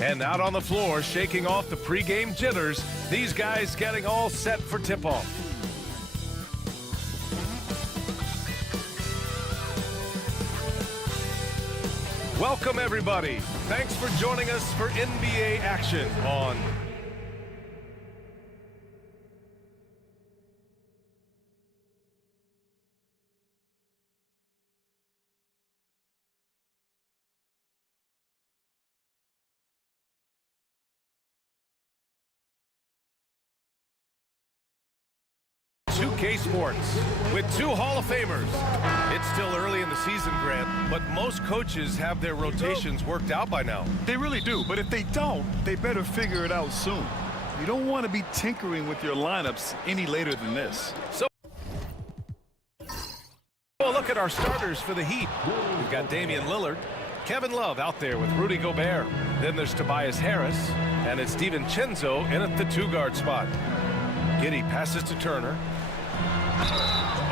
And out on the floor, shaking off the pregame jitters, these guys getting all set for tip-off. Welcome, everybody. Thanks for joining us for NBA action on K Sports with two Hall of Famers. It's still early in the season, Grant, but most coaches have their rotations worked out by now. They really do, but if they don't, they better figure it out soon. You don't want to be tinkering with your lineups any later than this. So, well, look at our starters for the Heat. We've got Damian Lillard, Kevin Love out there with Rudy Gobert. Then there's Tobias Harris, and it's DiVincenzo in at the two-guard spot. Giddey passes to Turner.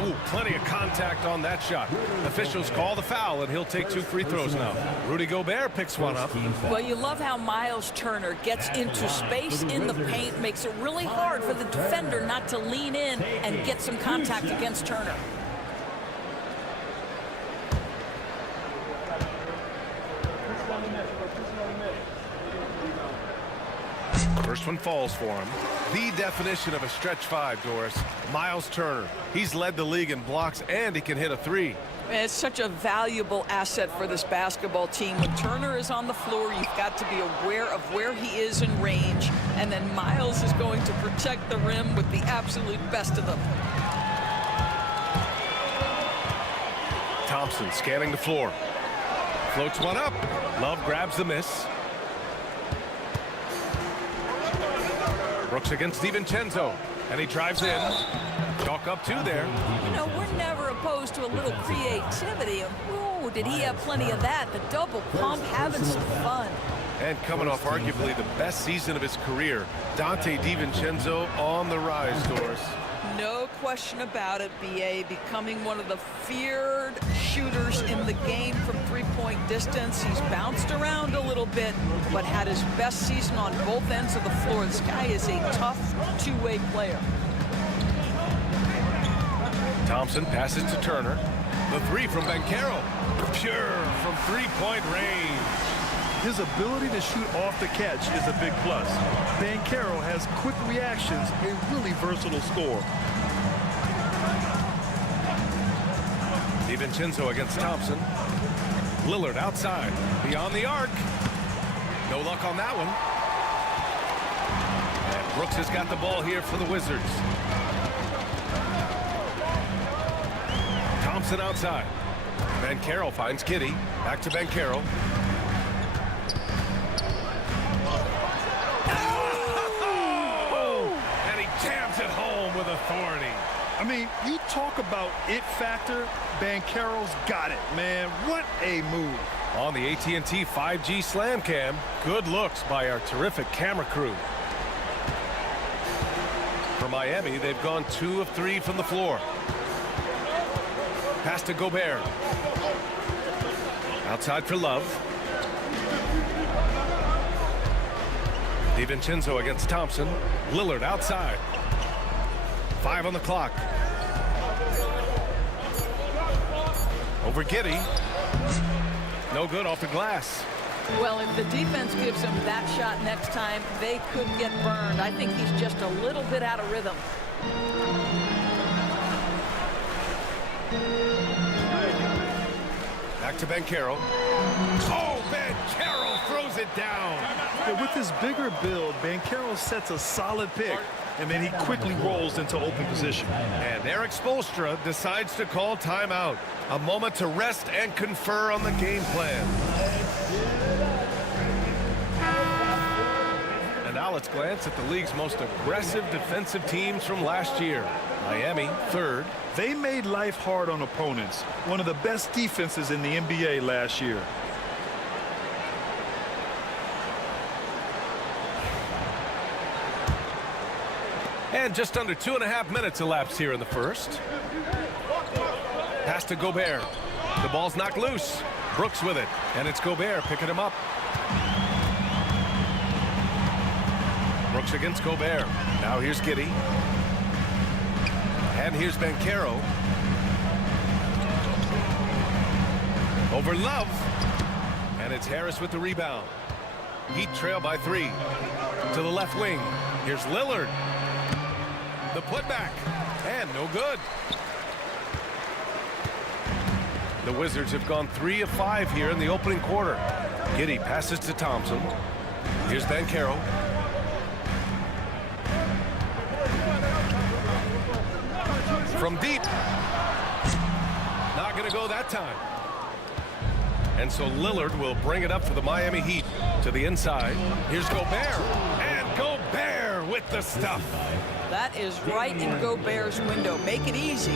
Ooh, plenty of contact on that shot. Officials call the foul, and he'll take 2 free throws now. Rudy Gobert picks one up. Well, you love how Miles Turner gets into space in the paint, makes it really hard for the defender not to lean in and get some contact against Turner. First one falls for him. The definition of a stretch five, Doris. Miles Turner. He's led the league in blocks, and he can hit a three. It's such a valuable asset for this basketball team. When Turner is on the floor, you've got to be aware of where he is in range, and then Miles is going to protect the rim with the absolute best of them. Thompson scanning the floor. Floats one up. Love grabs the miss. Brooks against DiVincenzo, and he drives in. Chalk up 2 there. You know, we're never opposed to a little creativity. Ooh, did he have plenty of that? The double pump, having some fun. And coming off arguably the best season of his career, Dante DiVincenzo on the rise, Doris. No question about it, B.A. becoming one of the feared shooters in the game from three-point distance. He's bounced around a little bit, but had his best season on both ends of the floor. This guy is a tough two-way player. Thompson passes to Turner. The three from Banchero. Pure from three-point range. His ability to shoot off the catch is a big plus. Banchero has quick reactions, a really versatile scorer. DiVincenzo against Thompson. Lillard outside, beyond the arc. No luck on that one. And Brooks has got the ball here for the Wizards. Thompson outside. Banchero finds Giddey. Back to Banchero. Jams it home with authority. I mean, you talk about it factor, Banchero's got it, man. What a move. On the AT&T 5G Slam Cam, good looks by our terrific camera crew. For Miami, they've gone 2 of 3 from the floor. Pass to Gobert. Outside for Love. DiVincenzo against Thompson. Lillard outside. 5 on the clock. Over Giddey. No good off the glass. Well, if the defense gives him that shot next time, they could get burned. I think he's just a little bit out of rhythm. Back to Banchero. Oh, Banchero throws it down. Yeah, with his bigger build, Banchero sets a solid pick, and then he quickly rolls into open position. And Eric Spoelstra decides to call timeout. A moment to rest and confer on the game plan. And now let's glance at the league's most aggressive defensive teams from last year. Miami, 3rd. They made life hard on opponents. One of the best defenses in the NBA last year. And just under 2.5 minutes elapsed here in the first. Pass to Gobert. The ball's knocked loose. Brooks with it. And it's Gobert picking him up. looks against Gobert. Now here's Giddey. And here's Banchero. Over Love. And it's Harris with the rebound. Heat trail by 3. To the left wing. Here's Lillard. The putback. And no good. The Wizards have gone 3 of 5 here in the opening quarter. Giddey passes to Thompson. Here's Banchero. From deep. Not going to go that time. And so Lillard will bring it up for the Miami Heat to the inside. Here's Gobert. And Gobert with the stuff. That is right in Gobert's window. Make it easy.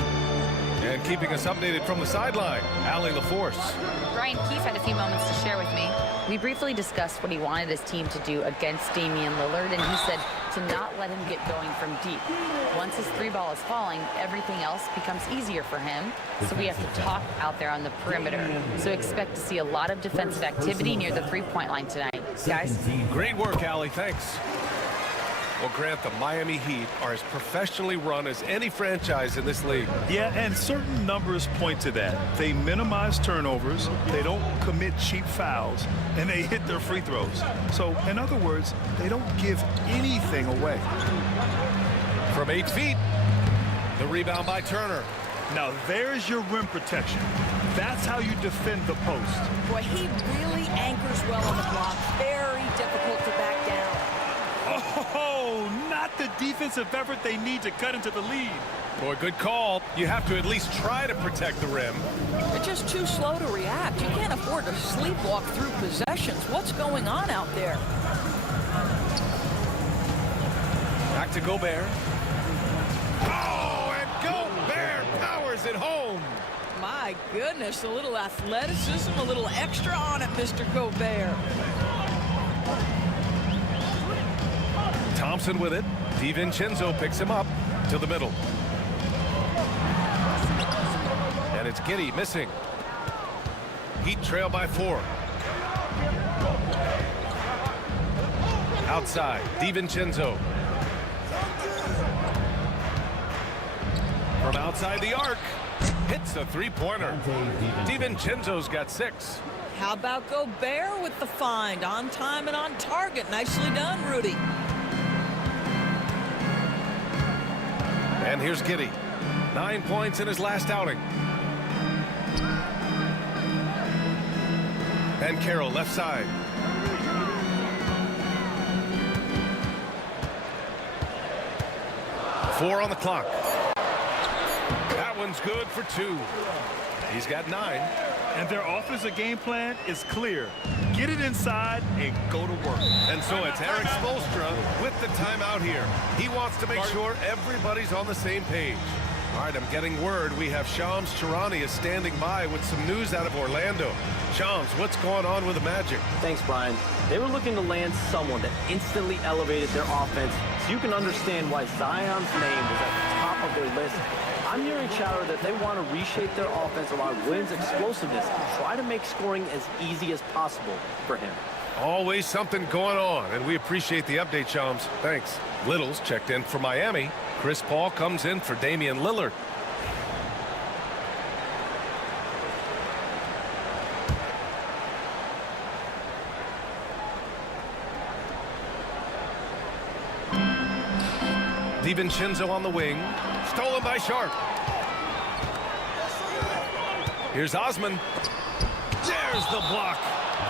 And keeping us updated from the sideline, Allie LaForce. Brian Keefe had a few moments to share with me. We briefly discussed what he wanted his team to do against Damian Lillard, and he said to not let him get going from deep. Once his 3-ball is falling, everything else becomes easier for him, so we have to talk out there on the perimeter. So expect to see a lot of defensive activity near the 3-point line tonight. Guys? Great work, Allie. Thanks. Well, Grant, the Miami Heat are as professionally run as any franchise in this league. Yeah, and certain numbers point to that. They minimize turnovers, they don't commit cheap fouls, and they hit their free throws. So, in other words, they don't give anything away. From 8 feet, the rebound by Turner. Now, there's your rim protection. That's how you defend the post. Boy, he really anchors well on the block. Very difficult to back down. Oh, not the defensive effort they need to cut into the lead. Boy, good call. You have to at least try to protect the rim. They're just too slow to react. You can't afford to sleepwalk through possessions. What's going on out there? Back to Gobert. Oh, and Gobert powers it home. My goodness, a little athleticism, a little extra on it, Mr. Gobert. Thompson with it. DiVincenzo picks him up to the middle. And it's Giddey missing. Heat trail by 4. Outside, DiVincenzo. From outside the arc. Hits a 3-pointer. DiVincenzo's got 6. How about Gobert with the find? On time and on target. Nicely done, Rudy. And here's Giddey. 9 points in his last outing. And Carroll left side. Four on the clock. That one's good for 2. He's got 9. And their offensive game plan is clear. Get it inside and go to work. And so it's Eric Spoelstra with the timeout here. He wants to make sure everybody's on the same page. All right, I'm getting word we have Shams Charania is standing by with some news out of Orlando. Shams, what's going on with the Magic? Thanks, Brian. They were looking to land someone that instantly elevated their offense, so you can understand why Zion's name was at the top of their list. I'm hearing chatter that they want to reshape their offense around Wynn's explosiveness and try to make scoring as easy as possible for him. Always something going on, and we appreciate the update, Shams. Thanks. Little's checked in for Miami. Chris Paul comes in for Damian Lillard. DiVincenzo on the wing. Stolen by Sharp. Here's Osman. There's the block.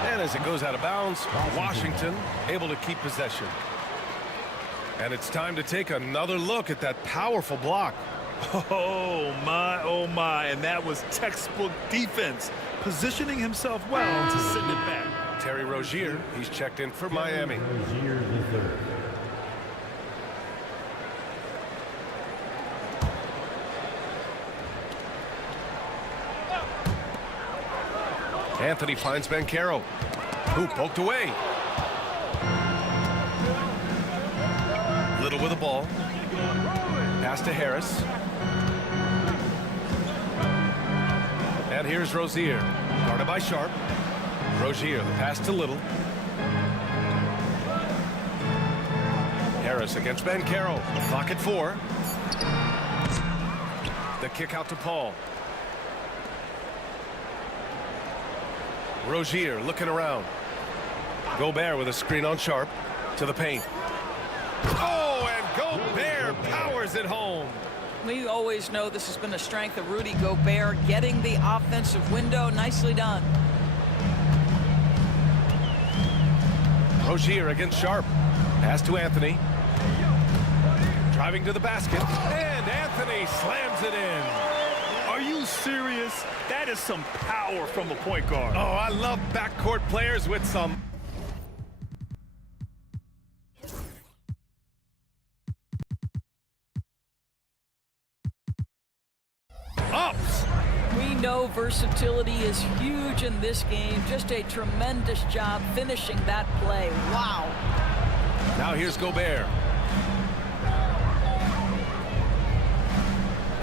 And as it goes out of bounds, Washington able to keep possession. And it's time to take another look at that powerful block. Oh, my. And that was textbook defense. Positioning himself well to send it back. Terry Rozier, he's checked in for Miami. Anthony finds Banchero, who poked away. Little with the ball. Pass to Harris. And here's Rozier, guarded by Sharp. Rozier, the pass to Little. Harris against Banchero. Clock at 4. The kick out to Paul. Rozier looking around. Gobert with a screen on Sharp to the paint. Oh, and Gobert powers it home. We always know this has been a strength of Rudy Gobert, getting the offensive window. Nicely done. Rozier against Sharp. Pass to Anthony. Driving to the basket. And Anthony slams it in. Are you serious? That is some power from a point guard. Oh, I love backcourt players with some. Ups. We know versatility is huge in this game. Just a tremendous job finishing that play. Wow. Now here's Gobert.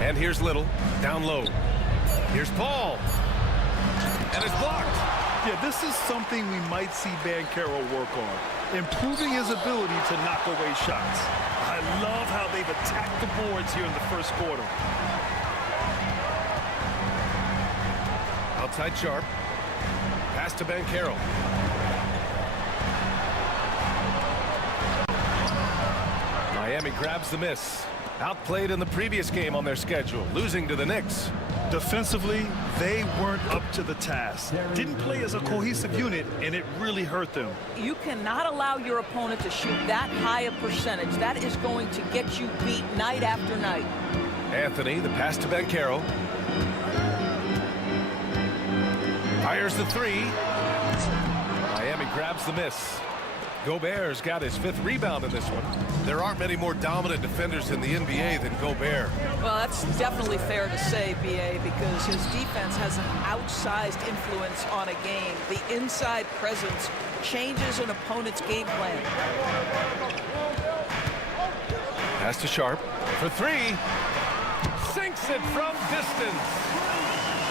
And here's Little, down low. Here's Paul. And it's blocked. Yeah, this is something we might see Banchero work on, improving his ability to knock away shots. I love how they've attacked the boards here in the first quarter. Outside Sharp. Pass to Banchero. Miami grabs the miss. Outplayed in the previous game on their schedule, losing to the Knicks. Defensively, they weren't up to the task. Didn't play as a cohesive unit, and it really hurt them. You cannot allow your opponent to shoot that high a percentage. That is going to get you beat night after night. Anthony, the pass to Banchero. Fires the 3. Miami grabs the miss. Gobert's got his 5th rebound in this one. There aren't many more dominant defenders in the NBA than Gobert. Well, that's definitely fair to say, B.A., because his defense has an outsized influence on a game. The inside presence changes an opponent's game plan. Pass to Sharp for 3. Sinks it from distance.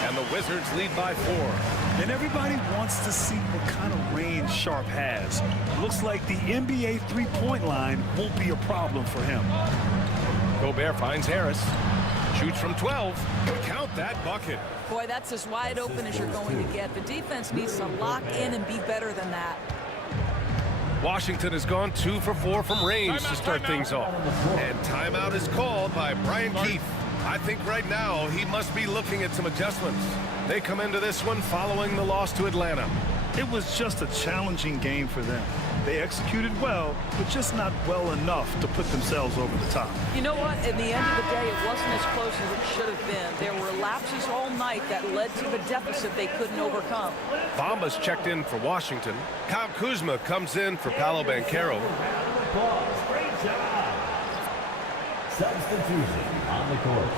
And the Wizards lead by 4. And everybody wants to see what kind of range Sharp has. Looks like the NBA three-point line won't be a problem for him. Gobert finds Harris. Shoots from 12. Count that bucket. Boy, that's as wide open as you're going to get. The defense needs to lock in and be better than that. Washington has gone 2 for 4 from range to start things off. And timeout is called by Brian Keefe. I think right now he must be looking at some adjustments. They come into this one following the loss to Atlanta. It was just a challenging game for them. They executed well, but just not well enough to put themselves over the top. You know what? In the end of the day, it wasn't as close as it should have been. There were lapses all night that led to the deficit they couldn't overcome. Bamba's checked in for Washington. Kyle Kuzma comes in for Paolo Banchero. Great job. Substitution on the court.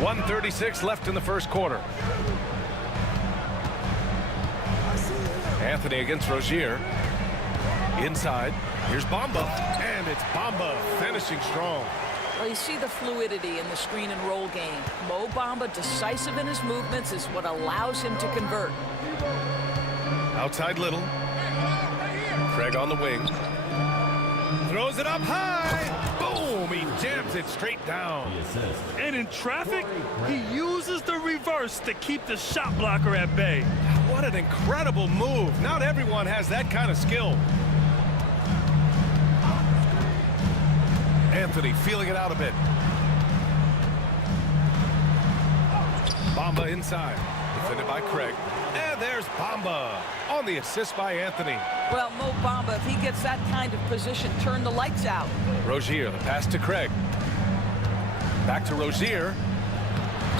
.136 left in the first quarter. Anthony against Rozier. Inside. Here's Bamba. And it's Bamba finishing strong. Well, you see the fluidity in the screen and roll game. Mo Bamba, decisive in his movements, is what allows him to convert. Outside Little. Craig on the wing. Throws it up high. Boom! He jams it straight down. And in traffic, he uses the reverse to keep the shot blocker at bay. What an incredible move. Not everyone has that kind of skill. Anthony feeling it out a bit. Bamba inside. Defended by Craig. And there's Bamba on the assist by Anthony. Well, Mo Bamba, if he gets that kind of position, turn the lights out. Rozier, the pass to Craig. Back to Rozier.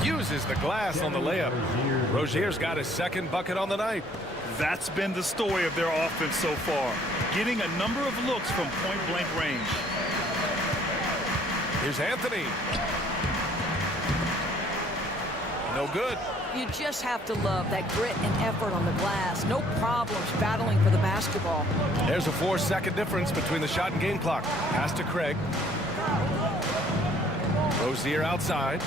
Uses the glass on the layup. Rozier's got his 2nd bucket on the night. That's been the story of their offense so far, getting a number of looks from point-blank range. Here's Anthony. No good. You just have to love that grit and effort on the glass. No problems battling for the basketball. There's a 4-second difference between the shot and game clock. Pass to Craig. Rozier outside.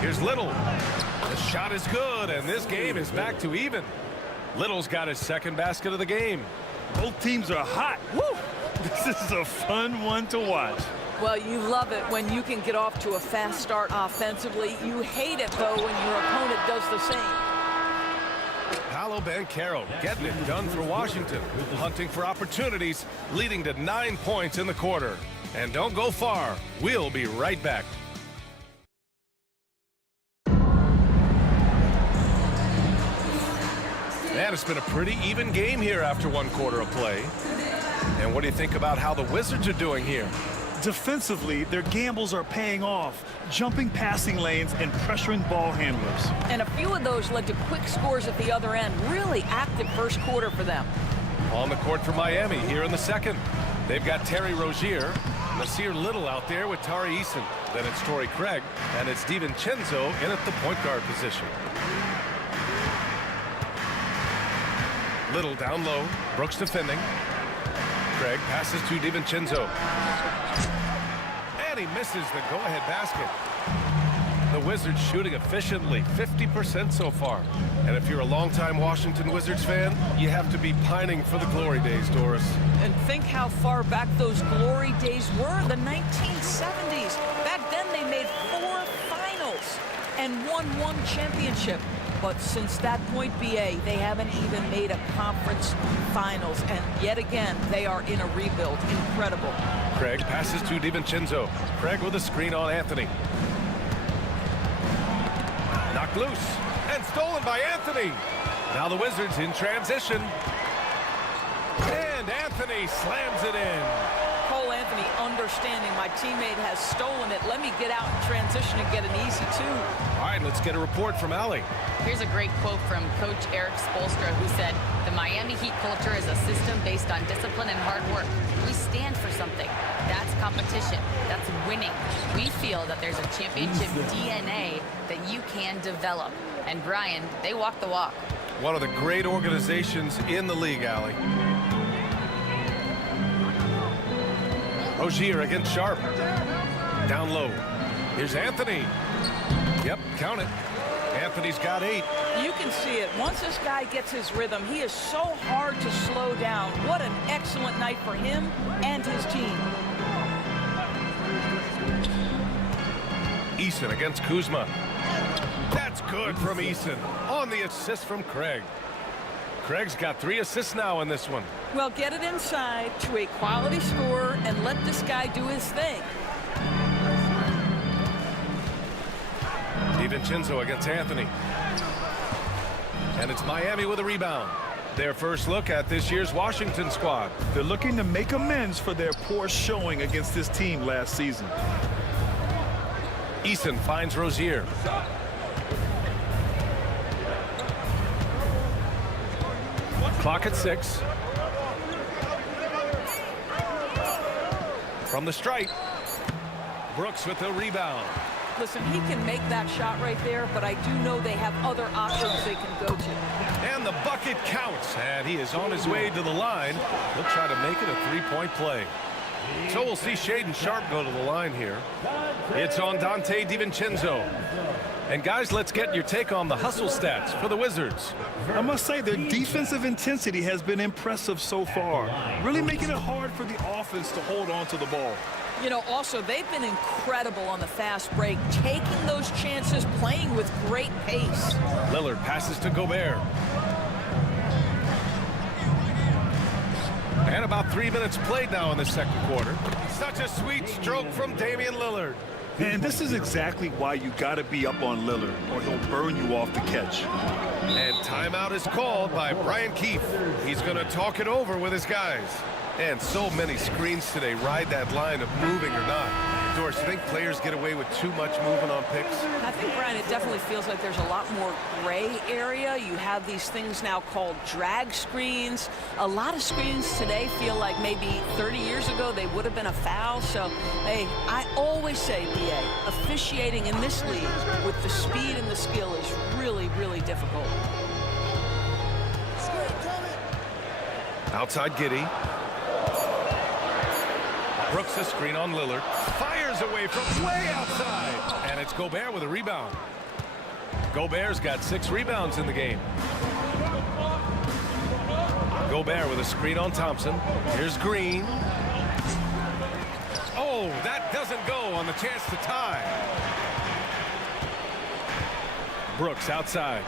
Here's Little. The shot is good, and this game is back to even. Little's got his second basket of the game. Both teams are hot. Woo! This is a fun one to watch. Well, you love it when you can get off to a fast start offensively. You hate it, though, when your opponent does the same. Paolo Banchero getting it done for Washington, hunting for opportunities, leading to 9 points in the quarter. And don't go far. We'll be right back. Man, it's been a pretty even game here after one quarter of play. And what do you think about how the Wizards are doing here? Defensively, their gambles are paying off, jumping passing lanes and pressuring ball handlers. And a few of those led to quick scores at the other end. Really active first quarter for them. On the court for Miami here in the second. They've got Terry Rozier, Nasir Little out there with Tari Eason. Then it's Torrey Craig, and it's DiVincenzo in at the point guard position. Little down low, Brooks defending. Craig passes to DiVincenzo. And he misses the go-ahead basket. The Wizards shooting efficiently, 50% so far. And if you're a longtime Washington Wizards fan, you have to be pining for the glory days, Doris. And think how far back those glory days were, the 1970s. Back then they made 4 finals and won 1 championship. But since that point, BA, they haven't even made a conference finals. And yet again, they are in a rebuild. Incredible. Craig passes to DiVincenzo. Craig with a screen on Anthony. Knocked loose and stolen by Anthony. Now the Wizards in transition. And Anthony slams it in. Cole Anthony understanding my teammate has stolen it. Let me get out in transition and get an easy 2. All right, let's get a report from Allie. Here's a great quote from Coach Eric Spoelstra, who said, "The Miami Heat culture is a system based on discipline and hard work. We stand for something. That's competition. That's winning. We feel that there's a championship DNA that you can develop." And Brian, they walk the walk. One of the great organizations in the league, Allie. Rozier against Sharp. Down low. Here's Anthony. Yep, count it. Anthony's got 8. You can see it. Once this guy gets his rhythm, he is so hard to slow down. What an excellent night for him and his team. Eason against Kuzma. That's good from Eason. On the assist from Craig. Craig's got 3 assists now in this one. Well, get it inside to a quality scorer and let this guy do his thing. DiVincenzo against Anthony. And it's Miami with a rebound. Their first look at this year's Washington squad. They're looking to make amends for their poor showing against this team last season. Eason finds Rozier. Clock at 6. From the stripe. Brooks with the rebound. Listen, he can make that shot right there, but I do know they have other options they can go to. And the bucket counts. And he is on his way to the line. He'll try to make it a 3-point play. So we'll see Shaedon Sharp go to the line here. It's on Dante DiVincenzo. And guys, let's get your take on the hustle stats for the Wizards. I must say their defensive intensity has been impressive so far, really making it hard for the offense to hold on to the ball. You know, also, they've been incredible on the fast break, taking those chances, playing with great pace. Lillard passes to Gobert. And about 3 minutes played now in the second quarter. Such a sweet stroke from Damian Lillard. And this is exactly why you got to be up on Lillard, or he'll burn you off the catch. And timeout is called by Brian Keefe. He's going to talk it over with his guys. And so many screens today ride that line of moving or not. Doris, you think players get away with too much movement on picks? I think, Brian, it definitely feels like there's a lot more gray area. You have these things now called drag screens. A lot of screens today feel like maybe 30 years ago they would have been a foul. So, hey, I always say, BA, officiating in this league with the speed and the skill is really, really difficult. Outside Giddey. Brooks a screen on Lillard. Fires away from way outside. And it's Gobert with a rebound. Gobert's got 6 rebounds in the game. Gobert with a screen on Thompson. Here's Green. Oh, that doesn't go on the chance to tie. Brooks outside.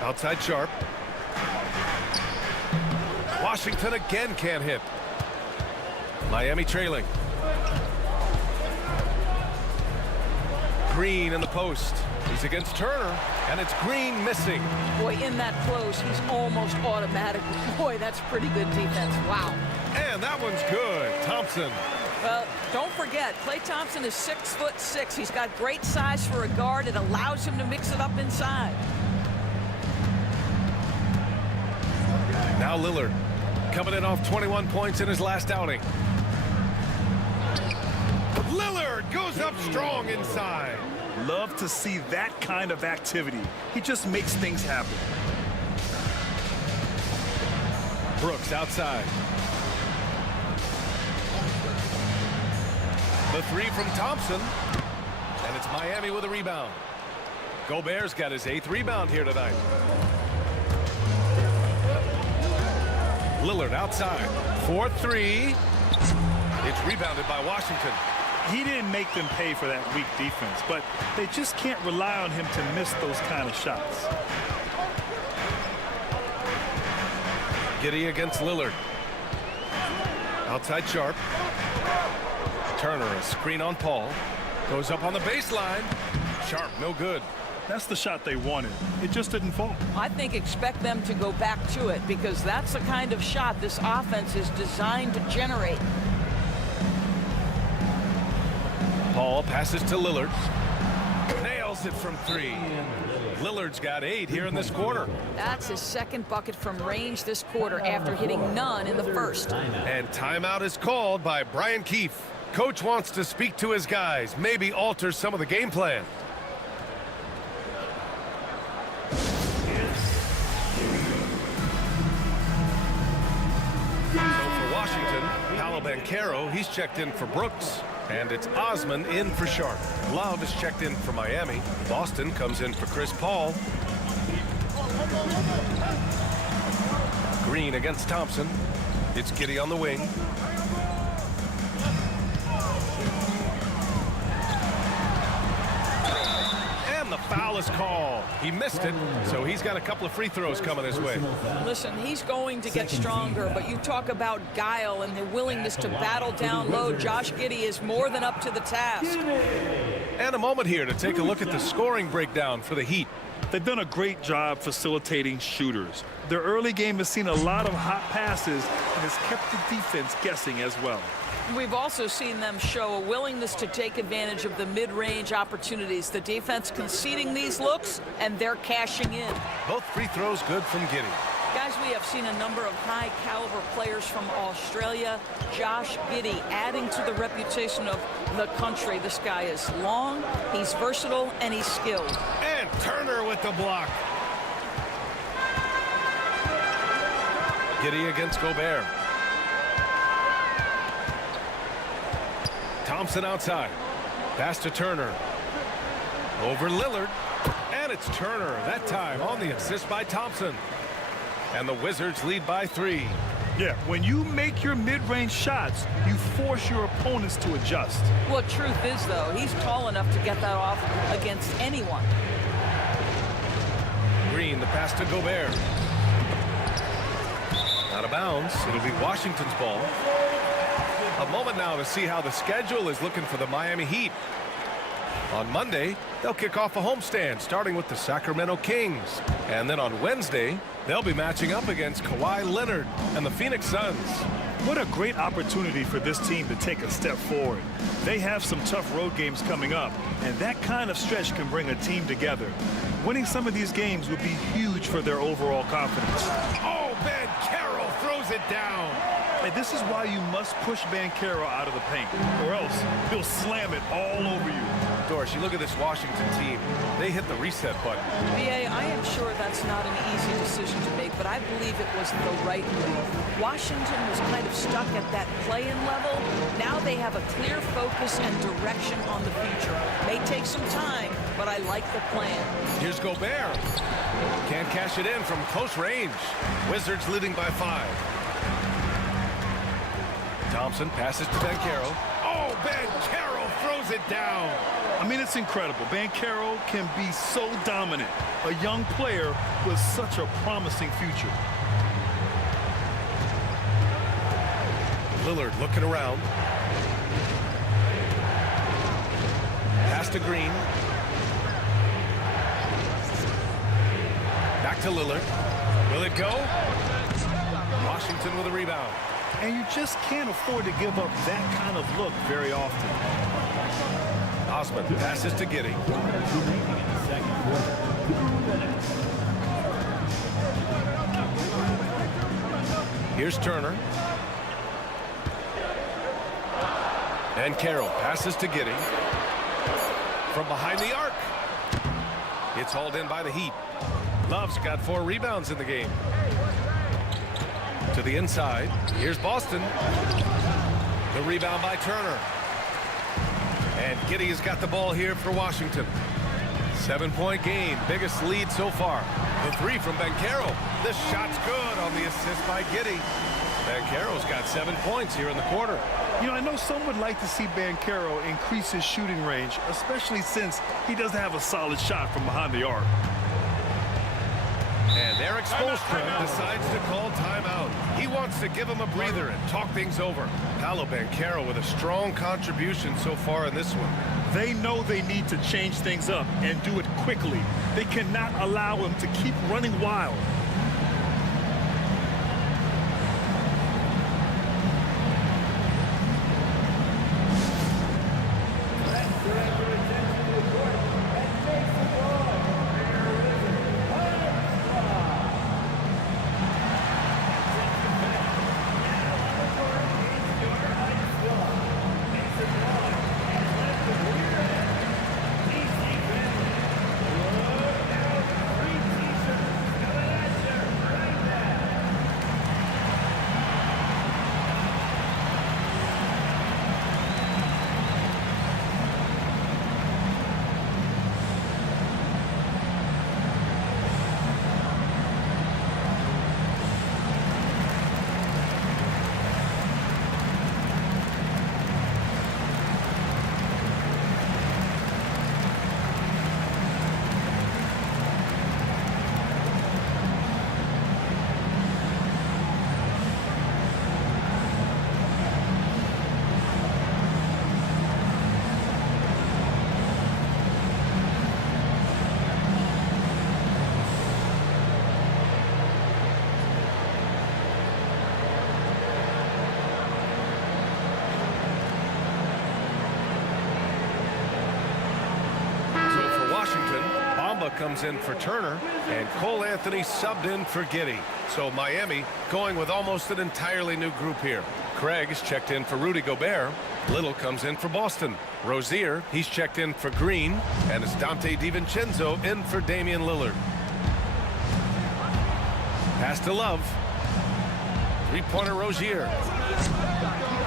Outside Sharp. Washington again can't hit. Miami trailing. Green in the post. He's against Turner, and it's Green missing. Boy, in that close, he's almost automatic. Boy, that's pretty good defense. Wow. And that one's good. Thompson. Well, don't forget, Klay Thompson is 6'6". He's got great size for a guard. It allows him to mix it up inside. Now Lillard coming in off 21 points in his last outing. Lillard goes up strong inside. Love to see that kind of activity. He just makes things happen. Brooks outside. The 3 from Thompson. And it's Miami with a rebound. Gobert's got his 8th rebound here tonight. Lillard outside. 4-3. It's rebounded by Washington. He didn't make them pay for that weak defense, but they just can't rely on him to miss those kind of shots. Giddey against Lillard. Outside Sharp. Turner, a screen on Paul. Goes up on the baseline. Sharp, no good. That's the shot they wanted. It just didn't fall. I think expect them to go back to it because that's the kind of shot this offense is designed to generate. Paul passes to Lillard. Nails it from 3. Lillard's got 8 here in this quarter. That's his 2nd bucket from range this quarter after hitting none in the first. And timeout is called by Brian Keefe. Coach wants to speak to his guys, maybe alter some of the game plan. So for Washington, Paolo Banchero, he's checked in for Brooks. And it's Osman in for Sharp. Love is checked in for Miami. Boston comes in for Chris Paul. Green against Thompson. It's Giddey on the wing. And the foul is called. He missed it, so he's got a couple of free throws coming his way. Listen, he's going to get stronger, but you talk about guile and the willingness to battle down low. Josh Giddey is more than up to the task. And a moment here to take a look at the scoring breakdown for the Heat. They've done a great job facilitating shooters. Their early game has seen a lot of hot passes and has kept the defense guessing as well. We've also seen them show a willingness to take advantage of the mid-range opportunities. The defense conceding these looks, and they're cashing in. Both free throws good from Giddey. Guys, we have seen a number of high-caliber players from Australia. Josh Giddey adding to the reputation of the country. This guy is long, he's versatile, and he's skilled. And Turner with the block. Giddey against Gobert. Thompson outside. Pass to Turner. Over Lillard. And it's Turner, that time on the assist by Thompson. And the Wizards lead by 3. Yeah, when you make your mid-range shots, you force your opponents to adjust. Well, truth is, though, he's tall enough to get that off against anyone. Green, the pass to Gobert. Out of bounds. It'll be Washington's ball. A moment now to see how the schedule is looking for the Miami Heat. On Monday, they'll kick off a homestand, starting with the Sacramento Kings. And then on Wednesday, they'll be matching up against Kawhi Leonard and the Phoenix Suns. What a great opportunity for this team to take a step forward. They have some tough road games coming up, and that kind of stretch can bring a team together. Winning some of these games would be huge for their overall confidence. Oh, Banchero throws it down. And this is why you must push Banchero out of the paint, or else he'll slam it all over you. Doris, you look at this Washington team, they hit the reset button. BA, I am sure that's not an easy decision to make, but I believe it was the right move. Washington was kind of stuck at that play-in level. Now they have a clear focus and direction on the future. May take some time, but I like the plan. Here's Gobert. Can't cash it in from close range. Wizards leading by 5. Thompson passes to Banchero. Oh, Banchero throws it down. I mean, it's incredible. Banchero can be so dominant. A young player with such a promising future. Lillard looking around. Pass to Green. Back to Lillard. Will it go? Washington with a rebound. And you just can't afford to give up that kind of look very often. Osman passes to Giddey. Here's Turner. And Carroll passes to Giddey. From behind the arc. It's hauled in by the Heat. Love's got 4 rebounds in the game. To the inside. Here's Boston. The rebound by Turner. And Giddey has got the ball here for Washington. 7-point game. Biggest lead so far. The 3 from Banchero. This shot's good on the assist by Giddey. Banchero's got 7 points here in the quarter. You know, I know some would like to see Banchero increase his shooting range, especially since he doesn't have a solid shot from behind the arc. And Eric Spoelstra decides to call timeout. He wants to give him a breather and talk things over. Paolo Banchero with a strong contribution so far in this one. They know they need to change things up and do it quickly. They cannot allow him to keep running wild. Comes in for Turner, and Cole Anthony subbed in for Giddey. So Miami going with almost an entirely new group here. Craig is checked in for Rudy Gobert. Little comes in for Boston. Rozier, he's checked in for Green, and it's Dante DiVincenzo in for Damian Lillard. Pass to Love. 3-pointer Rozier.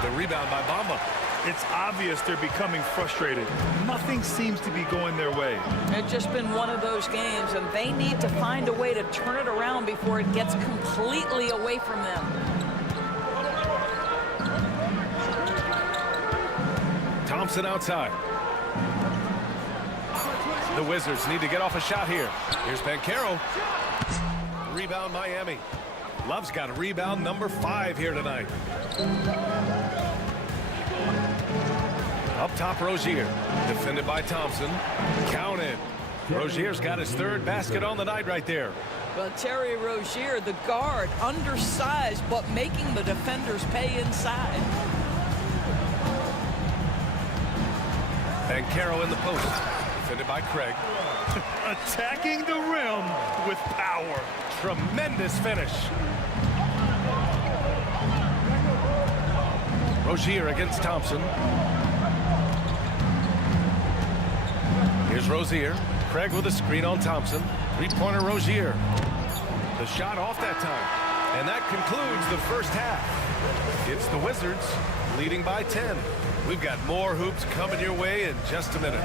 The rebound by Bamba. It's obvious they're becoming frustrated. Nothing seems to be going their way. It's just been one of those games, and they need to find a way to turn it around before it gets completely away from them. Thompson outside. The Wizards need to get off a shot here. Here's Banchero. Rebound Miami. Love's got a rebound number 5 here tonight. Up top, Rozier. Defended by Thompson. Counted. Rozier's got his 3rd basket on the night right there. Well, Terry Rozier, the guard, undersized, but making the defenders pay inside. Banchero in the post. Defended by Craig. Attacking the rim with power. Tremendous finish. Rozier against Thompson. Here's Rozier. Craig with a screen on Thompson. Three-pointer Rozier. The shot off that time. And that concludes the first half. It's the Wizards leading by 10. We've got more hoops coming your way in just a minute.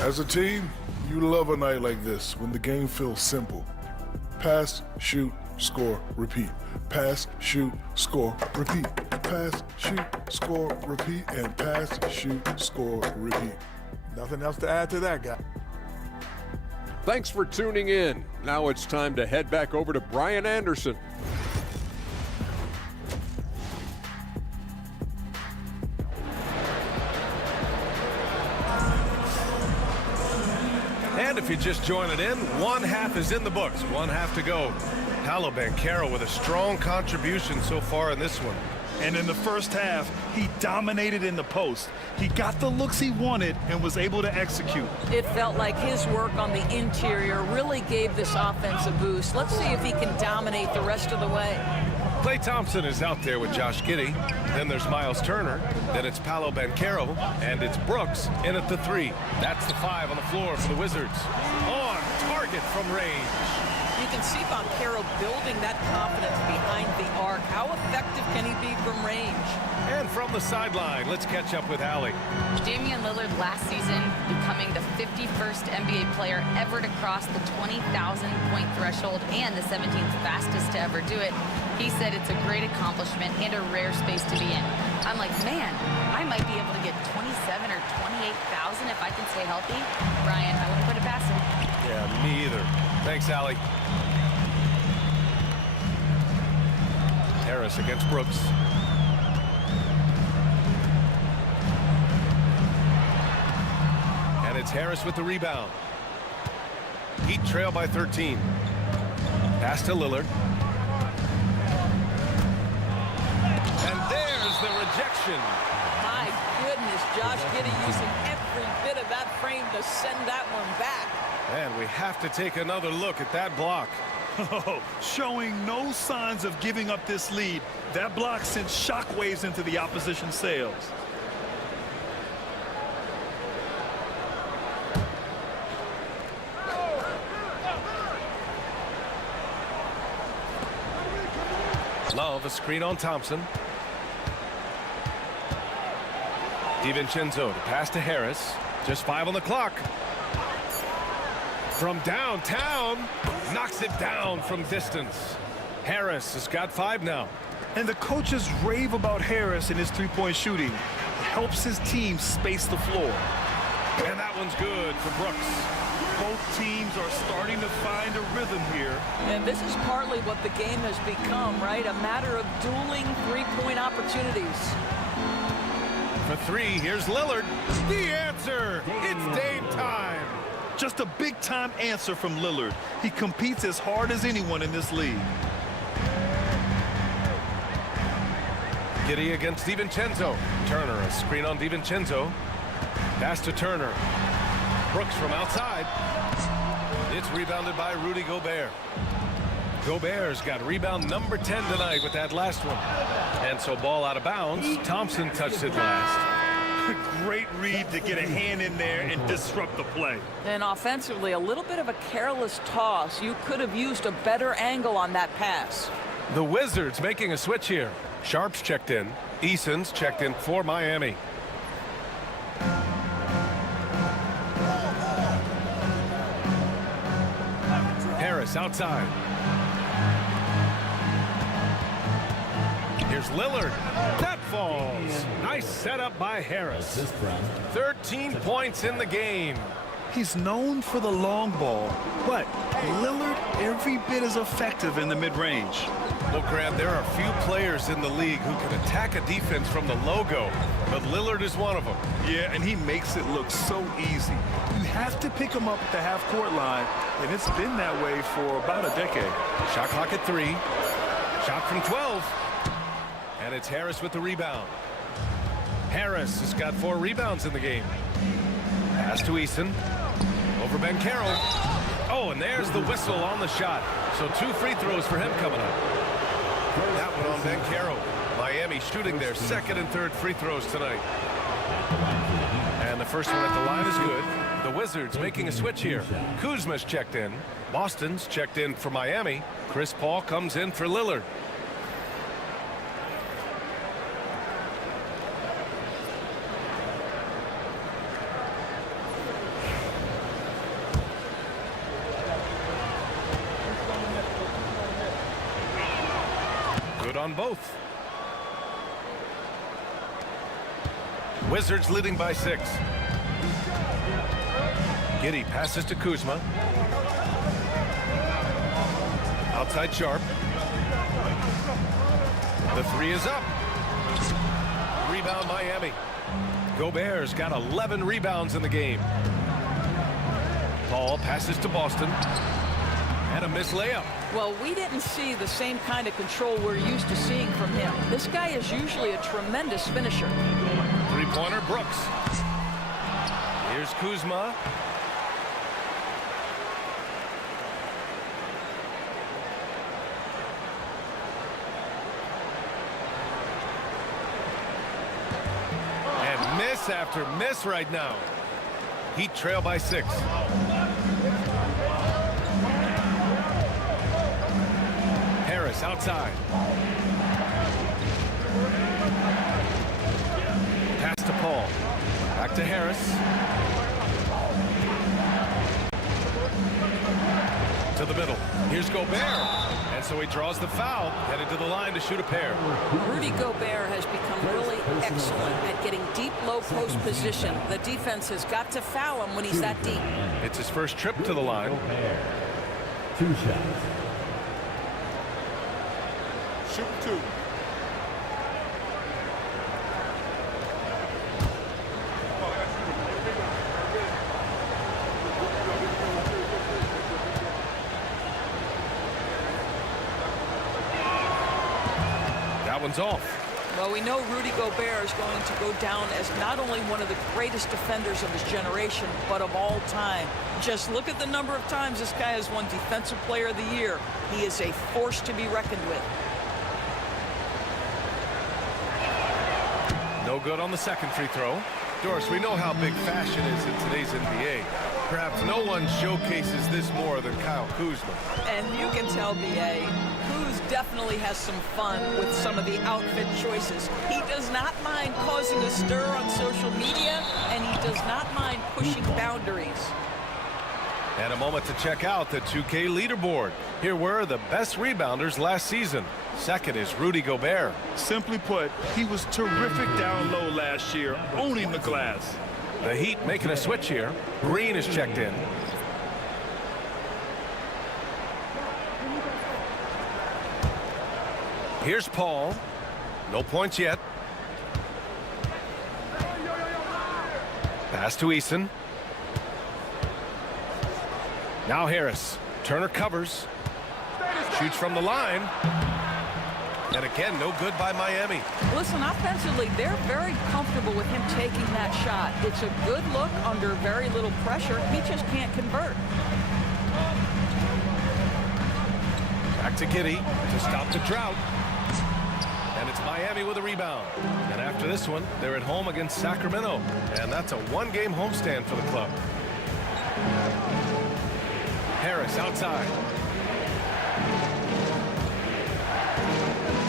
As a team, you love a night like this when the game feels simple. Pass, shoot, score, repeat. Pass, shoot, score, repeat. Pass, shoot, score, repeat, and pass, shoot, score, repeat. Nothing else to add to that, guy. Thanks for tuning in. Now it's time to head back over to Brian Anderson. And if you're just joining in, one half is in the books. One half to go. Paolo Banchero with a strong contribution so far in this one. And in the first half, he dominated in the post. He got the looks he wanted and was able to execute. It felt like his work on the interior really gave this offense a boost. Let's see if he can dominate the rest of the way. Klay Thompson is out there with Josh Giddey. Then there's Miles Turner. Then it's Paolo Banchero. And it's Brooks in at the 3. That's the 5 on the floor for the Wizards. On target from range. You can see Banchero building that confidence behind the arc. How effective can he be from range? And from the sideline, let's catch up with Allie. Damian Lillard last season becoming the 51st NBA player ever to cross the 20,000-point threshold and the 17th fastest to ever do it. He said it's a great accomplishment and a rare space to be in. I'm like, man, I might be able to get 27 or 28,000 if I can stay healthy. Brian, I wouldn't put it past him. Yeah, me either. Thanks, Allie. Harris against Brooks. And it's Harris with the rebound. Heat trail by 13. Pass to Lillard. And there's the rejection. My goodness, Josh Giddey using every bit of that frame to send that one back. And we have to take another look at that block. Oh, showing no signs of giving up this lead. That block sent shockwaves into the opposition sails. Love a screen on Thompson. DiVincenzo to pass to Harris. Just 5 on the clock. From downtown, knocks it down from distance. Harris has got 5 now. And the coaches rave about Harris and his three-point shooting. It helps his team space the floor. And that one's good for Brooks. Both teams are starting to find a rhythm here. And this is partly what the game has become, right? A matter of dueling three-point opportunities. For 3, here's Lillard. The answer. It's Dame time. Just a big-time answer from Lillard. He competes as hard as anyone in this league. Giddey against DiVincenzo. Turner, a screen on DiVincenzo. Pass to Turner. Brooks from outside. It's rebounded by Rudy Gobert. Gobert's got rebound number 10 tonight with that last one. And so ball out of bounds. Thompson touched it last. Great read to get a hand in there and disrupt the play. And offensively, a little bit of a careless toss. You could have used a better angle on that pass. The Wizards making a switch here. Sharp's checked in. Eason's checked in for Miami. Harris outside. Here's Lillard. That falls. Nice setup by Harris. 13 points in the game. He's known for the long ball, but Lillard every bit as effective in the mid-range. Well, Grant, there are few players in the league who can attack a defense from the logo, but Lillard is one of them. Yeah, and he makes it look so easy. You have to pick him up at the half-court line, and it's been that way for about a decade. Shot clock at 3. Shot from 12. And it's Harris with the rebound. Harris has got 4 rebounds in the game. Pass to Eason. Over Bencaro. Oh, and there's the whistle on the shot. So 2 free throws for him coming up. That one on Bencaro. Miami shooting their second and third free throws tonight. And the first one at the line is good. The Wizards making a switch here. Kuzma's checked in. Boston's checked in for Miami. Chris Paul comes in for Lillard. Good on both. Wizards leading by 6. Giddey passes to Kuzma. Outside Sharp. The 3 is up. Rebound Miami. Gobert's got 11 rebounds in the game. Paul passes to Boston. And a missed layup. Well, we didn't see the same kind of control we're used to seeing from him. This guy is usually a tremendous finisher. Three-pointer, Brooks. Here's Kuzma. And miss after miss right now. Heat trail by 6. Harris outside. Pass to Paul. Back to Harris. To the middle. Here's Gobert. And so he draws the foul. Headed to the line to shoot a pair. Rudy Gobert has become really excellent at getting deep low post position. The defense has got to foul him when he's that deep. It's his first trip to the line. 2 shots. Shoot 2. That one's off. Well, we know Rudy Gobert is going to go down as not only one of the greatest defenders of his generation, but of all time. Just look at the number of times this guy has won Defensive Player of the Year. He is a force to be reckoned with. No good on the second free throw. Doris, we know how big fashion is in today's NBA. Perhaps no one showcases this more than Kyle Kuzma. And you can tell, B.A., Kuz definitely has some fun with some of the outfit choices. He does not mind causing a stir on social media, and he does not mind pushing boundaries. And a moment to check out the 2K leaderboard. Here were the best rebounders last season. Second is Rudy Gobert. Simply put, he was terrific down low last year, owning the glass. The Heat making a switch here. Green is checked in. Here's Paul. No points yet. Pass to Eason. Now Harris. Turner covers. Shoots from the line. And again, no good by Miami. Listen, offensively, they're very comfortable with him taking that shot. It's a good look under very little pressure. He just can't convert. Back to Giddey to stop the drought. And It's Miami with a rebound. And after this one, they're at home against Sacramento. And that's a one-game homestand for the club. Harris outside.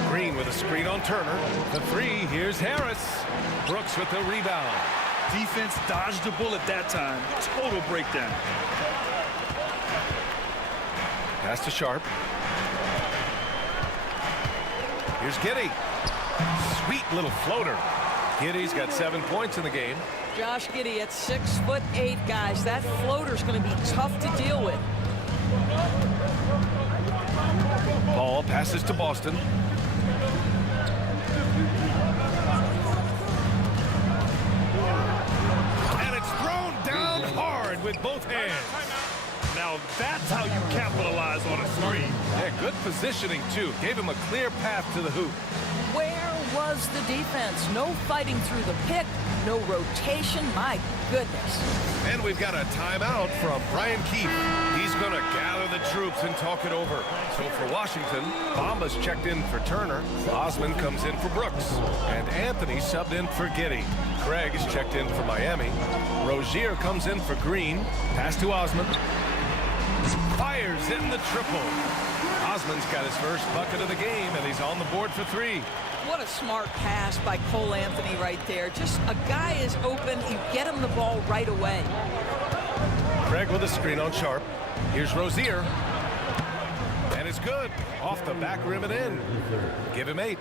Green with a screen on Turner. The three, here's Harris. Brooks with the rebound. Defense dodged the bullet that time. Total breakdown. Pass to Sharp. Here's Giddey. Sweet little floater. Giddey's got 7 points in the game. Josh Giddey at 6'8", guys. That floater's going to be tough to deal with. Ball passes to Boston. And it's thrown down hard with both hands. Now that's how you capitalize on a screen. Yeah, good positioning, too. Gave him a clear path to the hoop. Where was the defense? No fighting through the pick, no rotation. My goodness. And we've got a timeout from Brian Keefe. He's going to gather the troops and talk it over. So for Washington, Bamba's checked in for Turner. Osman comes in for Brooks. And Anthony subbed in for Giddey. Craig is checked in for Miami. Rozier comes in for Green. Pass to Osman. Fires in the triple. Osman's got his first bucket of the game, and he's on the board for three. What a smart pass by Cole Anthony right there. Just a guy is open. You get him the ball right away. Craig with a screen on Sharp. Here's Rozier. And it's good. Off the back rim and in. Give him 8.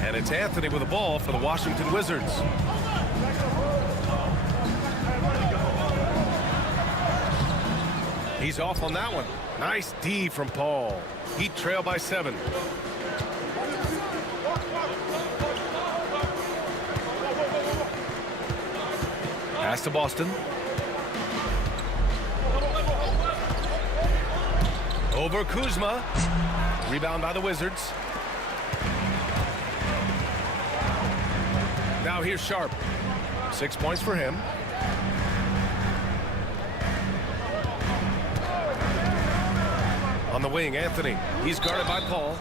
And it's Anthony with the ball for the Washington Wizards. He's off on that one. Nice D from Paul. Heat trail by 7. Pass to Boston. Over Kuzma. Rebound by the Wizards. Now here's Sharp. 6 points for him. On the wing, Anthony. He's guarded by Paul.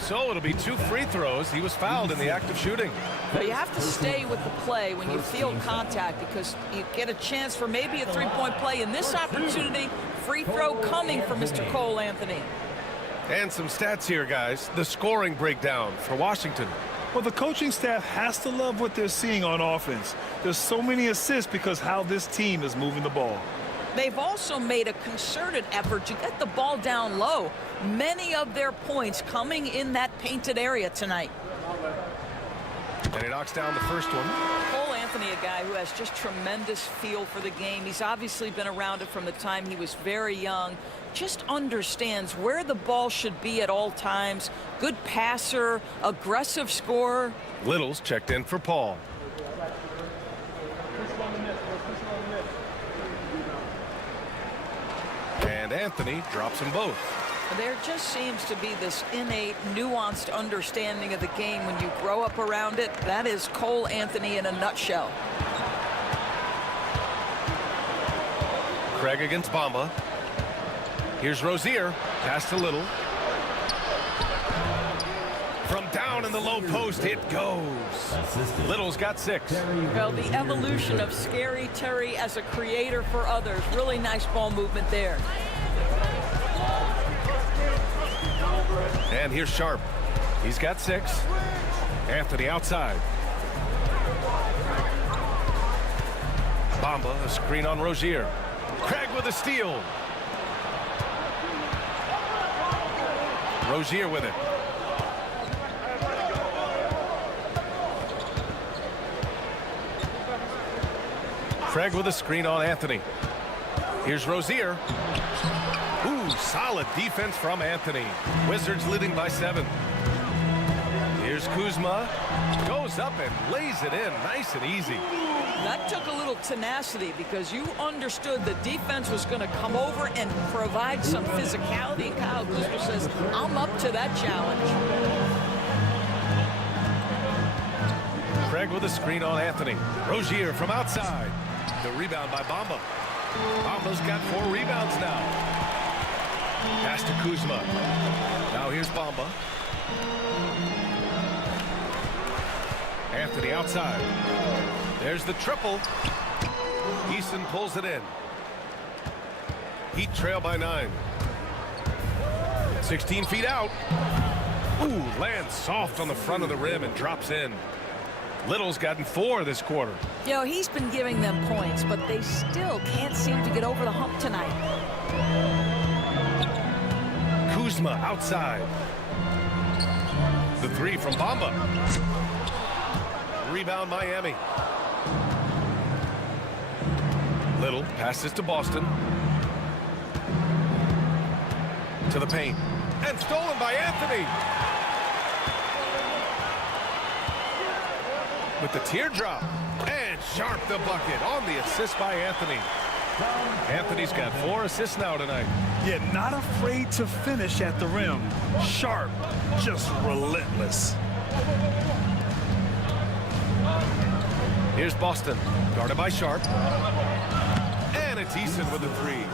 So it'll be 2 free throws. He was fouled in the act of shooting. But you have to stay with the play when you feel contact because you get a chance for maybe a 3-point play. In this opportunity, free throw coming for Mr. Cole Anthony. And some stats here, guys. The scoring breakdown for Washington. Well, the coaching staff has to love what they're seeing on offense. There's so many assists because how this team is moving the ball. They've also made a concerted effort to get the ball down low. Many of their points coming in that painted area tonight. And he knocks down the first one. Cole Anthony, a guy who has just tremendous feel for the game. He's obviously been around it from the time he was very young. Just understands where the ball should be at all times. Good passer, aggressive scorer. Little's checked in for Paul. And Anthony drops them both. There just seems to be this innate, nuanced understanding of the game when you grow up around it. That is Cole Anthony in a nutshell. Craig against Bamba. Here's Rozier. Pass to Little. From down in the low post, it goes. Little's got 6. Well, the evolution of Scary Terry as a creator for others. Really nice ball movement there. And here's Sharp. He's got 6. Anthony outside. Bamba, a screen on Rozier. Craig with a steal. Rozier with it. Craig with a screen on Anthony. Here's Rozier. Ooh, solid defense from Anthony. Wizards leading by 7. Here's Kuzma. Goes up and lays it in nice and easy. That took a little tenacity because you understood the defense was going to come over and provide some physicality. Kyle Kuzma says, I'm up to that challenge. Craig with a screen on Anthony. Rozier from outside. The rebound by Bamba. Bamba's got 4 rebounds now. Pass to Kuzma. Now here's Bamba. Anthony outside. There's the triple. Eason pulls it in. Heat trail by 9. 16 feet out. Ooh, lands soft on the front of the rim and drops in. Little's gotten 4 this quarter. You know, he's been giving them points, but they still can't seem to get over the hump tonight. Kuzma outside. The 3 from Bamba. Rebound Miami. Little passes to Boston. To the paint. And stolen by Anthony. With the teardrop. And Sharp the bucket on the assist by Anthony. Anthony's got 4 assists now tonight. Yeah, not afraid to finish at the rim. Sharp, just relentless. Here's Boston, guarded by Sharp. And it's Eason with the 3.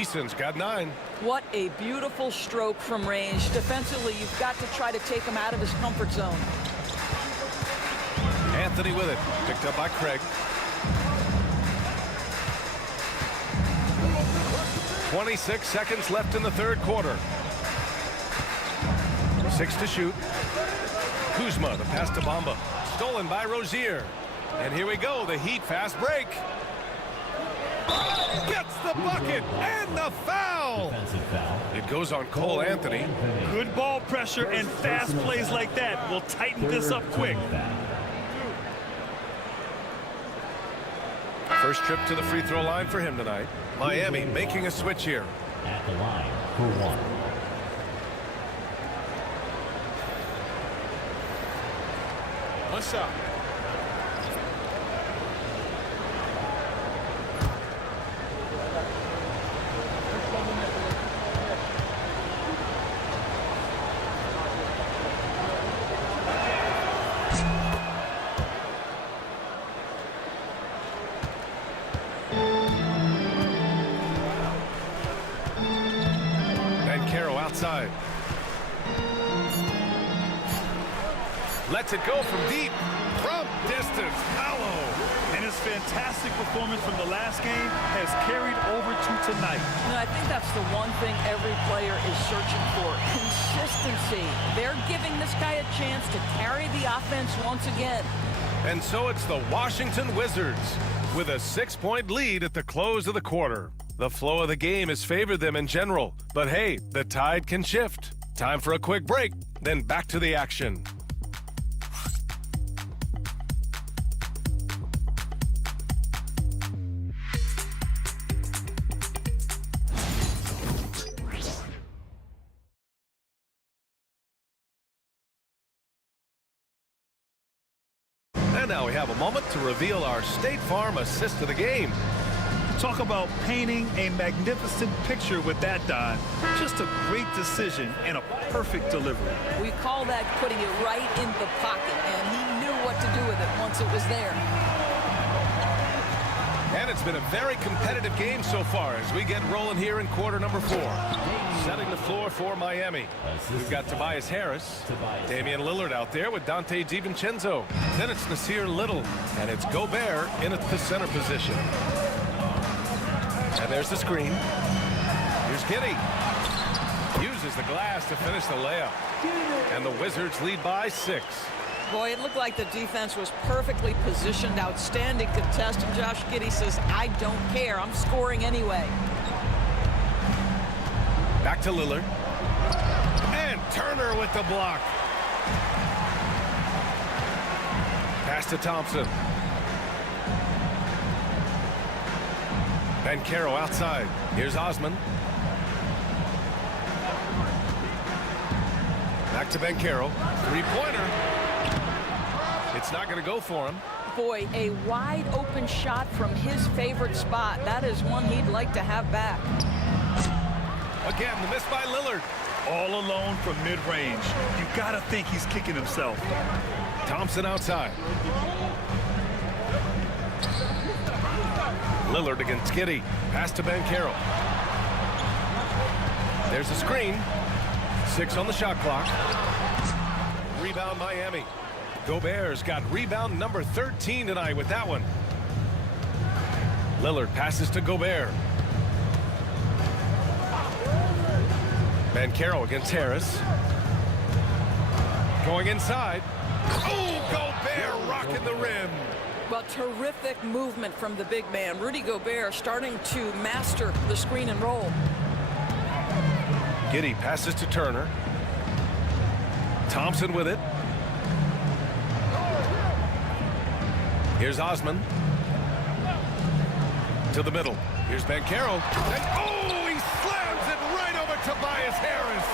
Eason's got 9. What a beautiful stroke from range. Defensively, you've got to try to take him out of his comfort zone. Anthony with it, picked up by Craig. 26 seconds left in the 3rd quarter. 6 to shoot. Kuzma, the pass to Bamba. Stolen by Rozier. And here we go, the Heat fast break. Gets the bucket and the foul. It goes on Cole Anthony. Good ball pressure and fast plays like that will tighten this up quick. First trip to the free throw line for him tonight. Miami making a switch here. At the line for 1. What's up? Outside. Lets it go from deep. From distance. Paolo. And his fantastic performance from the last game has carried over to tonight. And I think that's the one thing every player is searching for. Consistency. They're giving this guy a chance to carry the offense once again. And so it's the Washington Wizards with a 6-point lead at the close of the quarter. The flow of the game has favored them in general, but hey, the tide can shift. Time for a quick break, then back to the action. And now we have a moment to reveal our State Farm assist of the game. Talk about painting a magnificent picture with that, Don. Just a great decision and a perfect delivery. We call that putting it right in the pocket, and he knew what to do with it once it was there. And it's been a very competitive game so far as we get rolling here in quarter number 4. Setting the floor for Miami. We've got Tobias Harris, Damian Lillard out there with Dante DiVincenzo. Then it's Nasir Little, and it's Gobert in at the center position. And there's the screen. Here's Giddey. Uses the glass to finish the layup. And the Wizards lead by 6. Boy, it looked like the defense was perfectly positioned. Outstanding contest. And Josh Giddey says, I don't care. I'm scoring anyway. Back to Lillard. And Turner with the block. Pass to Thompson. Banchero outside. Here's Osman. Back to Banchero. 3-pointer. It's not going to go for him. Boy, a wide open shot from his favorite spot. That is one he'd like to have back. Again, the miss by Lillard. All alone from mid-range. You got to think he's kicking himself. Thompson outside. Lillard against Giddey. Pass to Banchero. There's a screen. 6 on the shot clock. rebound Miami. Gobert's got rebound number 13 tonight with that one. Lillard passes to Gobert. Banchero against Harris. Going inside. Oh, Gobert rocking the rim. Well, terrific movement from the big man. Rudy Gobert starting to master the screen and roll. Giddey passes to Turner. Thompson with it. Here's Osman. To the middle. Here's Banchero. And oh, he slams it right over Tobias Harris.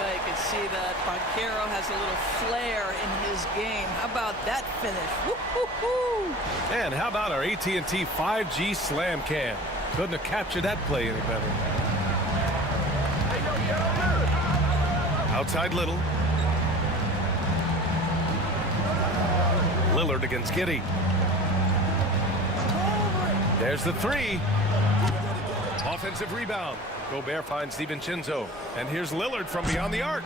Yeah, you can see that Banchero has a little flair in his game. How about that finish? Woo-hoo-hoo. And how about our AT&T 5G slam cam? Couldn't have captured that play any better. Outside Little. Lillard against Giddey. There's the three. Offensive rebound. Gobert finds DiVincenzo. And here's Lillard from beyond the arc.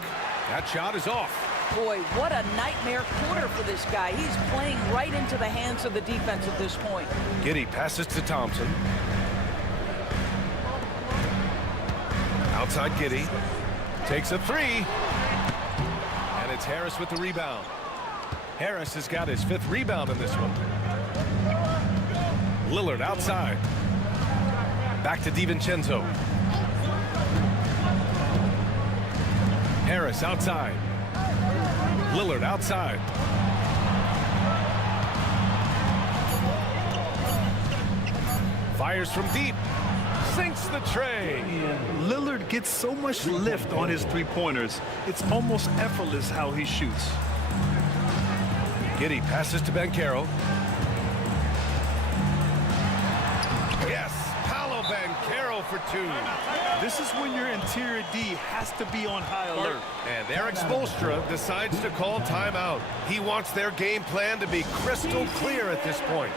That shot is off. Boy, what a nightmare quarter for this guy. He's playing right into the hands of the defense at this point. Giddey passes to Thompson. Outside Giddey. Takes a three. And it's Harris with the rebound. Harris has got his 5th rebound in this one. Lillard outside. Back to DiVincenzo. Harris outside. Lillard outside. Fires from deep. Sinks the tray. Lillard gets so much lift on his three-pointers. It's almost effortless how he shoots. Giddey passes to Banchero. Yes, Paolo Banchero for 2. This is when your interior D has to be on high alert. And Eric Spoelstra decides to call timeout. He wants their game plan to be crystal clear at this point.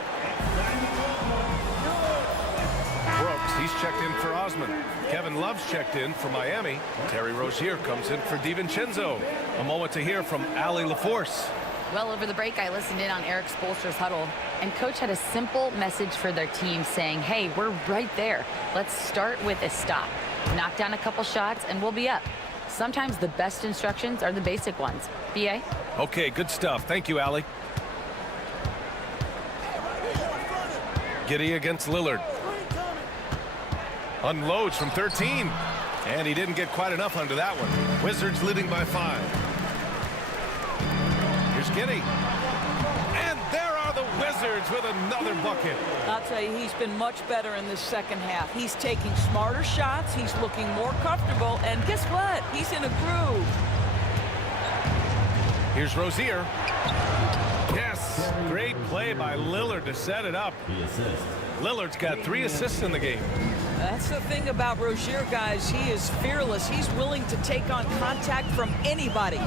Brooks, he's checked in for Osman. Kevin Love's checked in for Miami. Terry Rozier comes in for DiVincenzo. A moment to hear from Allie LaForce. Well, over the break, I listened in on Eric Spoelstra's huddle, and Coach had a simple message for their team saying, hey, we're right there. Let's start with a stop. Knock down a couple shots, and we'll be up. Sometimes the best instructions are the basic ones. B.A.? Okay, good stuff. Thank you, Allie. Giddey against Lillard. Unloads from 13. And he didn't get quite enough under that one. Wizards leading by 5. Here's Giddey. And there are the Wizards with another bucket. I'll tell you, he's been much better in this second half. He's taking smarter shots. He's looking more comfortable. And guess what? He's in a groove. Here's Rozier. Yes, great play by Lillard to set it up. Lillard's got 3 assists in the game. That's the thing about Rozier, guys. He is fearless. He's willing to take on contact from anybody.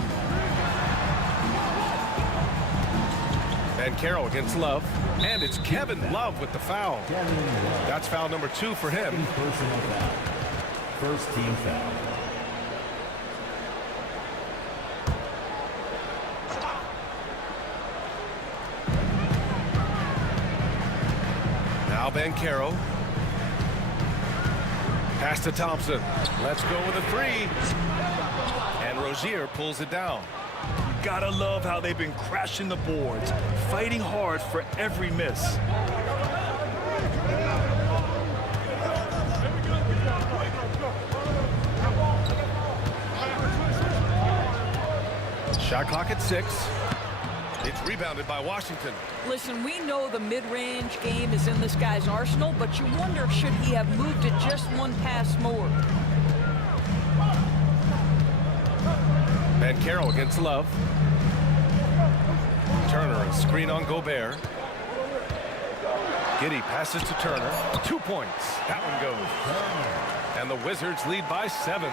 Banchero against Love. And it's Kevin Love with the foul. That's foul number 2 for him. Personal foul. First team foul. Now Banchero. Pass to Thompson. Let's go with a 3. And Rozier pulls it down. Gotta love how they've been crashing the boards, fighting hard for every miss. Shot clock at 6. It's rebounded by Washington. Listen, we know the mid-range game is in this guy's arsenal, but you wonder, should he have moved it just one pass more? Banchero against Love. Turner, a screen on Gobert. Giddey passes to Turner. 2 points. That one goes. And the Wizards lead by 7.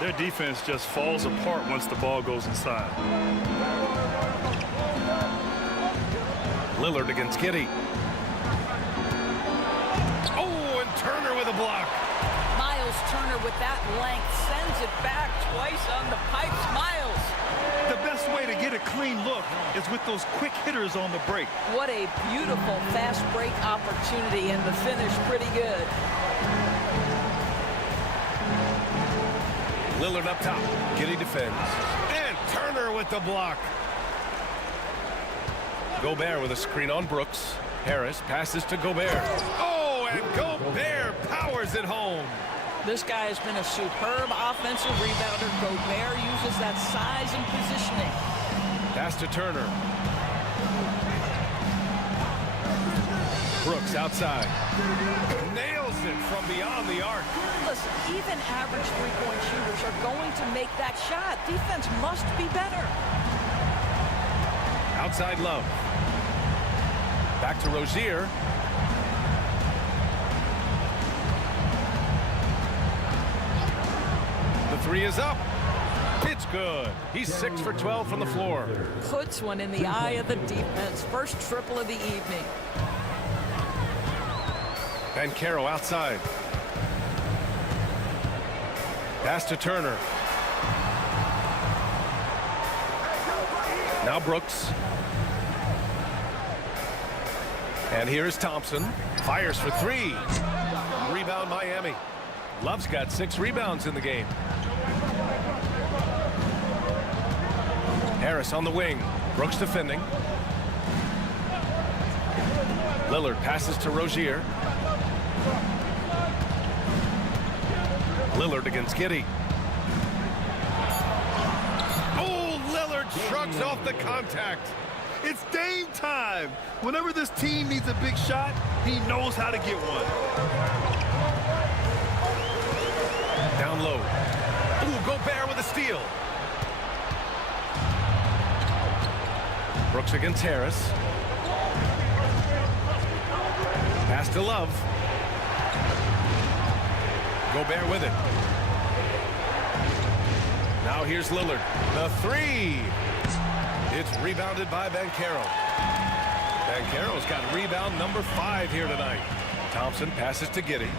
Their defense just falls apart once the ball goes inside. Lillard against Giddey. Oh, and Turner with a block. Miles Turner with that length sends it back twice on the pipes. Miles. The best way to get a is with those quick hitters on the break. What a beautiful fast break opportunity, and the finish pretty good. Lillard up top. Giddy defends. And Turner with the block. Gobert with a screen on Brooks. Harris passes to Gobert. Oh, and Gobert powers it home. This guy has been a superb offensive rebounder. Gobert uses that size and positioning. Pass to Turner. Brooks outside. Nails it from beyond the arc. Listen, even average three-point shooters are going to make that shot. Defense must be better. Outside Love. Back to Rozier. The three is up. It's good. He's 6 for 12 from the floor. Puts one in the eye of the defense. First triple of the evening. Banchero outside. Pass to Turner. Now Brooks. And here's Thompson. Fires for three. Rebound Miami. Love's got 6 rebounds in the game. Harris on the wing. Brooks defending. Lillard passes to Rozier. Lillard against Giddy. Oh, Lillard shrugs off the contact. It's Dame time. Whenever this team needs a big shot, he knows how to get one. Down low. Ooh, Gobert with a steal. Brooks against Harris. Pass to Love. Gobert with it. Now here's Lillard. The three. It's rebounded by Banchero. Banchero's got rebound number 5 here tonight. Thompson passes to Giddy.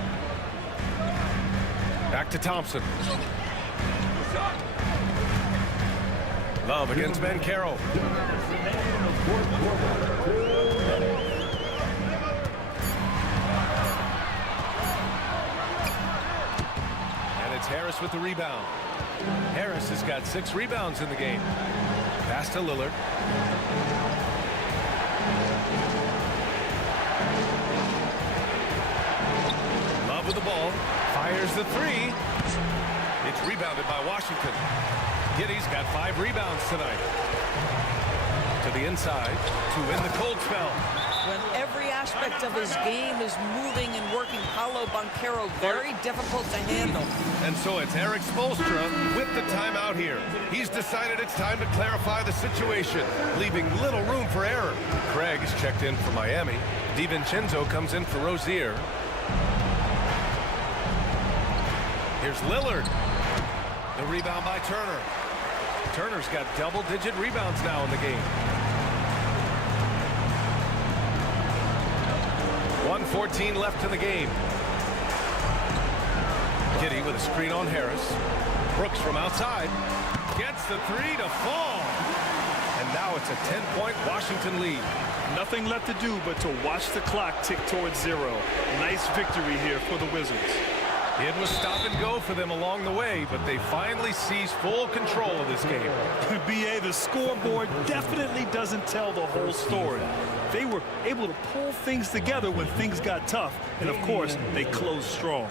Back to Thompson. Love against Banchero. And it's Harris with the rebound. Harris has got 6 rebounds in the game. Pass to Lillard. Love with the ball. Fires the three. It's rebounded by Washington. Giddy's got 5 rebounds tonight. To the inside to win the cold spell. When every aspect of his game is moving and working, Paolo Banchero very difficult to handle. And so it's Eric Spoelstra with the timeout here. He's decided it's time to clarify the situation, leaving little room for error. Craig is checked in for Miami. DiVincenzo comes in for Rozier. Here's Lillard. The rebound by Turner. Turner's got double-digit rebounds now in the game. 1:14 left in the game. Giddy with a screen on Harris. Brooks from outside. Gets the three to fall. And now it's a 10-point Washington lead. Nothing left to do but to watch the clock tick towards 0. Nice victory here for the Wizards. It was stop and go for them along the way, but they finally seized full control of this game. BA, the scoreboard definitely doesn't tell the whole story. They were able to pull things together when things got tough, and of course, they closed strong.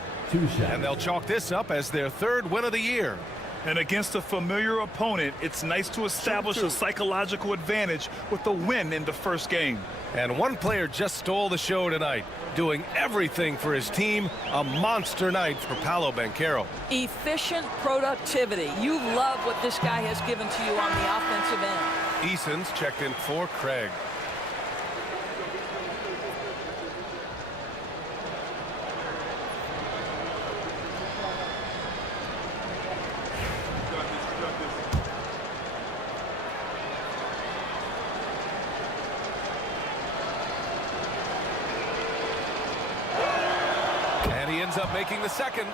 And they'll chalk this up as their 3rd win of the year. And against a familiar opponent, it's nice to establish a psychological advantage with the win in the first game. And one player just stole the show tonight, doing everything for his team. A monster night for Paolo Banchero. Efficient productivity. You love what this guy has given to you on the offensive end. Eason's checked in for Craig. Up making the second,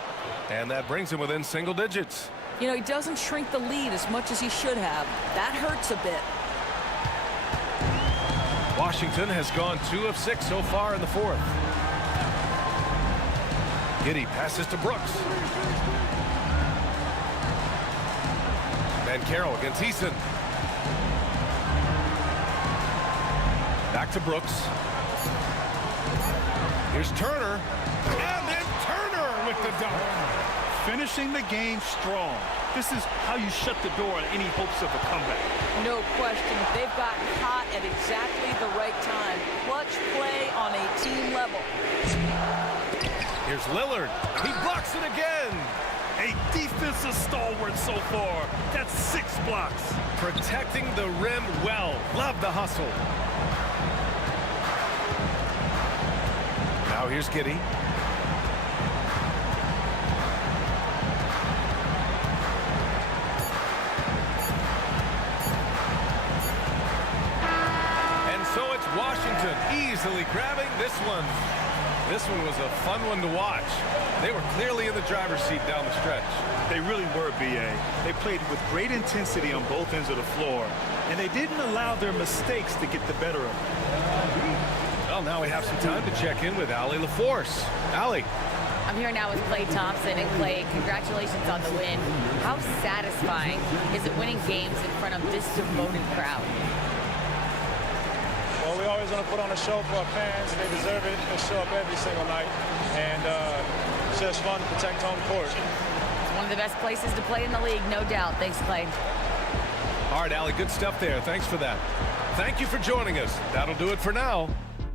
and that brings him within single digits. You know, he doesn't shrink the lead as much as he should have. That hurts a bit. Washington has gone 2 of 6 so far in the fourth. Giddey passes to Brooks. Banchero against Eason. Back to Brooks. Here's Turner. And then Turner with the dunk. Finishing the game strong. This is how you shut the door on any hopes of a comeback. No question. They've gotten hot at exactly the right time. Clutch play on a team level. Here's Lillard. He blocks it again. A defensive stalwart so far. That's 6 blocks. Protecting the rim well. Love the hustle. Now here's Giddey. And so it's Washington easily grabbing this one. This one was a fun one to watch. They were clearly in the driver's seat down the stretch. They really were, B.A. They played with great intensity on both ends of the floor, and they didn't allow their mistakes to get the better of them. Well, now we have some time to check in with Allie LaForce. Allie. I'm here now with Klay Thompson. And Klay, congratulations on the win. How satisfying is it winning games in front of this devoted crowd? Well, we always want to put on a show for our fans. They deserve it. They show up every single night. And it's just fun to protect home court. It's one of the best places to play in the league, no doubt. Thanks, Klay. All right, Allie, good stuff there. Thanks for that. Thank you for joining us. That'll do it for now.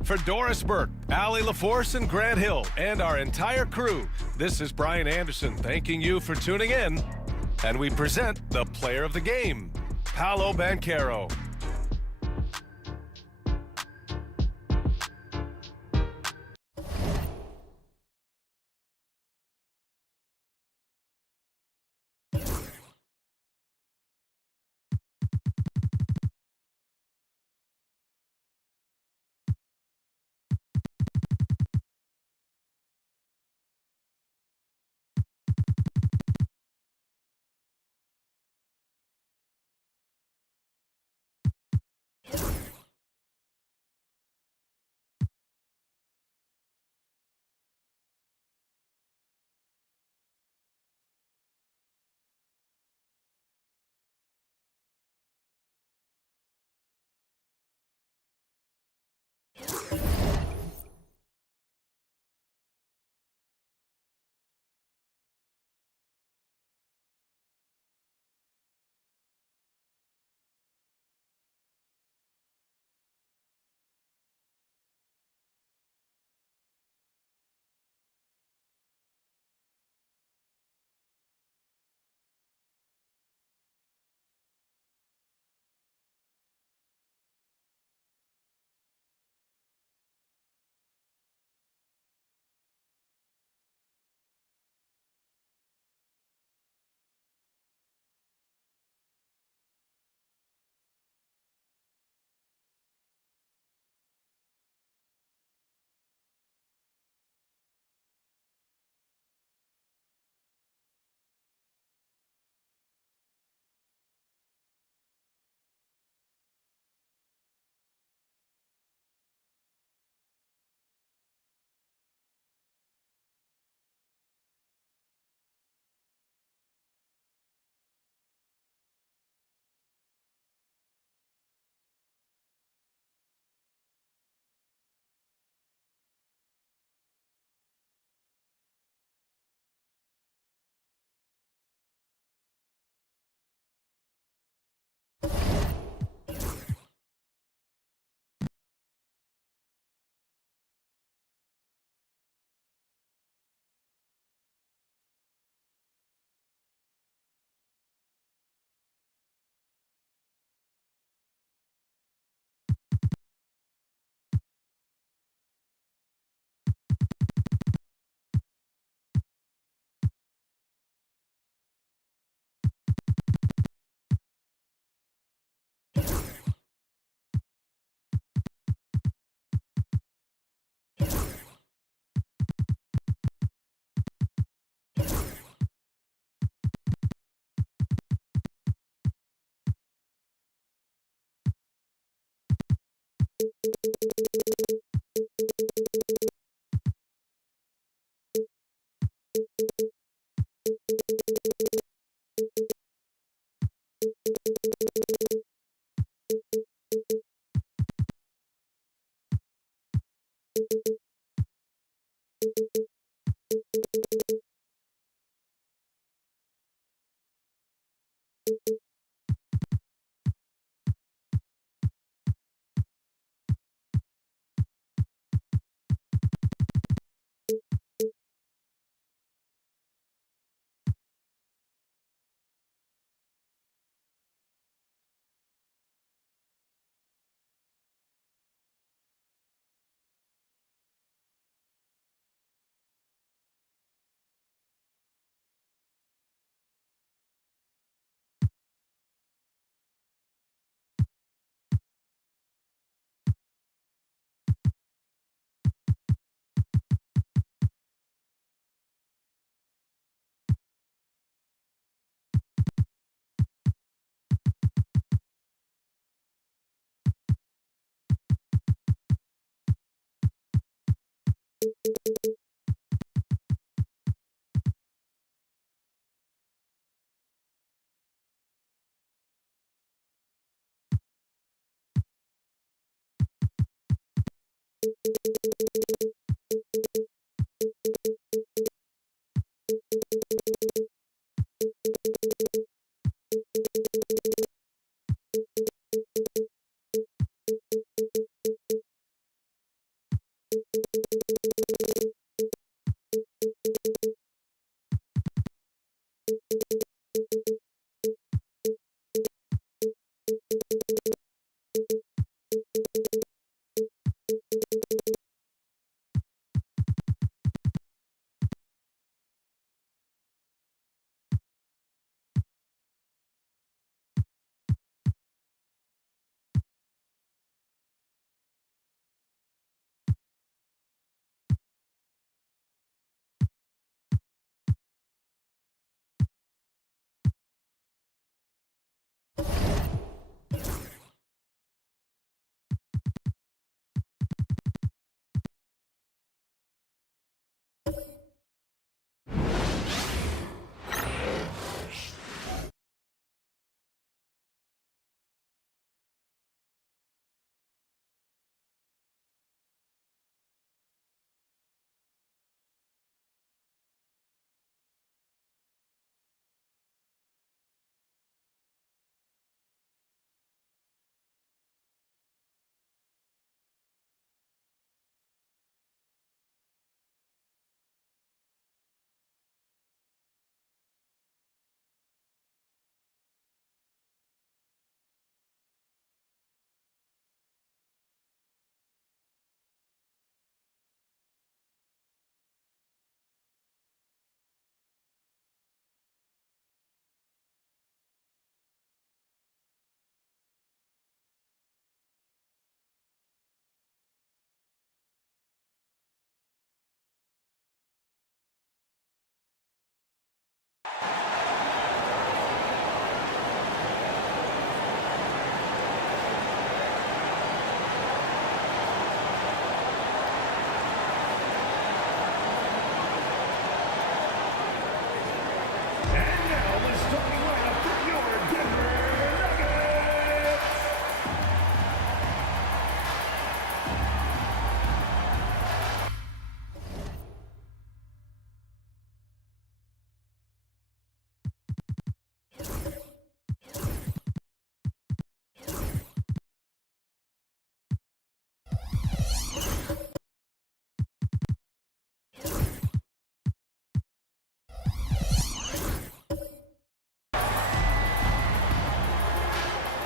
For Doris Burke, Allie LaForce, and Grant Hill, and our entire crew, this is Brian Anderson thanking you for tuning in. And we present the player of the game, Paolo Banchero.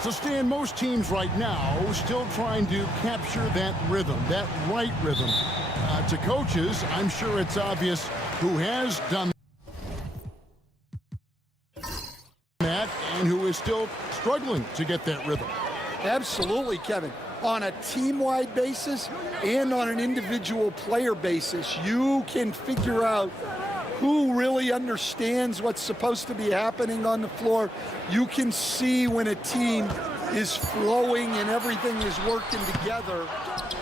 So, Stan, most teams right now still trying to capture that rhythm, that right rhythm. To coaches, I'm sure it's obvious who has done that and who is still struggling to get that rhythm. Absolutely, Kevin. On a team-wide basis and on an individual player basis, you can figure out who really understands what's supposed to be happening on the floor. You can see when a team is flowing and everything is working together.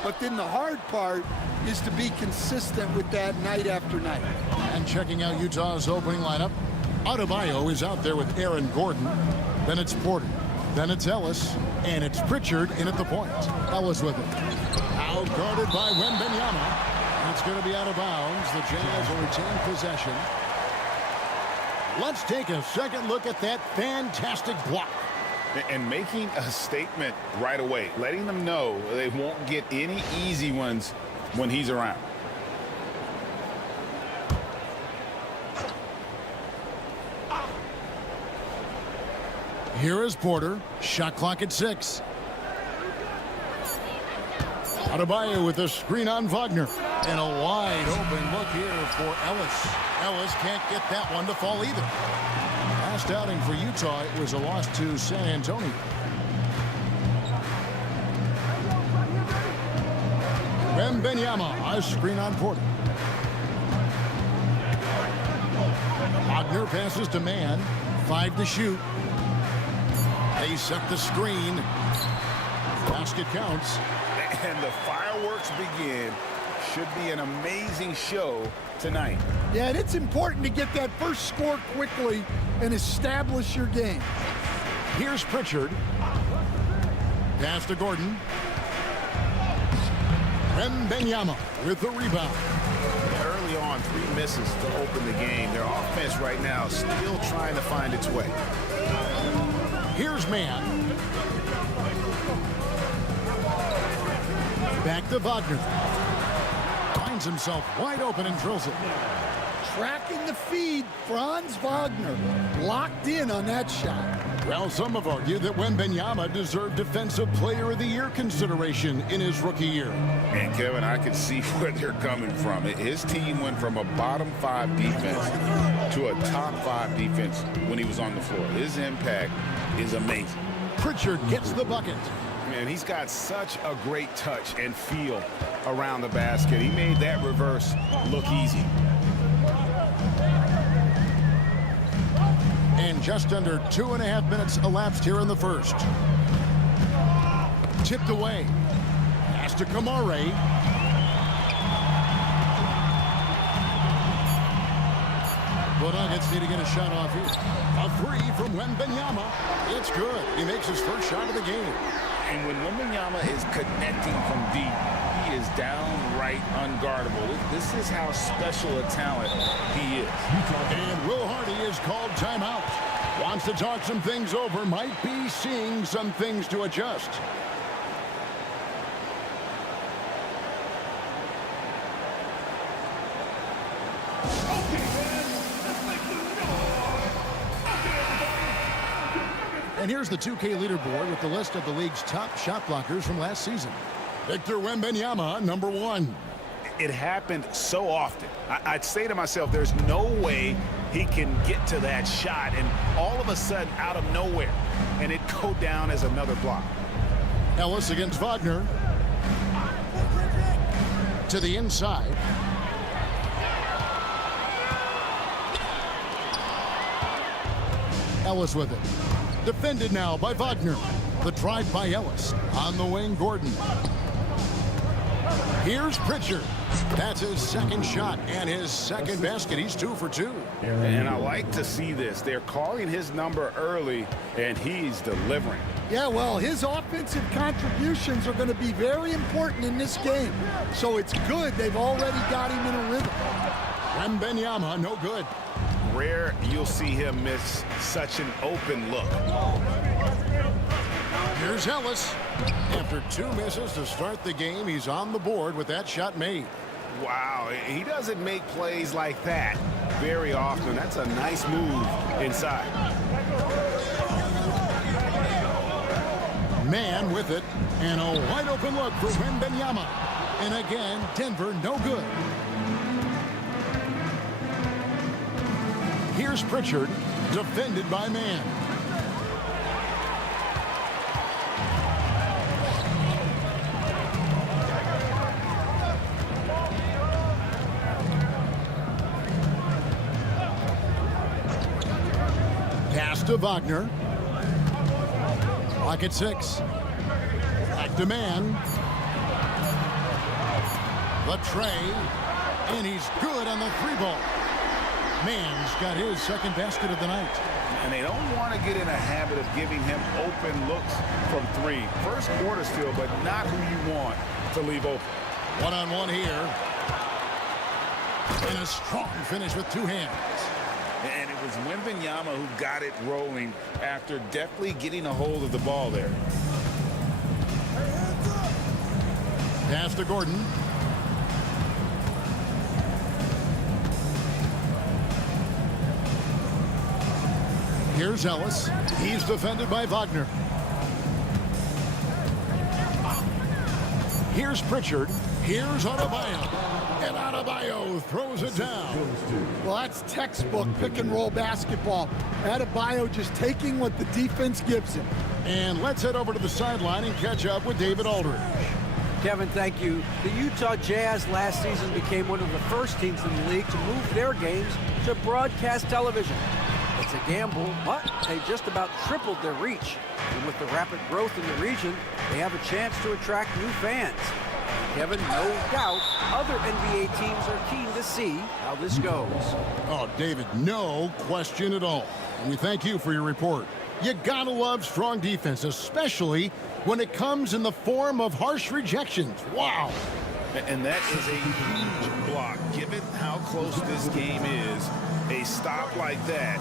But then the hard part is to be consistent with that night after night. And checking out Utah's opening lineup, Adebayo is out there with Aaron Gordon. Then it's Porter. Then it's Ellis. And it's Pritchard in at the point. Ellis with it. Out guarded by Wembanyama. It's going to be out of bounds. The Jazz will retain possession. Let's take a second look at that fantastic block. And making a statement right away, letting them know they won't get any easy ones when he's around. Here is Porter. Shot clock at 6. Adebayo with a screen on Wagner. And a wide open look here for Ellis. Ellis can't get that one to fall either. Last outing for Utah, it was a loss to San Antonio. Wembanyama, a screen on Porter. Wagner passes to Mann. 5 to shoot. They set the screen. Basket counts. And the fireworks begin. Should be an amazing show tonight. Yeah, and it's important to get that first score quickly and establish your game. Here's Pritchard. Pass to Gordon. Wembanyama with the rebound. Early on, 3 misses to open the game. Their offense right now still trying to find its way. Here's Mann. Back to Wagner. Finds himself wide open and drills it. Tracking the feed, Franz Wagner locked in on that shot. Well, some have argued that Wembanyama deserved Defensive Player of the Year consideration in his rookie year. And Kevin, I can see where they're coming from. His team went from a bottom 5 defense to a top 5 defense when he was on the floor. His impact is amazing. Pritchard gets the bucket. Man, he's got such a great touch and feel around the basket. He made that reverse look easy. And just under 2.5 minutes elapsed here in the first. Tipped away. Pass to Kamare. The Nuggets need to get a shot off here. A 3 from Wembanyama. It's good. He makes his first shot of the game. And when Wembanyama is connecting from deep, he is downright unguardable. This is how special a talent he is. And Will Hardy is called timeout. Wants to talk some things over. Might be seeing some things to adjust. And here's the 2K leaderboard with the list of the league's top shot blockers from last season. Victor Wembanyama, number 1. It happened so often. I'd say to myself, there's no way he can get to that shot, and all of a sudden, out of nowhere, and it go down as another block. Ellis against Wagner. To the inside. Ellis with it. Defended now by Wagner. The drive by Ellis. On the wing, Gordon. Here's Pritchard. That's his second shot and his second basket. He's 2 for 2. And I like to see this. They're calling his number early, and he's delivering. Yeah, well, his offensive contributions are going to be very important in this game. So it's good they've already got him in a rhythm. Wembanyama, no good. Rare you'll see him miss such an open look. Here's Ellis. After 2 misses to start the game, he's on the board with that shot made. Wow, he doesn't make plays like that very often. That's a nice move inside. Man with it, and a wide open look for Wembanyama. And again, Denver no good. Here's Pritchard, defended by Mann. Pass to Wagner. Lock at 6. Back to Mann. The tray. And he's good on the 3-ball. Mann's got his second basket of the night. And they don't want to get in a habit of giving him open looks from 3. First quarter still, but not who you want to leave open. One-on-one here. And a strong finish with 2 hands. And it was Wembanyama who got it rolling after deftly getting a hold of the ball there. Pass to Gordon. Here's Ellis. He's defended by Wagner. Here's Pritchard. Here's Adebayo. And Adebayo throws it down. Well, that's textbook pick-and-roll basketball. Adebayo just taking what the defense gives him. And let's head over to the sideline and catch up with David Aldridge. Kevin, thank you. The Utah Jazz last season became one of the first teams in the league to move their games to broadcast television. It's a gamble, but they just about tripled their reach. And with the rapid growth in the region, they have a chance to attract new fans. Kevin, no doubt, other NBA teams are keen to see how this goes. Oh, David, no question at all. And we thank you for your report. You gotta love strong defense, especially when it comes in the form of harsh rejections. Wow. And that is a huge block. Given how close this game is, a stop like that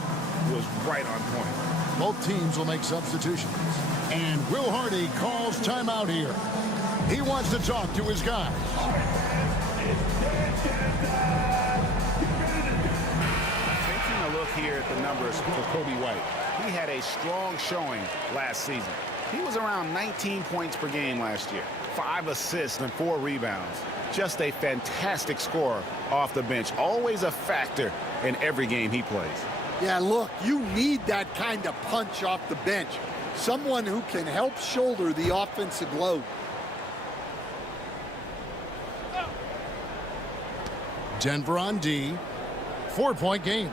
was right on point. Both teams will make substitutions. And Will Hardy calls timeout here. He wants to talk to his guys. Taking a look here at the numbers for Kobe White. He had a strong showing last season. He was around 19 points per game last year. 5 assists and 4 rebounds. Just a fantastic scorer off the bench. Always a factor in every game he plays. Yeah, look, you need that kind of punch off the bench. Someone who can help shoulder the offensive load. Denver on D. 4-point game.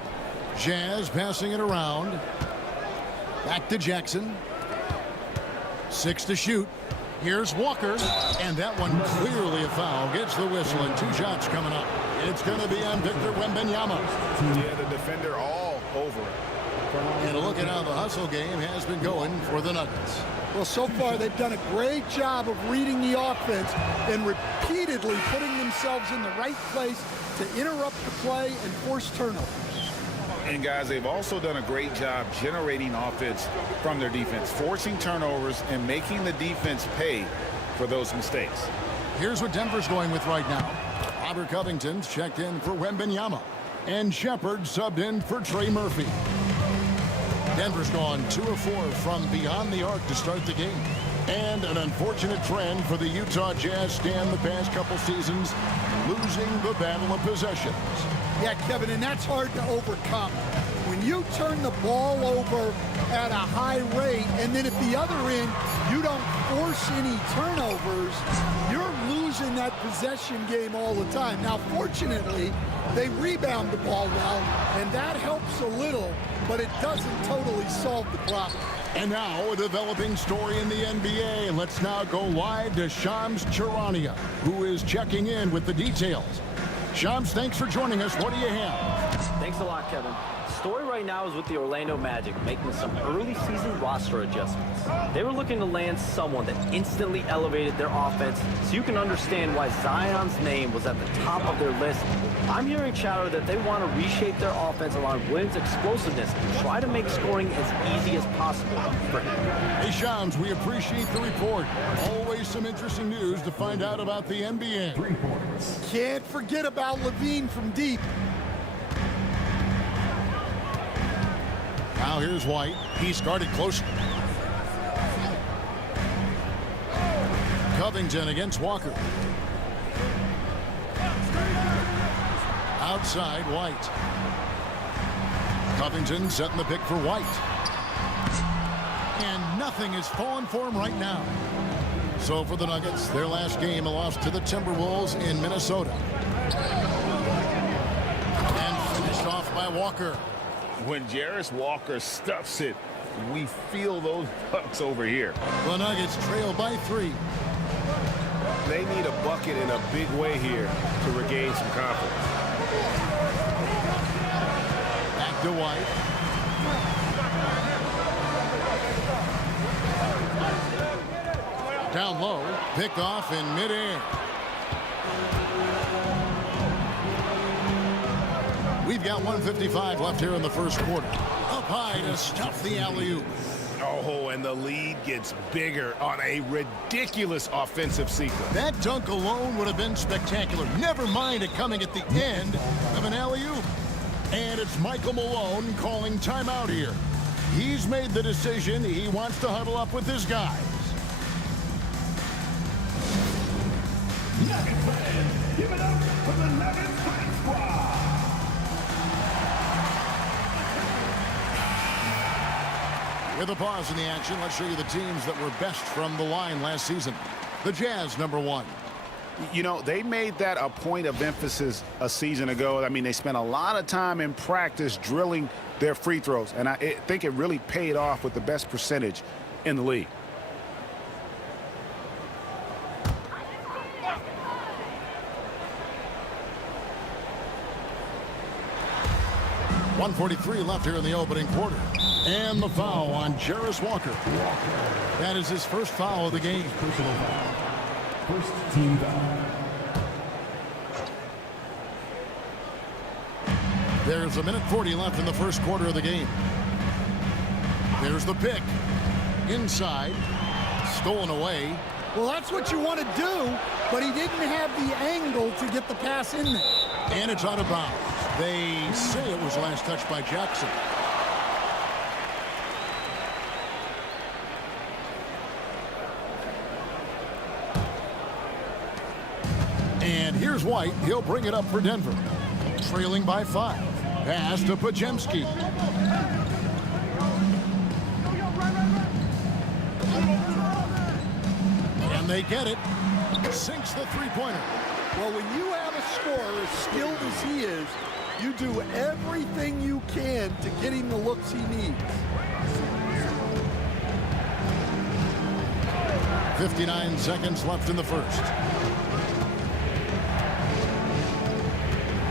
Jazz passing it around. Back to Jackson. 6 to shoot. Here's Walker. And that one clearly a foul. Gets the whistle and 2 shots coming up. It's going to be on Victor Wembanyama. Yeah, the defender all over it. And a look at how the hustle game has been going for the Nuggets. Well, so far they've done a great job of reading the offense and repeatedly putting themselves in the right place to interrupt the play and force turnovers. And guys, they've also done a great job generating offense from their defense, forcing turnovers and making the defense pay for those mistakes. Here's what Denver's going with right now. Robert Covington's checked in for Wembanyama. And Shepard subbed in for Trey Murphy. Denver's gone 2 of 4 from beyond the arc to start the game. And an unfortunate trend for the Utah Jazz stand the past couple seasons, losing the battle of possessions. Yeah, Kevin, and that's hard to overcome. When you turn the ball over at a high rate, and then at the other end, you don't force any turnovers, you're losing that possession game all the time. Now, fortunately, they rebound the ball well, and that helps a little, but it doesn't totally solve the problem. And now a developing story in the NBA. Let's now go live to Shams Charania, who is checking in with the details. Shams, thanks for joining us. What do you have? Thanks a lot, Kevin. The story right now is with the Orlando Magic making some early season roster adjustments. They were looking to land someone that instantly elevated their offense, so you can understand why Zion's name was at the top of their list. I'm hearing chatter that they want to reshape their offense around Williams' explosiveness and try to make scoring as easy as possible for him. Hey, Shams, we appreciate the report. Always some interesting news to find out about the NBA. 3 points. Can't forget about Levine from deep. Now here's White. He's guarded closely. Covington against Walker. Outside, White. Covington setting the pick for White. And nothing is falling for him right now. So for the Nuggets, their last game, a loss to the Timberwolves in Minnesota. And finished off by Walker. When Jarris Walker stuffs it, we feel those bucks over here. The Nuggets trail by 3. They need a bucket in a big way here to regain some confidence. Back to White. Down low, picked off in midair. We've got 1:55 left here in the first quarter. Up high to stuff the alley-oop. Oh, and the lead gets bigger on a ridiculous offensive sequence. That dunk alone would have been spectacular. Never mind it coming at the end of an alley-oop. And it's Michael Malone calling timeout here. He's made the decision. He wants to huddle up with his guys. Nuggets fans, give it up for the Nuggets Fight Squad. With a pause in the action, let's show you the teams that were best from the line last season. The Jazz, number 1. You know, they made that a point of emphasis a season ago. I mean, they spent a lot of time in practice drilling their free throws, and I think it really paid off with the best percentage in the league. .143 left here in the opening quarter. And the foul on Jarris Walker. That is his first foul of the game. Personal foul. First team foul. There's 1:40 left in the first quarter of the game. There's the pick. Inside. Stolen away. Well, that's what you want to do, but he didn't have the angle to get the pass in there. And it's out of bounds. They say it was last touched by Jackson. And here's White. He'll bring it up for Denver. Trailing by 5. Pass to Pajemski. And they get it. Sinks the three-pointer. Well, when you have a scorer as skilled as he is, you do everything you can to get him the looks he needs. 59 seconds left in the first.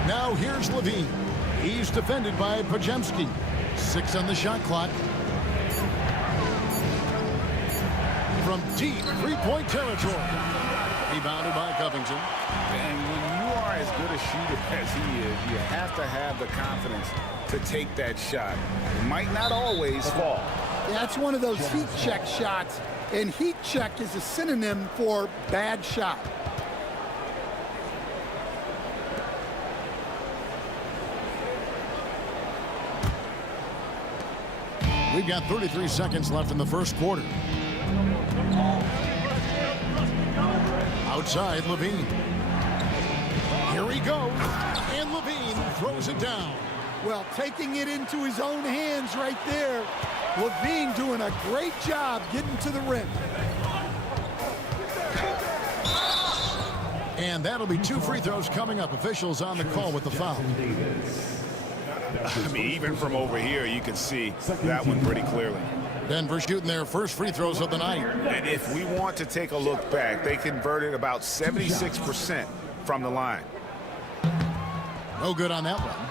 Now here's Levine. He's defended by Pajemski. 6 on the shot clock. From deep three-point territory. Rebounded by Covington. And when you are as good a shooter as he is, you have to have the confidence to take that shot. It might not always fall. That's one of those heat check shots, and heat check is a synonym for bad shot. We've got 33 seconds left in the first quarter. Outside, Levine. Here he goes, and Levine throws it down. Well, taking it into his own hands right there. Levine doing a great job getting to the rim. And that'll be 2 free throws coming up. Officials on the call with the foul. I mean, even from over here, you can see that one pretty clearly. Denver shooting their first free throws of the night. And if we want to take a look back, they converted about 76% from the line. No good on that one.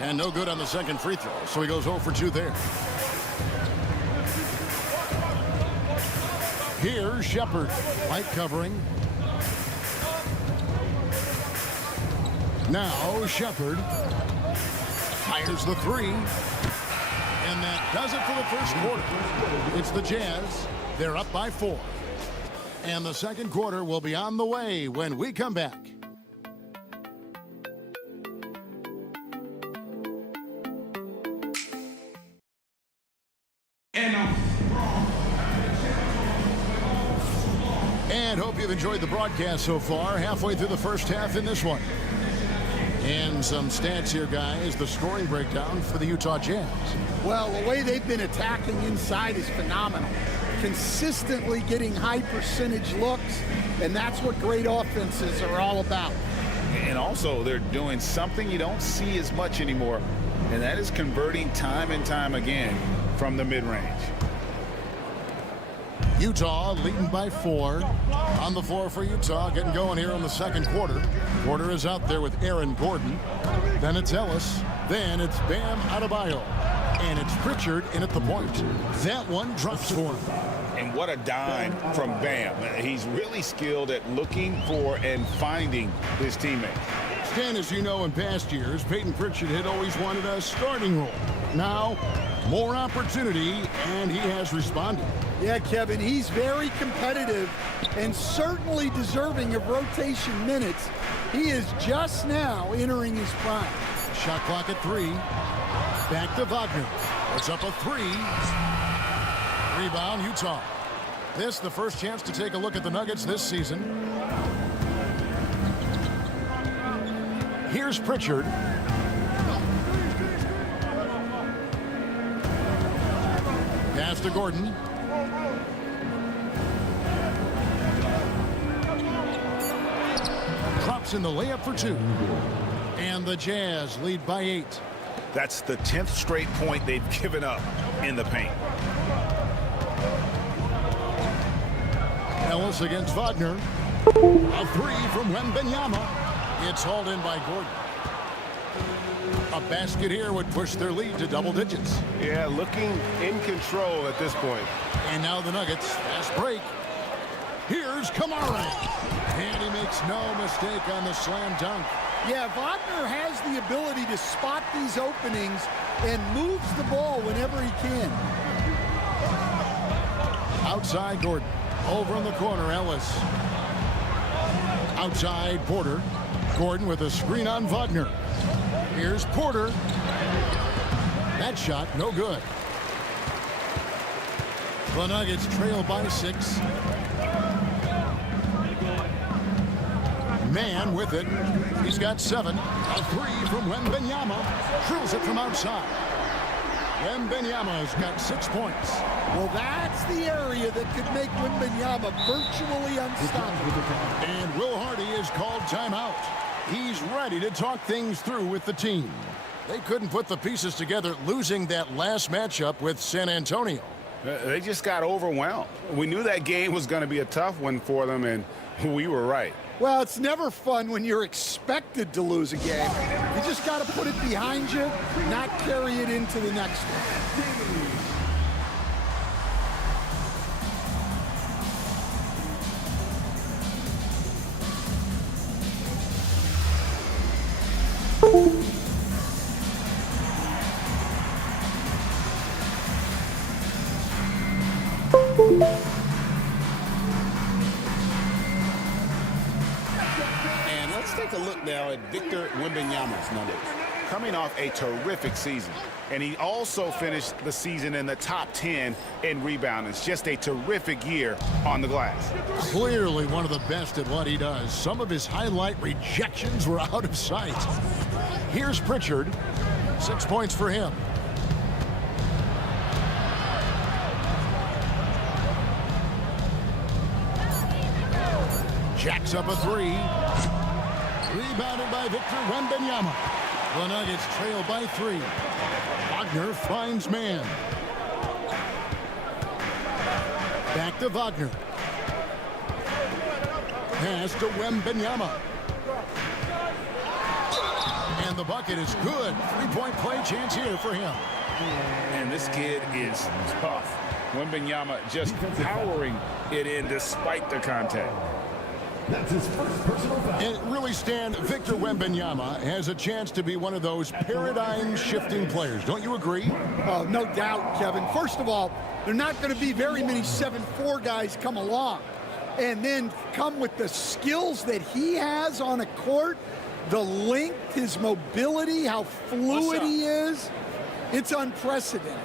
And no good on the second free throw, so he goes 0 for 2 there. Here's Shepard. Light covering. Now Shepard fires the 3. And that does it for the first quarter. It's the Jazz. They're up by 4. And the second quarter will be on the way when we come back. And hope you've enjoyed the broadcast so far. Halfway through the first half in this one. And some stats here, guys. The scoring breakdown for the Utah Jazz. Well, the way they've been attacking inside is phenomenal. Consistently getting high percentage looks, and that's what great offenses are all about. And also, they're doing something you don't see as much anymore, and that is converting time and time again from the mid-range. Utah leading by 4. On the floor for Utah, getting going here in the second quarter. Porter is out there with Aaron Gordon. Then it's Ellis. Then it's Bam Adebayo. And it's Pritchard in at the point. That one drops for him. And what a dime from Bam. He's really skilled at looking for and finding his teammates. Stan, as you know, in past years, Peyton Pritchard had always wanted a starting role. Now, more opportunity, and he has responded. Yeah, Kevin, he's very competitive and certainly deserving of rotation minutes. He is just now entering his prime. Shot clock at 3. Back to Wagner. It's up a 3. Rebound, Utah. This, the first chance to take a look at the Nuggets this season. Here's Pritchard. Pass to Gordon. Drops in the layup for 2. And the Jazz lead by 8. That's the 10th straight point they've given up in the paint. Ellis against Wagner. A three from Wembanyama. It's hauled in by Gordon. A basket here would push their lead to double digits. Yeah, looking in control at this point. And now the Nuggets. Fast break. Here's Kamara. And he makes no mistake on the slam dunk. Yeah, Wagner has the ability to spot these openings and moves the ball whenever he can. Outside Gordon. Over in the corner, Ellis. Outside Porter. Gordon with a screen on Wagner. Here's Porter. That shot, no good. The Nuggets trail by 6. Man with it. He's got 7. A three from Wembanyama. Drills it from outside. Wembanyama's got 6 points. Well, that's the area that could make Wembanyama virtually unstoppable. And Will Hardy is called timeout. He's ready to talk things through with the team. They couldn't put the pieces together, losing that last matchup with San Antonio. They just got overwhelmed. We knew that game was going to be a tough one for them, and we were right. Well, it's never fun when you're expected to lose a game. You just got to put it behind you, not carry it into the next one. And let's take a look now at Victor Wembanyama's numbers. Coming off a terrific season. And he also finished the season in the top 10 in rebounding. It's just a terrific year on the glass. Clearly one of the best at what he does. Some of his highlight rejections were out of sight. Here's Pritchard. 6 points for him. Jacks up a three. Rebounded by Victor Wembanyama. The Nuggets trail by 3. Wagner finds man. Back to Wagner. Pass to Wembanyama. And the bucket is good. 3-point play chance here for him. And this kid is tough. Wembanyama just powering it in despite the contact. That's his first personal foul. And really, Stan, Victor Wembanyama has a chance to be one of those paradigm-shifting players. Don't you agree? Oh, no doubt, Kevin. First of all, there are not going to be very many 7'4" guys come along and then come with the skills that he has on a court, the length, his mobility, how fluid he is. It's unprecedented.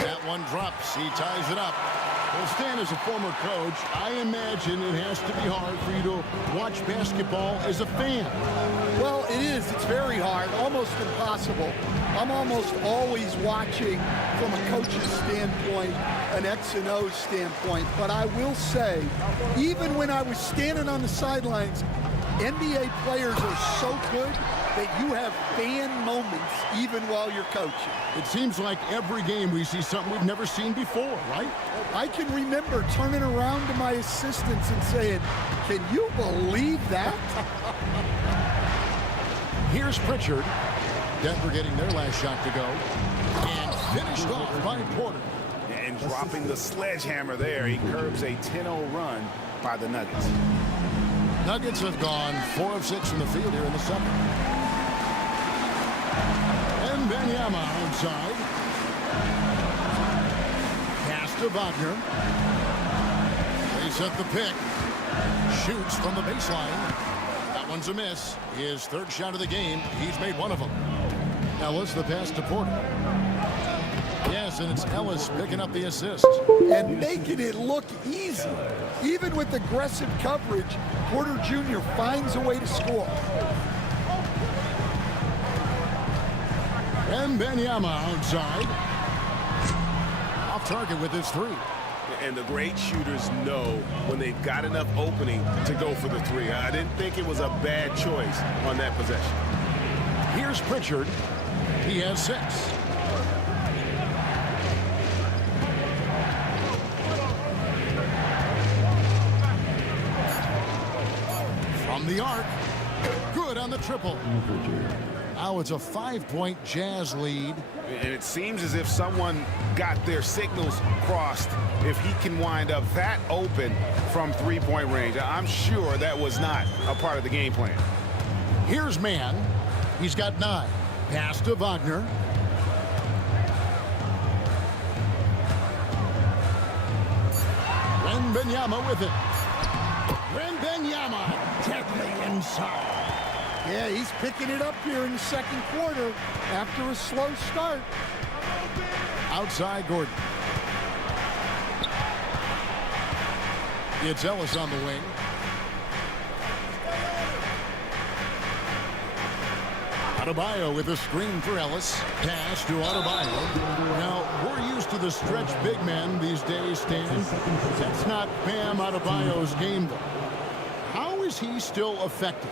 That one drops. He ties it up. Well, Stan, as a former coach, I imagine it has to be hard for you to watch basketball as a fan. Well, it is. It's very hard, almost impossible. I'm almost always watching from a coach's standpoint, an X and O standpoint. But I will say, even when I was standing on the sidelines, NBA players are so good that you have fan moments even while you're coaching. It seems like every game we see something we've never seen before, right? I can remember turning around to my assistants and saying, can you believe that? Here's Pritchard. Denver getting their last shot to go. And finished off by Porter. And dropping the sledgehammer there, he curbs a 10-0 run by the Nuggets. Nuggets have gone 4 of 6 from the field here in the second. And Wembanyama outside. Pass to Wagner. They set the pick. Shoots from the baseline. That one's a miss. His third shot of the game. He's made one of them. Ellis, the pass to Porter. Yes, and it's Ellis picking up the assist. And making it look easy. Even with aggressive coverage, Porter Jr. finds a way to score. And Wembanyama outside. Off target with his 3. And the great shooters know when they've got enough opening to go for the 3. I didn't think it was a bad choice on that possession. Here's Pritchard. He has 6. From the arc. Good on the triple. Now it's a 5-point Jazz lead. And it seems as if someone got their signals crossed if he can wind up that open from three-point range. I'm sure that was not a part of the game plan. Here's Mann. He's got 9. Pass to Wagner. Wembanyama with it. Wembanyama deadly inside. Yeah, he's picking it up here in the second quarter after a slow start. Outside Gordon. It's Ellis on the wing. Adebayo with a screen for Ellis. Pass to Adebayo. Now, we're used to the stretch big men these days, Stan. That's not Bam Adebayo's game, though. How is he still effective?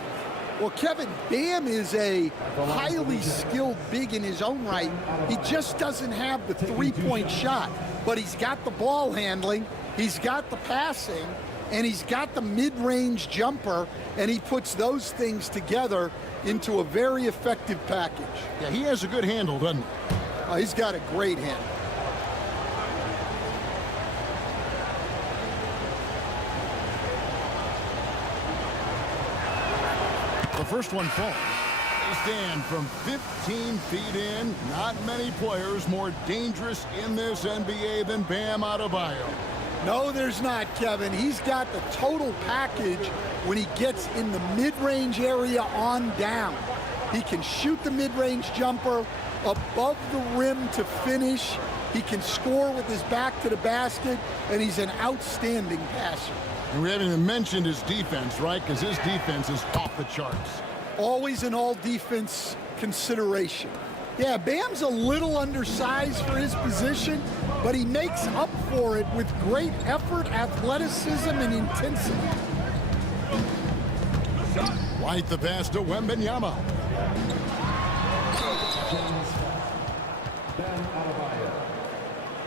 Well, Kevin, Bam is a highly skilled big in his own right. He just doesn't have the three-point shot, but he's got the ball handling, he's got the passing, and he's got the mid-range jumper, and he puts those things together into a very effective package. Yeah, he has a good handle, doesn't he? He's got a great handle. The first one falls. They stand from 15 feet in. Not many players more dangerous in this NBA than Bam Adebayo. No, there's not, Kevin. He's got the total package when he gets in the mid-range area on down. He can shoot the mid-range jumper above the rim to finish. He can score with his back to the basket, and he's an outstanding passer. And we haven't even mentioned his defense, right? Because his defense is off the charts. Always an all-defense consideration. Yeah, Bam's a little undersized for his position, but he makes up for it with great effort, athleticism, and intensity. White the pass to Wembanyama.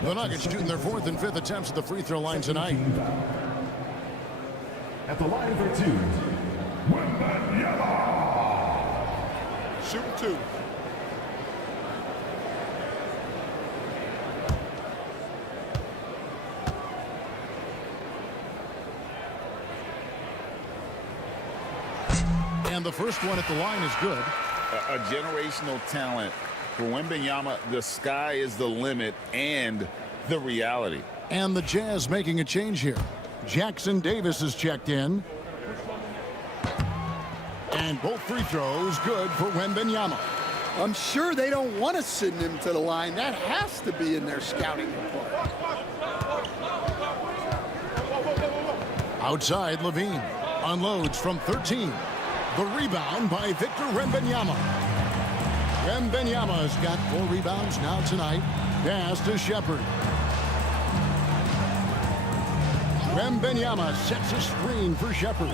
The Nuggets shooting their 4th and 5th attempts at the free throw line tonight. At the line for 2, Wembanyama. Shoot 2. And the first one at the line is good. A generational talent. For Wembanyama, the sky is the limit and the reality. And the Jazz making a change here. Jackson Davis is checked in. And both free throws good for Wembanyama. I'm sure they don't want to send him to the line. That has to be in their scouting report. Outside, Levine unloads from 13. The rebound by Victor Wembanyama. Wembanyama's got 4 rebounds now tonight. Pass to Shepherd. Wembanyama sets a screen for Shepherd.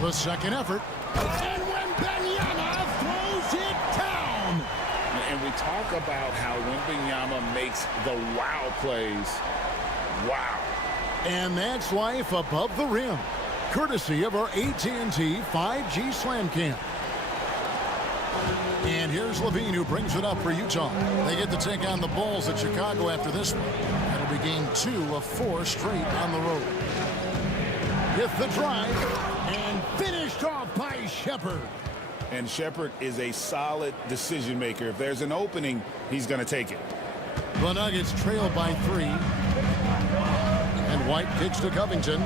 The second effort. And Wembanyama throws it down. And we talk about how Wembanyama makes the wow plays. Wow. And that's life above the rim. Courtesy of our AT&T 5G Slam Cam. And here's Levine, who brings it up for Utah. They get to take on the Bulls at Chicago after this one. That'll be game 2 of 4 straight on the road. With the drive, and finished off by Shepherd. And Shepherd is a solid decision maker. If there's an opening, he's going to take it. The Nuggets trail by 3. And White kicks to Covington.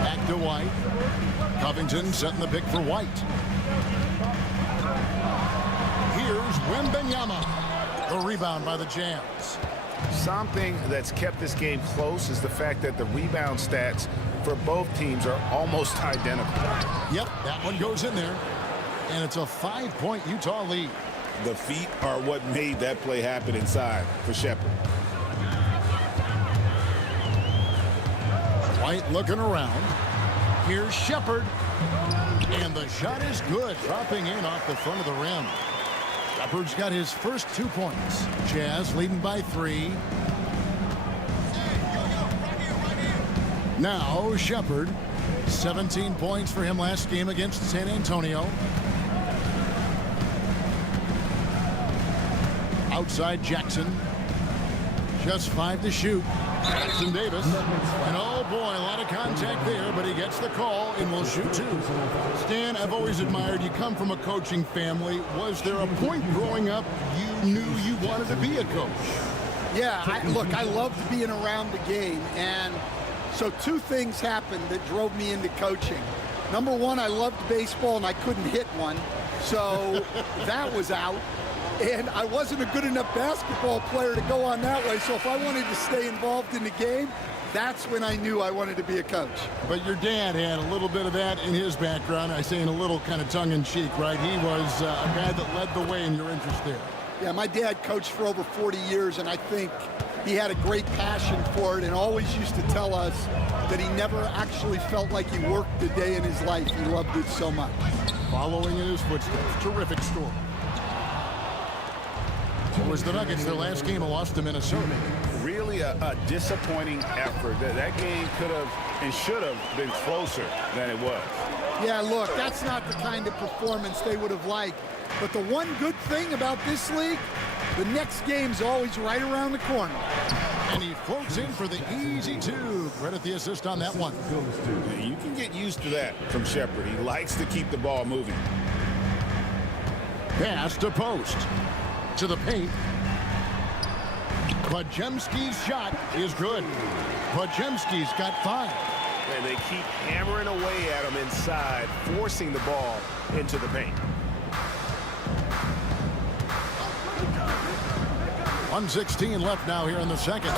Back to White. Covington setting the pick for White. Here's Wembanyama. The rebound by the Jazz. Something that's kept this game close is the fact that the rebound stats for both teams are almost identical. Yep, that one goes in there. And it's a 5-point Utah lead. The feet are what made that play happen inside for Shepherd. White looking around. Here's Shepherd. And the shot is good, dropping in off the front of the rim. Shepard's got his first 2 points. Jazz leading by 3. Now Shepard, 17 points for him last game against San Antonio. Outside Jackson. Just 5 to shoot. Jackson Davis. And oh boy, a lot of contact there, but he gets the call and will shoot 2. Stan, I've always admired you. Come from a coaching family. Was there a point growing up you knew you wanted to be a coach? Yeah, look, I loved being around the game, and so 2 things happened that drove me into coaching. Number 1, I loved baseball and I couldn't hit one, so that was out. And I wasn't a good enough basketball player to go on that way, so if I wanted to stay involved in the game, that's when I knew I wanted to be a coach. But your dad had a little bit of that in his background. I say in a little kind of tongue-in-cheek, right? He was a guy that led the way in your interest there. Yeah, my dad coached for over 40 years, and I think he had a great passion for it and always used to tell us that he never actually felt like he worked a day in his life. He loved it so much. Following in his footsteps. Terrific story. It was the Nuggets, their last game, a loss to Minnesota. Really a disappointing effort. That game could have and should have been closer than it was. Yeah, look, that's not the kind of performance they would have liked. But the one good thing about this league, the next game's always right around the corner. And he floats in for the easy 2. Credit the assist on that one. You can get used to that from Shepard. He likes to keep the ball moving. Pass to post. To the paint. Podziemski's shot is good. Podziemski's got 5. And they keep hammering away at him inside, forcing the ball into the paint. 1:16 left now here in the second.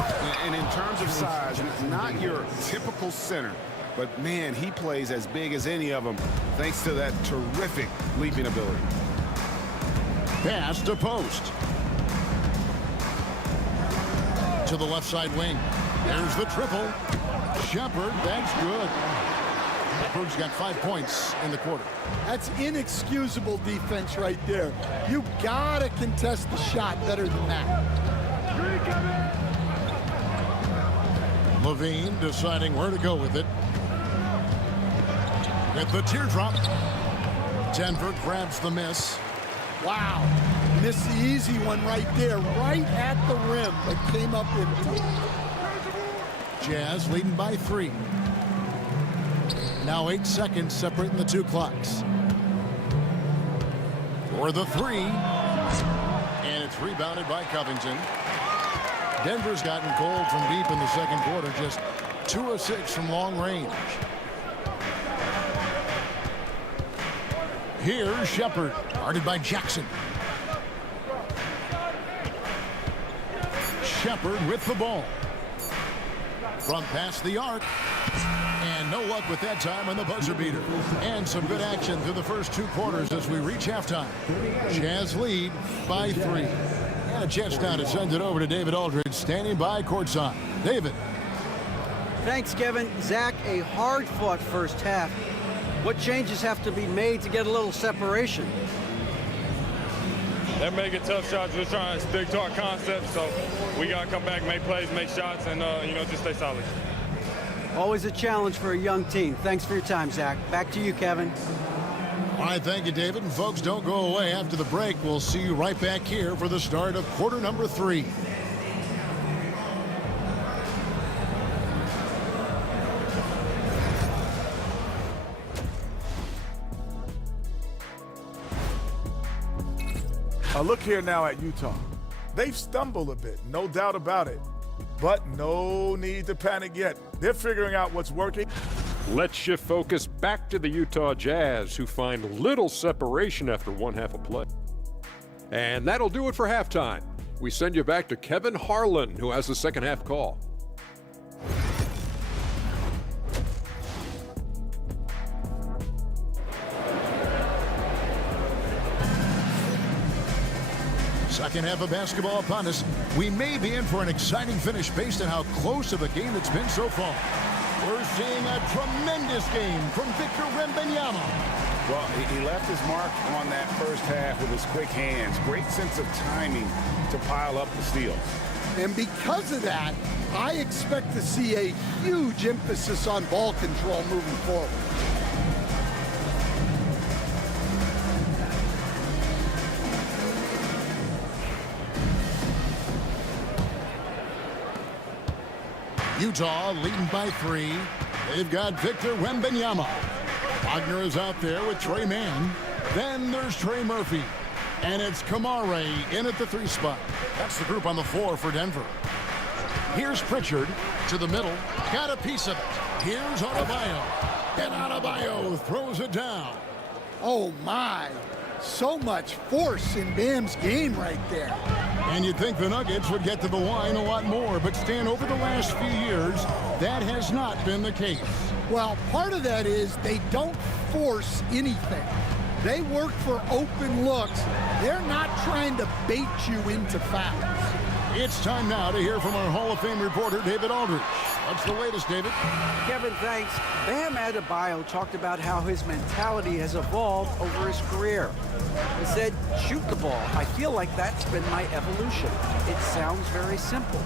And in terms of size, not your typical center, but man, he plays as big as any of them thanks to that terrific leaping ability. Pass to post. To the left side wing. There's the triple. Shepard, that's good. Shepard's got 5 points in the quarter. That's inexcusable defense right there. You gotta contest the shot better than that. Levine deciding where to go with it. With the teardrop. Denver grabs the miss. Wow. Missed the easy one right there, right at the rim, but came up empty. Jazz leading by 3. Now 8 seconds separating the 2 clocks. For the 3. And it's rebounded by Covington. Denver's gotten cold from deep in the second quarter. Just 2 of 6 from long range. Here's Shepard, guarded by Jackson. Shepard with the ball. From past the arc. And no luck with that time on the buzzer beater. And some good action through the first 2 quarters as we reach halftime. Jazz lead by 3. And a chance now to send it over to David Aldridge, standing by courtside. David. Thanks, Kevin. Zach, a hard-fought first half. What changes have to be made to get a little separation? They're making tough shots. We're trying to stick to our concept, so we got to come back, make plays, make shots, and, just stay solid. Always a challenge for a young team. Thanks for your time, Zach. Back to you, Kevin. All right, thank you, David. And folks, don't go away. After the break, we'll see you right back here for the start of quarter number 3. Look here now at Utah. They've stumbled a bit, no doubt about it. But no need to panic yet. They're figuring out what's working. Let's shift focus back to the Utah Jazz, who find little separation after 1 half of play. And that'll do it for halftime. We send you back to Kevin Harlan, who has the second half call. Second half of basketball upon us. We may be in for an exciting finish based on how close of a game it's been so far. We're seeing a tremendous game from Victor Wembanyama. Well, he left his mark on that first half with his quick hands. Great sense of timing to pile up the steals. And because of that, I expect to see a huge emphasis on ball control moving forward. Utah leading by 3. They've got Victor Wembanyama. Wagner is out there with Trey Mann. Then there's Trey Murphy. And it's Kamare in at the 3 spot. That's the group on the floor for Denver. Here's Pritchard to the middle. Got a piece of it. Here's Adebayo. And Adebayo throws it down. Oh, my. So much force in Bam's game right there. And you'd think the Nuggets would get to the line a lot more, but Stan, over the last few years, that has not been the case. Well, part of that is they don't force anything. They work for open looks. They're not trying to bait you into fouls. It's time now to hear from our Hall of Fame reporter, David Aldridge. What's the latest, David? Kevin, thanks. Bam Adebayo talked about how his mentality has evolved over his career. He said, shoot the ball. I feel like that's been my evolution. It sounds very simple,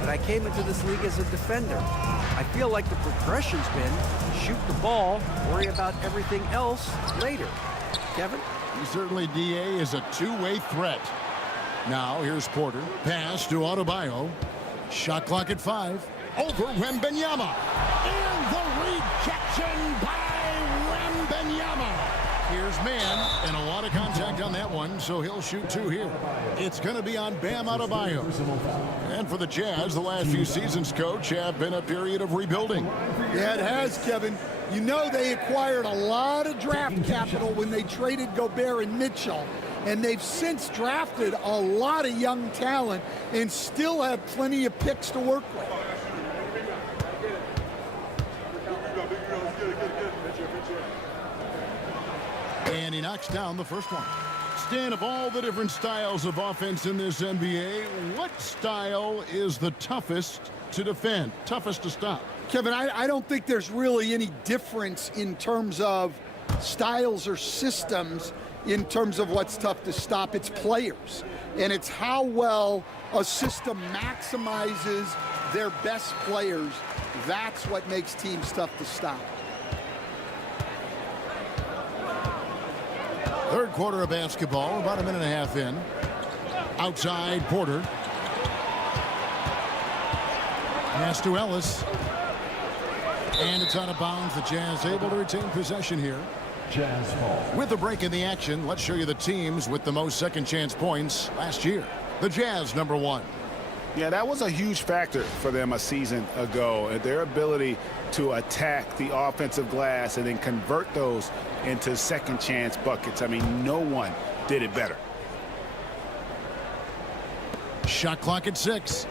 but I came into this league as a defender. I feel like the progression's been shoot the ball, worry about everything else later. Kevin? Certainly, DA is a two-way threat. Now, here's Porter. Pass to Adebayo. Shot clock at 5. Over Wembanyama. And the rejection by Wembanyama. Here's Mann, and a lot of contact on that one, so he'll shoot 2 here. It's going to be on Bam Adebayo. And for the Jazz, the last few seasons, Coach, have been a period of rebuilding. Yeah, it has, Kevin. You know they acquired a lot of draft capital when they traded Gobert and Mitchell. And they've since drafted a lot of young talent and still have plenty of picks to work with. And he knocks down the first one. Stan, of all the different styles of offense in this NBA, what style is the toughest to defend, toughest to stop? Kevin, I don't think there's really any difference in terms of styles or systems in terms of what's tough to stop. It's players. And it's how well a system maximizes their best players. That's what makes teams tough to stop. Third quarter of basketball, about a minute and a half in. Outside, Porter. Pass to Ellis. And it's out of bounds. The Jazz able to retain possession here. Jazz ball. With a break in the action, let's show you the teams with the most second chance points last year. The Jazz, number 1. Yeah, that was a huge factor for them a season ago. Their ability to attack the offensive glass and then convert those into second chance buckets. I mean, no one did it better. Shot clock at 6.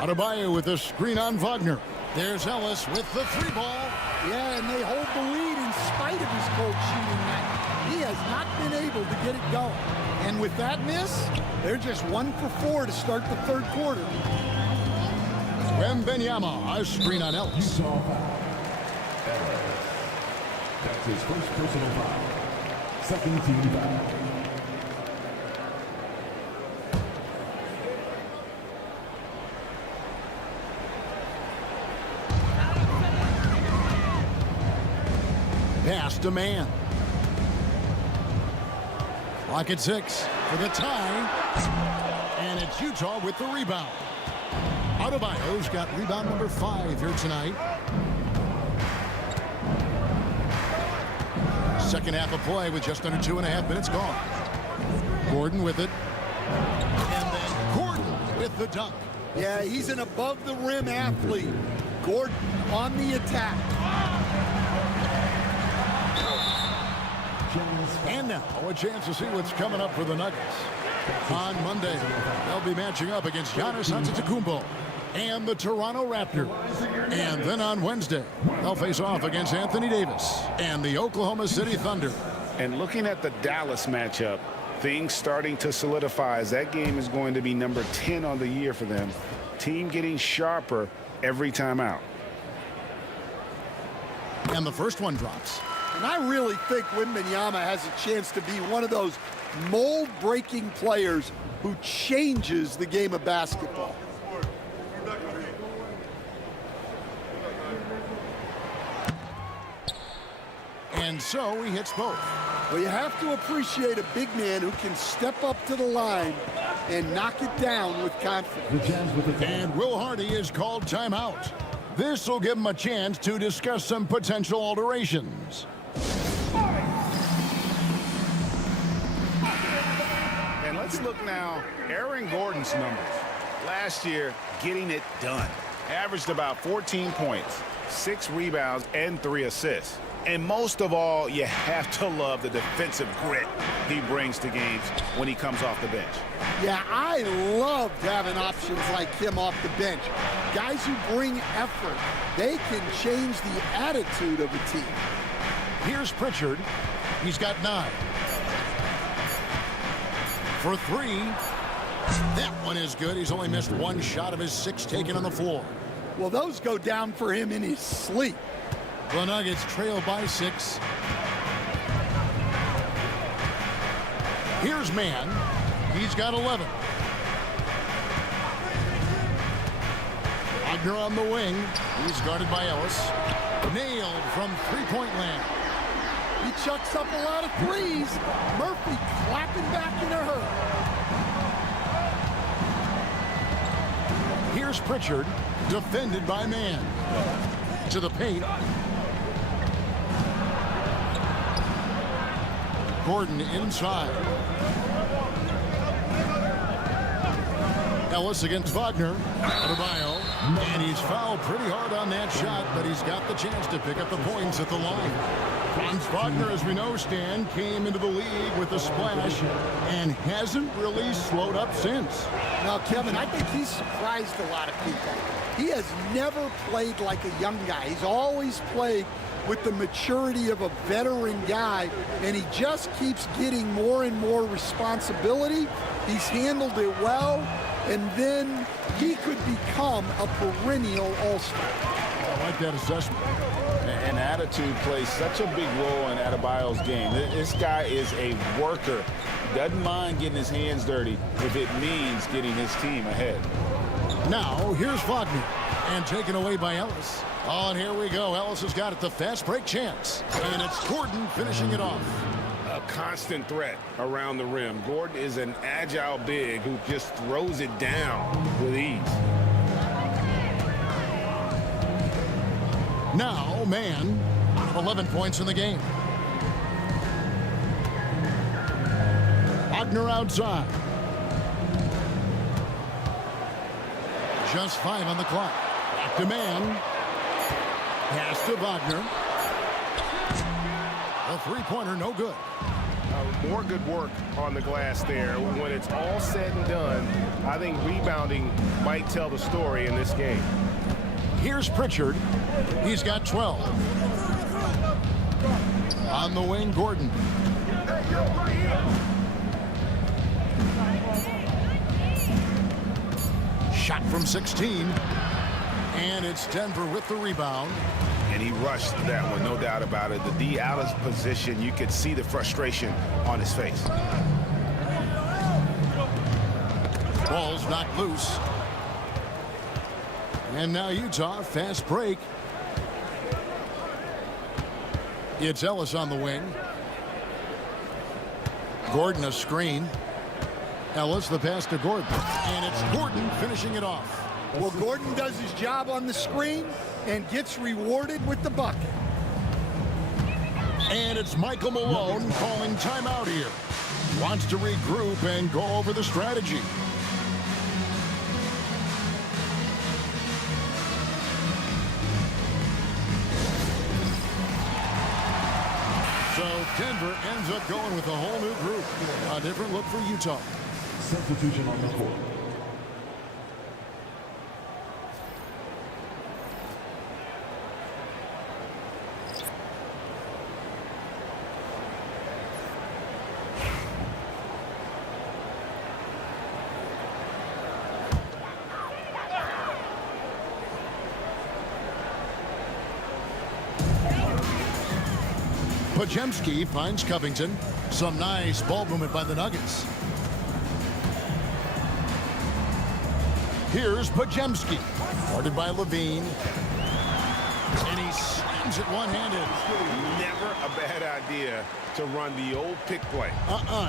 Adebayo with a screen on Wagner. There's Ellis with the 3 ball. Yeah, and they hold the lead in spite of his cold shooting night. He has not been able to get it going. And with that miss, they're just 1 for 4 to start the third quarter. Wembanyama, a screen on Ellis. That's his first personal foul. Second team foul. Pass to Mann. Clock at 6 for the tie. And it's Utah with the rebound. Adebayo's got rebound number 5 here tonight. Second half of play with just under 2.5 minutes gone. Gordon with it. And then Gordon with the dunk. Yeah, he's an above-the-rim athlete. Gordon on the attack. And now a chance to see what's coming up for the Nuggets. On Monday, they'll be matching up against Giannis Antetokounmpo and the Toronto Raptors. And then on Wednesday, they'll face off against Anthony Davis and the Oklahoma City Thunder. And looking at the Dallas matchup, things starting to solidify as that game is going to be number 10 on the year for them. Team getting sharper every time out. And the first one drops. And I really think Wembanyama has a chance to be one of those mold-breaking players who changes the game of basketball. And so he hits both. Well, you have to appreciate a big man who can step up to the line and knock it down with confidence. And Will Hardy is called timeout. This will give him a chance to discuss some potential alterations. And let's look now, Aaron Gordon's numbers. Last year, getting it done. Averaged about 14 points, 6 rebounds, and 3 assists. And most of all, you have to love the defensive grit he brings to games when he comes off the bench. Yeah, I loved having options like him off the bench. Guys who bring effort. They can change the attitude of a team. Here's Pritchard. He's got 9. For 3. That one is good. He's only missed 1 shot of his 6 taken on the floor. Well, those go down for him in his sleep. The Nuggets trail by 6. Here's Mann. He's got 11. Wagner on the wing. He's guarded by Ellis. Nailed from three-point land. He chucks up a lot of threes. Murphy clapping back in a hurry. Here's Pritchard, defended by Mann. To the paint. Gordon inside. Ellis against Wagner. Adebayo. And he's fouled pretty hard on that shot, but he's got the chance to pick up the points at the line. Franz Wagner, as we know, Stan, came into the league with a splash and hasn't really slowed up since. Now, Kevin, I think he's surprised a lot of people. He has never played like a young guy. He's always played with the maturity of a veteran guy, and he just keeps getting more and more responsibility. He's handled it well, and then he could become a perennial all-star. I like that assessment. And attitude plays such a big role in Adebayo's game. This guy is a worker. Doesn't mind getting his hands dirty if it means getting his team ahead. Now, here's Wagner, and taken away by Ellis. Oh, and here we go. Ellis has got it, the fast break chance. And it's Gordon finishing it off. A constant threat around the rim. Gordon is an agile big who just throws it down with ease. Now, Mann, 11 points in the game. Wagner outside. Just 5 on the clock. Back to Mann. Pass to Wagner. A three-pointer, no good. More good work on the glass there. When it's all said and done, I think rebounding might tell the story in this game. Here's Pritchard. He's got 12. On the wing, Gordon. Shot from 16. And it's Denver with the rebound. And he rushed that one, no doubt about it. The D out of position, you could see the frustration on his face. Ball's knocked loose. And now Utah, fast break. It's Ellis on the wing. Gordon a screen. Ellis the pass to Gordon. And it's Gordon finishing it off. Well, Gordon does his job on the screen and gets rewarded with the bucket. And it's Michael Malone calling timeout here. Wants to regroup and go over the strategy. So Denver ends up going with a whole new group. A different look for Utah. Substitution on the court. Podziemski finds Covington. Some nice ball movement by the Nuggets. Here's Podziemski. Guarded by Levine. And he slams it one-handed. Never a bad idea to run the old pick play.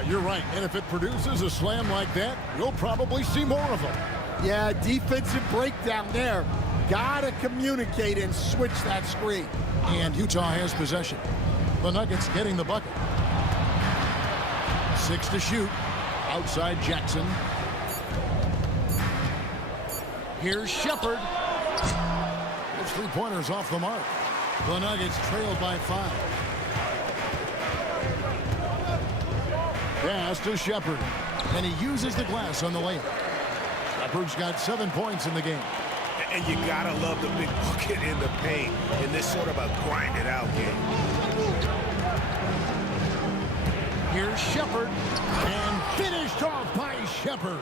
You're right. And if it produces a slam like that, we'll probably see more of them. Yeah, defensive breakdown there. Gotta communicate and switch that screen. And Utah has possession. The Nuggets getting the bucket. 6 to shoot. Outside Jackson. Here's Shepard. His three-pointers off the mark. The Nuggets trailed by 5. Pass to Shepard. And he uses the glass on the layup. Shepard's got 7 points in the game. And you gotta love the big bucket in the paint in this sort of a grind-it-out game. Here's Shepard. And finished off by Shepard.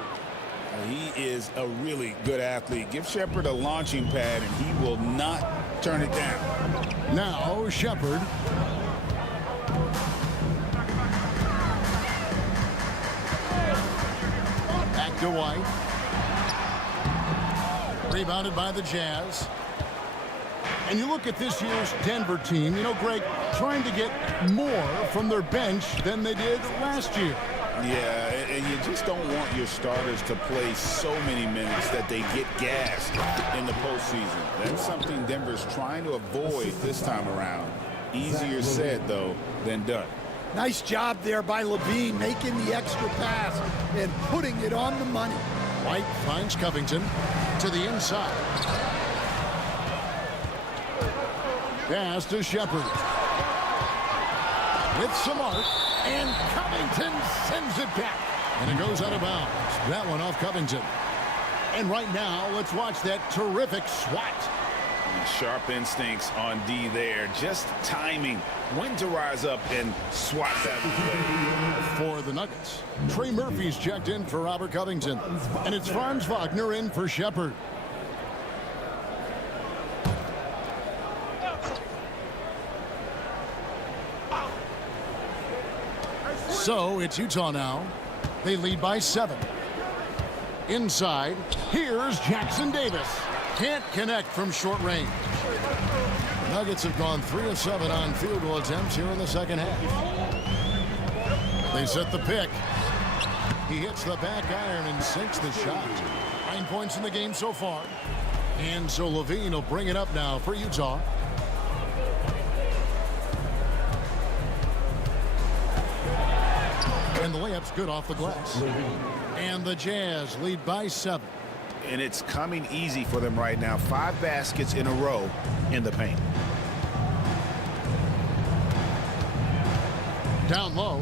He is a really good athlete. Give Shepard a launching pad, and he will not turn it down. Now Shepard. Back to White. Rebounded by the Jazz. And you look at this year's Denver team, you know, Greg, trying to get more from their bench than they did last year. Yeah, and you just don't want your starters to play so many minutes that they get gassed in the postseason. That's something Denver's trying to avoid this time around. Easier said, though, than done. Nice job there by Levine, making the extra pass and putting it on the money. White finds Covington to the inside. Pass to Shepard. With some arc, and Covington sends it back. And it goes out of bounds. That one off Covington. And right now, let's watch that terrific swat. Sharp instincts on D there. Just timing when to rise up and swat that for the Nuggets. Trey Murphy's checked in for Robert Covington. And it's Franz Wagner in for Shepard. So it's Utah now. They lead by 7. Inside, here's Jackson Davis. Can't connect from short range. The Nuggets have gone 3 of 7 on field goal attempts here in the second half. They set the pick. He hits the back iron and sinks the shot. 9 points in the game so far. And so Levine will bring it up now for Utah. And the layup's good off the glass. And the Jazz lead by 7. And it's coming easy for them right now. 5 baskets in a row in the paint. Down low.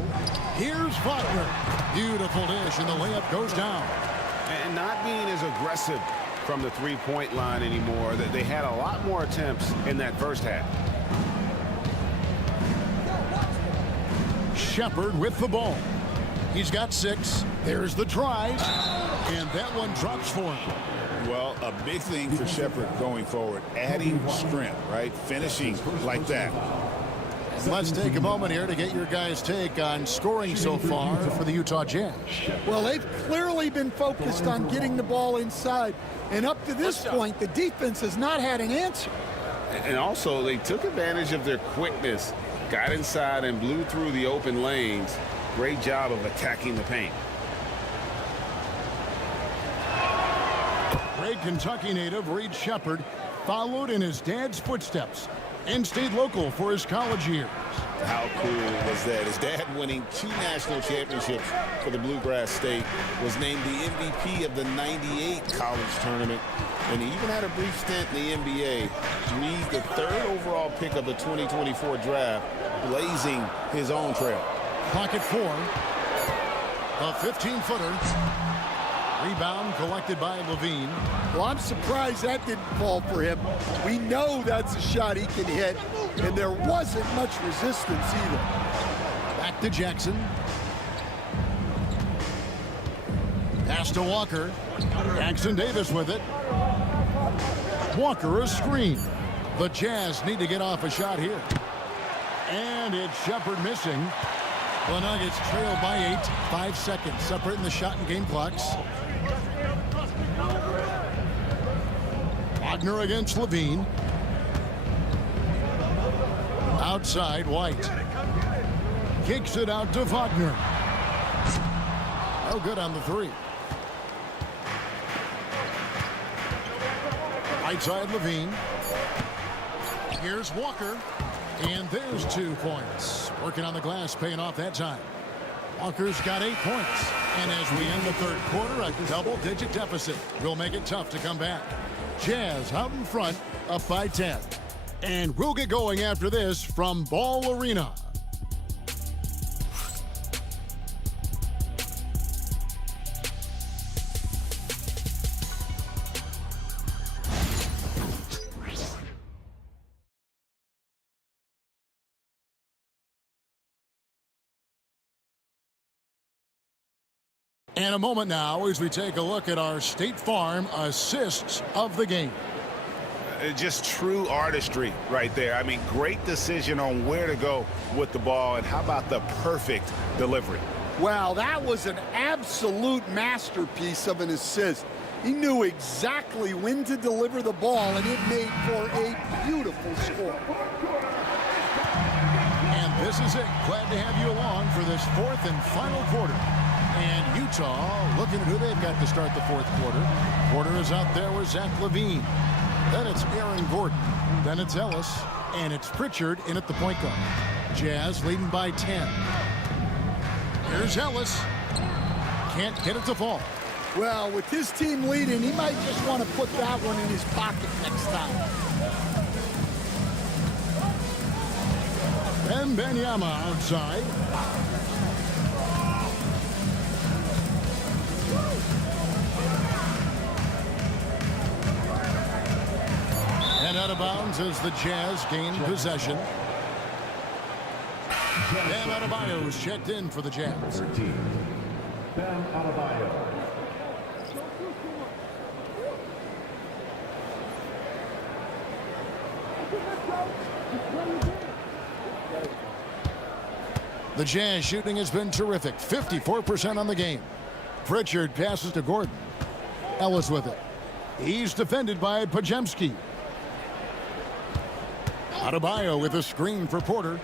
Here's Wagner. Beautiful dish, and the layup goes down. And not being as aggressive from the three-point line anymore. They had a lot more attempts in that first half. Shepard with the ball. He's got 6. There's the drive. And that one drops for him. Well, a big thing for Shepard going forward. Adding strength, right? Finishing like that. Let's take a moment here to get your guys' take on scoring so far for the Utah Jazz. Well, they've clearly been focused on getting the ball inside. And up to this point, the defense has not had an answer. And also, they took advantage of their quickness. Got inside and blew through the open lanes. Great job of attacking the paint. Great Kentucky native Reed Shepard followed in his dad's footsteps and stayed local for his college years. How cool was that? His dad, winning 2 national championships for the Bluegrass State, was named the MVP of the '98 college tournament, and he even had a brief stint in the NBA. Reed, the 3rd overall pick of the 2024 draft, blazing his own trail. Pocket 4. A 15-footer. Rebound collected by Levine. Well, I'm surprised that didn't fall for him. We know that's a shot he can hit, and there wasn't much resistance either. Back to Jackson. Pass to Walker. Jackson Davis with it. Walker a screen. The Jazz need to get off a shot here. And it's Shepard missing. The Nuggets trail by 8. 5 seconds separating the shot and game clocks. Wagner against Levine. Outside, White. Kicks it out to Wagner. No good on the three. Right side, Levine. Here's Walker. And there's 2 points. Working on the glass, paying off that time. Walker's got 8 points. And as we end the third quarter, a double-digit deficit will make it tough to come back. Jazz out in front, up by 10. And we'll get going after this from Ball Arena. And a moment now as we take a look at our State Farm assists of the game. Just true artistry right there. I mean, great decision on where to go with the ball, and how about the perfect delivery? Well, that was an absolute masterpiece of an assist. He knew exactly when to deliver the ball, and it made for a beautiful score. And this is it. Glad to have you along for this fourth and final quarter. And Utah looking at who they've got to start the fourth quarter. Porter is out there with Zach LaVine. Then it's Aaron Gordon. Then it's Ellis. And it's Pritchard in at the point guard. Jazz leading by 10. Here's Ellis. Can't get it to fall. Well, with his team leading, he might just want to put that one in his pocket next time. And Benyama outside. And out of bounds as the Jazz gain possession. Bam Adebayo's checked in for the Jazz. 13. Bam Adebayo. The Jazz shooting has been terrific. 54% on the game. Pritchard passes to Gordon. Ellis with it. He's defended by Pajemski. Adebayo with a screen for Porter.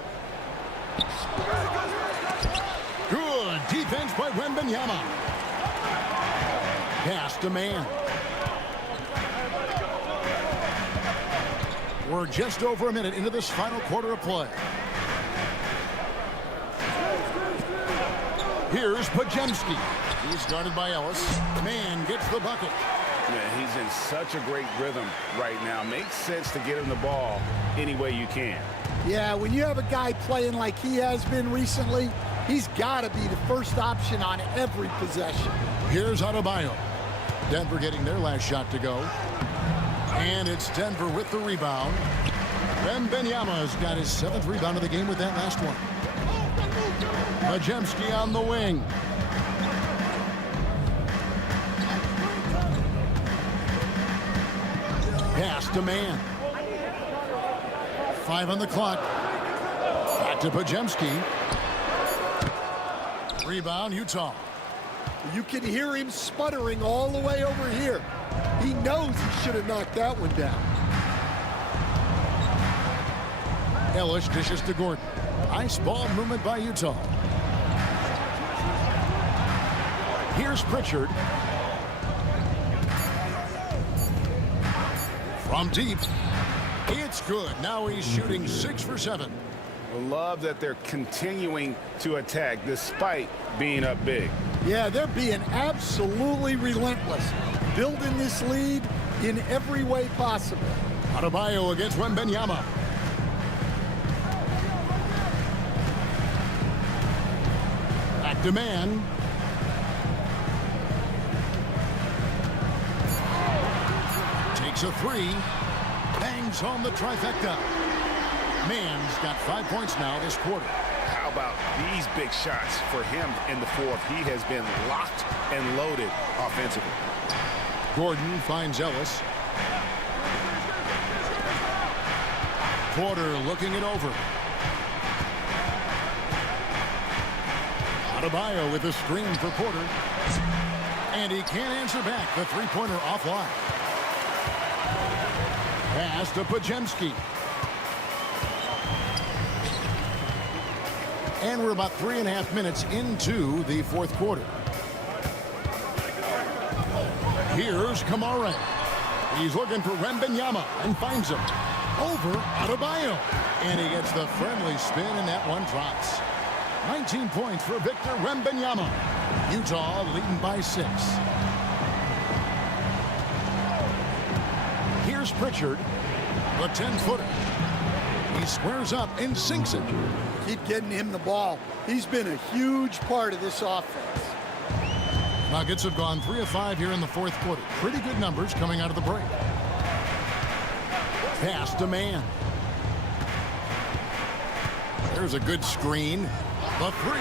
Good defense by Wembanyama. Pass to man. We're just over a minute into this final quarter of play. Here's Pajemski. He's guarded by Ellis. Man gets the bucket. Man, he's in such a great rhythm right now. Makes sense to get him the ball any way you can. Yeah, when you have a guy playing like he has been recently, he's got to be the first option on every possession. Here's Adebayo. Denver getting their last shot to go. And it's Denver with the rebound. Wembanyama's got his 7th rebound of the game with that last one. Pajemski on the wing. Pass to man. 5 on the clock. Back to Pajemski. Rebound, Utah. You can hear him sputtering all the way over here. He knows he should have knocked that one down. Ellis dishes to Gordon. Nice ball movement by Utah. Here's Pritchard. From deep. It's good. Now he's shooting 6 for 7. Love that they're continuing to attack despite being up big. Yeah, they're being absolutely relentless. Building this lead in every way possible. Adebayo against Wembanyama. Back to man. Takes a 3. Bangs home the trifecta. Man's got 5 points now this quarter. How about these big shots for him in the fourth? He has been locked and loaded offensively. Gordon finds Ellis. Porter looking it over. Adebayo with a screen for Porter. And he can't answer back. The three-pointer offline. Pass to Pajemski. And we're about 3.5 minutes into the fourth quarter. Here's Kamara. He's looking for Wembanyama and finds him. Over Adebayo. And he gets the friendly spin, and that one drops. 19 points for Victor Wembanyama. Utah leading by 6. Here's Pritchard, the 10-footer. He squares up and sinks it. Keep getting him the ball. He's been a huge part of this offense. Nuggets have gone 3 of 5 here in the fourth quarter. Pretty good numbers coming out of the break. Pass to Man. There's a good screen. The 3.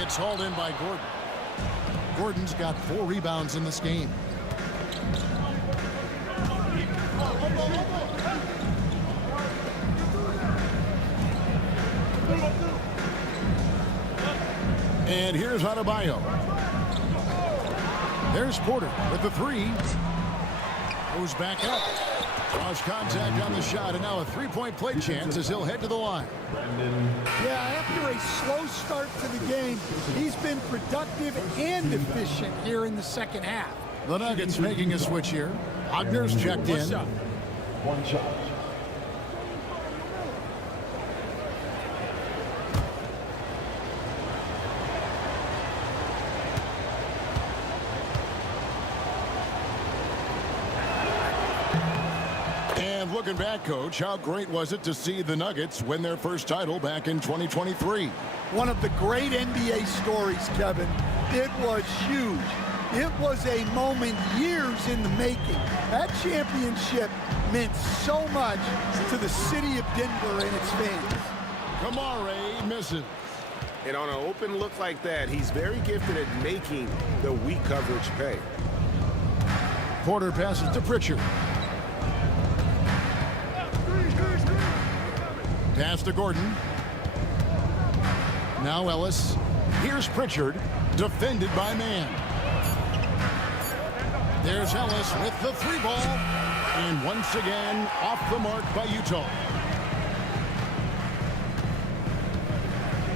It's hauled in by Gordon. Gordon's got 4 rebounds in this game. And here's Adebayo. There's Porter with the 3. Goes back up. Draws contact on the shot, and now a three-point play chance as he'll head to the line. Yeah, after a slow start to the game, he's been productive and efficient here in the second half. The Nuggets making a switch here. Wagner's checked in. One shot. And looking back, Coach, how great was it to see the Nuggets win their first title back in 2023? One of the great NBA stories, Kevin. It was huge. It was a moment years in the making. That championship meant so much to the city of Denver and its fans. Kamara misses. And on an open look like that, he's very gifted at making the weak coverage pay. Porter passes to Pritchard. Pass to Gordon. Now Ellis. Here's Pritchard, defended by Man. There's Ellis with the 3 ball. And once again, off the mark by Utah.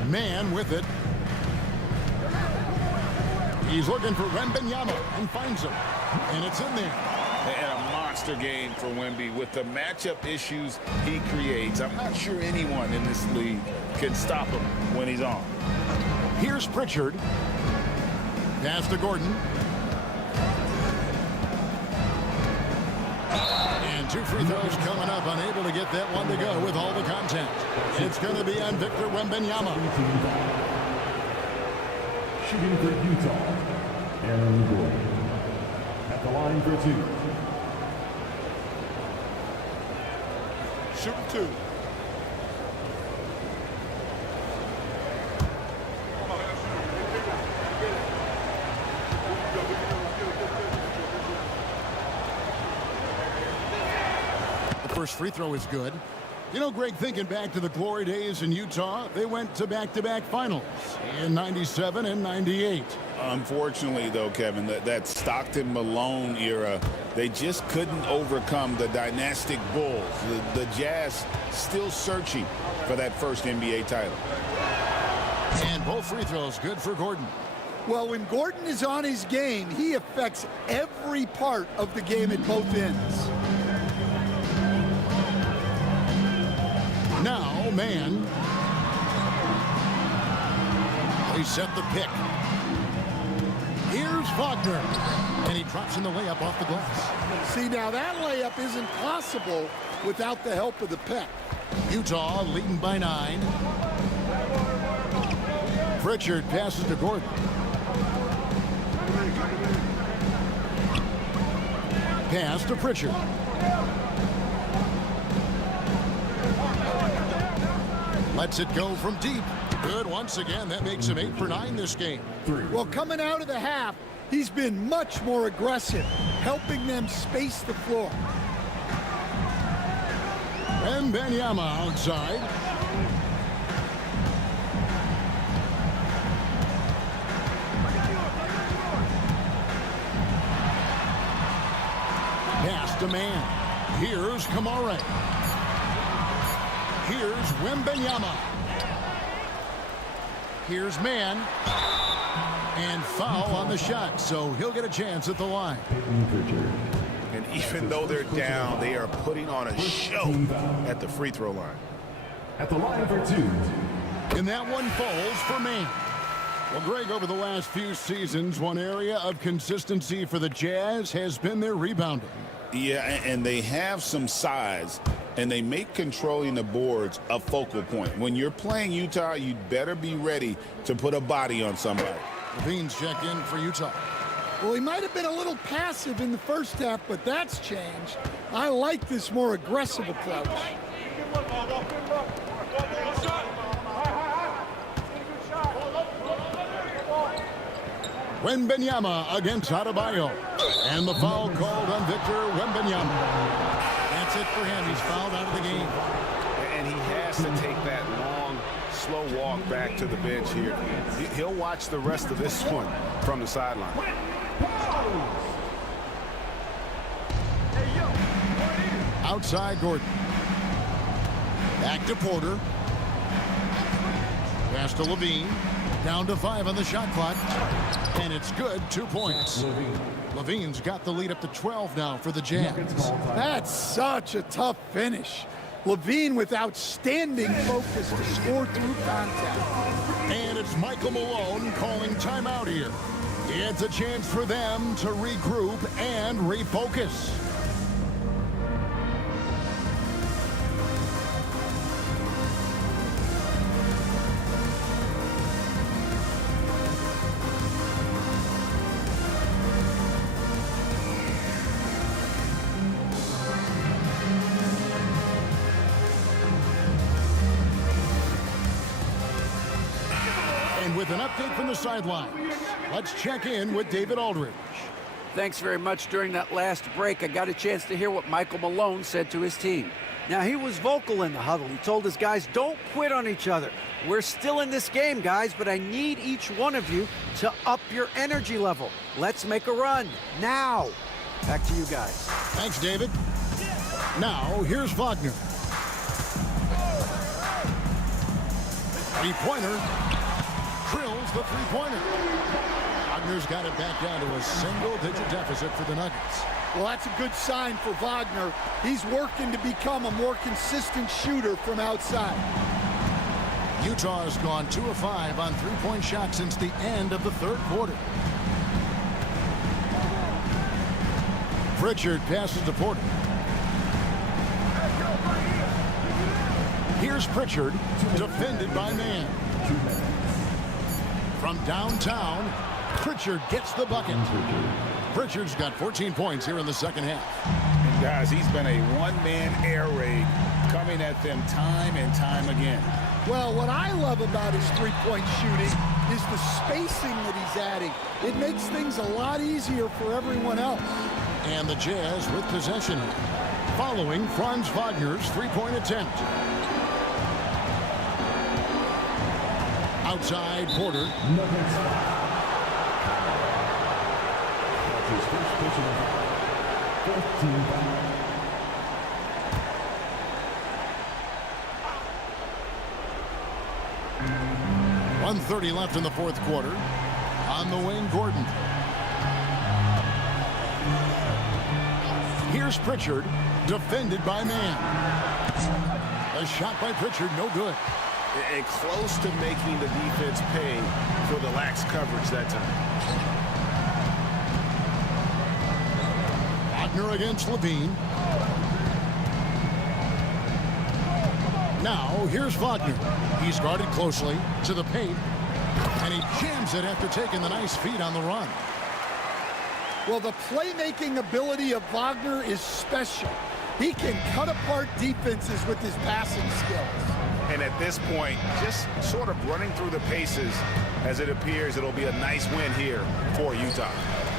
Man with it. He's looking for Wembanyama and finds him. And it's in there. And a monster game for Wemby with the matchup issues he creates. I'm not sure anyone in this league can stop him when he's on. Here's Pritchard. Pass to Gordon. And 2 free throws coming up, unable to get that one to go with all the contact. It's going to be on Victor Wembanyama. Shooting for Utah, Aaron Gordon. At the line for 2. Shooting 2. The first free throw is good. You know, Greg, thinking back to the glory days in Utah, they went to back-to-back finals in 97 and 98. Unfortunately, though, Kevin, that Stockton-Malone era, they just couldn't overcome the dynastic Bulls. The Jazz still searching for that first NBA title. And both free throws good for Gordon. Well, when Gordon is on his game, he affects every part of the game at both ends. Now, Man. They set the pick. Here's Wagner. And he drops in the layup off the glass. See, now that layup isn't possible without the help of the pick. Utah leading by 9. Pritchard passes to Gordon. Pass to Pritchard. Lets it go from deep. Good once again. That makes him 8 for 9 this game. Well, coming out of the half, he's been much more aggressive, helping them space the floor. And Wembanyama outside. to man. Here's Kamare. Here's Wembanyama. Here's man. And foul on the shot, so he'll get a chance at the line. And even though they're down, they are putting on a show at the free throw line. At the line for 2. And that one falls for man. Well, Greg, over the last few seasons, one area of consistency for the Jazz has been their rebounding. Yeah, and they have some size, and they make controlling the boards a focal point. When you're playing Utah, you'd better be ready to put a body on somebody. Levine's check in for Utah. Well, he might have been a little passive in the first half, but that's changed. I like this more aggressive approach. Wembanyama against Adebayo. And the foul called on Victor Wembanyama. That's it for him. He's fouled out of the game. And he has to take that long, slow walk back to the bench here. He'll watch the rest of this one from the sideline. Outside Gordon. Back to Porter. Pass to Levine. Down to 5 on the shot clock. And it's good. 2 points. Levine's got the lead up to 12 now for the Jazz. That's such a tough finish. Levine with outstanding focus to score through contact. And it's Michael Malone calling timeout here. It's a chance for them to regroup and refocus. With an update from the sidelines, let's check in with David Aldridge. Thanks very much. During that last break, I got a chance to hear what Michael Malone said to his team. Now, he was vocal in the huddle. He told his guys, don't quit on each other. We're still in this game, guys, but I need each one of you to up your energy level. Let's make a run now. Back to you guys. Thanks, David. Now, here's Wagner. Three-pointer. Drills the three-pointer. Wagner's got it back down to a single-digit deficit for the Nuggets. Well, that's a good sign for Wagner. He's working to become a more consistent shooter from outside. Utah has gone 2 of 5 on three-point shots since the end of the third quarter. Pritchard passes to Porter. Here's Pritchard, defended by man. From downtown, Pritchard gets the bucket. Pritchard's got 14 points here in the second half. And guys, he's been a one-man air raid coming at them time and time again. Well, what I love about his three-point shooting is the spacing that he's adding. It makes things a lot easier for everyone else. And the Jazz with possession following Franz Wagner's three-point attempt. Outside Porter. His first pitch of 14. 1:30 left in the fourth quarter. On the wing, Gordon. Here's Pritchard, defended by man. A shot by Pritchard, no good. And close to making the defense pay for the lax coverage that time. Wagner against Levine. Now, here's Wagner. He's guarded closely to the paint, and he jams it after taking the nice feed on the run. Well, the playmaking ability of Wagner is special. He can cut apart defenses with his passing skills. And at this point, just sort of running through the paces, as it appears it'll be a nice win here for Utah.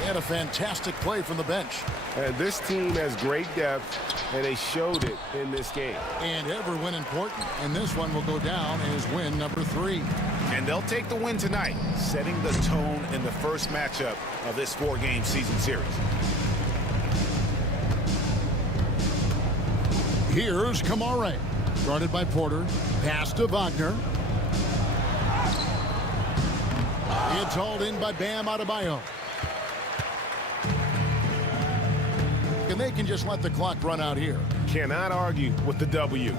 And a fantastic play from the bench. And this team has great depth, and they showed it in this game. And every win important. And this one will go down as win number 3. And they'll take the win tonight, setting the tone in the first matchup of this 4-game season series. Here's Kamare. Guarded by Porter. Pass to Wagner. It's hauled in by Bam Adebayo. And they can just let the clock run out here. Cannot argue with the W.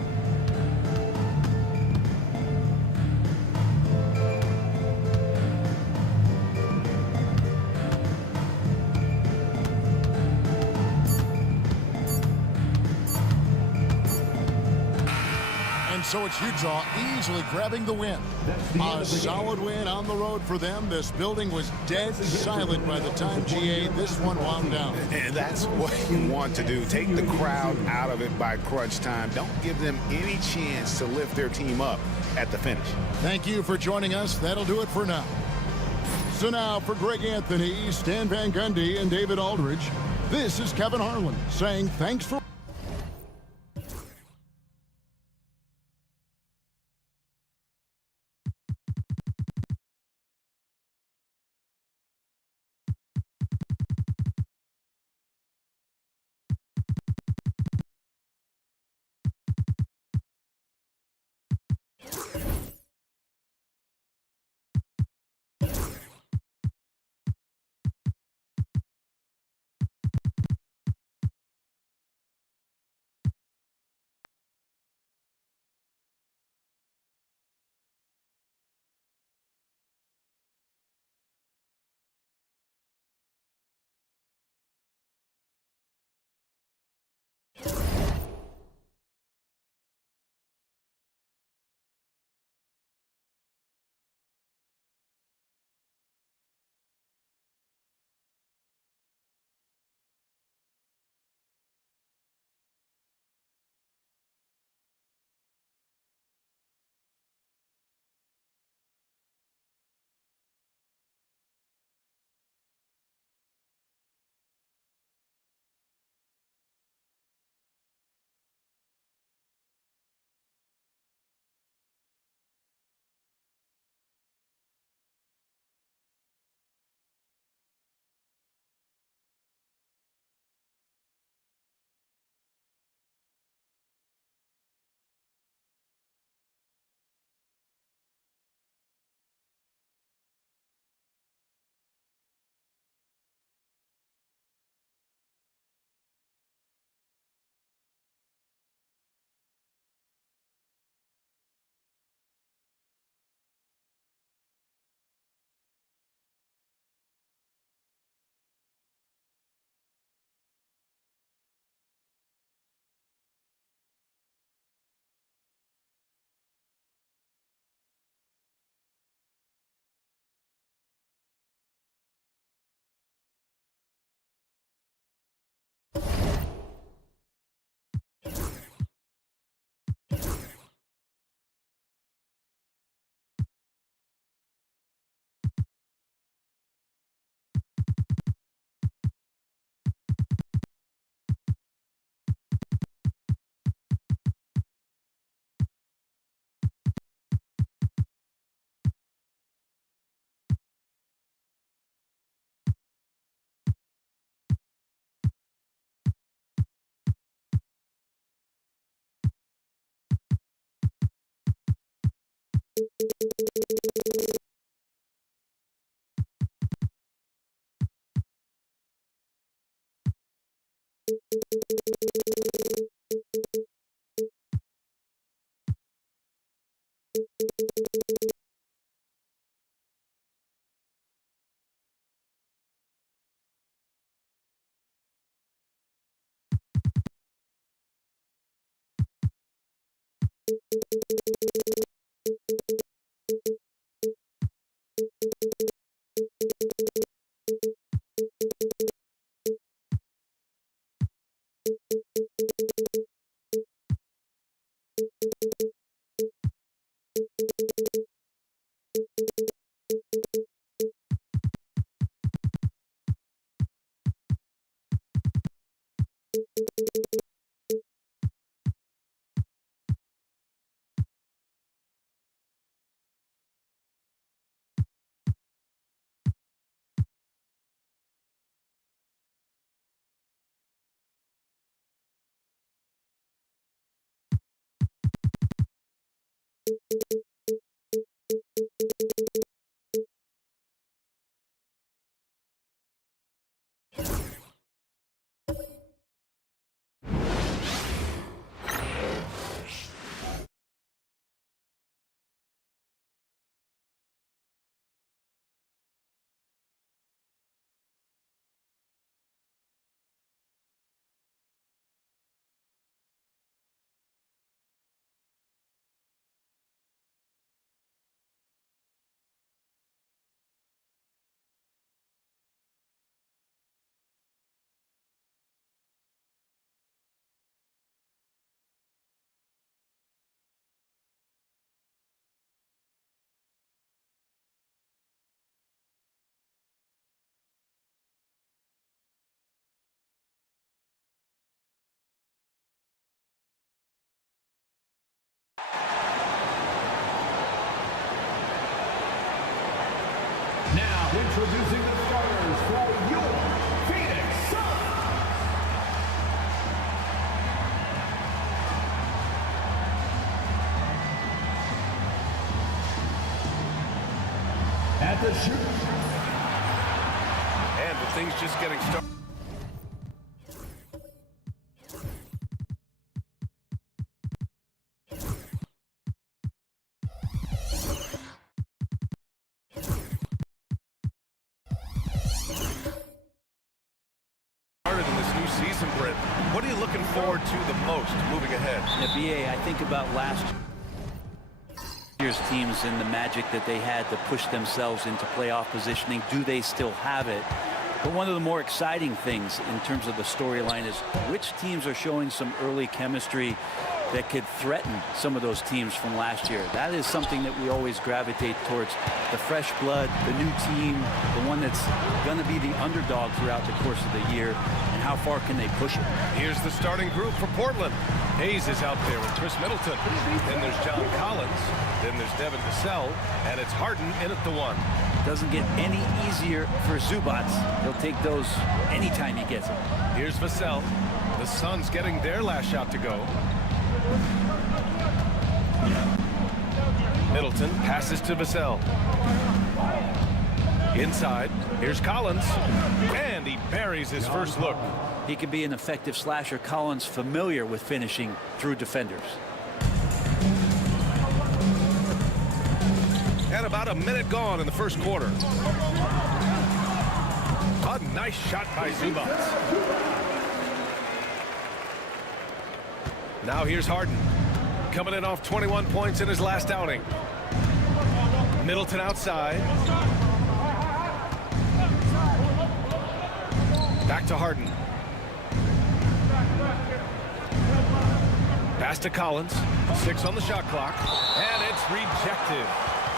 And so it's Utah easily grabbing the win. A solid win on the road for them. This building was dead silent by the time GA this one wound down. And that's what you want to do. Take the crowd out of it by crunch time. Don't give them any chance to lift their team up at the finish. Thank you for joining us. That'll do it for now. So now for Greg Anthony, Stan Van Gundy, and David Aldridge, this is Kevin Harlan saying thanks for Now introducing the starters for your Phoenix Suns. At the shoot. And with things just getting started. What are you looking forward to the most moving ahead? Yeah, BA, I think about last year's teams and the magic that they had to push themselves into playoff positioning. Do they still have it? But one of the more exciting things in terms of the storyline is which teams are showing some early chemistry that could threaten some of those teams from last year. That is something that we always gravitate towards. The fresh blood, the new team, the one that's going to be the underdog throughout the course of the year, and how far can they push it? Here's the starting group for Portland. Hayes is out there with Chris Middleton. Then there's John Collins. Then there's Devin Vassell. And it's Harden in at the 1. Doesn't get any easier for Zubats. He'll take those anytime he gets them. Here's Vassell. The Suns getting their last shot to go. Middleton passes to Vassell. Inside, here's Collins, and he buries his first look. He can be an effective slasher. Collins familiar with finishing through defenders. And about a minute gone in the first quarter. A nice shot by Zubats. Now here's Harden, coming in off 21 points in his last outing. Middleton outside. Back to Harden. Pass to Collins. 6 on the shot clock. And it's rejected.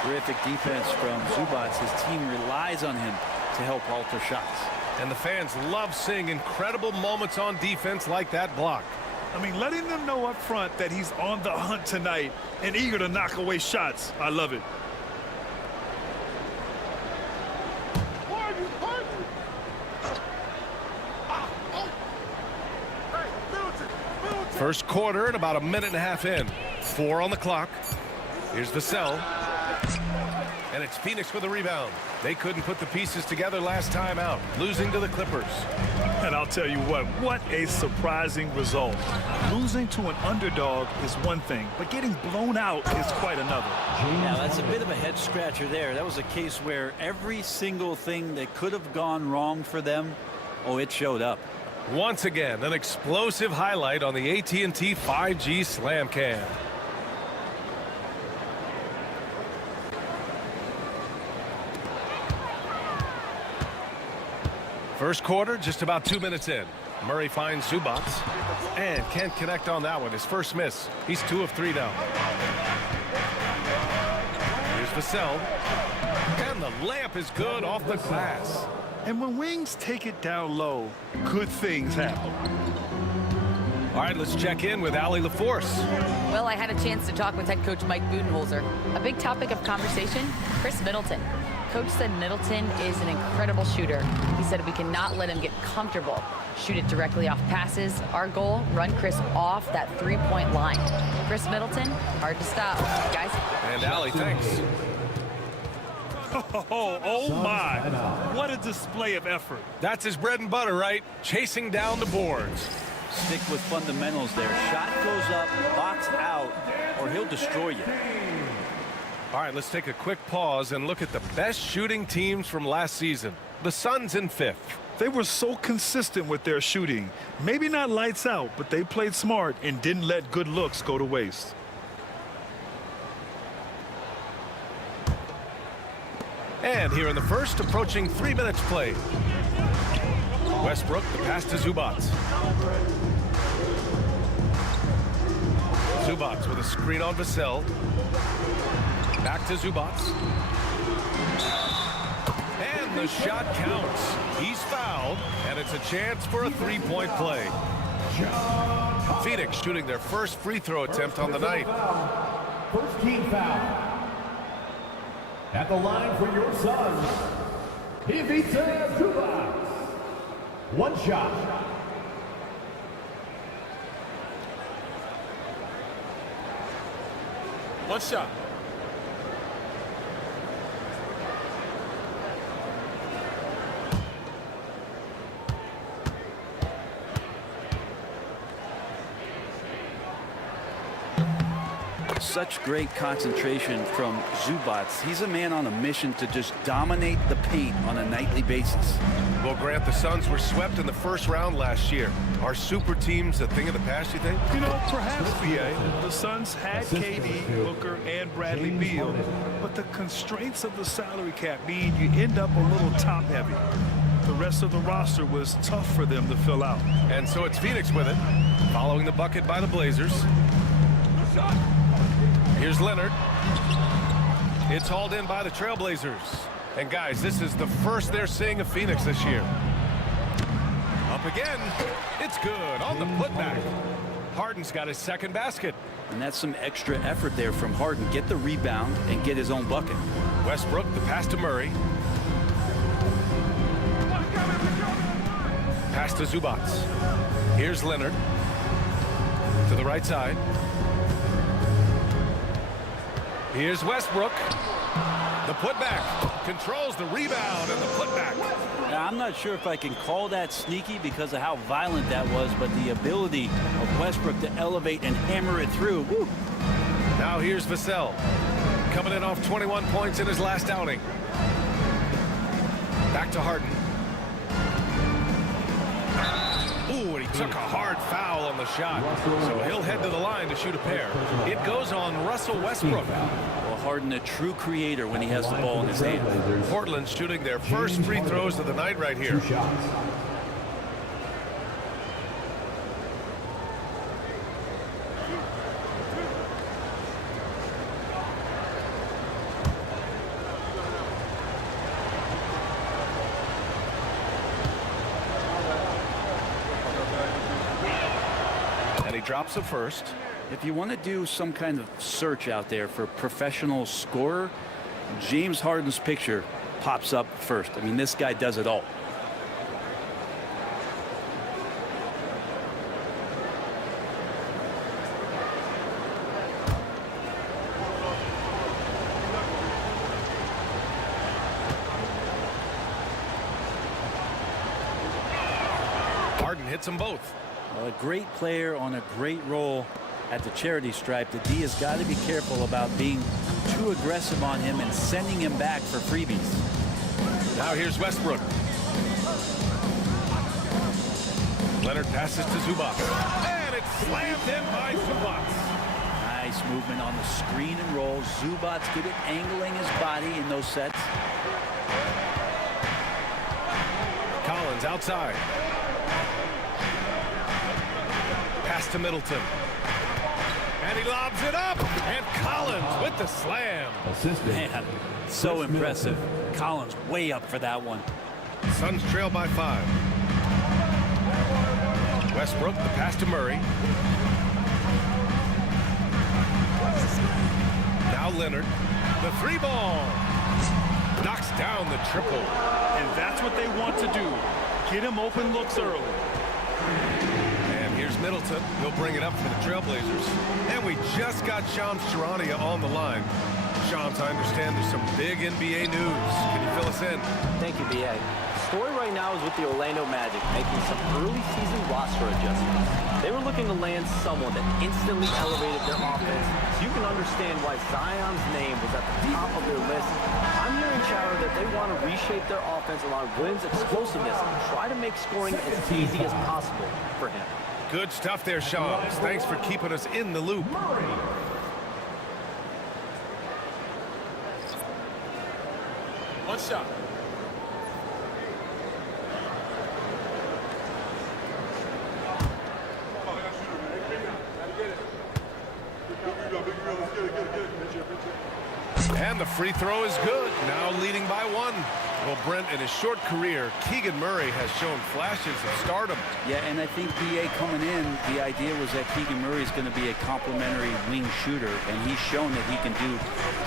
Terrific defense from Zubats. His team relies on him to help alter shots. And the fans love seeing incredible moments on defense like that block. I mean, letting them know up front that he's on the hunt tonight and eager to knock away shots. I love it. First quarter and about a minute and a half in. 4 on the clock. Here's Vassell. And it's Phoenix with a rebound. They couldn't put the pieces together last time out, losing to the Clippers. And I'll tell you what a surprising result. Losing to an underdog is one thing, but getting blown out is quite another. Yeah, that's a bit of a head scratcher there. That was a case where every single thing that could have gone wrong for them, it showed up. Once again, an explosive highlight on the AT&T 5G Slam Cam. First quarter, just about 2 minutes in. Murray finds Zubats and can't connect on that one. His first miss. He's 2 of 3 now. Here's Vassell. And the layup is good off the glass. And when Wings take it down low, good things happen. All right, let's check in with Allie LaForce. Well, I had a chance to talk with head coach Mike Budenholzer. A big topic of conversation, Chris Middleton. Coach said Middleton is an incredible shooter. He said we cannot let him get comfortable. Shoot it directly off passes. Our goal, run Chris off that 3-point line. Chris Middleton, hard to stop. Guys. And Allie, thanks. Oh my. What a display of effort. That's his bread and butter, right? Chasing down the boards. Stick with fundamentals there. Shot goes up, box out, or he'll destroy you. All right, let's take a quick pause and look at the best shooting teams from last season. The Suns in 5th. They were so consistent with their shooting. Maybe not lights out, but they played smart and didn't let good looks go to waste. And here in the first, approaching 3 minutes played. Westbrook, the pass to Zubac. Zubac with a screen on Vassell. Back to Zubac. And the shot counts. He's fouled, and it's a chance for a three-point play. Phoenix shooting their first free throw attempt on the night. First team foul. At the line for your Suns, Ivica Zubac. One shot. One shot. Such great concentration from Zubac. He's a man on a mission to just dominate the paint on a nightly basis. Well, Grant, the Suns were swept in the first round last year. Are super teams a thing of the past, you think? You know, perhaps, B.A. The Suns had KD, Booker, and Bradley Beal, but the constraints of the salary cap mean you end up a little top-heavy. The rest of the roster was tough for them to fill out. And so it's Phoenix with it, following the bucket by the Blazers. Here's Leonard. It's hauled in by the Trailblazers. And guys, this is the first they're seeing of Phoenix this year. Up again. It's good on the putback. Harden's got his second basket. And that's some extra effort there from Harden. Get the rebound and get his own bucket. Westbrook, the pass to Murray. Pass to Zubac. Here's Leonard. To the right side. Here's Westbrook. The putback. Controls the rebound and the putback. Now, I'm not sure if I can call that sneaky because of how violent that was, but the ability of Westbrook to elevate and hammer it through. Woo. Now here's Vassell. Coming in off 21 points in his last outing. Back to Harden. Ooh, and he took a hard foul on the shot. So he'll head to the line to shoot a pair. It goes on Russell Westbrook. Well, Harden, a true creator when he has the ball in his hand. Portland shooting their first free throws of the night right here. Drops a first. If you want to do some kind of search out there for professional scorer, James Harden's picture pops up first. I mean, this guy does it all. Harden hits them both. Well, a great player on a great role at the charity stripe. The D has got to be careful about being too aggressive on him and sending him back for freebies. Now here's Westbrook. Leonard passes to Zubac. And it's slammed in by Zubac. Nice movement on the screen and roll. Zubac good at angling his body in those sets. Collins outside. Pass to Middleton. And he lobs it up. And Collins with the slam. Man, so impressive. Collins way up for that one. Suns trail by 5. Westbrook, the pass to Murray. Now Leonard. The three ball. Knocks down the triple. And that's what they want to do. Get him open looks early. Here's Middleton. He'll bring it up for the Trailblazers. And we just got Shams Charania on the line. Shams, I understand there's some big NBA news. Can you fill us in? Thank you, B.A. The story right now is with the Orlando Magic making some early season roster adjustments. They were looking to land someone that instantly elevated their offense, so you can understand why Zion's name was at the top of their list. I'm hearing chatter that they want to reshape their offense around Wynn's explosiveness and try to make scoring as easy as possible for him. Good stuff there, Shams. Thanks for keeping us in the loop. One shot. And the free throw is good. Now leading by 1. Well, Brent, in his short career, Keegan Murray has shown flashes of stardom. Yeah, and I think B.A. coming in, the idea was that Keegan Murray is going to be a complimentary wing shooter, and he's shown that he can do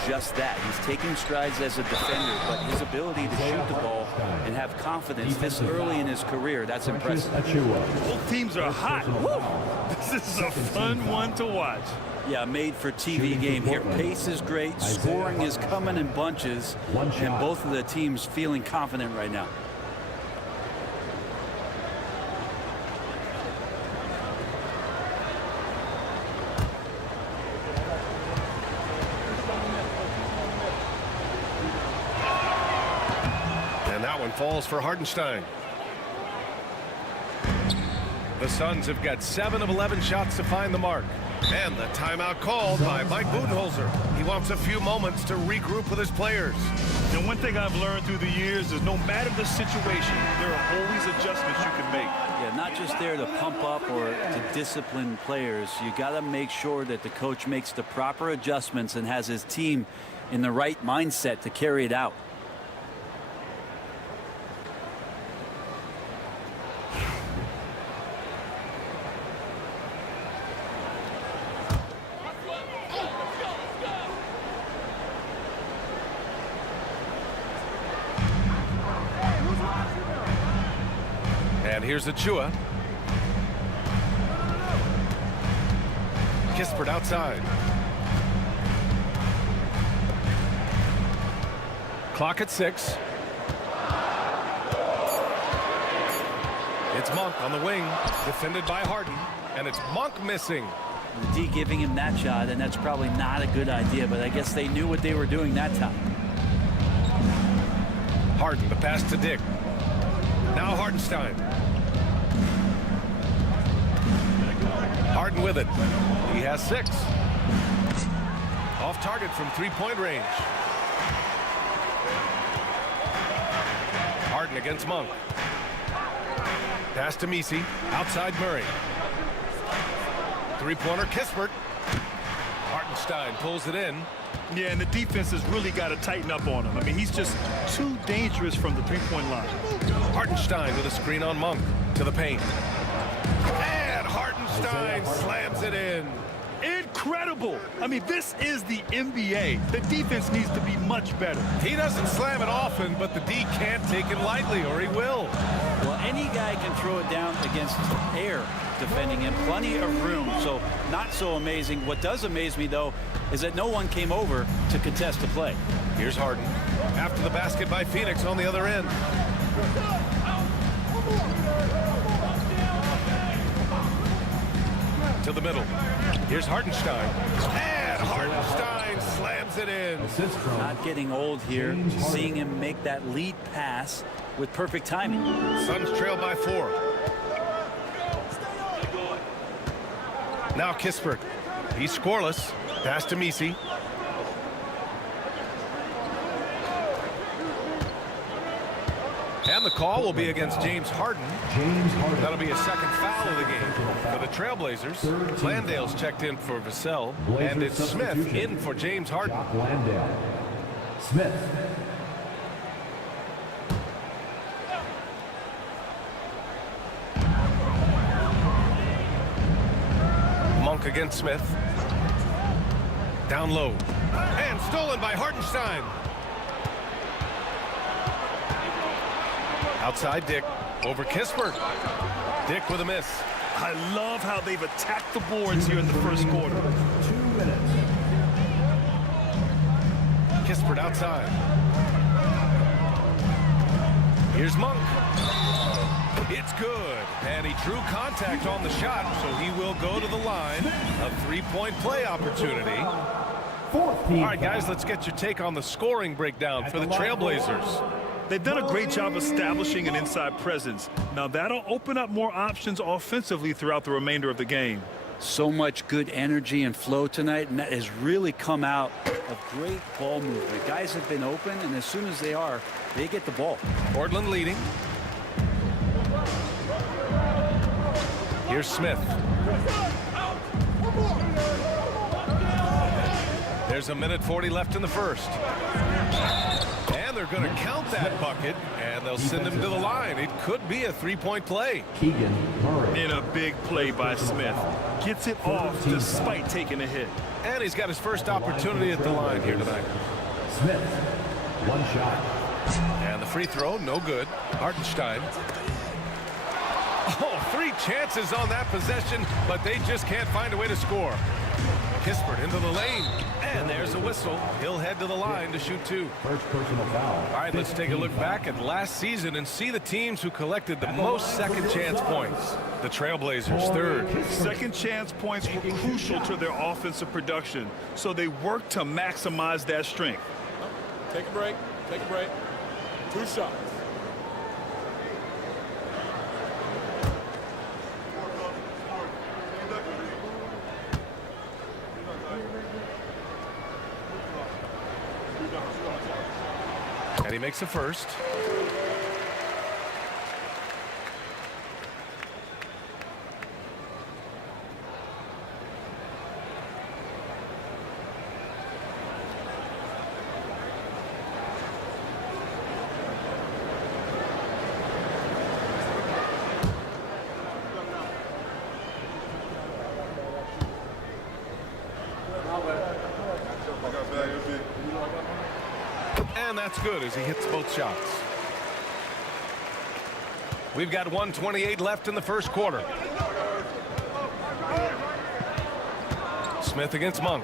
just that. He's taking strides as a defender, but his ability to shoot the ball and have confidence this early in his career, that's impressive. Both teams are hot. Woo! This is a fun one to watch. Yeah, made for TV game here. Pace is great, scoring is coming in bunches, and both of the teams feeling confident right now. And that one falls for Hartenstein. The Suns have got 7 of 11 shots to find the mark. And the timeout called by Mike Budenholzer. He wants a few moments to regroup with his players. And one thing I've learned through the years is no matter the situation, there are always adjustments you can make. Yeah, not just there to pump up or to discipline players. You got to make sure that the coach makes the proper adjustments and has his team in the right mindset to carry it out. And here's Achua. Kispert outside. Clock at 6. It's Monk on the wing, defended by Harden, and it's Monk missing. The D giving him that shot, and that's probably not a good idea, but I guess they knew what they were doing that time. Harden, the pass to Dick. Now Hartenstein. Harden with it. He has 6. Off target from three-point range. Harden against Monk. Pass to Messi. Outside Murray. Three-pointer Kispert. Hartenstein pulls it in. Yeah, and the defense has really got to tighten up on him. I mean, he's just too dangerous from the three-point line. Hartenstein with a screen on Monk to the paint. And Hartenstein slams it in. Incredible. I mean, this is the NBA. The defense needs to be much better. He doesn't slam it often, but the D can't take it lightly, or he will. Well, any guy can throw it down against air defending him. Plenty of room, so not so amazing. What does amaze me, though, is that no one came over to contest the play. Here's Harden. After the basket by Phoenix on the other end. To the middle. Here's Hartenstein. And Hartenstein slams it in. Not getting old here. Seeing him make that lead pass with perfect timing. Suns trail by 4. Now Kispert. He's scoreless. Pass to Messi. And the call will be against James Harden. That'll be a second foul of the game. For the Trailblazers, Landale's checked in for Vassell, and it's Smith in for James Harden. Landale. Smith. Monk against Smith. Down low. And stolen by Hartenstein. Outside Dick. Over Kispert. Dick with a miss. I love how they've attacked the boards here in the first quarter. 2 minutes. Kispert outside. Here's Monk. It's good. And he drew contact on the shot, so he will go to the line. A three-point play opportunity. All right, guys, let's get your take on the scoring breakdown for the Trailblazers. They've done a great job establishing an inside presence. Now that'll open up more options offensively throughout the remainder of the game. So much good energy and flow tonight, and that has really come out of great ball movement. Guys have been open, and as soon as they are, they get the ball. Portland leading. Here's Smith. There's a minute 40 left in the first. And they're going to count that bucket, and they'll send him to the line. It could be a three-point play. In a big play by Smith. Gets it off despite taking a hit. And he's got his first opportunity at the line here tonight. Smith, one shot. And the free throw, no good. Hartenstein. Oh, 3 chances on that possession, but they just can't find a way to score. Kispert into the lane, and there's a whistle. He'll head to the line to shoot 2. First personal foul. All right, let's take a look back at last season and see the teams who collected the most second chance points. The Trailblazers, third. Second chance points were crucial to their offensive production, so they worked to maximize that strength. Take a break. Take a break. 2 shots. And he makes the first. And that's good as he hits both shots. We've got 1:28 left in the first quarter. Smith against Monk.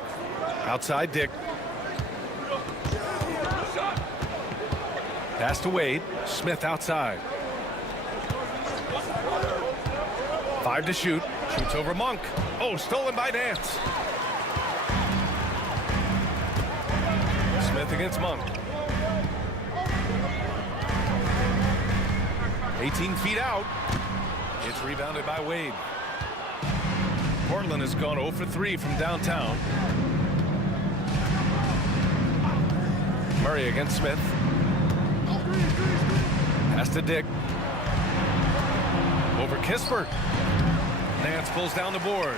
Outside Dick. Pass to Wade. Smith outside. 5 to shoot. Shoots over Monk. Oh, stolen by Nance. Smith against Monk. 18 feet out. It's rebounded by Wade. Portland has gone 0 for 3 from downtown. Murray against Smith. Pass to Dick. Over Kispert. Nance pulls down the board.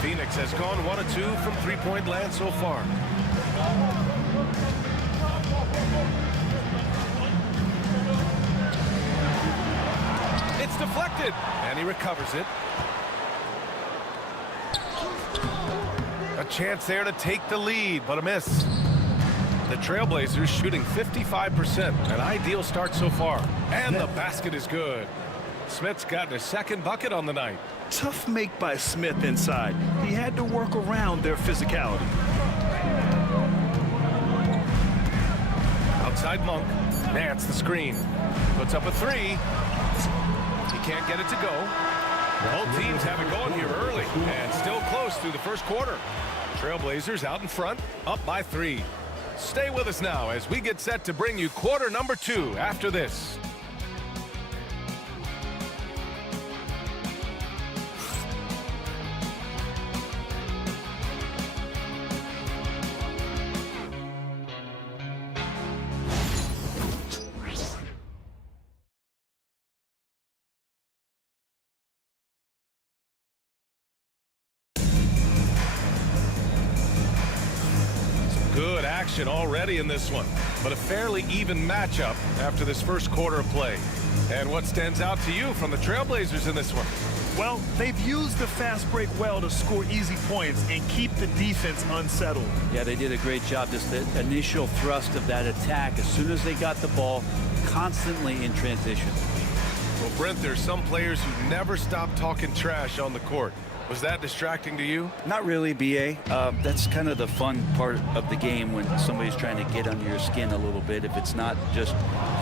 Phoenix has gone 1 of 2 from three-point land so far. It's deflected, and he recovers it. A chance there to take the lead, but a miss. The Trailblazers shooting 55%, an ideal start so far. And the basket is good. Smith's gotten his second bucket on the night. Tough make by Smith inside. He had to work around their physicality. Outside Monk. Nance the screen. Puts up a 3. He can't get it to go. Both teams have it going here early and still close through the first quarter. Trailblazers out in front, up by 3. Stay with us now as we get set to bring you quarter number 2 after this. Good action already in this one, but a fairly even matchup after this first quarter of play. And what stands out to you from the Trailblazers in this one? Well, they've used the fast break well to score easy points and keep the defense unsettled. Yeah, they did a great job. Just the initial thrust of that attack, as soon as they got the ball, constantly in transition. Well, Brent, there's some players who never stop talking trash on the court. Was that distracting to you? Not really, B.A. That's kind of the fun part of the game when somebody's trying to get under your skin a little bit. If it's not just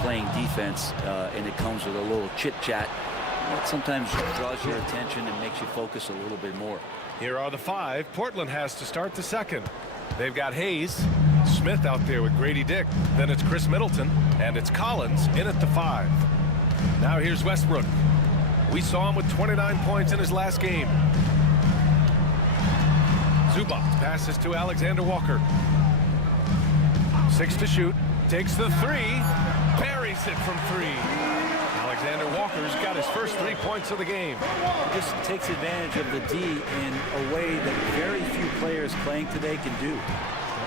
playing defense and it comes with a little chit-chat, that sometimes draws your attention and makes you focus a little bit more. Here are the 5 Portland has to start the second. They've got Hayes, Smith out there with Grady Dick. Then it's Chris Middleton, and it's Collins in at the 5. Now here's Westbrook. We saw him with 29 points in his last game. Zubac passes to Alexander Walker. 6 to shoot. Takes the 3. Buries it from 3. Alexander Walker's got his first 3 points of the game. He just takes advantage of the D in a way that very few players playing today can do.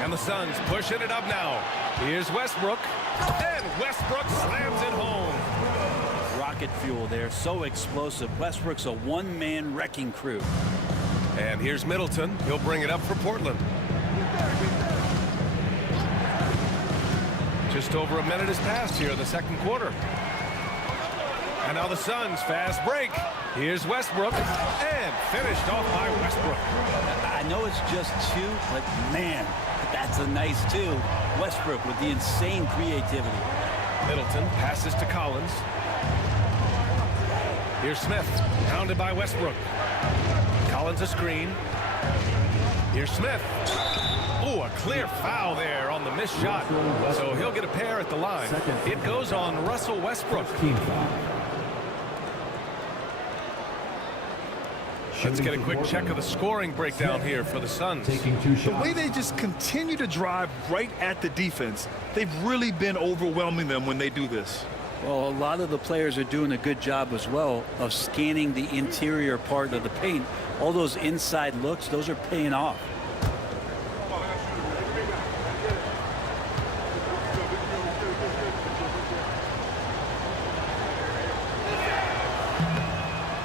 And the Suns pushing it up now. Here's Westbrook. And Westbrook slams it home. Rocket fuel there, so explosive. Westbrook's a one-man wrecking crew. And here's Middleton. He'll bring it up for Portland. Just over a minute has passed here in the second quarter. And now the Suns fast break. Here's Westbrook. And finished off by Westbrook. I know it's just 2, but man, that's a nice 2. Westbrook with the insane creativity. Middleton passes to Collins. Here's Smith, pounded by Westbrook. Collins a screen. Here's Smith. Oh, a clear foul there on the missed shot. So he'll get a pair at the line. It goes on Russell Westbrook. Let's get a quick check of the scoring breakdown here for the Suns. The way they just continue to drive right at the defense, they've really been overwhelming them when they do this. Well, a lot of the players are doing a good job as well of scanning the interior part of the paint. All those inside looks, those are paying off.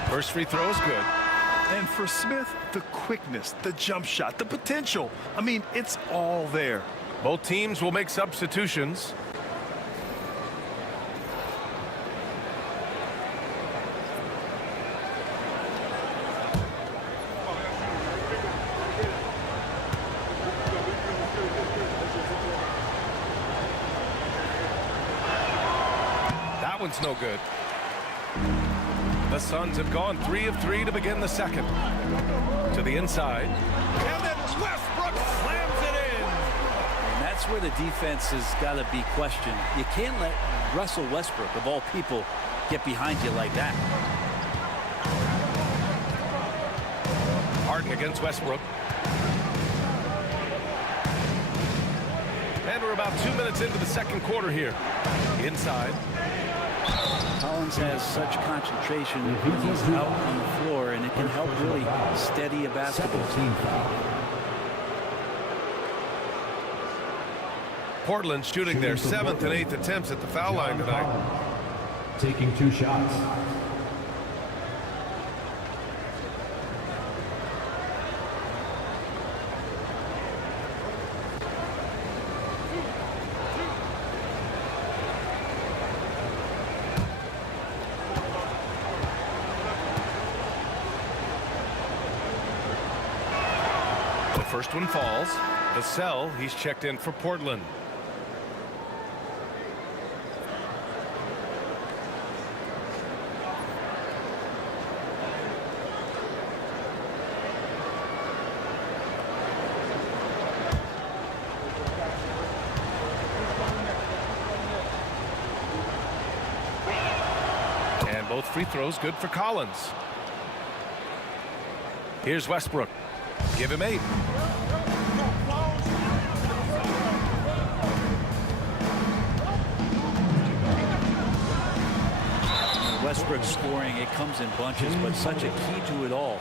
First free throw is good. And for Smith, the quickness, the jump shot, the potential. I mean, it's all there. Both teams will make substitutions. That one's no good. The Suns have gone 3 of 3 to begin the second. To the inside. And then Westbrook slams it in. And that's where the defense has got to be questioned. You can't let Russell Westbrook, of all people, get behind you like that. Harden against Westbrook. And we're about 2 minutes into the second quarter here. Inside. Collins has such concentration when he's out on the floor, and it can help really steady a basketball team. Portland shooting their 7th and 8th attempts at the foul line tonight. Taking 2 shots. First one falls. Vassell, he's checked in for Portland. And both free throws good for Collins. Here's Westbrook. Give him 8. Westbrook scoring, it comes in bunches, but such a key to it all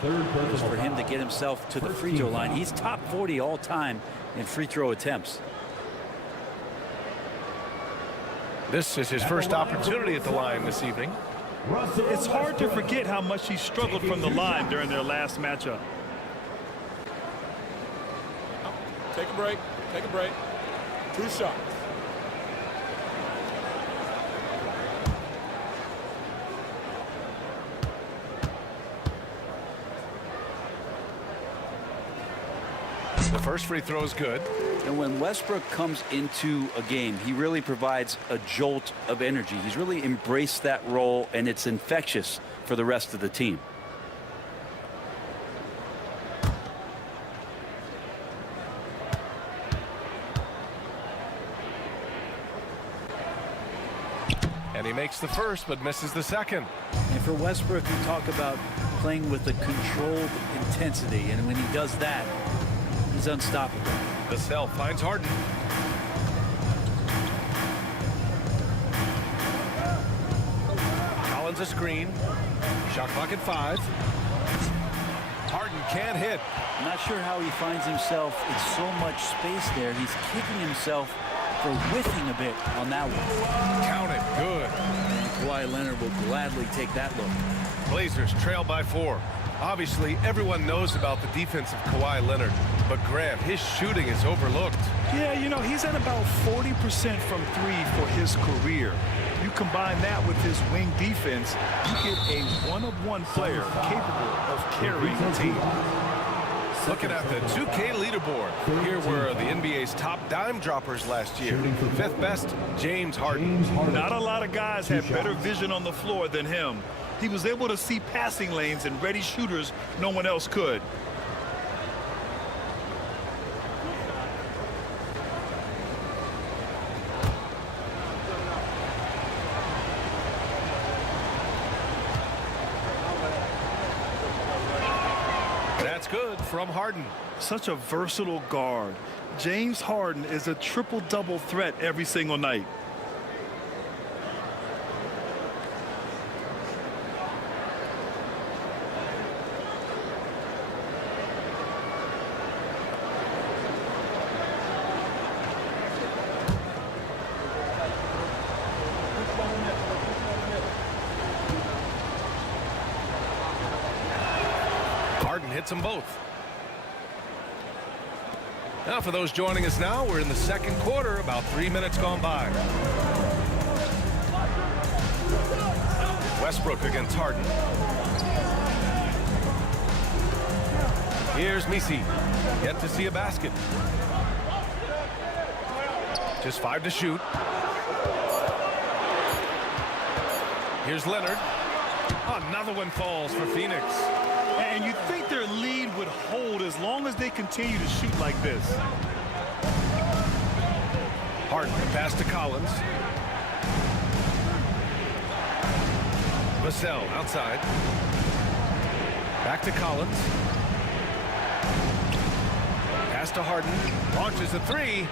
is for him to get himself to the free throw line. He's top 40 all time in free throw attempts. This is his first opportunity at the line this evening. It's hard to forget how much he struggled from the line during their last matchup. Take a break. Take a break. 2 shots. The first free throw is good. And when Westbrook comes into a game, he really provides a jolt of energy. He's really embraced that role, and it's infectious for the rest of the team. And he makes the first, but misses the second. And for Westbrook, you talk about playing with a controlled intensity, and when he does that, he's unstoppable. Vassell finds Harden. Collins a screen. Shot clock at 5. Harden can't hit. I'm not sure how he finds himself in so much space there. He's kicking himself for whiffing a bit on that one. Count it. Good. And Kawhi Leonard will gladly take that look. Blazers trail by 4. Obviously, everyone knows about the defense of Kawhi Leonard, but Grant, his shooting is overlooked. Yeah, you know, he's at about 40% from 3 for his career. You combine that with his wing defense, you get a one-of-one player capable of carrying a team. Looking at the 2K leaderboard, here were the NBA's top dime droppers last year. 5th best, James Harden. Not a lot of guys had better vision on the floor than him. He was able to see passing lanes and ready shooters no one else could. That's good from Harden. Such a versatile guard. James Harden is a triple-double threat every single night. Hits them both. Now for those joining us now, we're in the second quarter, about 3 minutes gone by. Westbrook against Harden. Here's Misi. Yet to see a basket. Just 5 to shoot. Here's Leonard. Another one falls for Phoenix. And you'd think their lead would hold as long as they continue to shoot like this. Harden, pass to Collins. Vassell outside. Back to Collins. Pass to Harden. Launches a 3.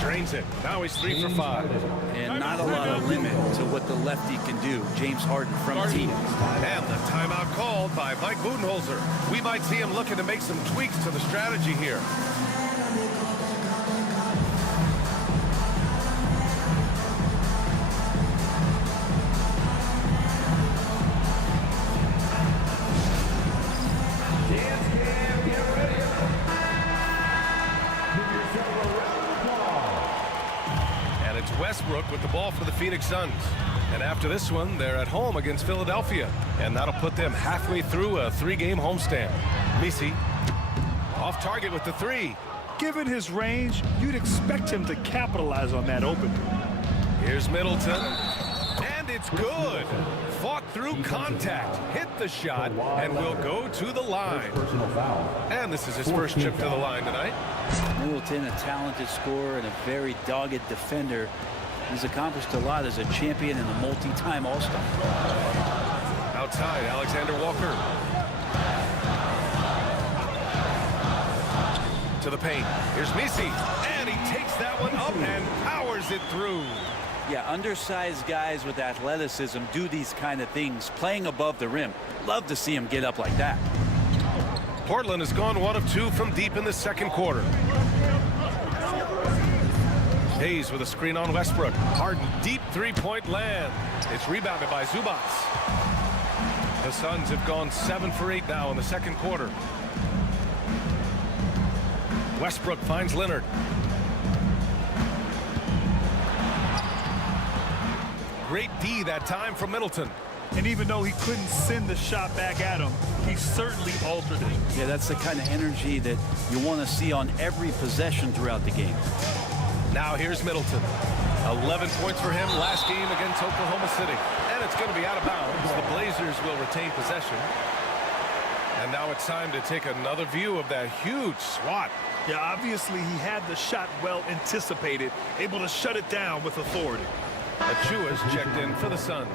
Drains it. Now he's 3 for 5. And not a lot of limit to what the lefty can do. James Harden from deep. And the timeout called by Mike Budenholzer. We might see him looking to make some tweaks to the strategy here. Westbrook with the ball for the Phoenix Suns. And after this one, they're at home against Philadelphia. And that'll put them halfway through a 3-game homestand. Misi off target with the 3. Given his range, you'd expect him to capitalize on that opening. Here's Middleton. And it's good. Fought through contact, hit the shot, and will go to the line. And this is his first trip to the line tonight. Middleton, a talented scorer and a very dogged defender. He's accomplished a lot as a champion and a multi-time All-Star. Outside, Alexander Walker. To the paint. Here's Misi. And he takes that one up and powers it through. Yeah, undersized guys with athleticism do these kind of things, playing above the rim. Love to see him get up like that. Portland has gone 1 of 2 from deep in the second quarter. Hayes with a screen on Westbrook. Harden, deep 3-point land. It's rebounded by Zubats. The Suns have gone 7 for 8 now in the second quarter. Westbrook finds Leonard. Great D that time from Middleton. And even though he couldn't send the shot back at him, he certainly altered it. Yeah, that's the kind of energy that you want to see on every possession throughout the game. Now here's Middleton. 11 points for him last game against Oklahoma City. And it's going to be out of bounds. The Blazers will retain possession. And now it's time to take another view of that huge swat. Yeah, obviously he had the shot well anticipated, able to shut it down with authority. Achua's checked in for the Suns.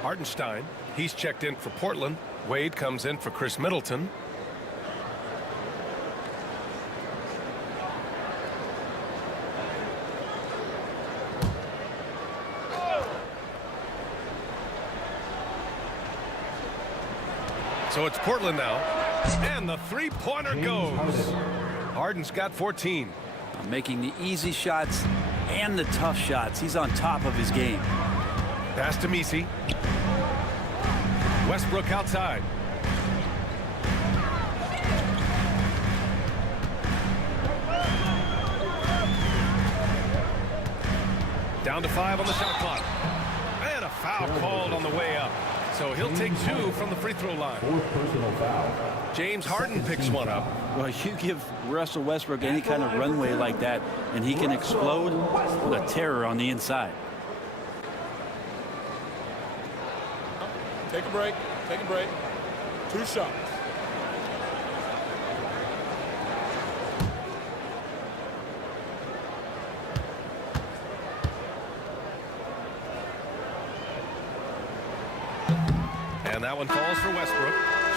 Hartenstein, he's checked in for Portland. Wade comes in for Chris Middleton. So it's Portland now. And the three-pointer goes. Harden's got 14. Making the easy shots and the tough shots. He's on top of his game. Pass to Messi. Westbrook outside. Down to 5 on the shot clock. And a foul called on the way up. So he'll take 2 from the free throw line. James Harden picks one up. Well, you give Russell Westbrook any kind of runway like that, and he can explode with a terror on the inside. Take a break. Take a break. 2 shots. And that one falls for Westbrook.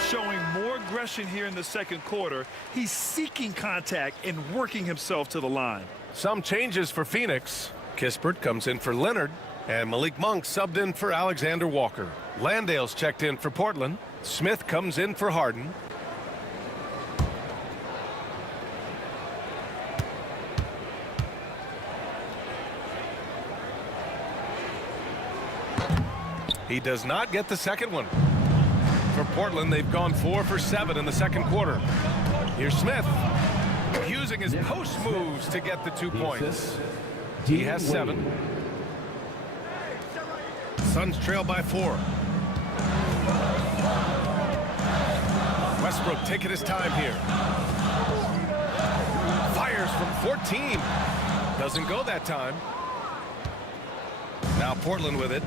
Showing more aggression here in the second quarter. He's seeking contact and working himself to the line. Some changes for Phoenix. Kispert comes in for Leonard. And Malik Monk subbed in for Alexander Walker. Landale's checked in for Portland. Smith comes in for Harden. He does not get the second one. For Portland, they've gone 4 for 7 in the second quarter. Here's Smith using his post moves to get the 2 points. He has 7. Suns trail by 4. Westbrook taking his time here. Fires from 14. Doesn't go that time. Now Portland with it.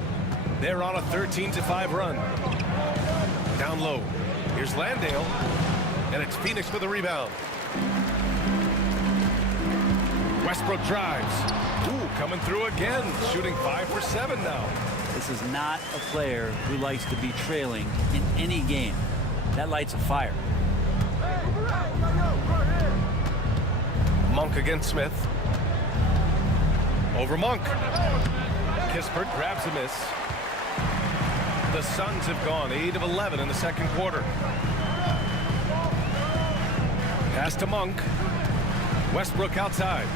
They're on a 13-5 run. Down low. Here's Landale. And it's Phoenix with the rebound. Westbrook drives. Ooh, coming through again. Shooting 5 for 7 now. This is not a player who likes to be trailing in any game. That lights a fire. Monk against Smith. Over Monk. Kispert grabs a miss. The Suns have gone 8 of 11 in the second quarter. Pass to Monk. Westbrook outside.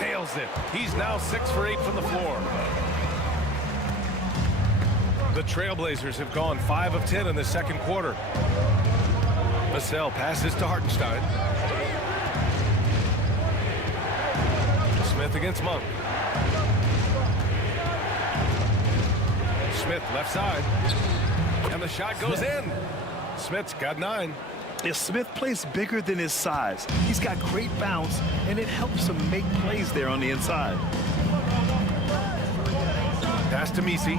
Nails it. He's now 6 for 8 from the floor. The Trailblazers have gone 5 of 10 in the second quarter. Vassell passes to Hartenstein. Smith against Monk. Smith left side. And the shot goes in. Smith's got 9. If Smith plays bigger than his size, he's got great bounce, and it helps him make plays there on the inside. Pass to Messi.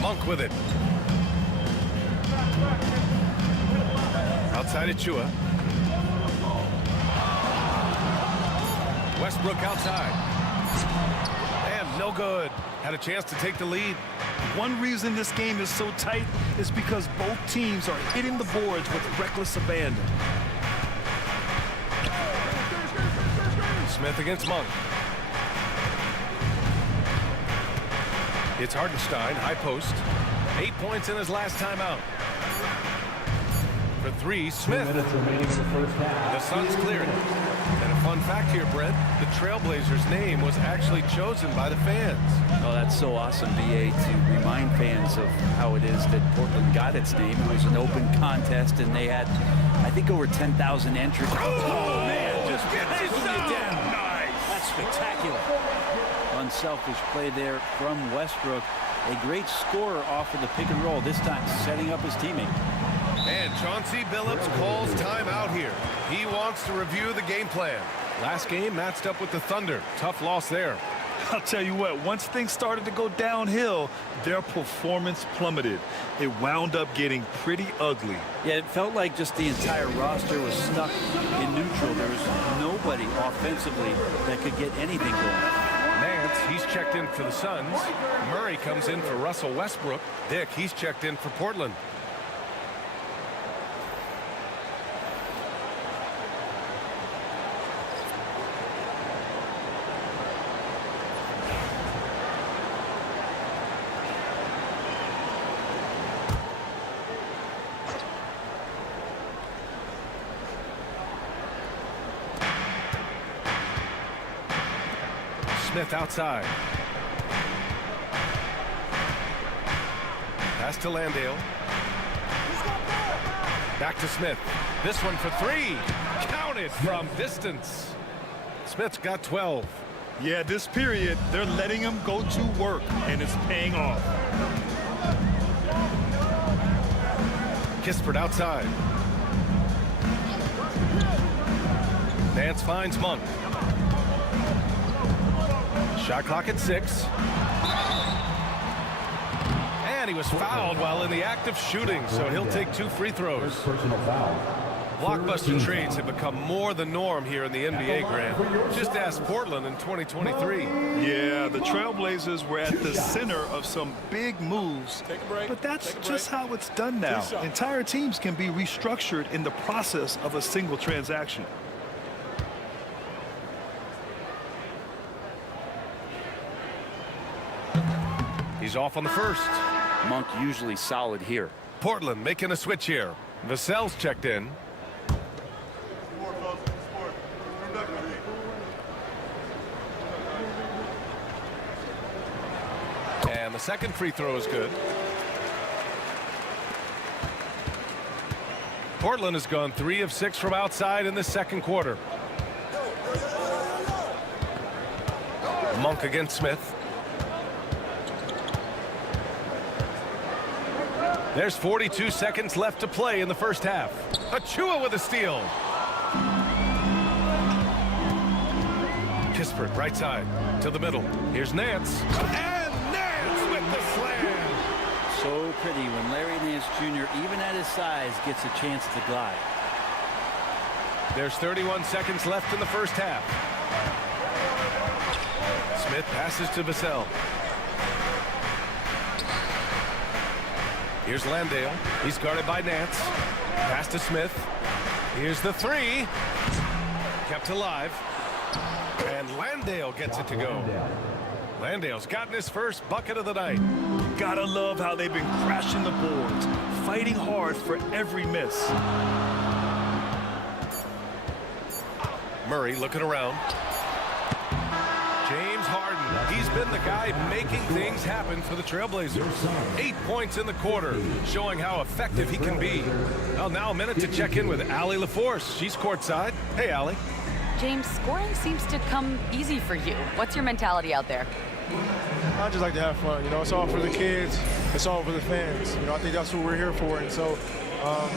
Monk with it. Outside Achua. Westbrook outside. And no good. Had a chance to take the lead. One reason this game is so tight is because both teams are hitting the boards with reckless abandon. Smith against Monk. It's Hartenstein, high post. 8 points in his last time out. For three, Smith. 2 minutes remaining in the first half. The Suns cleared it. And a fun fact here, Brett, the Trailblazers' name was actually chosen by the fans. Oh, that's so awesome, BA, to remind fans of how it is that Portland got its name. It was an open contest, and they had, I think, over 10,000 entries. Oh, man, just putting it down. Nice. That's spectacular. Unselfish play there from Westbrook. A great scorer off of the pick and roll, this time setting up his teammate. And Chauncey Billups calls timeout here. He wants to review the game plan. Last game matched up with the Thunder. Tough loss there. I'll tell you what, once things started to go downhill, their performance plummeted. It wound up getting pretty ugly. Yeah, it felt like just the entire roster was stuck in neutral. There was nobody offensively that could get anything going. Nance, he's checked in for the Suns. Murray comes in for Russell Westbrook. Dick, he's checked in for Portland. Smith outside. Pass to Landale. Back to Smith. This one for three. Counted from distance. Smith's got 12. Yeah, this period, they're letting him go to work, and it's paying off. Kispert outside. Nance finds Monk. Shot clock at 6. And he was fouled while in the act of shooting, so he'll take 2 free throws. Personal foul. Blockbuster trades have become more the norm here in the NBA, Grant. Just ask Portland in 2023. Yeah, the Trailblazers were at the center of some big moves, but that's just how it's done now. Entire teams can be restructured in the process of a single transaction. He's off on the first. Monk usually solid here. Portland making a switch here. Vassell's checked in. And the second free throw is good. Portland has gone 3 of 6 from outside in the second quarter. Monk against Smith. There's 42 seconds left to play in the first half. Achua with a steal. Kispert right side to the middle. Here's Nance. And Nance with the slam. So pretty when Larry Nance Jr., even at his size, gets a chance to glide. There's 31 seconds left in the first half. Smith passes to Vassell. Here's Landale. He's guarded by Nance. Pass to Smith. Here's the three. Kept alive. And Landale gets it to go. Landale's gotten his first bucket of the night. Gotta love how they've been crashing the boards, fighting hard for every miss. Murray looking around. James Harden. He's been the guy making things happen for the Trailblazers. 8 points in the quarter, showing how effective he can be. Well, now a minute to check in with Allie LaForce. She's courtside. Hey, Allie. James, scoring seems to come easy for you. What's your mentality out there? I just like to have fun. You know, it's all for the kids. It's all for the fans. You know, I think that's what we're here for. And so,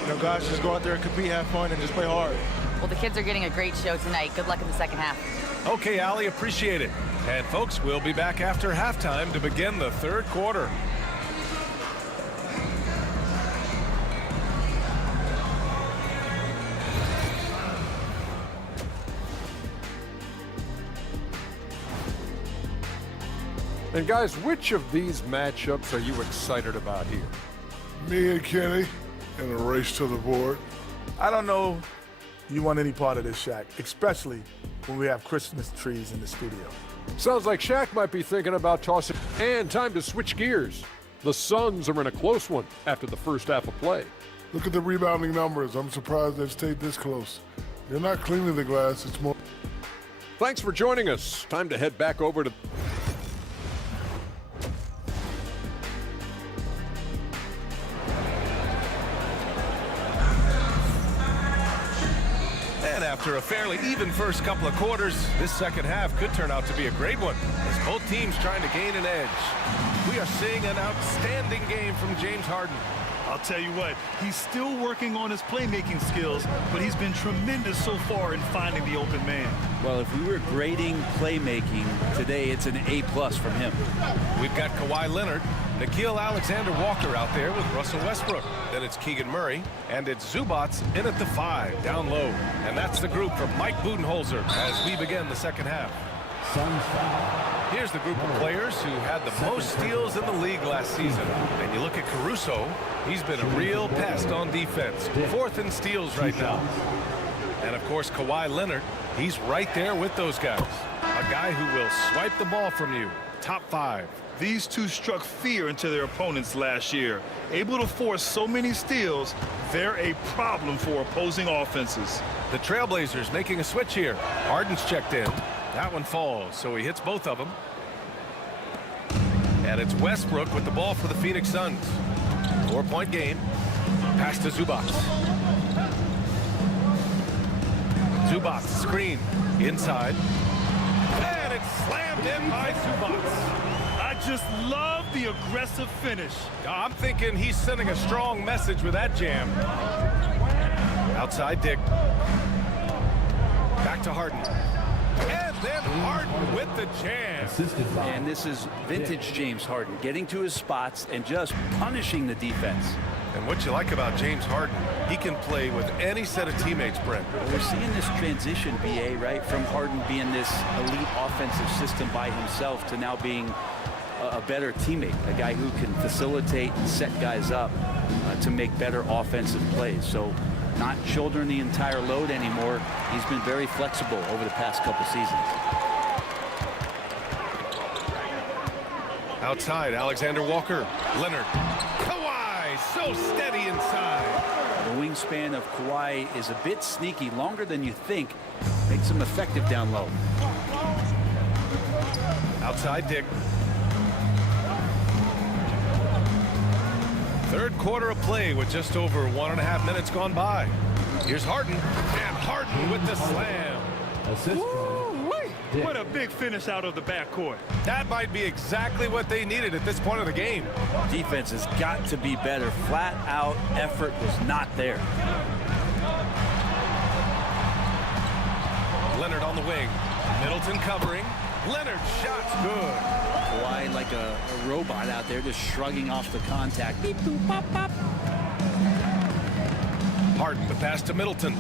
you know, guys, just go out there and compete, have fun, and just play hard. Well, the kids are getting a great show tonight. Good luck in the second half. Okay, Allie, appreciate it. And folks, we'll be back after halftime to begin the third quarter. And guys, which of these matchups are you excited about here? Me and Kenny in a race to the board. I don't know you want any part of this, Shaq, especially when we have Christmas trees in the studio. Sounds like Shaq might be thinking about tossing. And time to switch gears. The Suns are in a close one after the first half of play. Look at the rebounding numbers. I'm surprised they've stayed this close. They're not cleaning the glass, it's more. Thanks for joining us. Time to head back over to... And after a fairly even first couple of quarters, this second half could turn out to be a great one, as both teams trying to gain an edge. We are seeing an outstanding game from James Harden. I'll tell you what, he's still working on his playmaking skills, but he's been tremendous so far in finding the open man. Well, if we were grading playmaking today, it's an A+ from him. We've got Kawhi Leonard, Nickeil Alexander-Walker out there with Russell Westbrook. Then it's Keegan Murray, and it's Zubats in at the 5, down low. And that's the group from Mike Budenholzer as we begin the second half. Here's the group of players who had the most steals in the league last season. And you look at Caruso, he's been a real pest on defense. 4th in steals right now. And of course, Kawhi Leonard, he's right there with those guys. A guy who will swipe the ball from you. Top 5. These two struck fear into their opponents last year. Able to force so many steals, they're a problem for opposing offenses. The Trailblazers making a switch here. Harden's checked in. That one falls, so he hits both of them. And it's Westbrook with the ball for the Phoenix Suns. 4-point game. Pass to Zubats. Zubats screen inside. And it's slammed in by Zubats. I just love the aggressive finish. I'm thinking he's sending a strong message with that jam. Outside Dick. Back to Harden. And then Harden with the jam. And this is vintage James Harden, getting to his spots and just punishing the defense. And what you like about James Harden, he can play with any set of teammates, Brent. We're seeing this transition, BA, right, from Harden being this elite offensive system by himself to now being a better teammate, a guy who can facilitate and set guys up to make better offensive plays. So not shouldering the entire load anymore. He's been very flexible over the past couple seasons. Outside, Alexander-Walker. Leonard. Kawhi, so steady inside. The wingspan of Kawhi is a bit sneaky, longer than you think. Makes him effective down low. Outside Dick. Third quarter of play with just over 1.5 minutes gone by. Here's Harden, and Harden with the slam. What a big finish out of the backcourt. That might be exactly what they needed at this point of the game. Defense has got to be better. Flat out effort was not there. Leonard on the wing. Middleton covering. Leonard shots good. Kawhi like a robot out there just shrugging off the contact. Beep, boop, pop, pop. Harden, the pass to Middleton.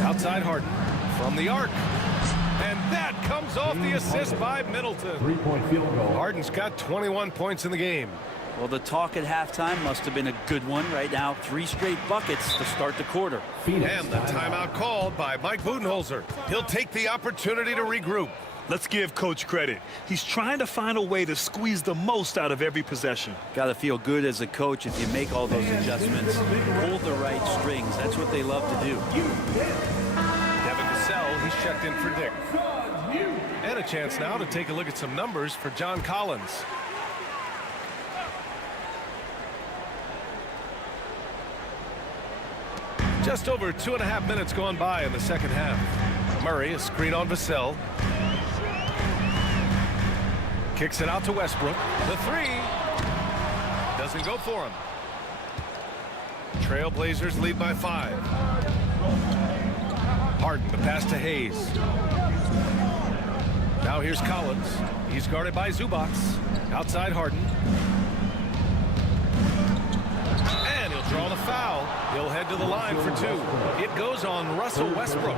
Outside Harden from the arc. And that comes off the assist by Middleton. 3-point field goal. Harden's got 21 points in the game. Well, the talk at halftime must have been a good one. Right now, 3 straight buckets to start the quarter. And the timeout called by Mike Budenholzer. He'll take the opportunity to regroup. Let's give Coach credit. He's trying to find a way to squeeze the most out of every possession. Got to feel good as a coach if you make all those adjustments. Pull the right strings. That's what they love to do. Devin Vassell, he's checked in for Dick. And a chance now to take a look at some numbers for John Collins. Just over 2.5 minutes gone by in the second half. Murray, a screen on Vassell. Kicks it out to Westbrook. The 3 doesn't go for him. Trailblazers lead by 5. Harden, the pass to Hayes. Now here's Collins. He's guarded by Zubats. Outside Harden. And he'll draw the foul. He'll head to the line for 2. It goes on Russell Westbrook.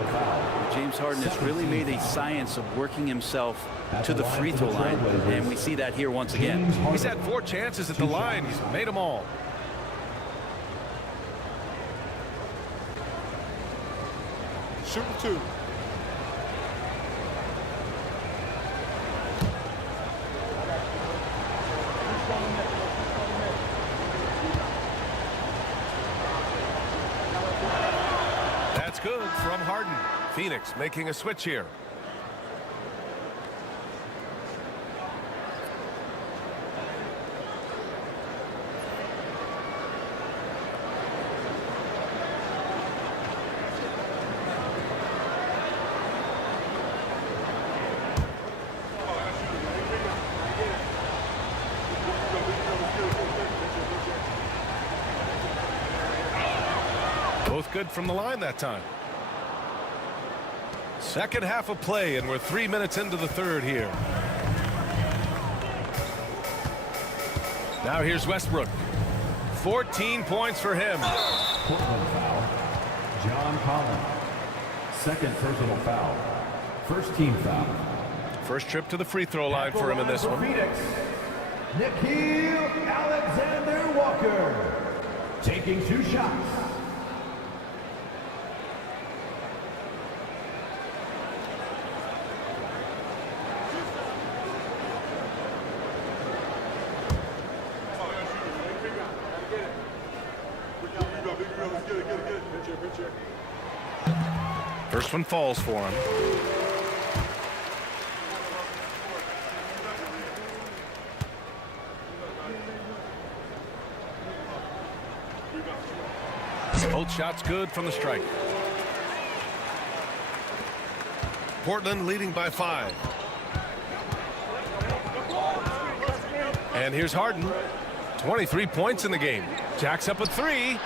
James Harden has really made a science of working himself to the free throw line, and we see that here once again. He's had 4 chances at the line. He's made them all. Shooting 2. from Harden. Phoenix making a switch here. Both good from the line that time. Second half of play, and we're 3 minutes into the third here. Now here's Westbrook. 14 points for him. Portland foul. John Collins. Second personal foul. First team foul. First trip to the free throw line for him in this one. Phoenix, Nikhil Alexander-Walker. Taking 2 shots. First one falls for him. Both shots good from the strike. Portland leading by 5. And here's Harden. 23 points in the game. Jacks up a 3.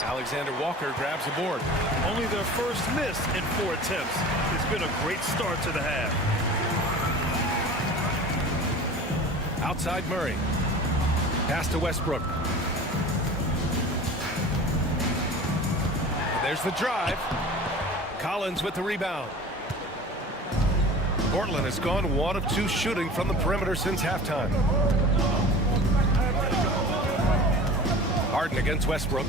Alexander Walker grabs the board. Only their first miss in 4 attempts. It's been a great start to the half. Outside Murray. Pass to Westbrook. And there's the drive. Collins with the rebound. Portland has gone 1 of 2 shooting from the perimeter since halftime. Harden against Westbrook.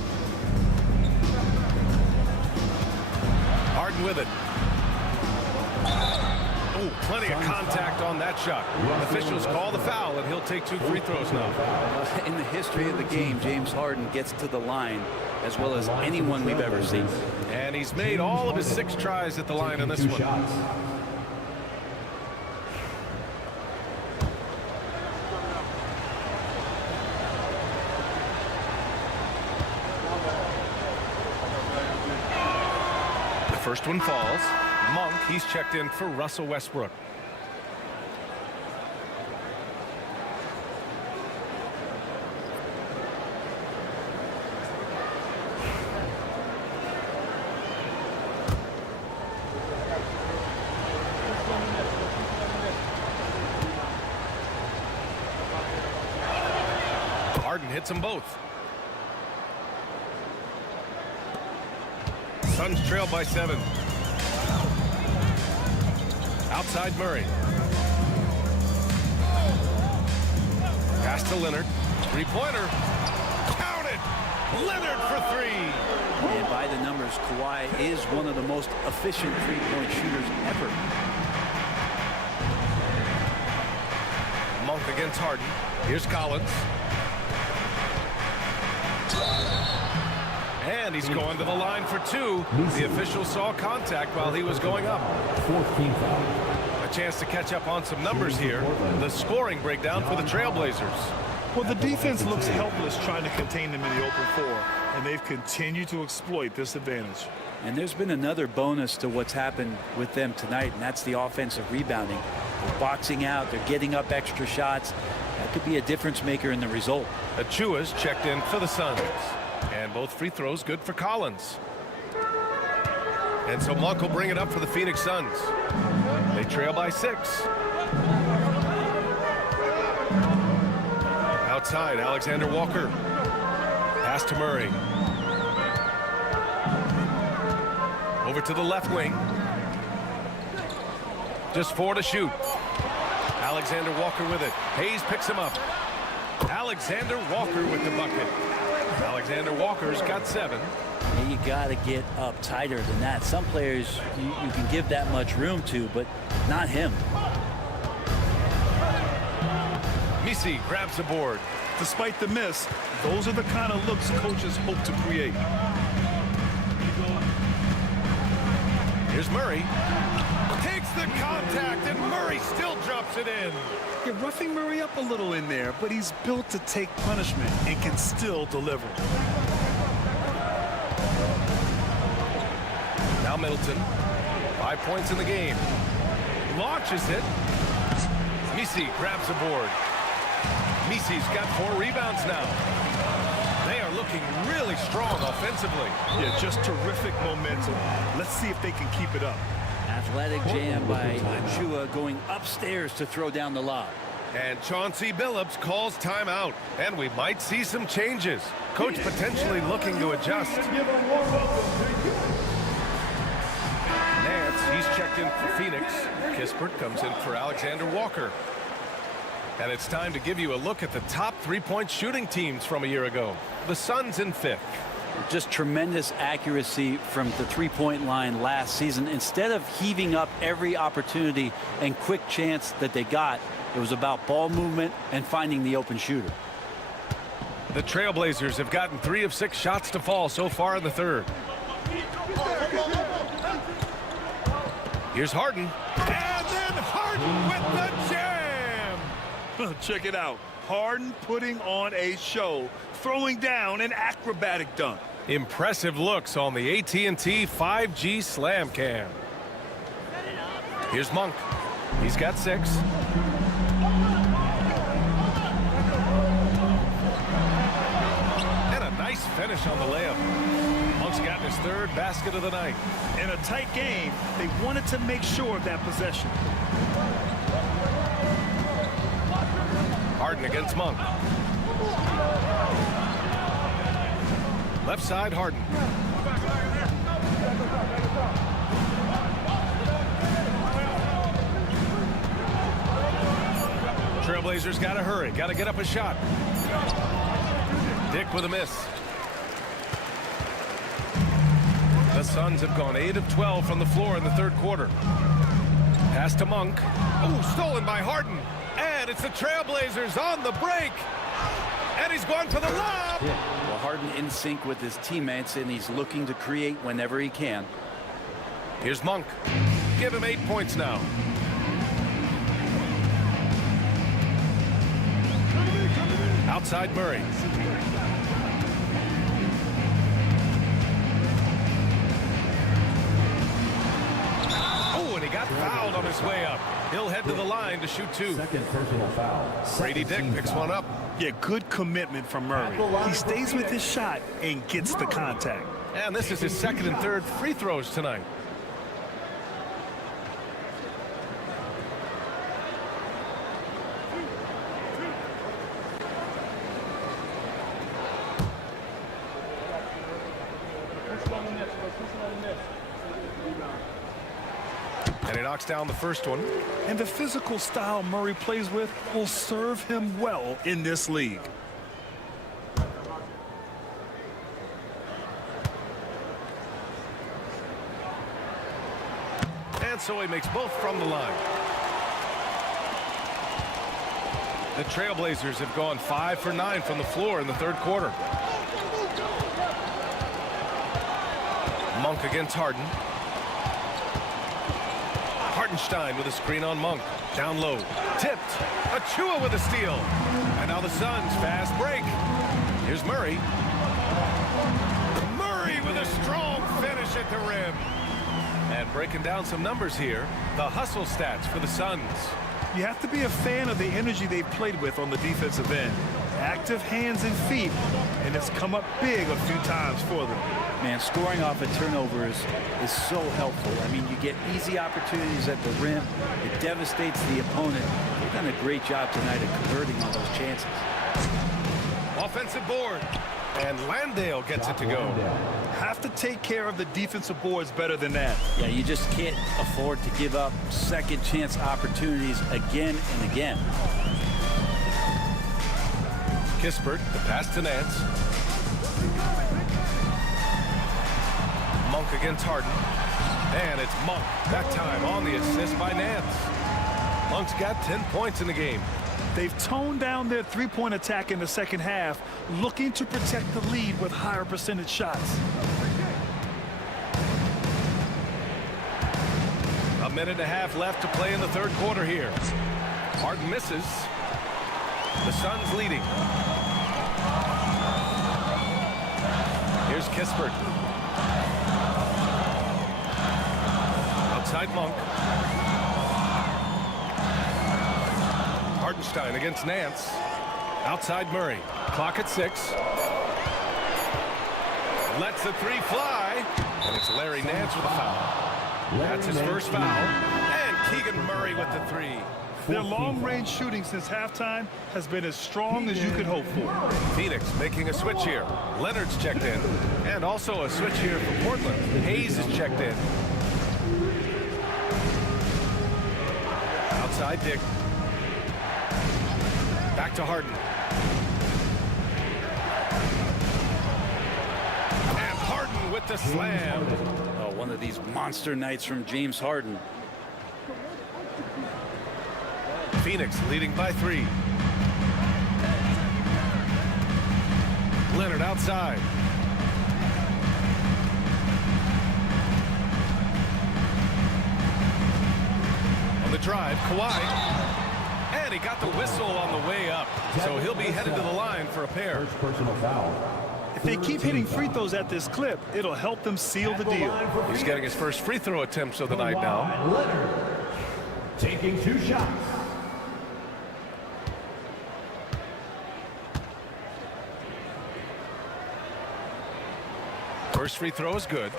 Harden with it. Oh, plenty of contact on that shot. Officials call the foul, and he'll take 2 free throws now. In the history of the game, James Harden gets to the line as well as anyone we've ever seen. And he's made all of his 6 tries at the line in this one. First one falls. Monk, he's checked in for Russell Westbrook. Harden hits them both. Suns trail by 7. Outside Murray. Pass to Leonard. 3-pointer. Count it! Leonard for 3. And by the numbers, Kawhi is one of the most efficient three-point shooters ever. Monk against Harden. Here's Collins. And he's going to the line for 2. The official saw contact while he was going up. 4th team foul. A chance to catch up on some numbers here. The scoring breakdown for the Trailblazers. Well, the defense looks helpless trying to contain them in the open floor, and they've continued to exploit this advantage. And there's been another bonus to what's happened with them tonight, and that's the offensive rebounding. They're boxing out. They're getting up extra shots. That could be a difference maker in the result. Achua's checked in for the Suns. And both free throws good for Collins. And so Monk will bring it up for the Phoenix Suns. They trail by 6. Outside, Alexander Walker. Pass to Murray. Over to the left wing. Just 4 to shoot. Alexander Walker with it. Hayes picks him up. Alexander Walker with the bucket. Alexander Walker's got 7. And you got to get up tighter than that. Some players you can give that much room to, but not him. Misi grabs the board. Despite the miss, those are the kind of looks coaches hope to create. Here's Murray. Takes the contact, and Murray still drops it in. You're roughing Murray up a little in there, but he's built to take punishment and can still deliver. Now Middleton. 5 points in the game. Launches it. Misi grabs the board. Misi's got 4 rebounds now. They are looking really strong offensively. Yeah, just terrific momentum. Let's see if they can keep it up. Athletic jam by Achua going upstairs to throw down the lob. And Chauncey Billups calls timeout. And we might see some changes. Coach potentially looking to adjust. Nance, he's checked in for Phoenix. Kispert comes in for Alexander Walker. And it's time to give you a look at the top 3-point shooting teams from a year ago. The Suns in 5th. Just tremendous accuracy from the three-point line last season. Instead of heaving up every opportunity and quick chance that they got, it was about ball movement and finding the open shooter. The Trailblazers have gotten 3 of 6 shots to fall so far in the third. Here's Harden. And then Harden with the jam! Check it out. Harden putting on a show, throwing down an acrobatic dunk. Impressive looks on the AT&T 5G Slam Cam. Here's Monk. He's got 6. And a nice finish on the layup. Monk's gotten his 3rd basket of the night. In a tight game, they wanted to make sure of that possession. Harden against Monk. Left side, Harden. Trailblazers got to hurry. Got to get up a shot. Dick with a miss. The Suns have gone 8 of 12 from the floor in the 3rd quarter. Pass to Monk. Oh, stolen by Harden. And it's the Trailblazers on the break. And he's going for the lob. Well, Harden in sync with his teammates, and he's looking to create whenever he can. Here's Monk. Give him 8 points now. Outside Murray. Oh, and he got fouled on his way up. He'll head to the line to shoot 2. Second personal foul. Brady Dick picks one up. Yeah, good commitment from Murray. He stays with his shot and gets the contact. And this is his 2nd and 3rd free throws tonight. And he knocks down the first one. And the physical style Murray plays with will serve him well in this league. And so he makes both from the line. The Trailblazers have gone 5 for 9 from the floor in the 3rd quarter. Monk against Harden. Hartenstein with a screen on Monk. Down low. Tipped. Achua with a steal. And now the Suns fast break. Here's Murray. Murray with a strong finish at the rim. And breaking down some numbers here. The hustle stats for the Suns. You have to be a fan of the energy they've played with on the defensive end. Active hands and feet, and it's come up big a few times for them. Man, scoring off of turnovers is so helpful. I mean, you get easy opportunities at the rim. It devastates the opponent. They've done a great job tonight of converting on those chances. Offensive board. And Landale gets it to go. Have to take care of the defensive boards better than that. Yeah, you just can't afford to give up second chance opportunities again and again. Kispert, the pass to Nance. Monk against Harden. And it's Monk, that time on the assist by Nance. Monk's got 10 points in the game. They've toned down their three-point attack in the second half, looking to protect the lead with higher percentage shots. A minute and a half left to play in the third quarter here. Harden misses. The Suns leading. Here's Kispert. Outside Monk. Hardenstein against Nance. Outside Murray. Clock at 6. Lets the three fly. And it's Larry Nance with a foul. That's his first foul. And Keegan Murray with the three. Their long-range shooting since halftime has been as strong as you could hope for. Phoenix making a switch here. Leonard's checked in. And also a switch here for Portland. Hayes is checked in. Outside Dick. Back to Harden. And Harden with the slam. Oh, one of these monster nights from James Harden. Phoenix leading by 3. Leonard outside. On the drive, Kawhi. And he got the whistle on the way up. So he'll be headed to the line for a pair. First personal foul. If they keep hitting free throws at this clip, it'll help them seal the deal. He's getting his first free throw attempts of the night now. Leonard taking 2 shots. First free throw is good.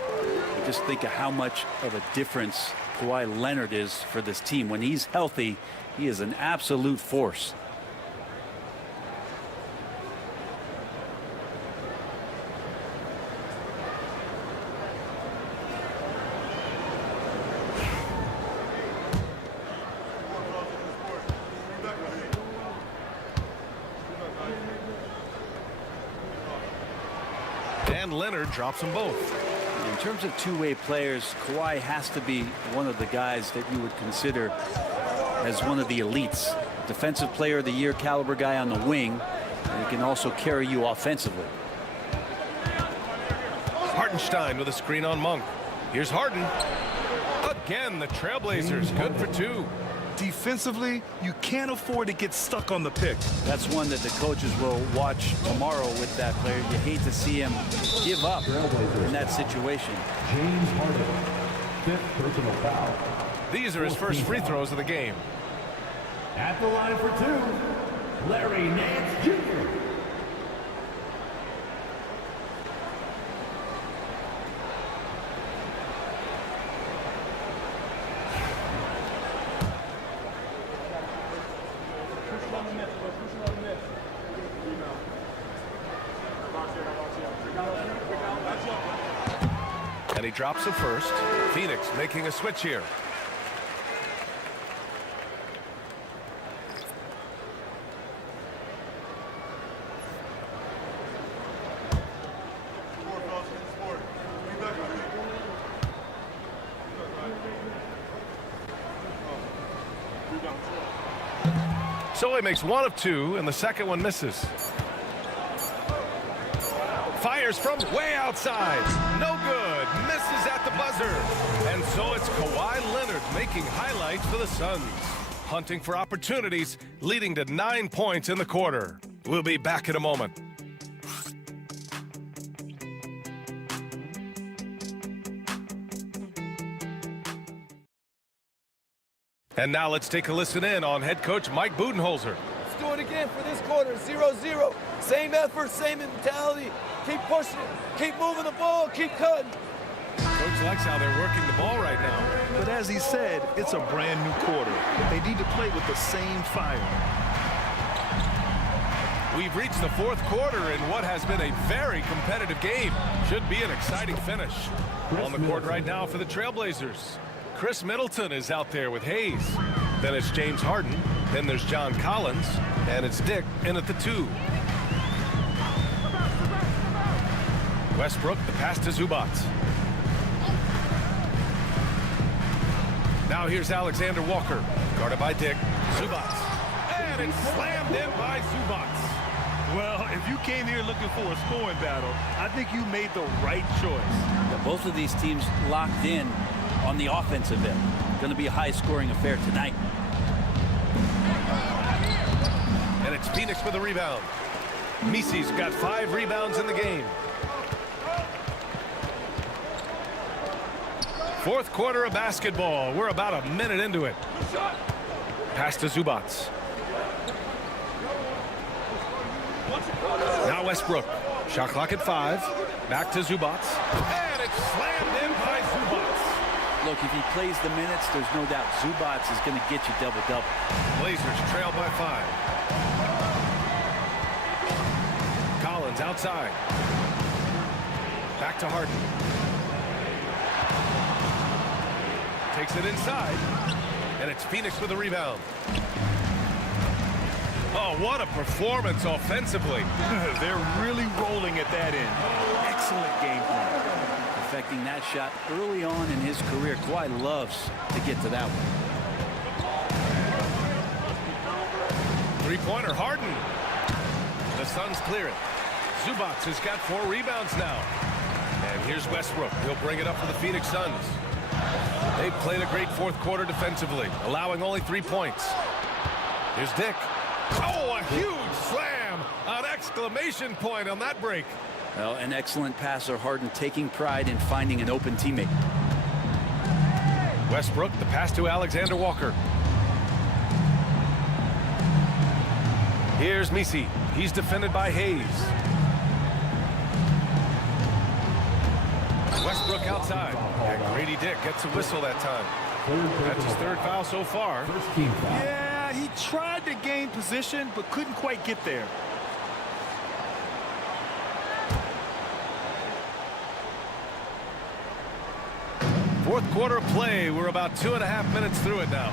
Just think of how much of a difference Kawhi Leonard is for this team. When he's healthy, he is an absolute force. And Leonard drops them both. In terms of two-way players, Kawhi has to be one of the guys that you would consider as one of the elites. Defensive player of the year caliber guy on the wing, and he can also carry you offensively. Hartenstein with a screen on Monk. Here's Harden. Again, the Trailblazers good for 2. Defensively, you can't afford to get stuck on the pick. That's one that the coaches will watch tomorrow with that player. You hate to see him give up in that situation. James Harden, 5th personal foul. These are his first free throws of the game. At the line for 2, Larry Nance Jr. And he drops it first. Phoenix making a switch here. So he makes 1 of 2, and the second one misses. Fires from way outside. No good. Misses at the buzzer. And so it's Kawhi Leonard making highlights for the Suns. Hunting for opportunities, leading to 9 points in the quarter. We'll be back in a moment. And now let's take a listen in on head coach Mike Budenholzer. Let's do it again for this quarter. 0-0. Same effort, same mentality. Keep pushing, keep moving the ball, keep cutting. Coach likes how they're working the ball right now. But as he said, it's a brand new quarter. They need to play with the same fire. We've reached the 4th quarter in what has been a very competitive game. Should be an exciting finish. On the court right now for the Trailblazers. Chris Middleton is out there with Hayes. Then it's James Harden. Then there's John Collins. And it's Dick in at the 2. Westbrook, the pass to Zubac. Now here's Alexander Walker, guarded by Dick. Zubac. And it's slammed in by Zubac. Well, if you came here looking for a scoring battle, I think you made the right choice. Both of these teams locked in on the offensive end. Going to be a high-scoring affair tonight. And it's Phoenix with a rebound. Misi's got 5 rebounds in the game. Fourth quarter of basketball. We're about a minute into it. Pass to Zubats. Now Westbrook. Shot clock at 5. Back to Zubats. And it's slammed in by Zubats. Look, if he plays the minutes, there's no doubt Zubats is going to get you double-double. Blazers trail by 5. Collins outside. Back to Harden. Takes it inside. And it's Phoenix with a rebound. Oh, what a performance offensively. They're really rolling at that end. Excellent game plan. Perfecting that shot early on in his career. Kawhi loves to get to that one. Three-pointer, Harden. The Suns clear it. Zubats has got 4 rebounds now. And here's Westbrook. He'll bring it up for the Phoenix Suns. They've played a great fourth quarter defensively, allowing only 3 points. Here's Dick. Oh, a huge slam! An exclamation point on that break. Well, an excellent passer, Harden taking pride in finding an open teammate. Westbrook, the pass to Alexander Walker. Here's Misi. He's defended by Hayes. Westbrook outside. And Grady Dick gets a whistle that time. That's his 3rd foul so far. Yeah, he tried to gain position, but couldn't quite get there. Fourth quarter of play. We're about 2.5 minutes through it now.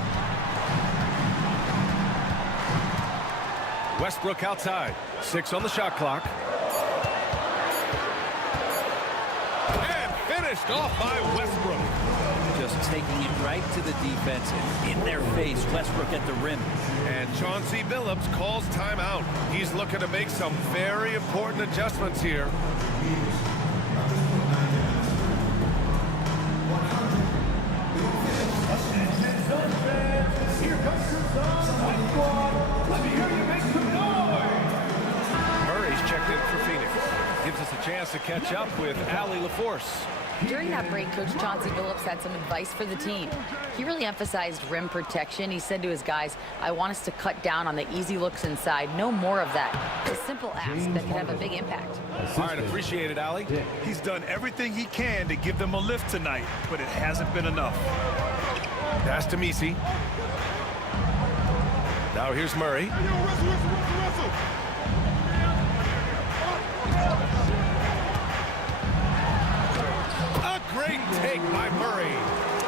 Westbrook outside. 6 on the shot clock. And finished off by Westbrook. Just taking it right to the defense and in their face. Westbrook at the rim. And Chauncey Billups calls timeout. He's looking to make some very important adjustments here. Here comes your squad. Let me hear you make some noise. Murray's checked in for Phoenix. Gives us a chance to catch up with Allie LaForce. During that break, Coach Chauncey Billups had some advice for the team. He really emphasized rim protection. He said to his guys, I want us to cut down on the easy looks inside. No more of that. It's a simple ask that could have a big impact. All right, appreciate it, Allie. He's done everything he can to give them a lift tonight, but it hasn't been enough. Pass to Misi. Now here's Murray. A great take by Murray.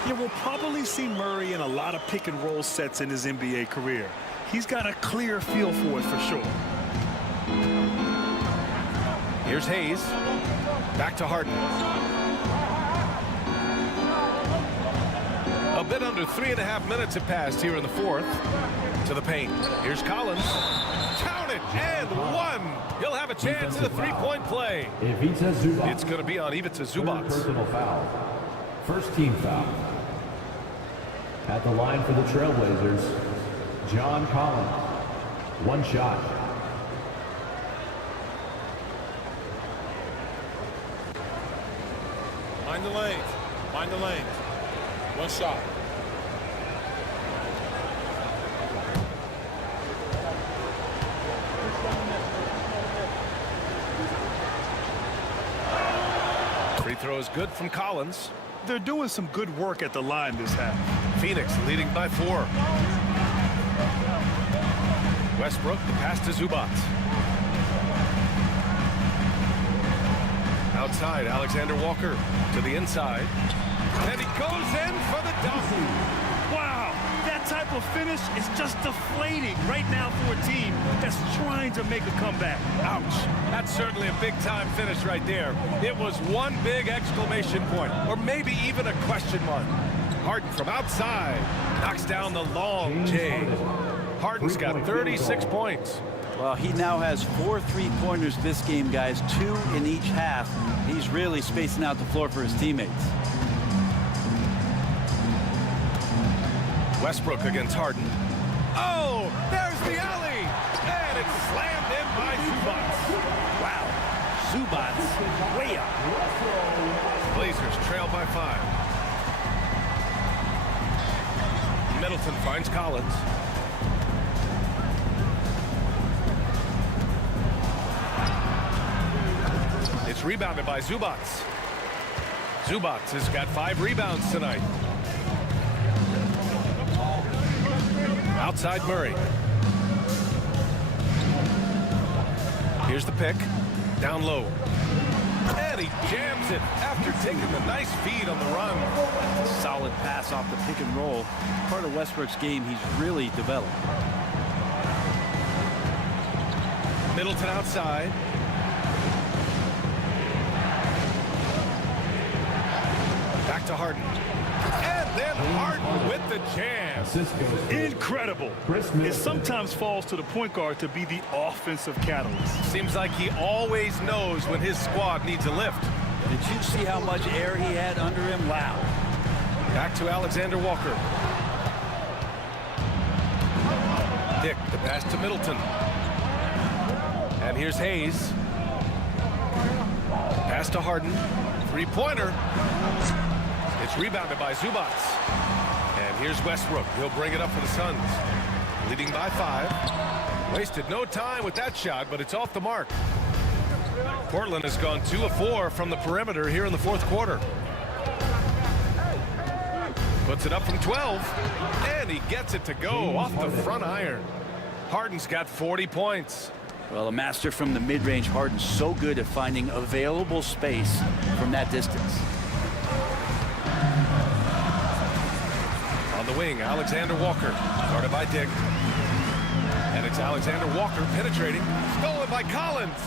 Yeah, we'll probably see Murray in a lot of pick and roll sets in his NBA career. He's got a clear feel for it for sure. Here's Hayes. Back to Harden. A bit under 3.5 minutes have passed here in the fourth. To the paint. Here's Collins. Count it and 1. He'll have a chance at a 3-point play. It's going to be on Ivica Zubats. Personal foul. First team foul. At the line for the Trailblazers, John Collins. 1 shot. Mind the lanes. Mind the lanes. 1 shot. Free throw is good from Collins. They're doing some good work at the line this half. Phoenix leading by 4. Westbrook, the pass to Zubats. Outside, Alexander Walker to the inside. And he goes in for the dunk. Wow, that type of finish is just deflating right now for a team that's trying to make a comeback. Ouch. That's certainly a big-time finish right there. It was one big exclamation point, or maybe even a question mark. Harden from outside knocks down the long J. Harden's got 36 points. Well, he now has 4 3-pointers this game, guys, 2 in each half. He's really spacing out the floor for his teammates. Westbrook against Harden. Oh, there's the alley. And it's slammed in by Zubats. Wow. Zubats way up. Blazers trail by 5. Middleton finds Collins. It's rebounded by Zubats. Zubats has got 5 rebounds tonight. Outside Murray. Here's the pick. Down low. And he jams it after taking the nice feed on the run. Solid pass off the pick and roll. Part of Westbrook's game he's really developed. Middleton outside. Back to Harden. And then Harden with the jam. Incredible. It sometimes falls to the point guard to be the offensive catalyst. Seems like he always knows when his squad needs a lift. Did you see how much air he had under him? Wow. Back to Alexander Walker. Dick, the pass to Middleton. And here's Hayes. Pass to Harden. Three-pointer. It's rebounded by Zubats. And here's Westbrook. He'll bring it up for the Suns. Leading by 5. Wasted no time with that shot, but it's off the mark. Portland has gone 2 of 4 from the perimeter here in the 4th quarter. Puts it up from 12. And he gets it to go off the front iron. Harden's got 40 points. Well, a master from the mid-range. Harden's so good at finding available space from that distance. On the wing, Alexander Walker, guarded by Dick. And it's Alexander Walker penetrating, stolen by Collins.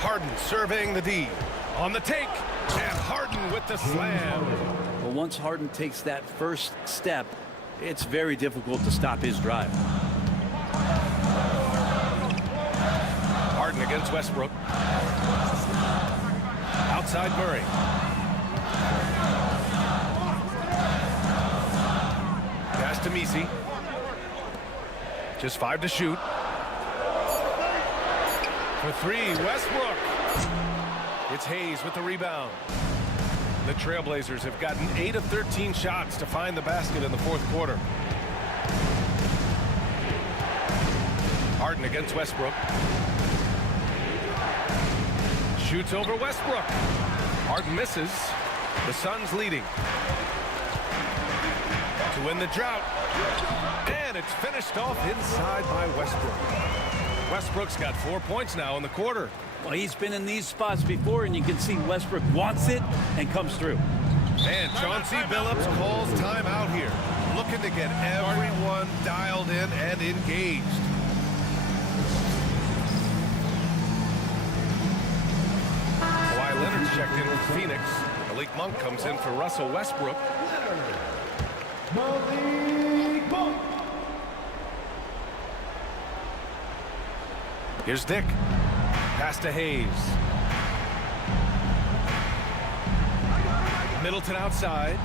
Harden surveying the D. On the take, and Harden with the slam. Well, once Harden takes that first step, it's very difficult to stop his drive. Harden against Westbrook. Outside Murray. Pass to Messi. Just 5 to shoot. For 3, Westbrook. It's Hayes with the rebound. The Trailblazers have gotten 8 of 13 shots to find the basket in the 4th quarter. Harden against Westbrook. Shoots over Westbrook. Harden misses. The Suns leading. To win the drought. And it's finished off inside by Westbrook. Westbrook's got 4 points now in the quarter. Well, he's been in these spots before, and you can see Westbrook wants it and comes through. And Chauncey Billups calls timeout here, looking to get everyone dialed in and engaged. Kawhi Leonard's checked in for Phoenix. Malik Monk comes in for Russell Westbrook. Here's Dick. Pass to Hayes. Middleton outside.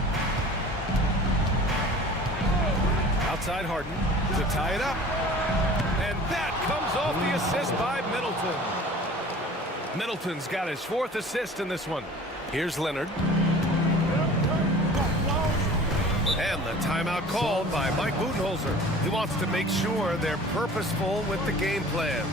Outside Harden to tie it up. And that comes off the assist by Middleton. Middleton's got his 4th assist in this one. Here's Leonard. And the timeout called by Mike Budenholzer. He wants to make sure they're purposeful with the game plan.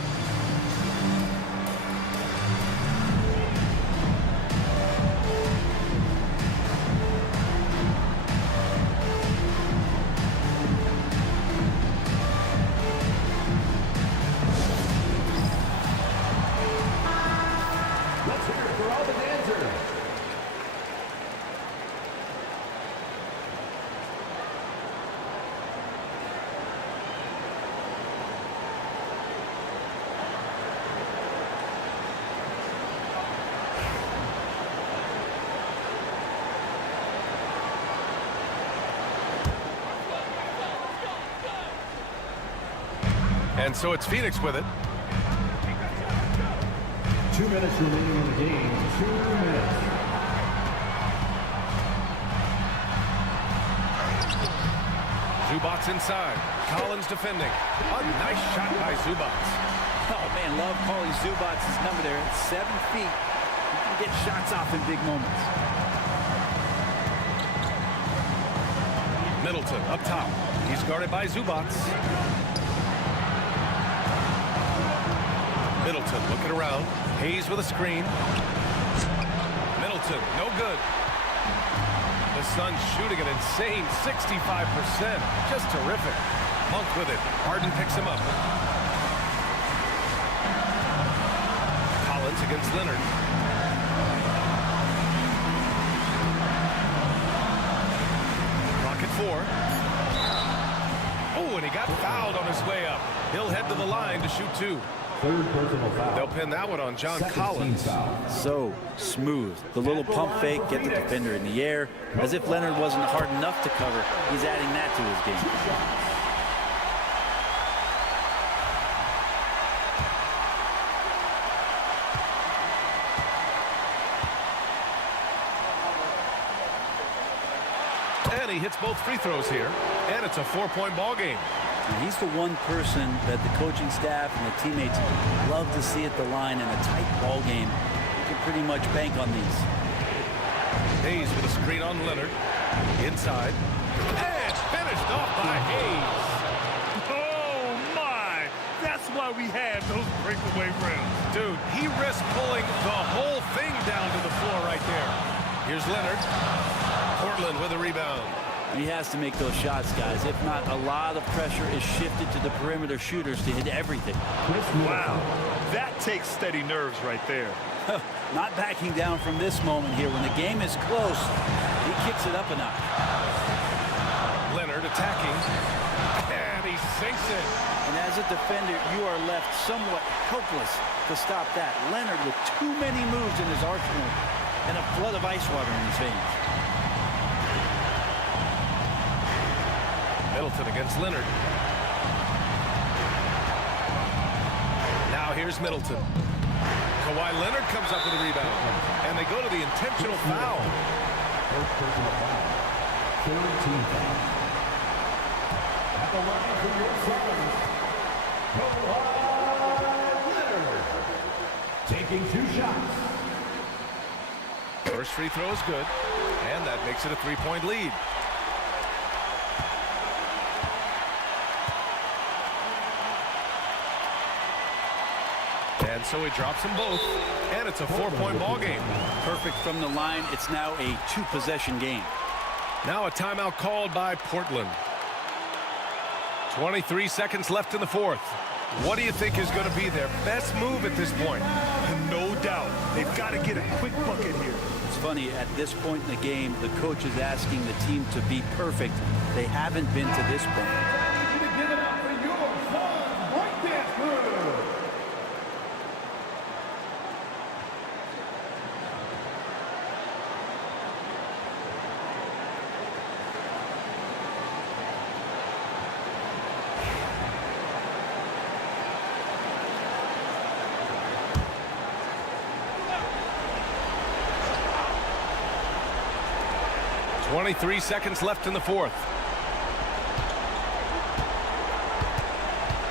And so it's Phoenix with it. 2 minutes remaining in the game. 2 minutes. Zubats inside. Collins defending. A nice shot by Zubats. Oh, man, love calling Zubats' number there. At 7 feet. You can get shots off in big moments. Middleton up top. He's guarded by Zubats. Middleton looking around. Hayes with a screen. Middleton, no good. The Suns shooting an insane 65%. Just terrific. Monk with it. Harden picks him up. Collins against Leonard. Clock at 4. Oh, and he got fouled on his way up. He'll head to the line to shoot 2. Third personal foul. They'll pin that one on John Collins. So smooth. The little pump fake, get the defender in the air. As if Leonard wasn't hard enough to cover, he's adding that to his game. And he hits both free throws here. And it's a 4-point ball game. And he's the one person that the coaching staff and the teammates love to see at the line in a tight ball game. You can pretty much bank on these. Hayes with a screen on Leonard. Inside. And finished off by Hayes. Oh, my. That's why we had those breakaway rims. Dude, he risked pulling the whole thing down to the floor right there. Here's Leonard. Portland with a rebound. He has to make those shots, guys. If not, a lot of pressure is shifted to the perimeter shooters to hit everything. Wow. That takes steady nerves right there. Not backing down from this moment here. When the game is close, he kicks it up a notch. Leonard attacking. And he sinks it. And as a defender, you are left somewhat helpless to stop that. Leonard with too many moves in his arsenal and a flood of ice water in his veins. Middleton against Leonard. Now here's Middleton. Kawhi Leonard comes up with a rebound. And they go to the intentional foul. First personal foul. Third team foul. At the line for your Suns, Kawhi Leonard. Taking 2 shots. First free throw is good. And that makes it a 3-point lead. And so he drops them both, and it's a 4-point ball game. Perfect from the line. It's now a 2-possession game. Now a timeout called by Portland. 23 seconds left in the 4th. What do you think is going to be their best move at this point? No doubt. They've got to get a quick bucket here. It's funny, at this point in the game, the coach is asking the team to be perfect. They haven't been to this point. Give it up for your Suns breakdance crew. Three seconds left in the 4th.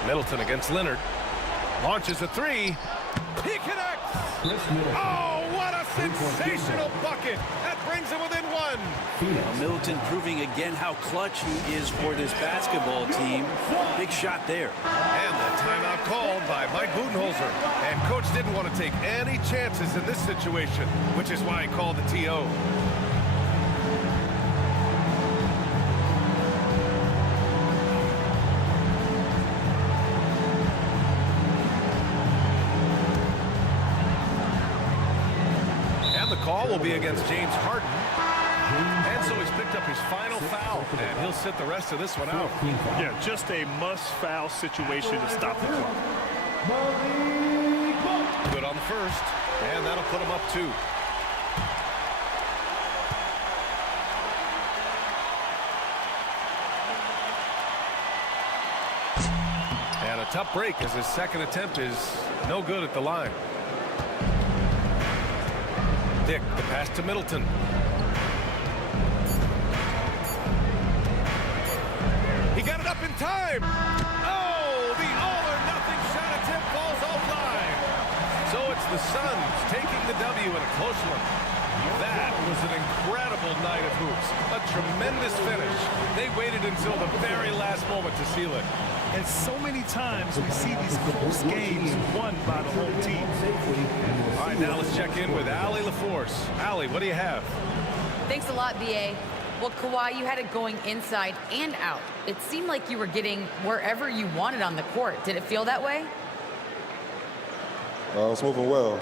Middleton against Leonard. Launches a 3. He connects. Oh, what a sensational bucket. That brings him within 1. Middleton proving again how clutch he is for this basketball team. Big shot there. And the timeout called by Mike Budenholzer. And coach didn't want to take any chances in this situation, which is why he called the TO. Call will be against James Harden. And so he's picked up his final foul, and he'll sit the rest of this one out. Yeah, just a must-foul situation to stop the clock. Good on the first, and that'll put him up 2. And a tough break as his second attempt is no good at the line. Dick, the pass to Middleton. He time. Oh, the all-or-nothing shot attempt falls offline. So it's the Suns taking the W in a close one. That was an incredible night of hoops. A tremendous finish. They waited until the very last moment to seal it. And so many times we see these close games won by the home team. All right, now let's check in with Allie LaForce. Allie, what do you have? Thanks a lot, BA. Well, Kawhi, you had it going inside and out. It seemed like you were getting wherever you wanted on the court. Did it feel that way? It's moving well.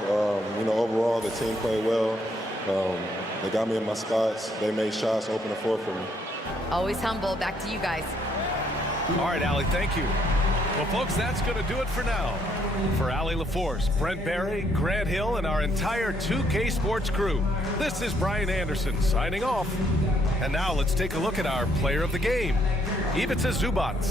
Overall, the team played well. They got me in my spots. They made shots, open the floor for me. Always humble. Back to you guys. All right, Allie, thank you. Well, folks, that's going to do it for now. For Allie LaForce, Brent Barry, Grant Hill, and our entire 2K Sports crew, this is Brian Anderson signing off. And now let's take a look at our player of the game, Ivica Zubac.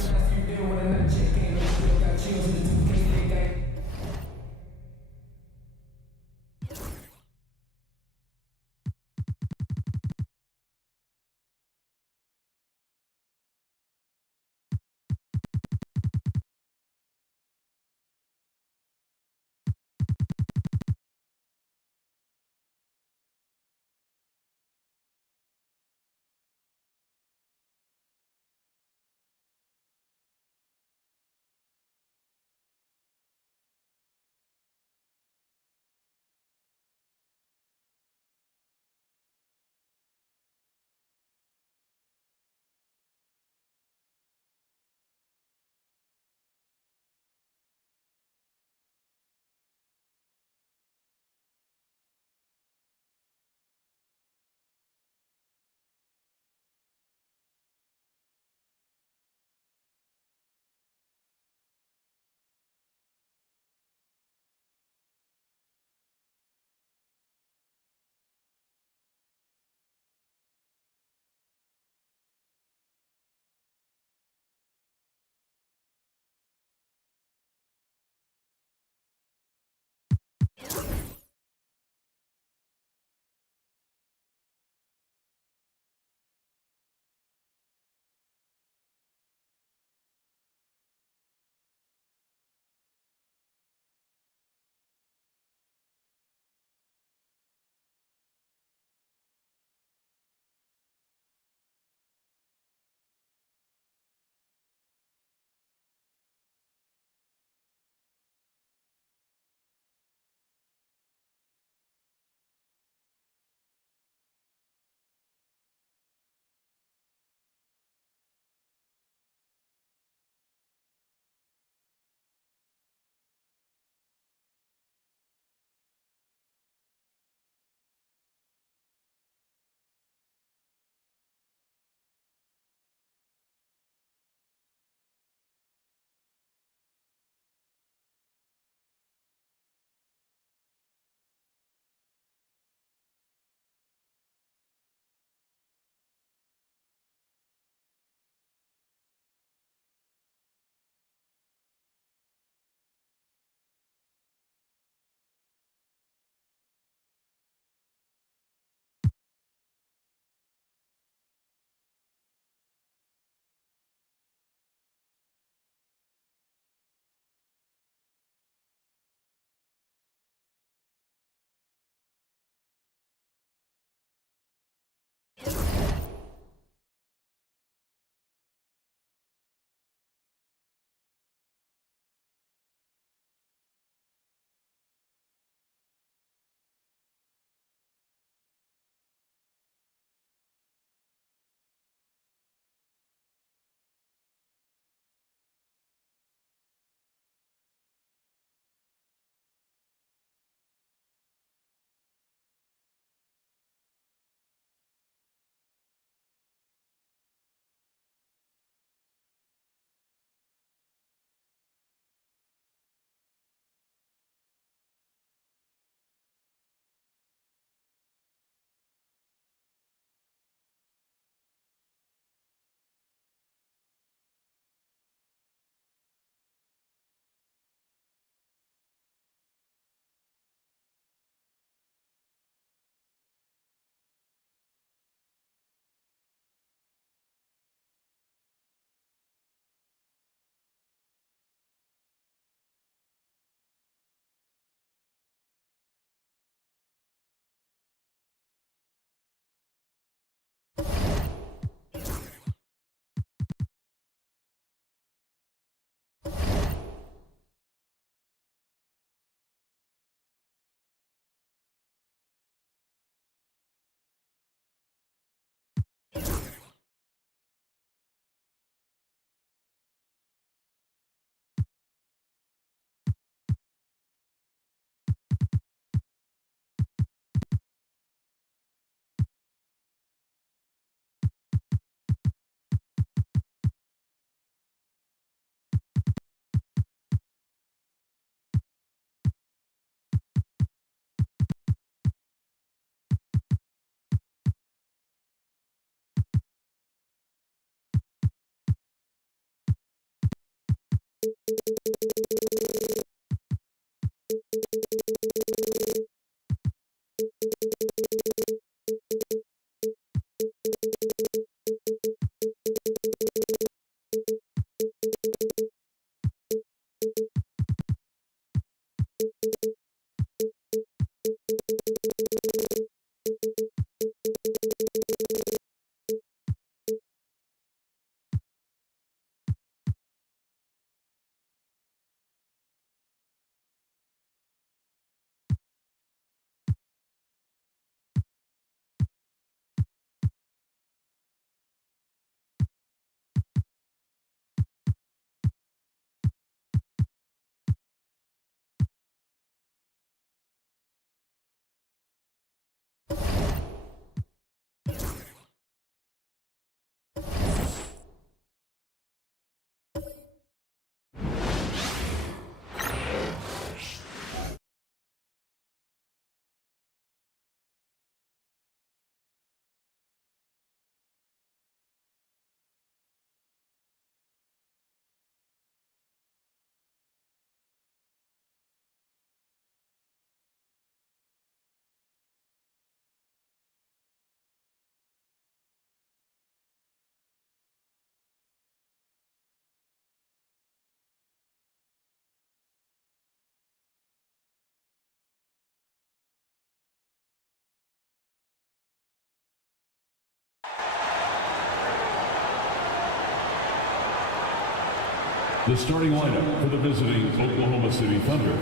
The starting lineup for the visiting Oklahoma City Thunder.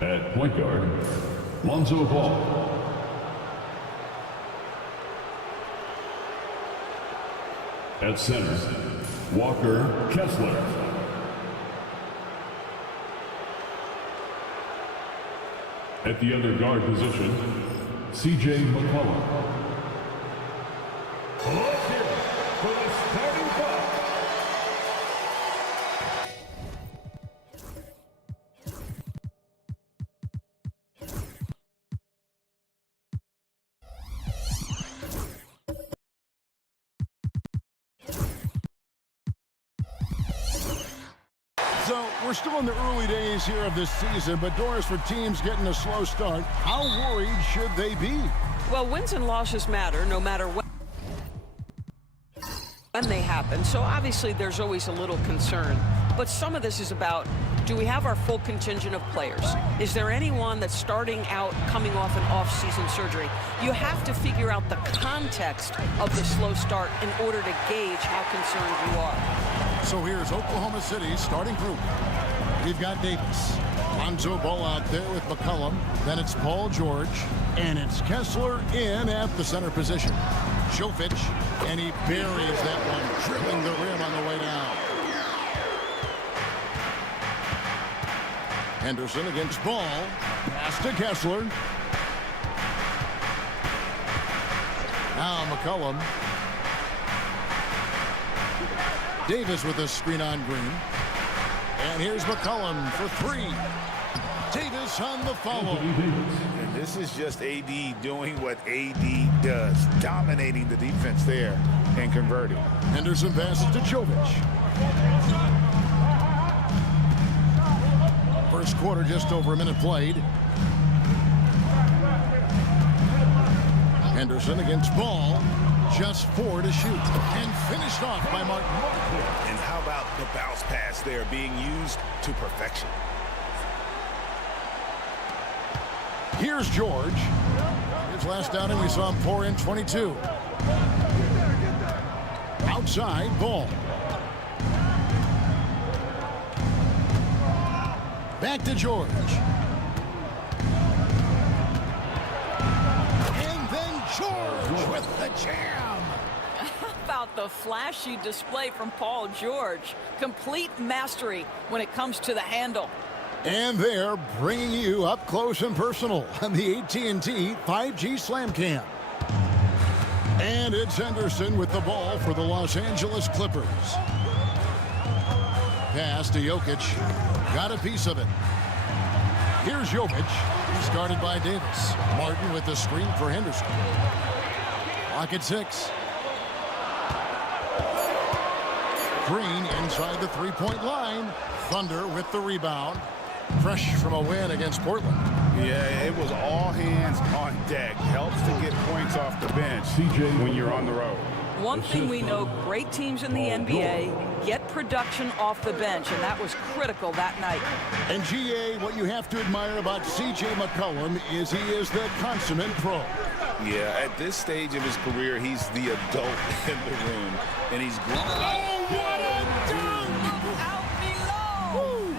At point guard, Lonzo Ball. At center, Walker Kessler. At the other guard position, C.J. McCollum. Let's hear it for the starting five. So we're still in the early days here of this season, but Doris, for teams getting a slow start, how worried should they be? Well, wins and losses matter no matter when they happen. So obviously there's always a little concern. But some of this is about, do we have our full contingent of players? Is there anyone that's starting out coming off an off-season surgery? You have to figure out the context of the slow start in order to gauge how concerned you are. So here's Oklahoma City's starting group. We've got Davis. Lonzo Ball out there with McCollum. Then it's Paul George. And it's Kessler in at the center position. Jovic, and he buries that one, drilling the rim on the way down. Henderson against Ball. Pass to Kessler. Now McCollum. Davis with a screen on Green. And here's McCollum for three. Davis on the follow. And this is just AD doing what AD does, dominating the defense there and converting. Henderson passes to Jovic. First quarter, just over a minute played. Henderson against Ball. Just 4 to shoot. And finished off by Martin. And how about the bounce pass there being used to perfection? Here's George. His last outing, we saw him pour in 22. Outside, Ball. Back to George. And then George with the jam. How about the flashy display from Paul George? Complete mastery when it comes to the handle. And they're bringing you up close and personal on the AT&T 5G Slam Cam. And it's Henderson with the ball for the Los Angeles Clippers. Pass to Jokic. Got a piece of it. Here's Jokic. Started by Davis. Martin with the screen for Henderson. Clock at 6. Green inside the three-point line. Thunder with the rebound. Fresh from a win against Portland. Yeah, it was all hands on deck. Helps to get points off the bench when you're on the road. One thing we know, great teams in the NBA get production off the bench, and that was critical that night. And GA, what you have to admire about C.J. McCollum is he is the consummate pro. Yeah, at this stage of his career, he's the adult in the room, and he's grown. Oh, what a dunk! Out below!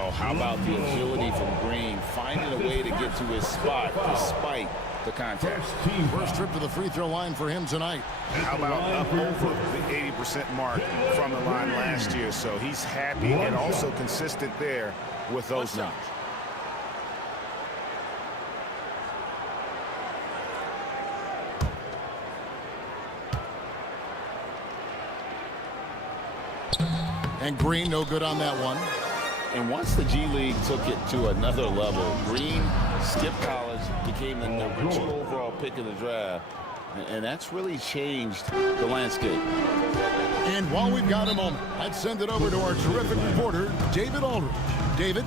Oh, how about the agility from Green, finding a way to get to his spot despite the contact. First trip to the free throw line for him tonight. How about up over the 80% mark from the line last year? So he's happy and also consistent there with those numbers. And Green no good on that one. And once the G League took it to another level, Green skipped college, became the number 2 overall pick in the draft. And that's really changed the landscape. And while we've got a moment, let's send it over to our terrific reporter, David Aldridge. David?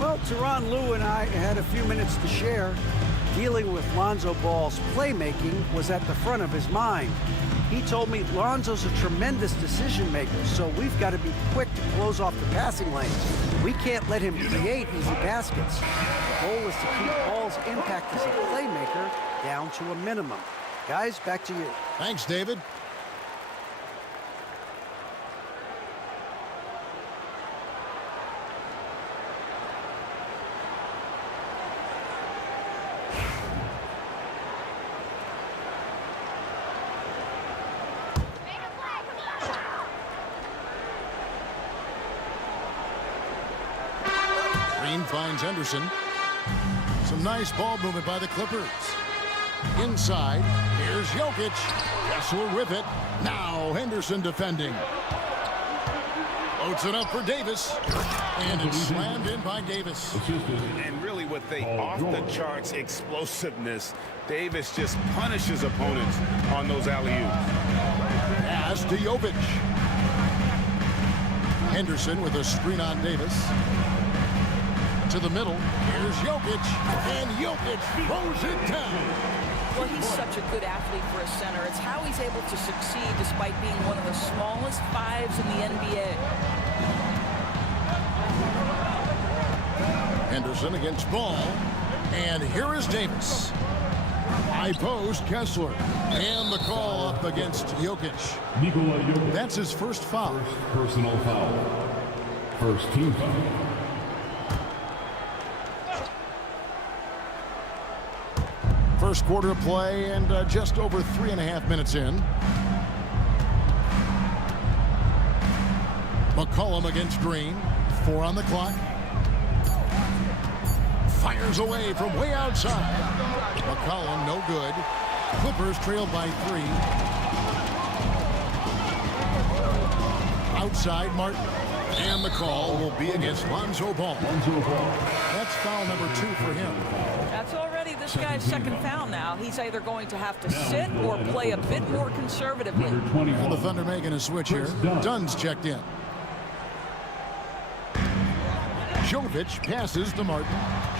Well, Teron Lou and I had a few minutes to share. Dealing with Lonzo Ball's playmaking was at the front of his mind. He told me Lonzo's a tremendous decision maker, so we've got to be quick to close off the passing lanes. We can't let him create easy baskets. The goal is to keep Ball's impact as a playmaker down to a minimum. Guys, back to you. Thanks, David. Green finds Henderson. Some nice ball movement by the Clippers. Inside, here's Jokic. Kessler with it. Now Henderson defending. Loads it up for Davis. And it's slammed in by Davis. And really with the off-the-charts explosiveness, Davis just punishes opponents on those alley-oops. Pass to Jokic. Henderson with a screen on Davis. To the middle. Here's Jokic. And Jokic throws it down. Well, he's such a good athlete for a center. It's how he's able to succeed despite being one of the smallest fives in the NBA. Henderson against Ball. And here is Davis. High post, Kessler. And the call up against Jokic. That's his first foul. Personal foul. First team foul. First quarter of play and just over 3.5 minutes in. McCollum against Green. 4 on the clock. Fires away from way outside. McCollum no good. Clippers trailed by 3. Outside Martin. And the call will be against Lonzo Ball. That's foul number 2 for him. That's already this guy's second foul now. He's either going to have to sit or play a bit more conservatively. And the Thunder making a switch here. Dunn's checked in. Jovic passes to Martin.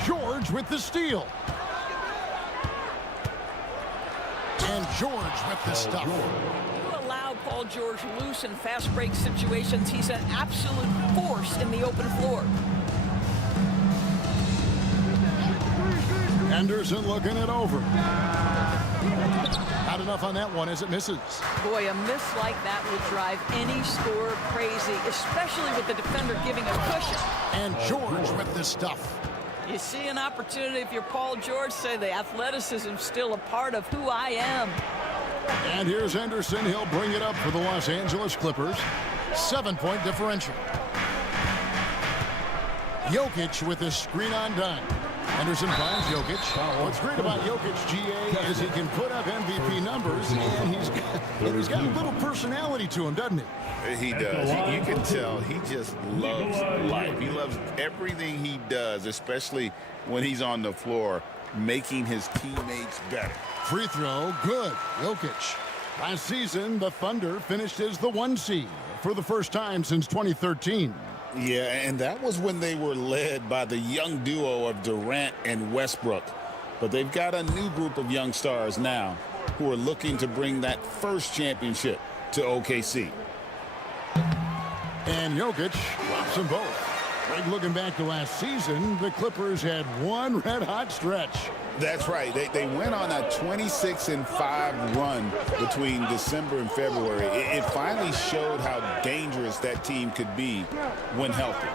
George with the steal. And George with the stuff. You allow Paul George loose in fast break situations. He's an absolute force in the open floor. Anderson looking it over. Not enough on that one as it misses. Boy, a miss like that would drive any scorer crazy, especially with the defender giving a cushion. And George with the stuff. You see an opportunity if you're Paul George, say the athleticism's still a part of who I am. And here's Anderson. He'll bring it up for the Los Angeles Clippers. 7-point differential. Jokic with a screen on Dunn. Anderson finds Jokic. What's great about Jokic, GA, is he can put up MVP numbers, and he's got a little personality to him, doesn't he? He does. You can tell he just loves life. He loves everything he does, especially when he's on the floor, making his teammates better. Free throw, good. Jokic. Last season, the Thunder finished as the 1 seed for the first time since 2013. Yeah, and that was when they were led by the young duo of Durant and Westbrook. But they've got a new group of young stars now who are looking to bring that first championship to OKC. And Jokic drops them both. Greg, looking back to last season, the Clippers had one red-hot stretch. That's right. They went on a 26-5 run between December and February. It finally showed how dangerous that team could be when healthy.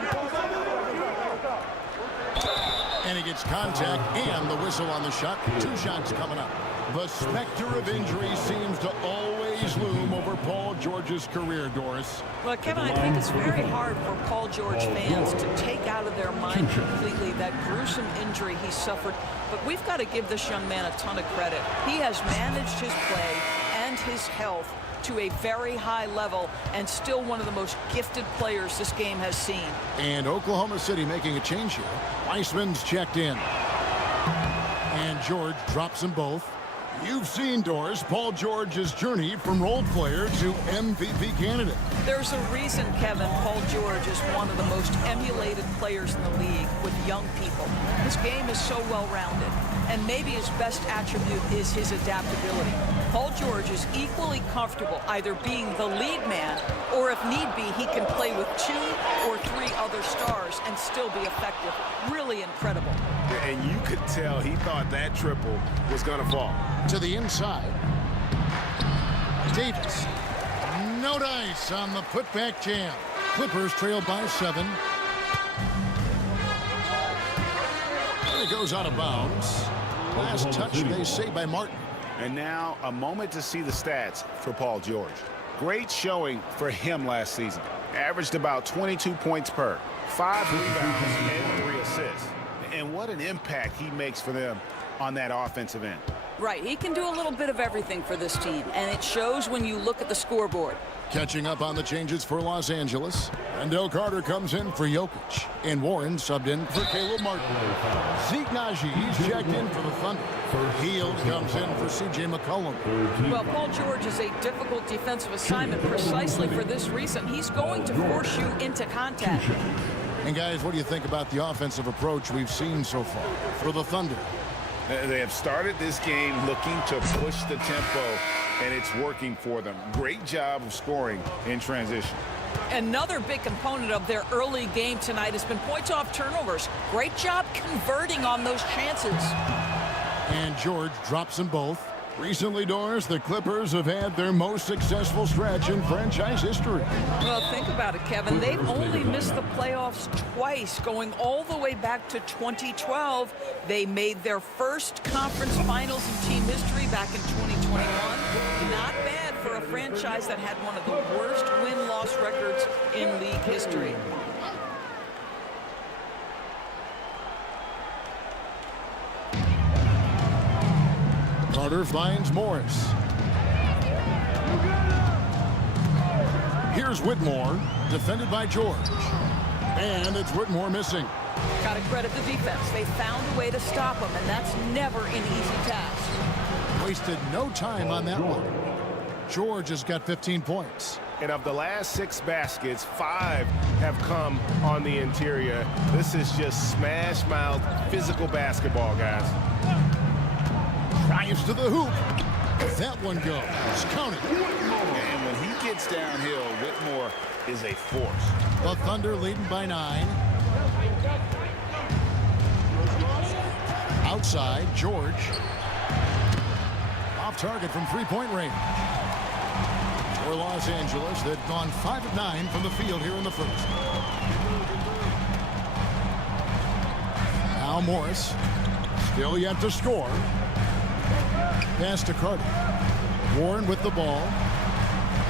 And he gets contact and the whistle on the shot. 2 shots coming up. The specter of injury seems to always loom over Paul George's career, Doris. Well, Kevin, I think it's very hard for Paul George fans to take out of their mind completely that gruesome injury he suffered. But we've got to give this young man a ton of credit. He has managed his play and his health to a very high level and still one of the most gifted players this game has seen. And Oklahoma City making a change here. Weissman's checked in. And George drops them both. You've seen, Doris, Paul George's journey from role player to MVP candidate. There's a reason, Kevin, Paul George is one of the most emulated players in the league with young people. His game is so well-rounded, and maybe his best attribute is his adaptability. Paul George is equally comfortable either being the lead man, or if need be, he can play with 2 or 3 other stars and still be effective. Really incredible. And you could tell he thought that triple was going to fall. To the inside. Davis. No dice on the putback jam. Clippers trail by 7. And it goes out of bounds. Last touch, they say, by Martin. And now a moment to see the stats for Paul George. Great showing for him last season. Averaged about 22 points per, 5 rebounds and 3 assists. And what an impact he makes for them on that offensive end. Right, he can do a little bit of everything for this team, and it shows when you look at the scoreboard. Catching up on the changes for Los Angeles. Wendell Carter comes in for Jokic. And Warren subbed in for Caleb Martin. Zeke Najee's checked in for the Thunder. Hield comes in for C.J. McCollum. Well, Paul George is a difficult defensive assignment precisely for this reason. He's going to force you into contact. And guys, what do you think about the offensive approach we've seen so far for the Thunder? They have started this game looking to push the tempo, and it's working for them. Great job of scoring in transition. Another big component of their early game tonight has been points off turnovers. Great job converting on those chances. And George drops them both. Recently, Doris, the Clippers have had their most successful stretch in franchise history. Well, think about it, Kevin. They've only missed the playoffs twice, going all the way back to 2012. They made their first conference finals in team history back in 2021. Not bad for a franchise that had one of the worst win-loss records in league history. Carter finds Morris. Here's Whitmore, defended by George. And it's Whitmore missing. Got to credit the defense. They found a way to stop him, and that's never an easy task. Wasted no time on that one. George has got 15 points. And of the last 6 baskets, 5 have come on the interior. This is just smash-mouth physical basketball, guys. Drives to the hoop. That one goes. Count it. And when he gets downhill, Whitmore is a force. The Thunder leading by 9. Outside, George. Off target from three-point range. For Los Angeles, they've gone 5 of 9 from the field here in the first. Now Morris. Still yet to score. Pass to Carter. Warren with the ball.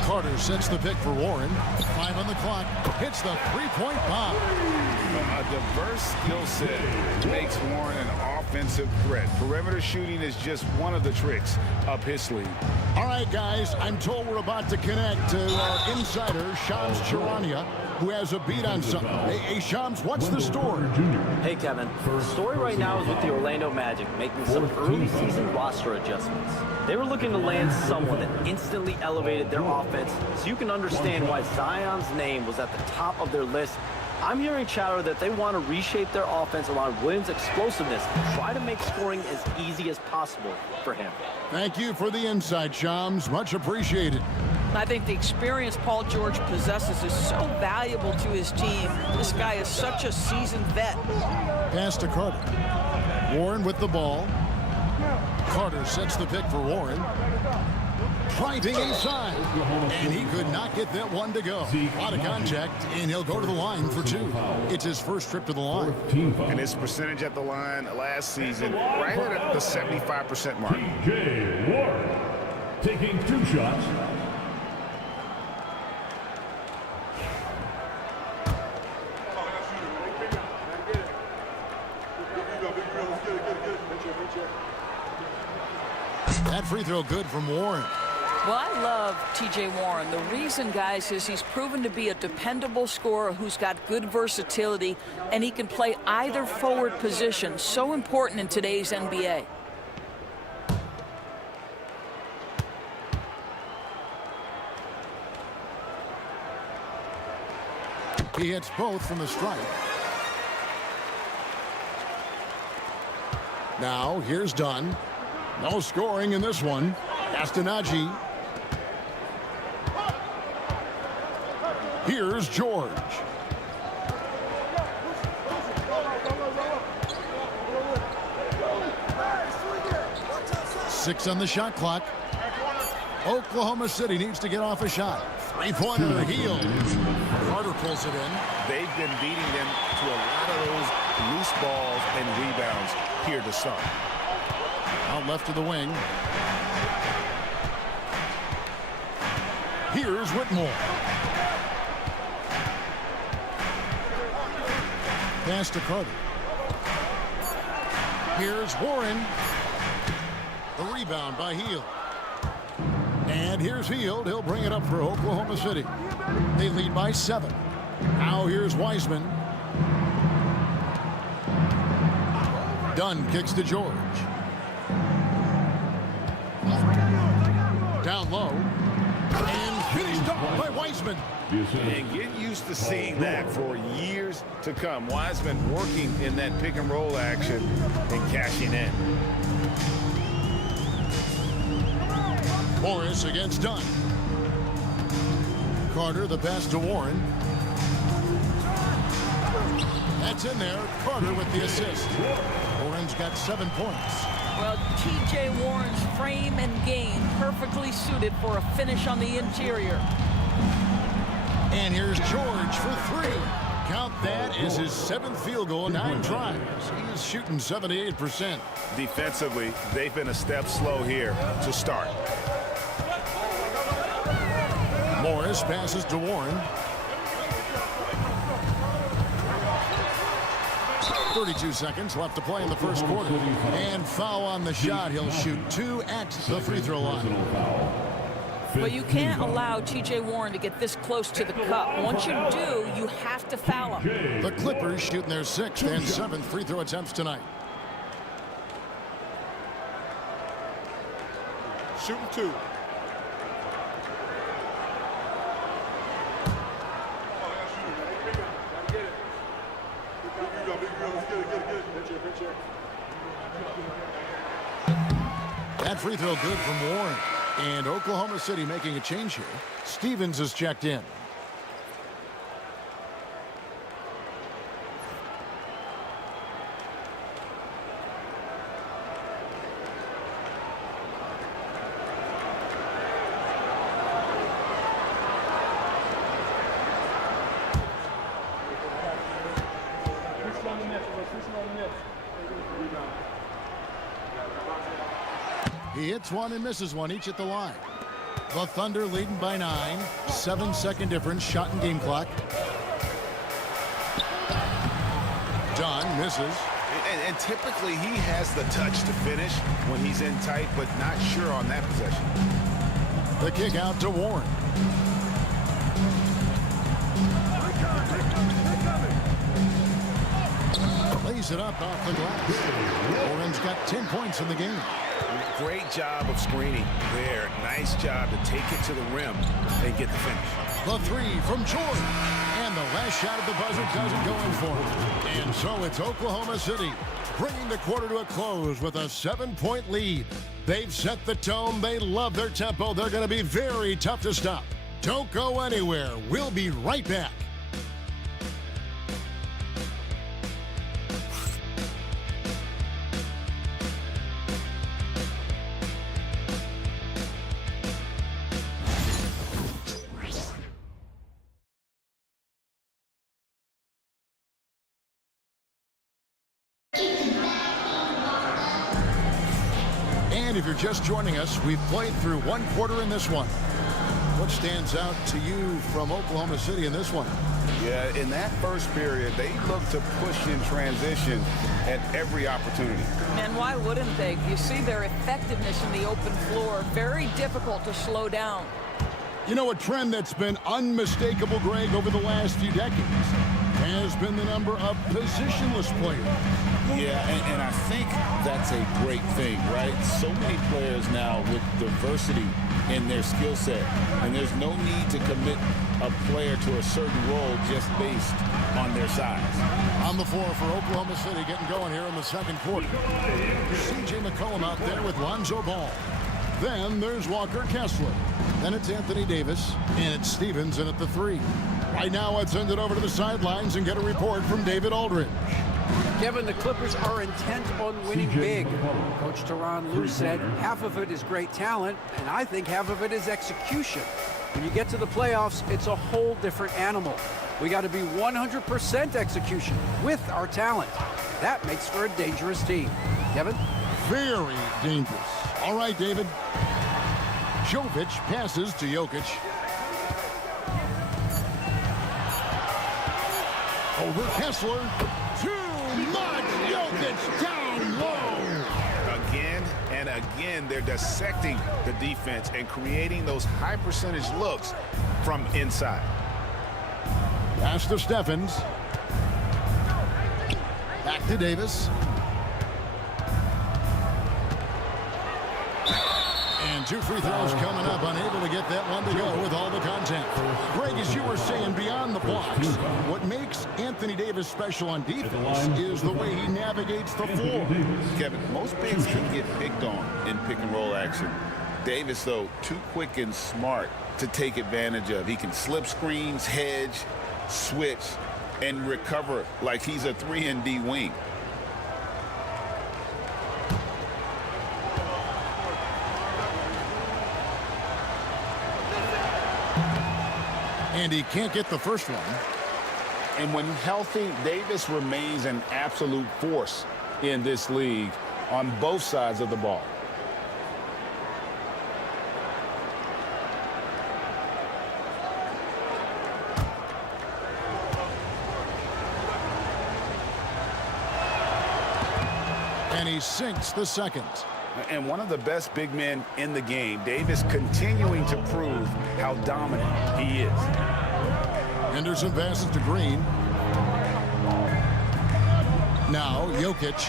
Carter sets the pick for Warren. 5 on the clock. Hits the three-point bomb. A diverse skill set makes Warren an offensive threat. Perimeter shooting is just one of the tricks up his sleeve. All right, guys, I'm told we're about to connect to our insider, Shams Charania. who has a beat on something. Hey, Shams, what's the story? Hey, Kevin. The story right now is with the Orlando Magic making some early season roster adjustments. They were looking to land someone that instantly elevated their offense, so you can understand why Zion's name was at the top of their list. I'm hearing chatter that they want to reshape their offense around Williams' explosiveness and try to make scoring as easy as possible for him. Thank you for the insight, Shams. Much appreciated. I think the experience Paul George possesses is so valuable to his team. This guy is such a seasoned vet. Pass to Carter. Warren with the ball. Carter sets the pick for Warren. Fighting inside, and he could not get that one to go. Out of contact, and he'll go to the line for two. It's his first trip to the line. And his percentage at the line last season, right at the 75% mark. T.J. Warren taking 2 shots. That free throw good from Warren. Well, I love T.J. Warren. The reason, guys, is he's proven to be a dependable scorer who's got good versatility, and he can play either forward position. So important in today's NBA. He hits both from the stripe. Now, here's Dunn. No scoring in this one. Astanaji. Here's George. Six on the shot clock. Oklahoma City needs to get off a shot. Three-pointer heel. Carter pulls it in. They've been beating them to a lot of those loose balls and rebounds here to start. Out left to the wing. Here's Whitmore. Pass to Carter. Here's Warren. The rebound by Hield. And here's Hield. He'll bring it up for Oklahoma City. They lead by 7. Now here's Wiseman. Dunn kicks to George. Down low. And finished off by Wiseman. And get used to seeing that for years to come. Wiseman working in that pick and roll action and cashing in. Morris against Dunn. Carter, the pass to Warren. That's in there. Carter with the assist. Warren's got 7 points. Well, T.J. Warren's frame and game perfectly suited for a finish on the interior. And here's George for 3. Count that as his 7th field goal, 9 tries. He is shooting 78%. Defensively, they've been a step slow here to start. Morris passes to Warren. 32 seconds left to play in the first quarter. And foul on the shot. He'll shoot 2 at the free throw line. But you can't allow T.J. Warren to get this close to the cup. Once you do, you have to foul him. The Clippers shooting their 6th and 7th free throw attempts tonight. Shooting 2. That free throw good from Warren. And Oklahoma City making a change here. Stevens is checked in. He hits one and misses one, each at the line. The Thunder leading by 9. 7-second difference, shot and game clock. Dunn misses. And typically he has the touch to finish when he's in tight, but not sure on that possession. The kick out to Warren. it up off the glass. Oren's got 10 points in the game. Great job of screening there. Nice job to take it to the rim and get the finish. The three from Jordan. And the last shot at the buzzer doesn't go in for him. And so it's Oklahoma City bringing the quarter to a close with a 7-point lead. They've set the tone. They love their tempo. They're going to be very tough to stop. Don't go anywhere. We'll be right back. And if you're just joining us, we've played through one quarter in this one. What stands out to you from Oklahoma City in this one? Yeah, in that first period, they looked to push in transition at every opportunity. And why wouldn't they? You see their effectiveness in the open floor. Very difficult to slow down. You know, a trend that's been unmistakable, Greg, over the last few decades has been the number of positionless players. Yeah, and I think that's a great thing, right? So many players now with diversity in their skill set, and there's no need to commit a player to a certain role just based on their size. On the floor for Oklahoma City, getting going here in the second quarter. C.J. McCollum out there with Lonzo Ball. Then there's Walker Kessler. Then it's Anthony Davis, and it's Stevens in at the three. Right now, let's send it over to the sidelines and get a report from David Aldridge. Kevin, the Clippers are intent on winning big. Coach Tyronn Lue said half of it is great talent, and I think half of it is execution. When you get to the playoffs, it's a whole different animal. We got to be 100% execution with our talent. That makes for a dangerous team. Kevin? Very dangerous. All right, David. Jovic passes to Jokic. Over Kessler. Too much. Jokic down low. Again and again, they're dissecting the defense and creating those high percentage looks from inside. Pass to Stephens. Back to Davis. And two free throws coming up, unable to get that one to go with all the contact. Greg, as you were saying, beyond the blocks, what makes Anthony Davis special on defense is the way he navigates the floor. Kevin, most bigs can get picked on in pick and roll action. Davis, though, too quick and smart to take advantage of. He can slip screens, hedge, switch, and recover like he's a 3-and-D wing. And he can't get the first one. And when healthy, Davis remains an absolute force in this league on both sides of the ball. And he sinks the second. And one of the best big men in the game, Davis continuing to prove how dominant he is. Henderson passes to Green. Now Jokic.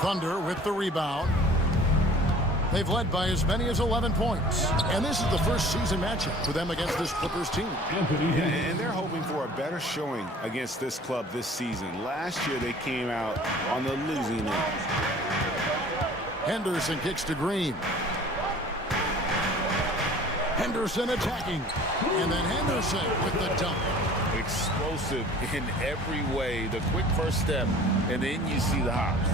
Thunder with the rebound. They've led by as many as 11 points. And this is the first season matchup for them against this Clippers team. And they're hoping for a better showing against this club this season. Last year, they came out on the losing end. Henderson kicks to Green. Henderson attacking. And then Henderson with the dunk. Explosive in every way. The quick first step, and then you see the hops.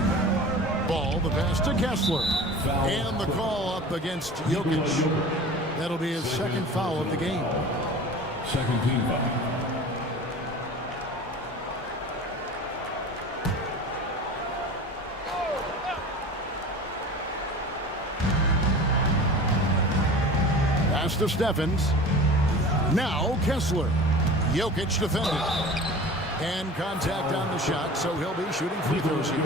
Ball, the pass to Kessler. And the call up against Jokic. That'll be his second foul of the game. Second team foul. Pass to Stephens. Now Kessler. Jokic defending. And contact on the shot, so he'll be shooting free throws here.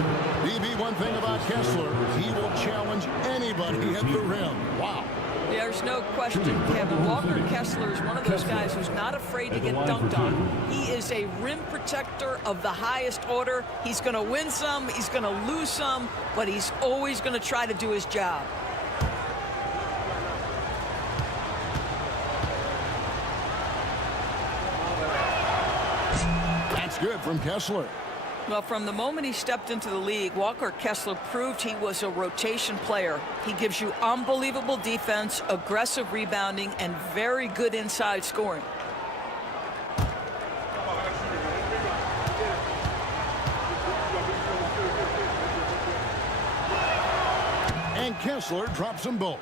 DB, one thing about Kessler, he will challenge anybody at the rim. Wow. There's no question, Kevin. Walker Kessler is one of those guys who's not afraid to get dunked on. He is a rim protector of the highest order. He's going to win some, he's going to lose some, but he's always going to try to do his job. That's good from Kessler. Well, from the moment he stepped into the league, Walker Kessler proved he was a rotation player. He gives you unbelievable defense, aggressive rebounding, and very good inside scoring. And Kessler drops them both.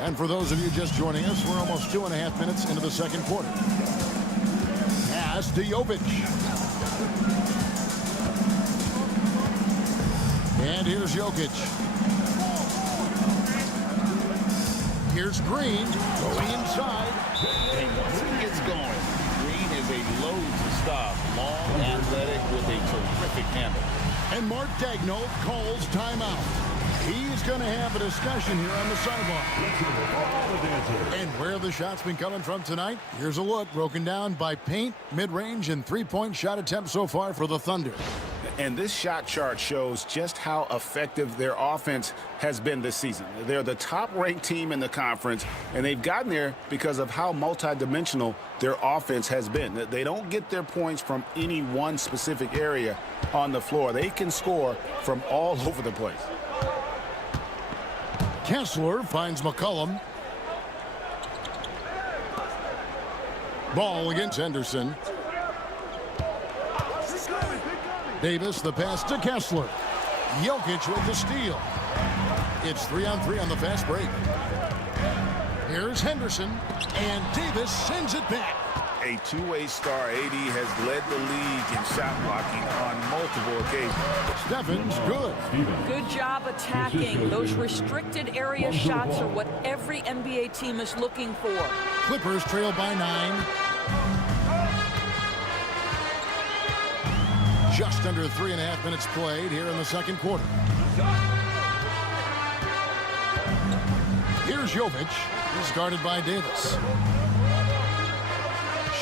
And for those of you just joining us, we're almost 2.5 minutes into the second quarter. Pass to Jovic. And here's Jokic. Here's Green going inside. And once he gets going, Green is a load to stop. Long, athletic, with a terrific handle. And Mark Daigneault calls timeout. He's going to have a discussion here on the sideline. And where have the shots been coming from tonight? Here's a look broken down by paint, mid-range, and three-point shot attempts so far for the Thunder. And this shot chart shows just how effective their offense has been this season. They're the top-ranked team in the conference, and they've gotten there because of how multidimensional their offense has been. They don't get their points from any one specific area on the floor. They can score from all over the place. Kessler finds McCollum. Ball against Henderson. Davis, the pass to Kessler. Jokic with the steal. It's 3-on-3 on the fast break. Here's Henderson, and Davis sends it back. A two-way star, AD has led the league in shot blocking on multiple occasions. Stephens, good. Good job attacking. Those restricted area shots are what every NBA team is looking for. Clippers trail by 9. Just under 3.5 minutes played here in the second quarter. Here's Jovic. He's guarded by Davis.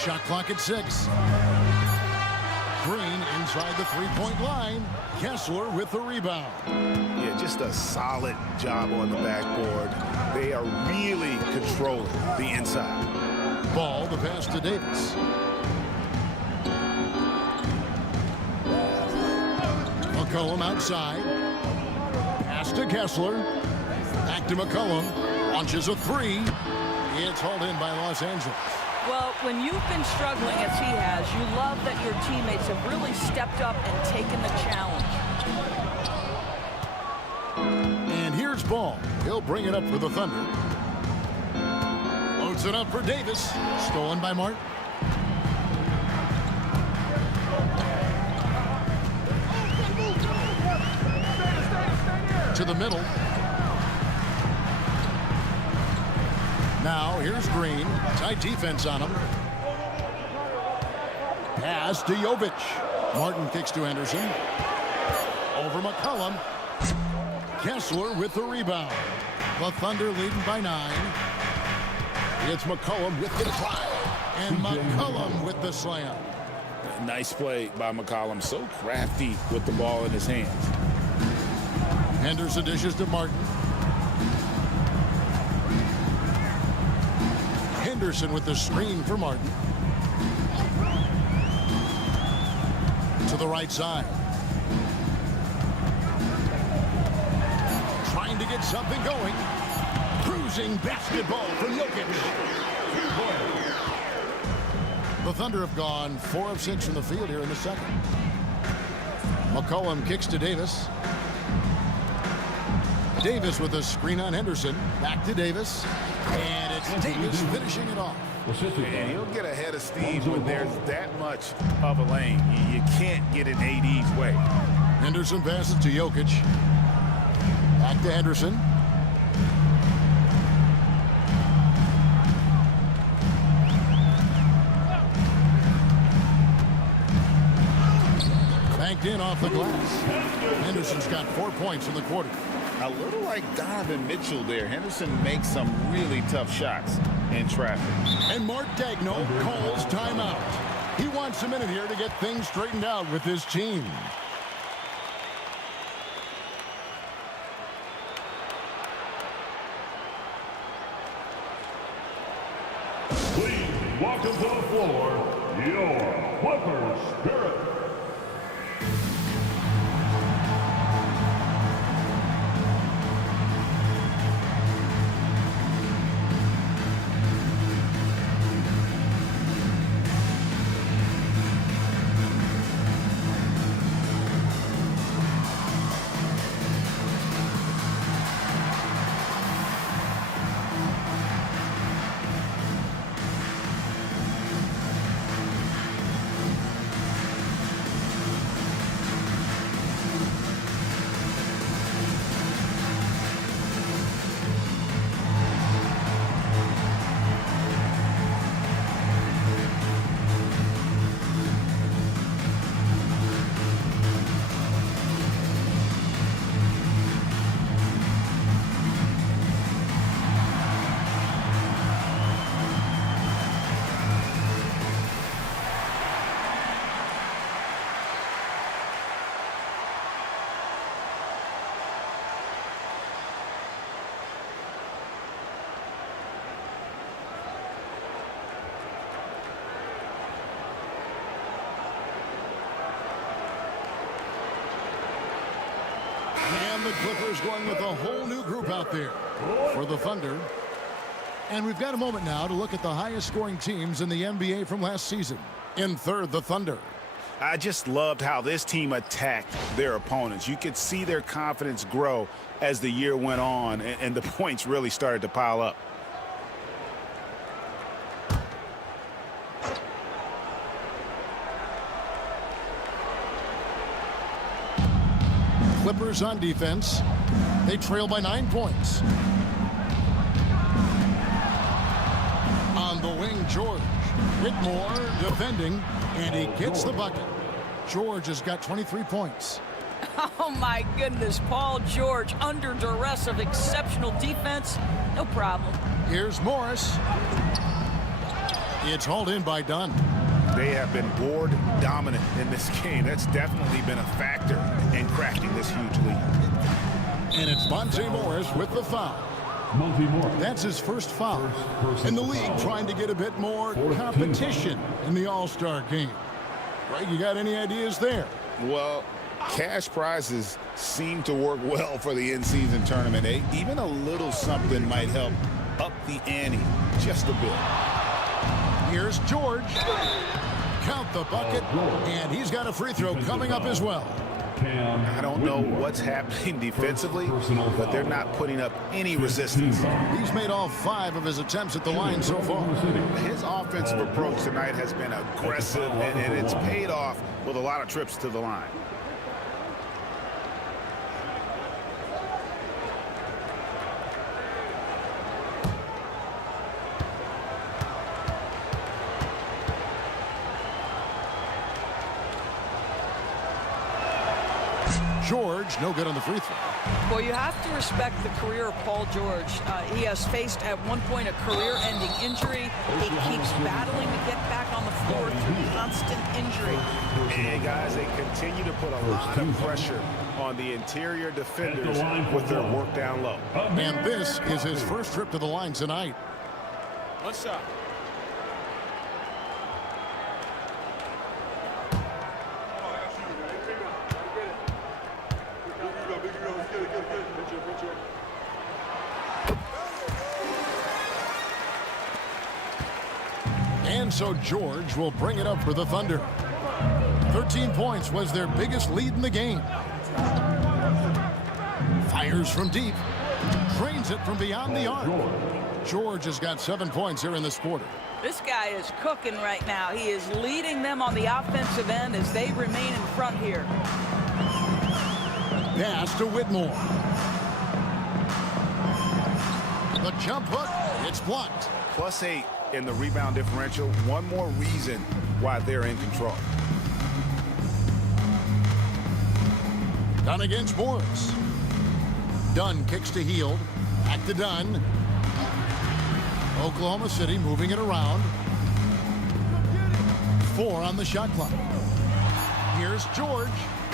Shot clock at 6. Green inside the three-point line. Kessler with the rebound. Yeah, just a solid job on the backboard. They are really controlling the inside. Ball, the pass to Davis. McCollum outside. Pass to Kessler. Back to McCollum. Launches a three. It's hauled in by Los Angeles. Well, when you've been struggling as he has, you love that your teammates have really stepped up and taken the challenge. And here's Ball. He'll bring it up for the Thunder. Loads it up for Davis. Stolen by Martin. To the middle. Now, here's Green. Tight defense on him. Pass to Jovic. Martin kicks to Henderson. Over McCollum. Kessler with the rebound. The Thunder leading by 9. It's McCollum with the try. And McCollum with the slam. Nice play by McCollum. So crafty with the ball in his hands. Henderson dishes to Martin. Henderson with the screen for Martin. To the right side. Trying to get something going. Cruising basketball from Jokic. The Thunder have gone 4 of 6 from the field here in the second. McCollum kicks to Davis. Davis with a screen on Henderson. Back to Davis. And it's Davis finishing it off. And he'll get ahead of Steve when there's that much of a lane. You can't get in AD's way. Henderson passes to Jokic. Back to Henderson. banked in off the glass. Henderson's got 4 points in the quarter. A little like Donovan Mitchell there. Henderson makes some really tough shots in traffic. And Mark Daigneault calls timeout. He wants a minute here to get things straightened out with his team. Please welcome to the floor your Clippers Spirit. And the Clippers going with a whole new group out there for the Thunder. And we've got a moment now to look at the highest scoring teams in the NBA from last season. In third, the Thunder. I just loved how this team attacked their opponents. You could see their confidence grow as the year went on, and the points really started to pile up. Clippers on defense. They trail by 9 points. On the wing, George. Whitmore defending, and he gets the bucket. George has got 23 points. Oh, my goodness. Paul George under duress of exceptional defense. No problem. Here's Morris. It's hauled in by Dunn. They have been board dominant in this game. That's definitely been a factor in cracking this huge lead. And it's Monte Morris with the foul. That's his first foul. And the league trying to get a bit more competition in the All-Star game. Greg, you got any ideas there? Well, cash prizes seem to work well for the in-season tournament. Even a little something might help up the ante just a bit. Here's George. Count the bucket, and he's got a free throw coming up as well. I don't know what's happening defensively, but they're not putting up any resistance. He's made all 5 of his attempts at the line so far. His offensive approach tonight has been aggressive, and it's paid off with a lot of trips to the line. George, no good on the free throw. Well, you have to respect the career of Paul George. He has faced at one point a career-ending injury. He keeps battling to get back on the floor through constant injury. And guys, they continue to put a lot of pressure on the interior defenders with their work down low. And this is his first trip to the line tonight. One shot. And so George will bring it up for the Thunder. 13 points was their biggest lead in the game. Fires from deep. Drains it from beyond the arc. George has got 7 points here in this quarter. This guy is cooking right now. He is leading them on the offensive end as they remain in front here. Pass to Whitmore. The jump hook, it's blocked. +8 in the rebound differential. One more reason why they're in control. Dunn against Morris. Dunn kicks to Hield. Back to Dunn. Oklahoma City moving it around. 4 on the shot clock. Here's George,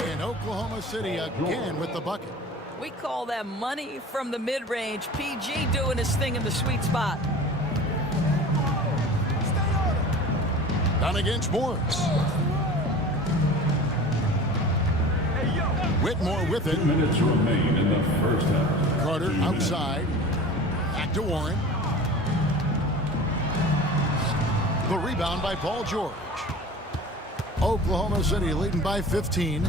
and Oklahoma City again with the bucket. We call that money from the mid-range. PG doing his thing in the sweet spot. Dunn against Morris. Whitmore with it. 2 minutes remain in the first half. Carter outside. Back to Warren. The rebound by Paul George. Oklahoma City leading by 15.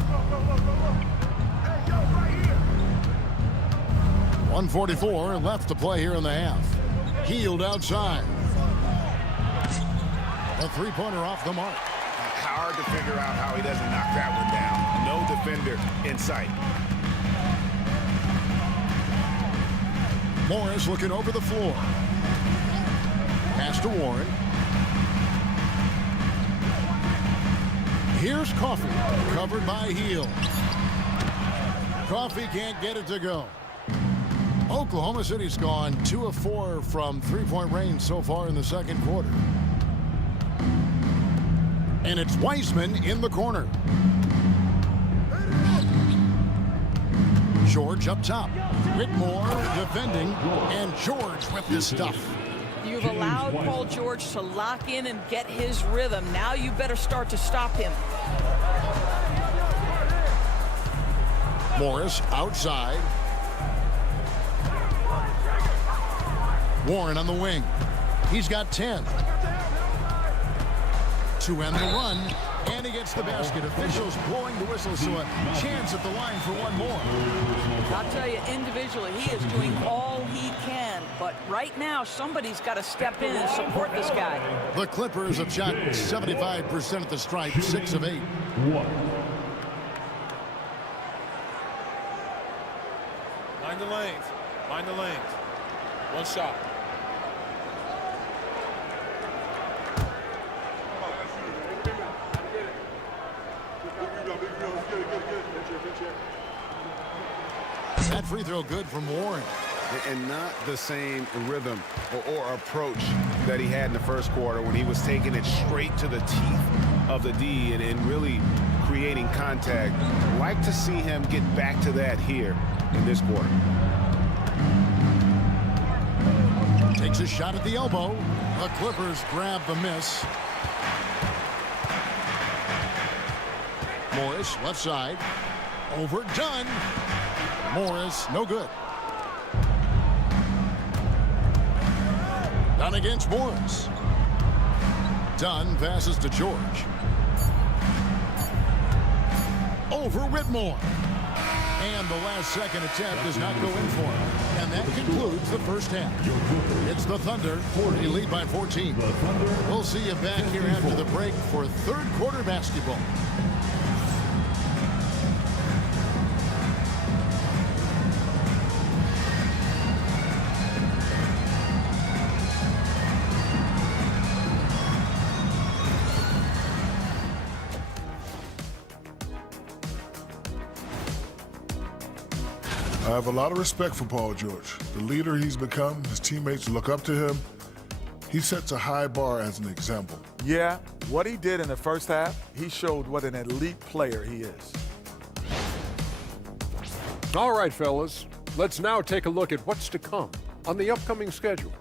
1:44 left to play here in the half. Hield outside. A three-pointer off the mark. Hard to figure out how he doesn't knock that one down. No defender in sight. Morris looking over the floor. Pass to Warren. Here's Coffey, covered by Hield. Coffey can't get it to go. Oklahoma City's gone 2 of 4 from three-point range so far in the second quarter. And it's Wiseman in the corner. George up top. Whitmore defending, and George with this stuff. You've allowed Paul George to lock in and get his rhythm. Now you better start to stop him. Morris outside. Warren on the wing. He's got 10. To end the run, and he gets the basket. Officials blowing the whistle, so a chance at the line for one more. I'll tell you, individually, he is doing all he can. But right now, somebody's got to step in and support this guy. The Clippers have shot 75% at the stripe, 6 of 8. Mind the lanes. Mind the lanes. One shot. That free throw good from Warren. And not the same rhythm or approach that he had in the first quarter when he was taking it straight to the teeth of the D and really creating contact. Like to see him get back to that here in this quarter. Takes a shot at the elbow. The Clippers grab the miss. Morris left side. Overdone. Morris no good. Dunn against Morris. Dunn passes to George. Over Whitmore. And the last second attempt does not go in for him. And that concludes the first half. It's the Thunder. They lead by 14. We'll see you back here after the break for third quarter basketball. I have a lot of respect for Paul George. The leader he's become, his teammates look up to him. He sets a high bar as an example. Yeah, what he did in the first half, he showed what an elite player he is. All right, fellas, let's now take a look at what's to come on the upcoming schedule.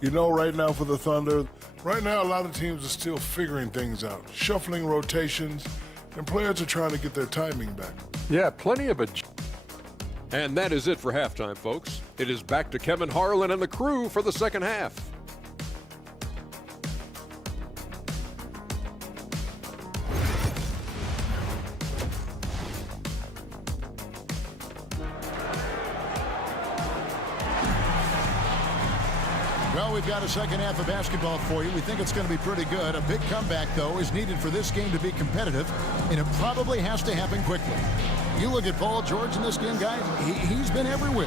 You know, right now for the Thunder, right now a lot of teams are still figuring things out, shuffling rotations, and players are trying to get their timing back. Yeah, plenty of it. And that is it for halftime, folks. It is back to Kevin Harlan and the crew for the second half. Well, we've got a second half of basketball for you. We think it's going to be pretty good. A big comeback, though, is needed for this game to be competitive, and it probably has to happen quickly. You look at Paul George in this game, guys, he's been everywhere.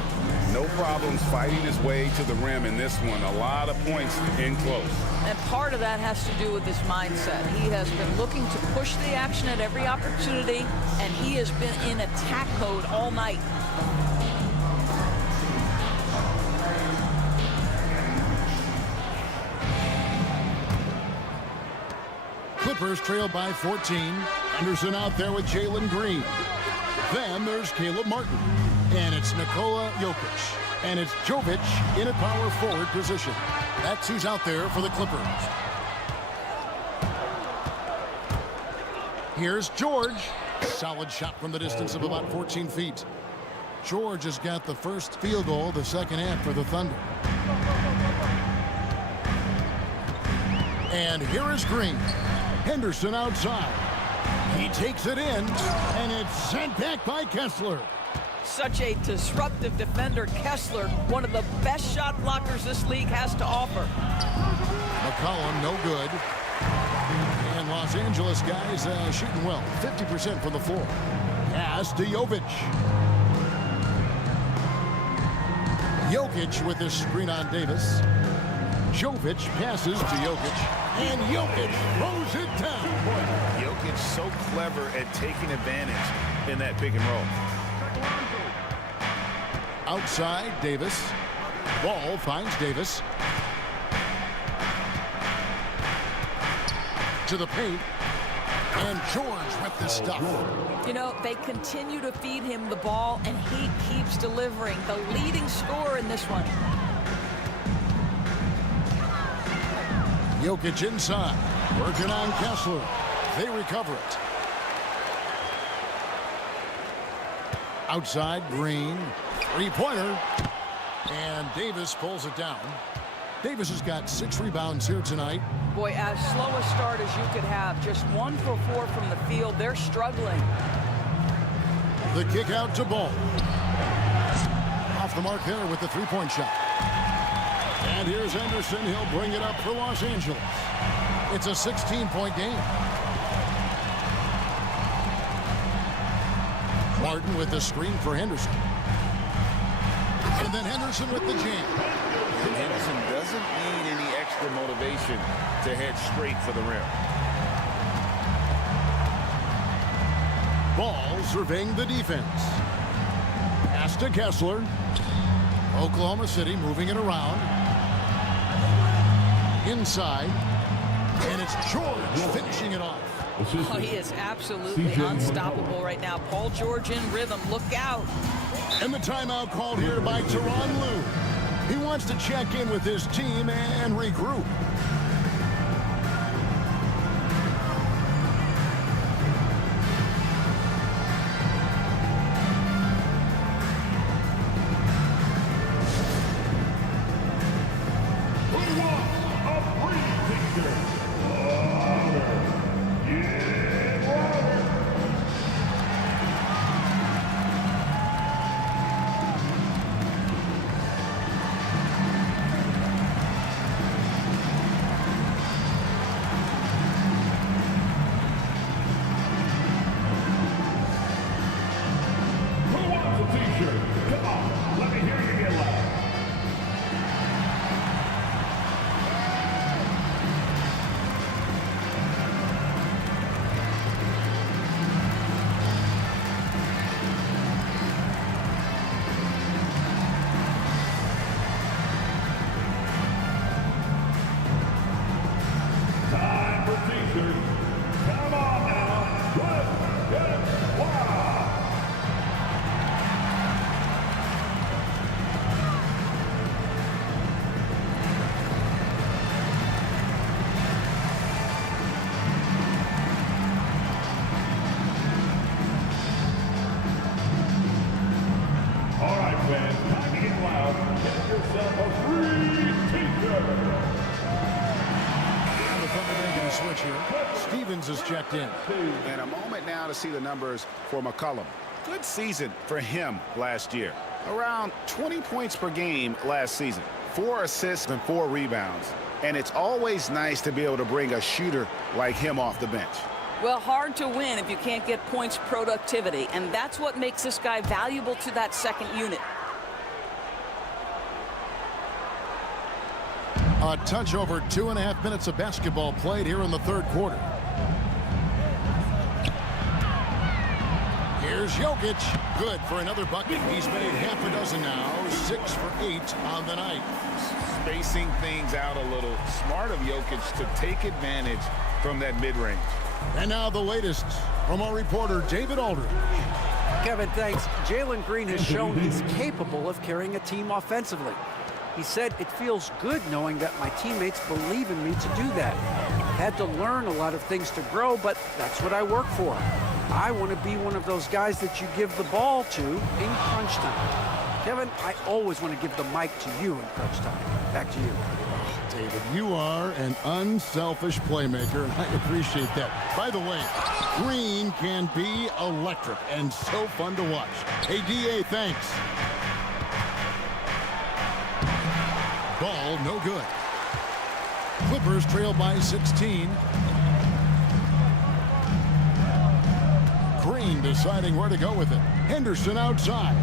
No problems fighting his way to the rim in this one. A lot of points in close. And part of that has to do with his mindset. He has been looking to push the action at every opportunity, and he has been in attack mode all night. Clippers trail by 14. Anderson out there with Jalen Green. Then there's Caleb Martin. And it's Nikola Jokic. And it's Jovic in a power forward position. That's who's out there for the Clippers. Here's George. Solid shot from the distance of about 14 feet. George has got the first field goal of the second half for the Thunder. And here is Green. Henderson outside. He takes it in, and it's sent back by Kessler. Such a disruptive defender, Kessler, one of the best shot blockers this league has to offer. McCollum, no good. And Los Angeles guys shooting well, 50% from the floor. Pass to Jovic. Jokic with his screen on Davis. Jovic passes to Jokic. And Jokic throws it down. Jokic so clever at taking advantage in that pick and roll. Outside, Davis. Ball finds Davis. To the paint. And George with the stuff. You know, they continue to feed him the ball, and he keeps delivering. The leading scorer in this one. Jokic inside. Working on Kessler. They recover it. Outside, Green. Three-pointer. And Davis pulls it down. Davis has got 6 rebounds here tonight. Boy, as slow a start as you could have. Just 1 for 4 from the field. They're struggling. The kick out to Ball. Off the mark there with the three-point shot. And here's Anderson. He'll bring it up for Los Angeles. It's a 16-point game. Martin with the screen for Henderson. And then Henderson with the jam. And Henderson doesn't need any extra motivation to head straight for the rim. Ball surveying the defense. Pass to Kessler. Oklahoma City moving it around. Inside. And it's George finishing it off. Oh, he is absolutely unstoppable right now. Paul George in rhythm. Look out. And the timeout called here by Tyronn Lue. He wants to check in with his team and regroup. Is checked in. And a moment now to see the numbers for McCollum. Good season for him last year. Around 20 points per game last season. 4 assists and 4 rebounds. And it's always nice to be able to bring a shooter like him off the bench. Well, hard to win if you can't get points productivity, and that's what makes this guy valuable to that second unit. A touch over 2.5 minutes of basketball played here in the third quarter. Here's Jokic. Good for another bucket. He's made half a dozen now. 6 for 8 on the night. Spacing things out a little. Smart of Jokic to take advantage from that mid-range. And now the latest from our reporter, David Aldridge. Kevin, thanks. Jalen Green has shown he's capable of carrying a team offensively. He said, "It feels good knowing that my teammates believe in me to do that. I've had to learn a lot of things to grow, but that's what I work for. I want to be one of those guys that you give the ball to in crunch time." Kevin, I always want to give the mic to you in crunch time. Back to you. David, you are an unselfish playmaker, and I appreciate that. By the way, Green can be electric and so fun to watch. Hey, DA, thanks. Ball, no good. Clippers trail by 16. Green deciding where to go with it. Henderson outside.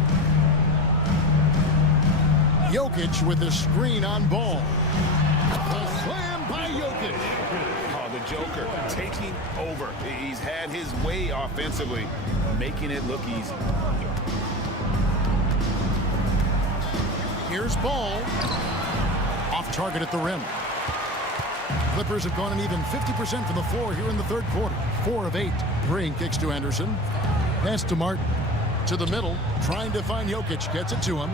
Jokic with the screen on Ball. A slam by Jokic. Oh, the Joker taking over. He's had his way offensively, making it look easy. Here's Ball. Off target at the rim. Clippers have gone an even 50% from the floor here in the third quarter. 4 of 8. Green kicks to Henderson. Pass to Martin. To the middle. Trying to find Jokic. Gets it to him.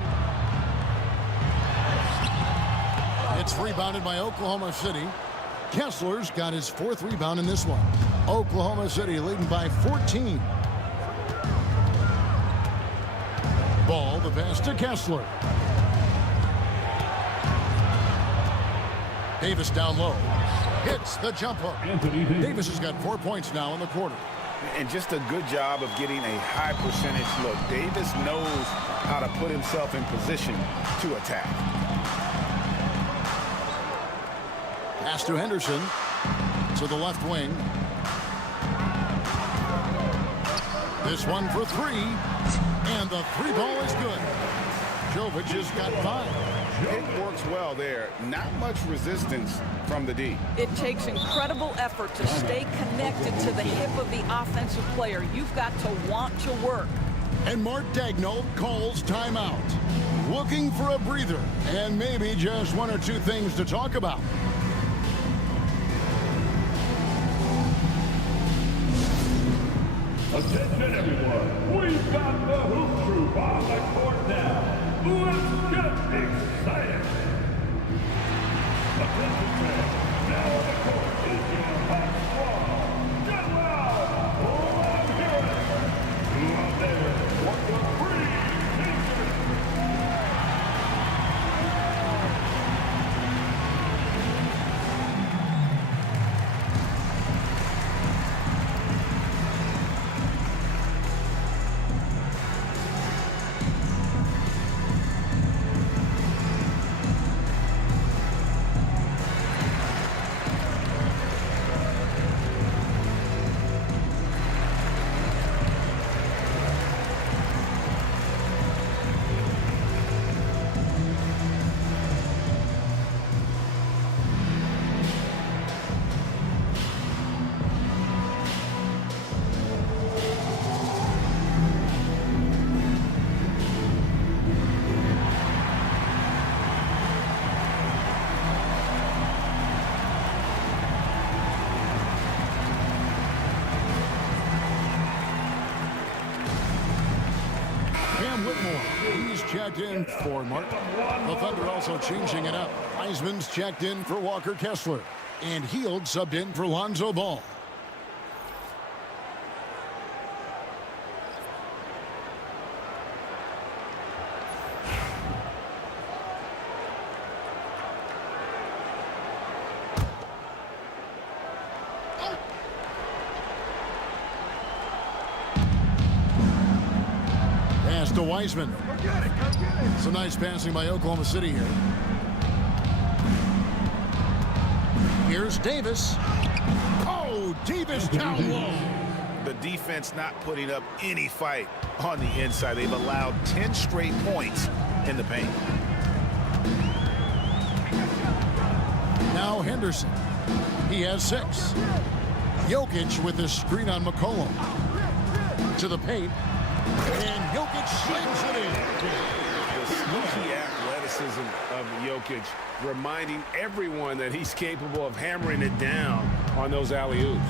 It's rebounded by Oklahoma City. Kessler's got his 4th rebound in this one. Oklahoma City leading by 14. Ball, the pass to Kessler. Davis down low. Hits the jumper. Davis has got 4 points now in the quarter. And just a good job of getting a high percentage look. Davis knows how to put himself in position to attack. Pass to Henderson. To the left wing. This one for 3. And the 3 ball is good. Jovic has got 5. It works well there. Not much resistance from the D. It takes incredible effort to stay connected to the hip of the offensive player. You've got to want to work. And Mark Daigneault calls timeout. Looking for a breather and maybe just 1 or 2 things to talk about. Attention everyone, we've got the Hoop Troop on the court now. Let's get excited. Attention fans, now on the court is your hot squad. Get loud, let's hear it. Who out there wants a free He's checked in for Martin. The Thunder also changing it up. Heisman's checked in for Walker Kessler. And Hield subbed in for Lonzo Ball. To Wiseman. Some nice passing by Oklahoma City here. Here's Davis. Oh, Davis down low. The defense not putting up any fight on the inside. They've allowed 10 straight points in the paint. Now Henderson. He has 6. Jokic with the screen on McCollum. To the paint. And Jokic slams it in. The sneaky athleticism of Jokic, reminding everyone that he's capable of hammering it down on those alley-oops.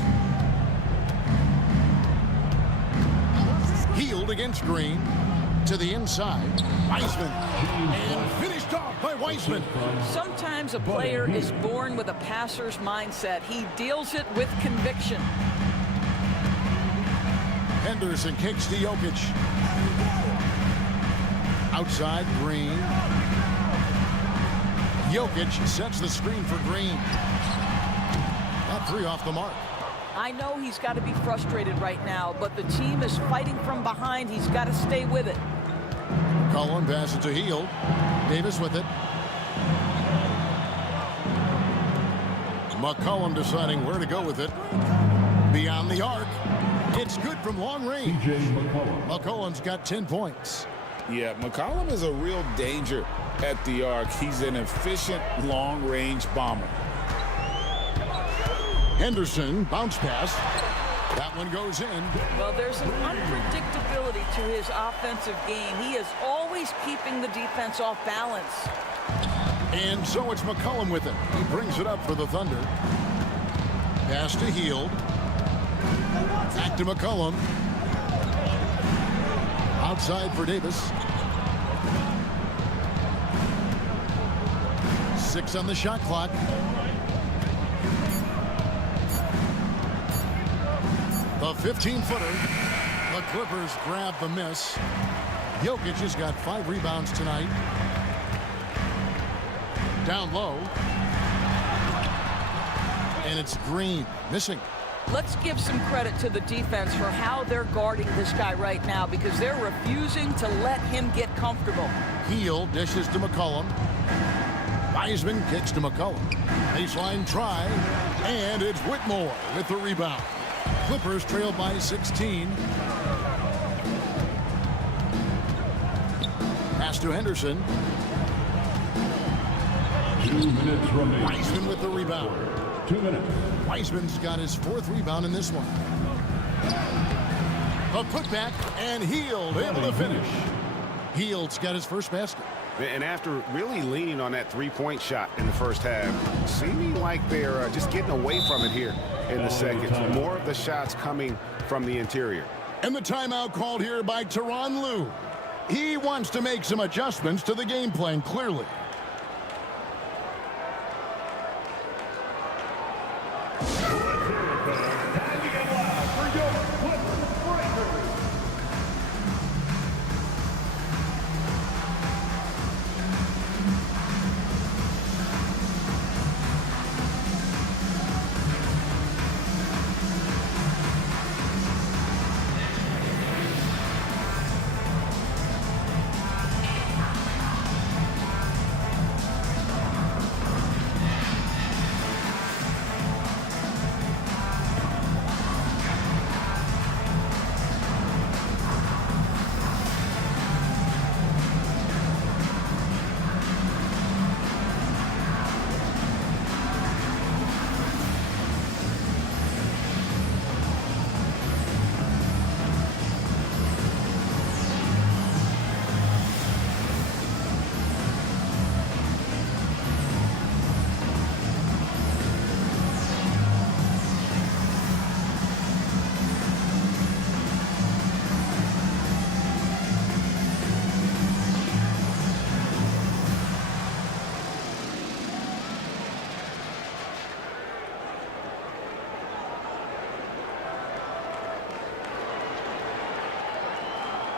Healed against Green. To the inside. Wiseman. And finished off by Wiseman. Sometimes a player is born with a passer's mindset. He deals it with conviction. Henderson kicks to Jokic. Outside, Green. Jokic sets the screen for Green. That 3 off the mark. I know he's got to be frustrated right now, but the team is fighting from behind. He's got to stay with it. Cullen passes to Hield. Davis with it. McCollum deciding where to go with it. Beyond the arc. It's good from long range. McCollum's got 10 points. Yeah, McCollum is a real danger at the arc. He's an efficient long-range bomber. Henderson, bounce pass. That one goes in. Well, there's an unpredictability to his offensive game. He is always keeping the defense off balance. And so it's McCollum with it. He brings it up for the Thunder. Pass to Hield. Back to McCollum. Outside for Davis. 6 on the shot clock. The 15-footer. The Clippers grab the miss. Jokic has got 5 rebounds tonight. Down low. And it's Green missing. Let's give some credit to the defense for how they're guarding this guy right now, because they're refusing to let him get comfortable. Hield dishes to McCollum. Wiseman kicks to McCollum. Baseline try. And it's Whitmore with the rebound. Clippers trail by 16. Pass to Henderson. 2 minutes remaining. Wiseman with the rebound. 2 minutes. Wiseman's got his 4th rebound in this one. A putback, and Hield able to finish. Hield's got his first basket. And after really leaning on that three-point shot in the first half, seeming like they're just getting away from it here in the second. More of the shots coming from the interior. And the timeout called here by Tyronn Lue. He wants to make some adjustments to the game plan, clearly.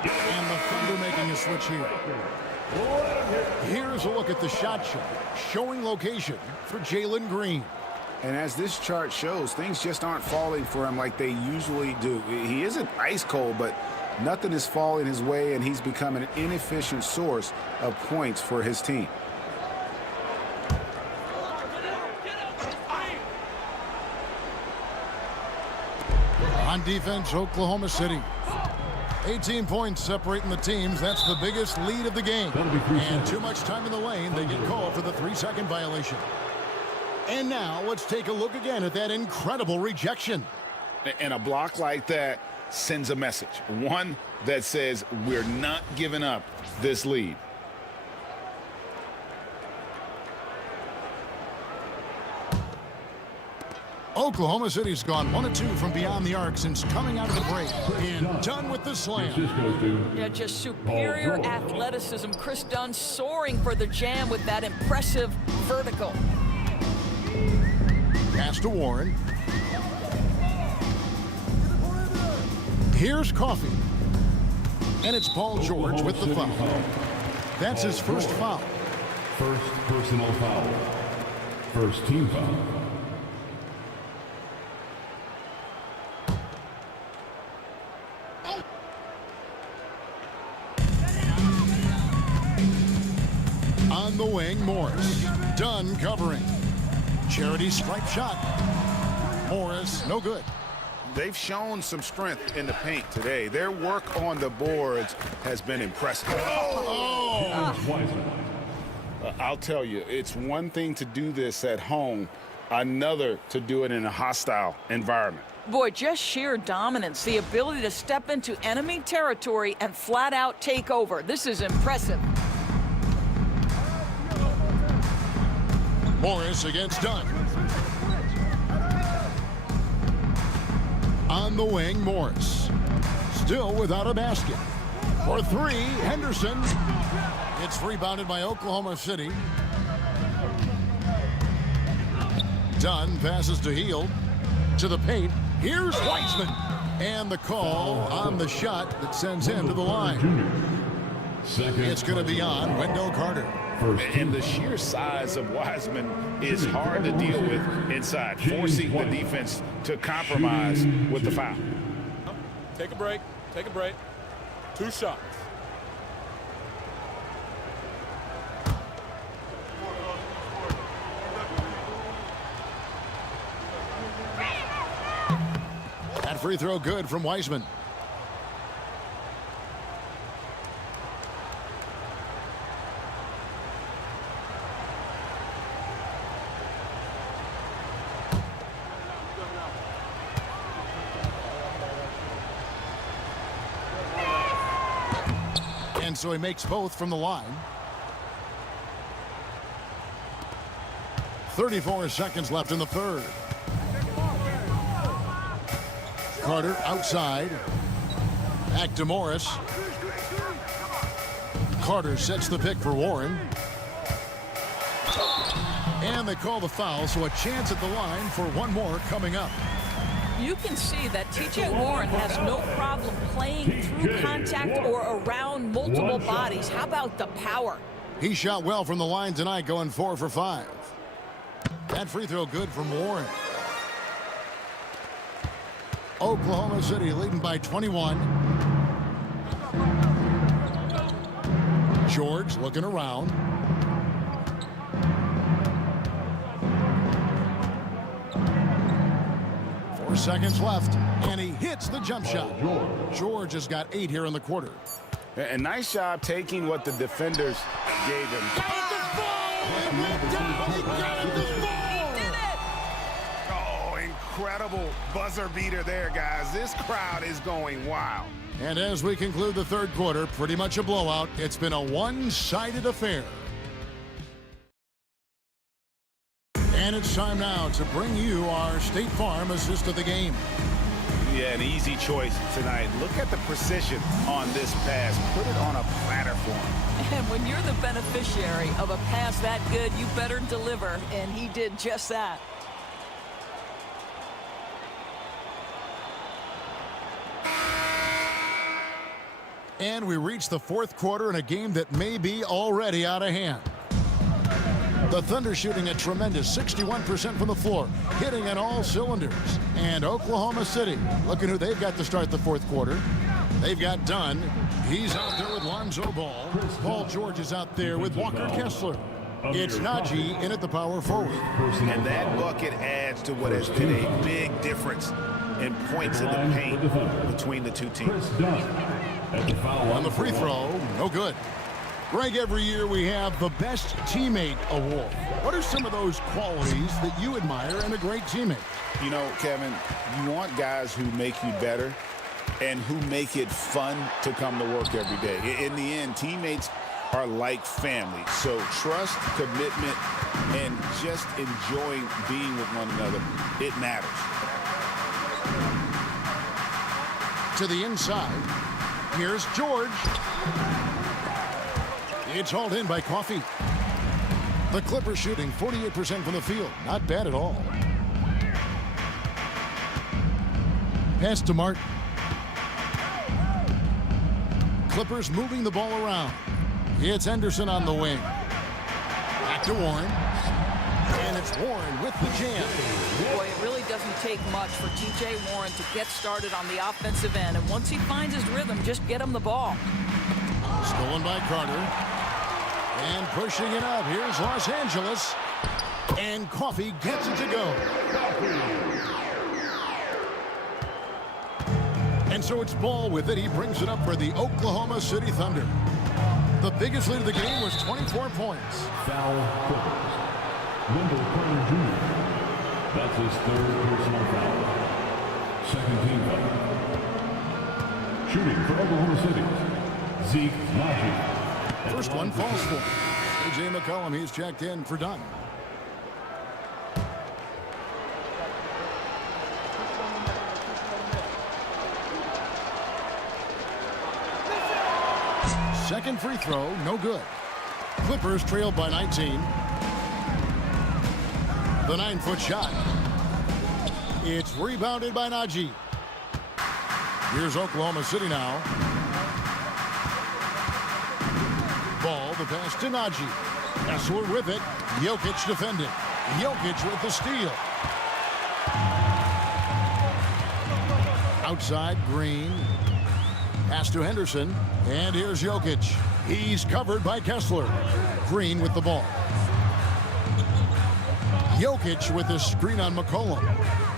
And the Thunder making a switch here. Here's a look at the shot chart, showing location for Jalen Green. And as this chart shows, things just aren't falling for him like they usually do. He isn't ice cold, but nothing is falling his way, and he's become an inefficient source of points for his team. On defense, Oklahoma City. 18 points separating the teams. That's the biggest lead of the game. And too much time in the lane. They get called for the 3-second violation. And now let's take a look again at that incredible rejection. And a block like that sends a message. One that says we're not giving up this lead. Oklahoma City's gone 1 of 2 from beyond the arc since coming out of the break. And done with the slam. Yeah, just superior athleticism. Chris Dunn soaring for the jam with that impressive vertical. Pass to Warren. Here's Coffey. And it's Paul George with the foul. That's his first foul. First personal foul. First team foul. On the wing, Morris. Dunn covering. Charity stripe shot. Morris, no good. They've shown some strength in the paint today. Their work on the boards has been impressive. I'll tell you, it's one thing to do this at home, another to do it in a hostile environment. Boy, just sheer dominance, the ability to step into enemy territory and flat out take over. This is impressive. Morris against Dunn. On the wing, Morris. Still without a basket. For 3, Henderson. It's rebounded by Oklahoma City. Dunn passes to Hield. To the paint. Here's Wiseman. And the call on the shot that sends him to the line. It's going to be on Wendell Carter. And the sheer size of Wiseman is hard to deal with inside, forcing the defense to compromise with the foul. Take a break. Take a break. 2 shots. That free throw good from Wiseman. And so he makes both from the line. 34 seconds left in the third. Carter outside. Back to Morris. Carter sets the pick for Warren. And they call the foul, so a chance at the line for one more coming up. You can see that T.J. Warren has no problem playing through contact or around multiple bodies. How about the power? He shot well from the line tonight, going 4 for 5. That free throw good from Warren. Oklahoma City leading by 21. George looking around. Seconds left, and he hits the jump shot. George has got 8 here in the quarter. A nice job taking what the defenders gave him. Oh, incredible buzzer beater there, guys. This crowd is going wild. And as we conclude the third quarter, pretty much a blowout. It's been a one-sided affair. And it's time now to bring you our State Farm assist of the game. Yeah, an easy choice tonight. Look at the precision on this pass. Put it on a platter for him. And when you're the beneficiary of a pass that good, you better deliver. And he did just that. And we reach the fourth quarter in a game that may be already out of hand. The Thunder shooting a tremendous 61% from the floor, hitting on all cylinders. And Oklahoma City, looking who they've got to start the fourth quarter. They've got Dunn. He's out there with Lonzo Ball. Paul George is out there with Walker Kessler. It's Najee in at the power forward. And that bucket adds to what has been a big difference in points in the paint between the two teams. On the free throw, no good. Greg, every year we have the Best Teammate Award. What are some of those qualities that you admire in a great teammate? You know, Kevin, you want guys who make you better and who make it fun to come to work every day. In the end, teammates are like family. So trust, commitment, and just enjoying being with one another, it matters. To the inside, here's George. It's hauled in by Coffey. The Clippers shooting 48% from the field. Not bad at all. Pass to Martin. Clippers moving the ball around. It's Henderson on the wing. Back to Warren. And it's Warren with the jam. Boy, it really doesn't take much for T.J. Warren to get started on the offensive end. And once he finds his rhythm, just get him the ball. Stolen by Carter. And pushing it up. Here's Los Angeles. And Coffey gets it to go. And so it's Ball with it. He brings it up for the Oklahoma City Thunder. The biggest lead of the game was 24 points. Foul Clippers. Wendell Carter Jr. That's his third personal foul. Second team foul. Shooting for Oklahoma City, Zeke Naji. First one falls for A.J. McCollum. He's checked in for Dunn. Second free throw, no good. Clippers trailed by 19. The 9-foot shot. It's rebounded by Naji. Here's Oklahoma City now. Ball, the pass to Naji. Ebfl with it. Jokic defending. Jokic with the steal. Outside, Green. Pass to Henderson. And here's Jokic. He's covered by Kessler. Green with the ball. Jokic with the screen on McCollum.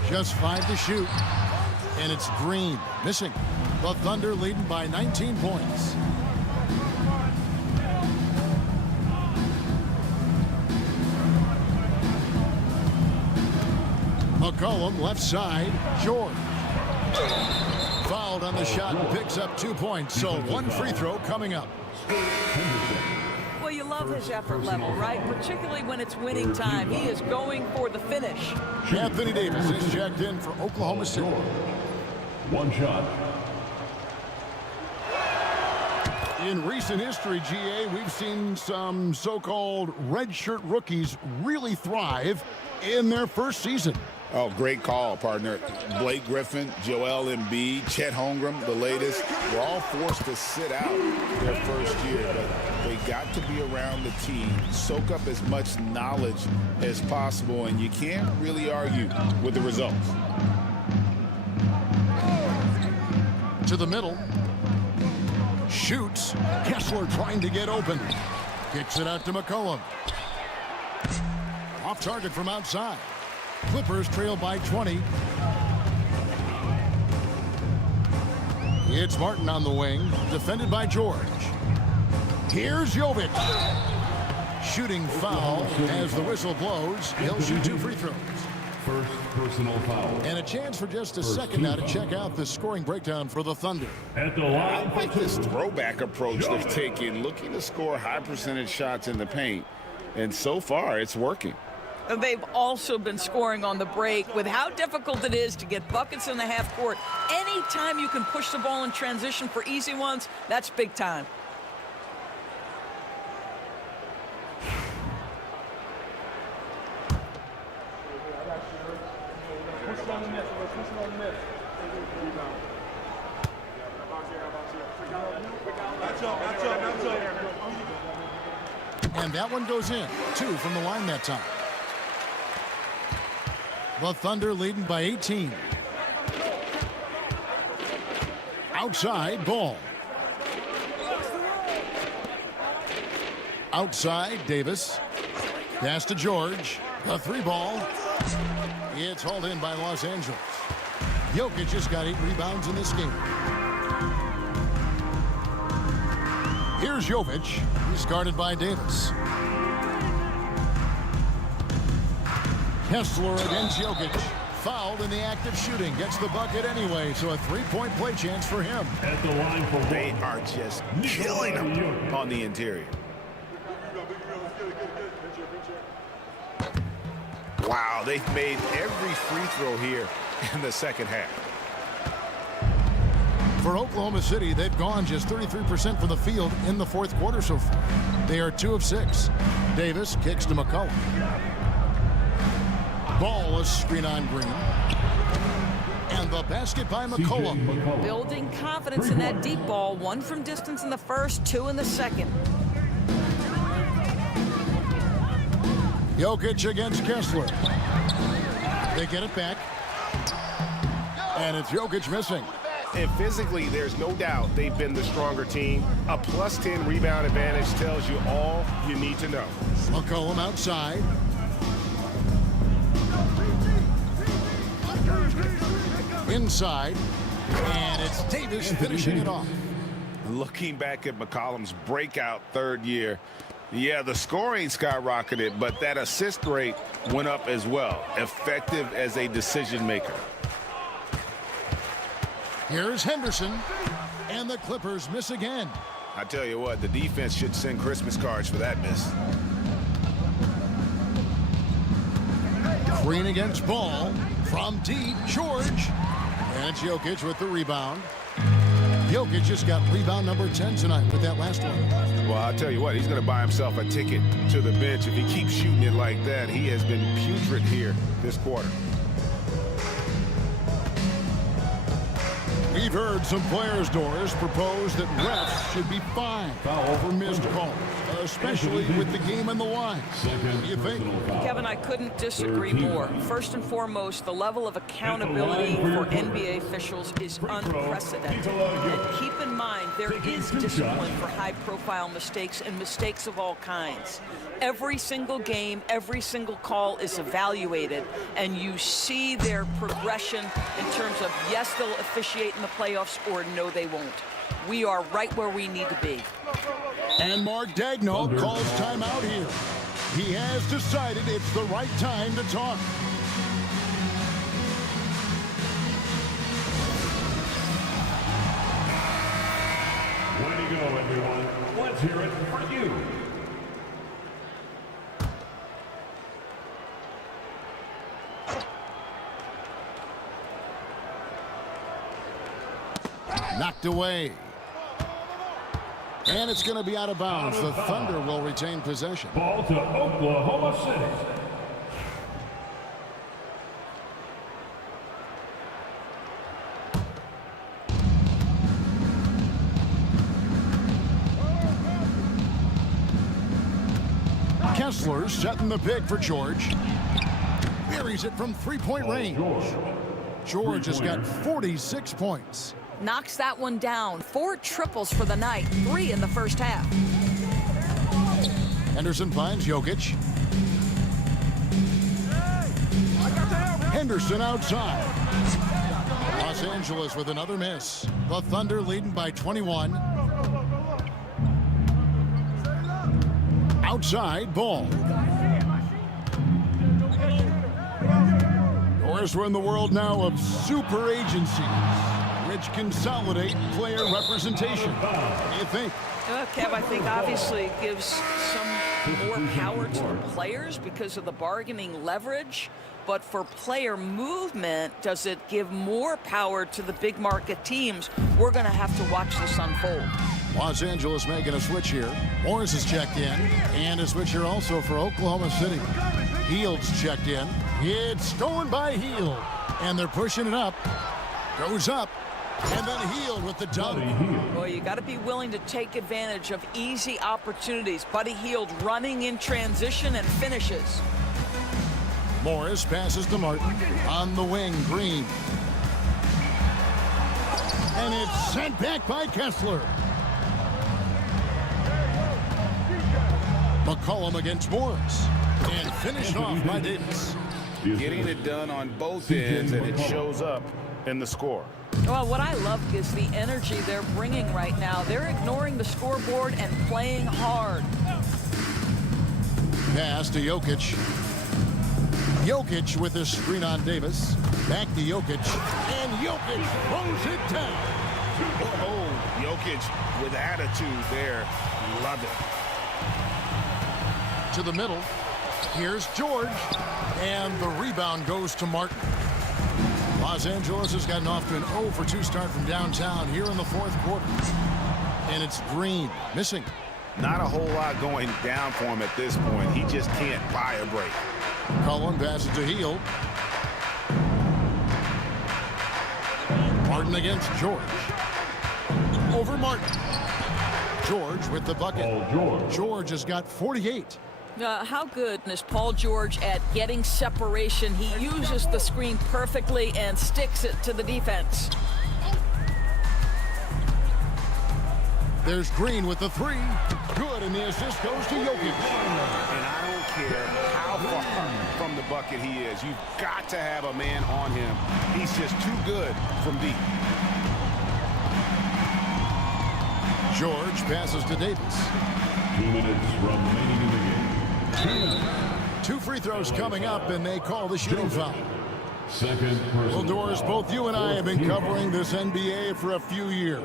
Just 5 to shoot. And it's Green missing. The Thunder leading by 19 points. McCollum left side. George. Fouled on the shot and picks up 2 points. So one free throw coming up. Well, you love his effort level, right? Particularly when it's winning time. He is going for the finish. Anthony Davis is checked in for Oklahoma City. One shot. In recent history, GA, we've seen some so-called redshirt rookies really thrive in their first season. Oh, great call, partner. Blake Griffin, Joel Embiid, Chet Holmgren, the latest, were all forced to sit out their first year, but they got to be around the team, soak up as much knowledge as possible, and you can't really argue with the results. To the middle. Shoots. Kessler trying to get open. Kicks it out to McCollum. Off target from outside. Clippers trail by 20. It's Martin on the wing, defended by George. Here's Jovic. Shooting foul as the whistle blows. He'll shoot 2 free throws. First personal foul. And a chance for just a second now to check out the scoring breakdown for the Thunder. At the line. I like this throwback approach they've taken, looking to score high percentage shots in the paint. And so far, it's working. And they've also been scoring on the break. With how difficult it is to get buckets in the half court, anytime you can push the ball in transition for easy ones, that's big time. And that one goes in. 2 from the line that time. The Thunder leading by 18. Outside, Ball. Outside, Davis. Pass to George. The 3 ball. It's hauled in by Los Angeles. Jokic has got 8 rebounds in this game. Here's Jovic. He's guarded by Davis. Kessler against Jokic. Fouled in the act of shooting. Gets the bucket anyway, so a 3-point play chance for him. At the line for They are just killing him on the interior. Wow, they've made every free throw here in the second half. For Oklahoma City, they've gone just 33% from the field in the fourth quarter so far. They are 2 of 6. Davis kicks to McCollum. Ball is screen on Green. And the basket by McCollum. Building confidence in that deep ball. 1 from distance in the first, 2 in the second. Jokic against Kessler. They get it back. And it's Jokic missing. And physically, there's no doubt they've been the stronger team. A +10 rebound advantage tells you all you need to know. McCollum outside. Inside. And it's Davis finishing it off. Looking back at McCollum's breakout third year, yeah, the scoring skyrocketed, but that assist rate went up as well. Effective as a decision maker. Here's Henderson, and the Clippers miss again. I tell you what, the defense should send Christmas cards for that miss. Green against Ball from deep, George. And it's Jokic with the rebound. Jokic just got rebound number 10 tonight with that last one. Well, I'll tell you what, he's going to buy himself a ticket to the bench if he keeps shooting it like that. He has been putrid here this quarter. We've heard some players' doors propose that refs should be fined for missed calls, especially with the game on the line. What do you think? Kevin, I couldn't disagree more. First and foremost, the level of accountability for NBA officials is unprecedented. And keep in mind, there is discipline for high-profile mistakes and mistakes of all kinds. Every single game, every single call is evaluated, and you see their progression in terms of, yes, they'll officiate in the playoffs, or no, they won't. We are right where we need to be. And Mark Daigneault calls timeout here. He has decided it's the right time to talk. Way to go, everyone. Let's hear it for you. Knocked away. And it's going to be out of bounds. The Thunder will retain possession. Ball to Oklahoma City. Kessler setting the pick for George. Buries it from 3-point range. George has got 46 points. Knocks that one down. 4 triples for the night, 3 in the first half. Henderson finds Jokic. Henderson outside. Los Angeles with another miss. The Thunder leading by 21. Outside, Ball. Of course, we're in the world now of super agencies, which consolidate player representation. What do you think? Kev, I think obviously it gives some more power to the players because of the bargaining leverage. But for player movement, does it give more power to the big market teams? We're going to have to watch this unfold. Los Angeles making a switch here. Morris is checked in. And a switch here also for Oklahoma City. Hield's checked in. It's stolen by Hield. And they're pushing it up. Goes up. And then Hield with the dunk. Well, you got to be willing to take advantage of easy opportunities. Buddy Hield running in transition and finishes. Morris passes to Martin. On the wing, Green. And it's sent back by Kessler. McCollum against Morris. And finished off by Davis. Getting it done on both ends, and it shows up in the score. Well, what I love is the energy they're bringing right now. They're ignoring the scoreboard and playing hard. Pass to Jokic. Jokic with a screen on Davis. Back to Jokic. And Jokic throws it down. Oh, Jokic with attitude there. Love it. To the middle. Here's George. And the rebound goes to Martin. Los Angeles has gotten off to an 0 for 2 start from downtown here in the fourth quarter. And it's Green missing. Not a whole lot going down for him at this point. He just can't buy a break. Cullen passes to Hield. Martin against George. Over Martin. George with the bucket. George has got 48. How good is Paul George at getting separation? He uses the screen perfectly and sticks it to the defense. There's Green with the 3. Good, and the assist goes to Jokic. And I don't care how far from the bucket he is. You've got to have a man on him. He's just too good from deep. George passes to Davis. 2 minutes remaining in the game. 2 free throws coming up, and they call the shooting foul. Second person. Well, Doris, both you and I have been covering this NBA for a few years.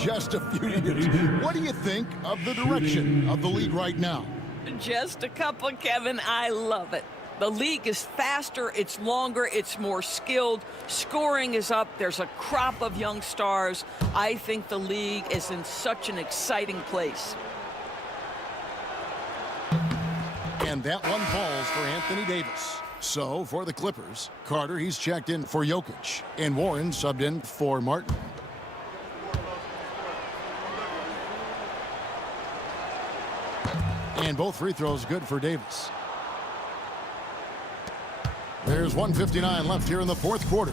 Just a few years. What do you think of the direction of the league right now? Just a couple, Kevin. I love it. The league is faster, it's longer, it's more skilled. Scoring is up. There's a crop of young stars. I think the league is in such an exciting place. And that one falls for Anthony Davis. So, for the Clippers, Carter, he's checked in for Jokic. And Warren subbed in for Martin. And both free throws good for Davis. There's 1:59 left here in the fourth quarter.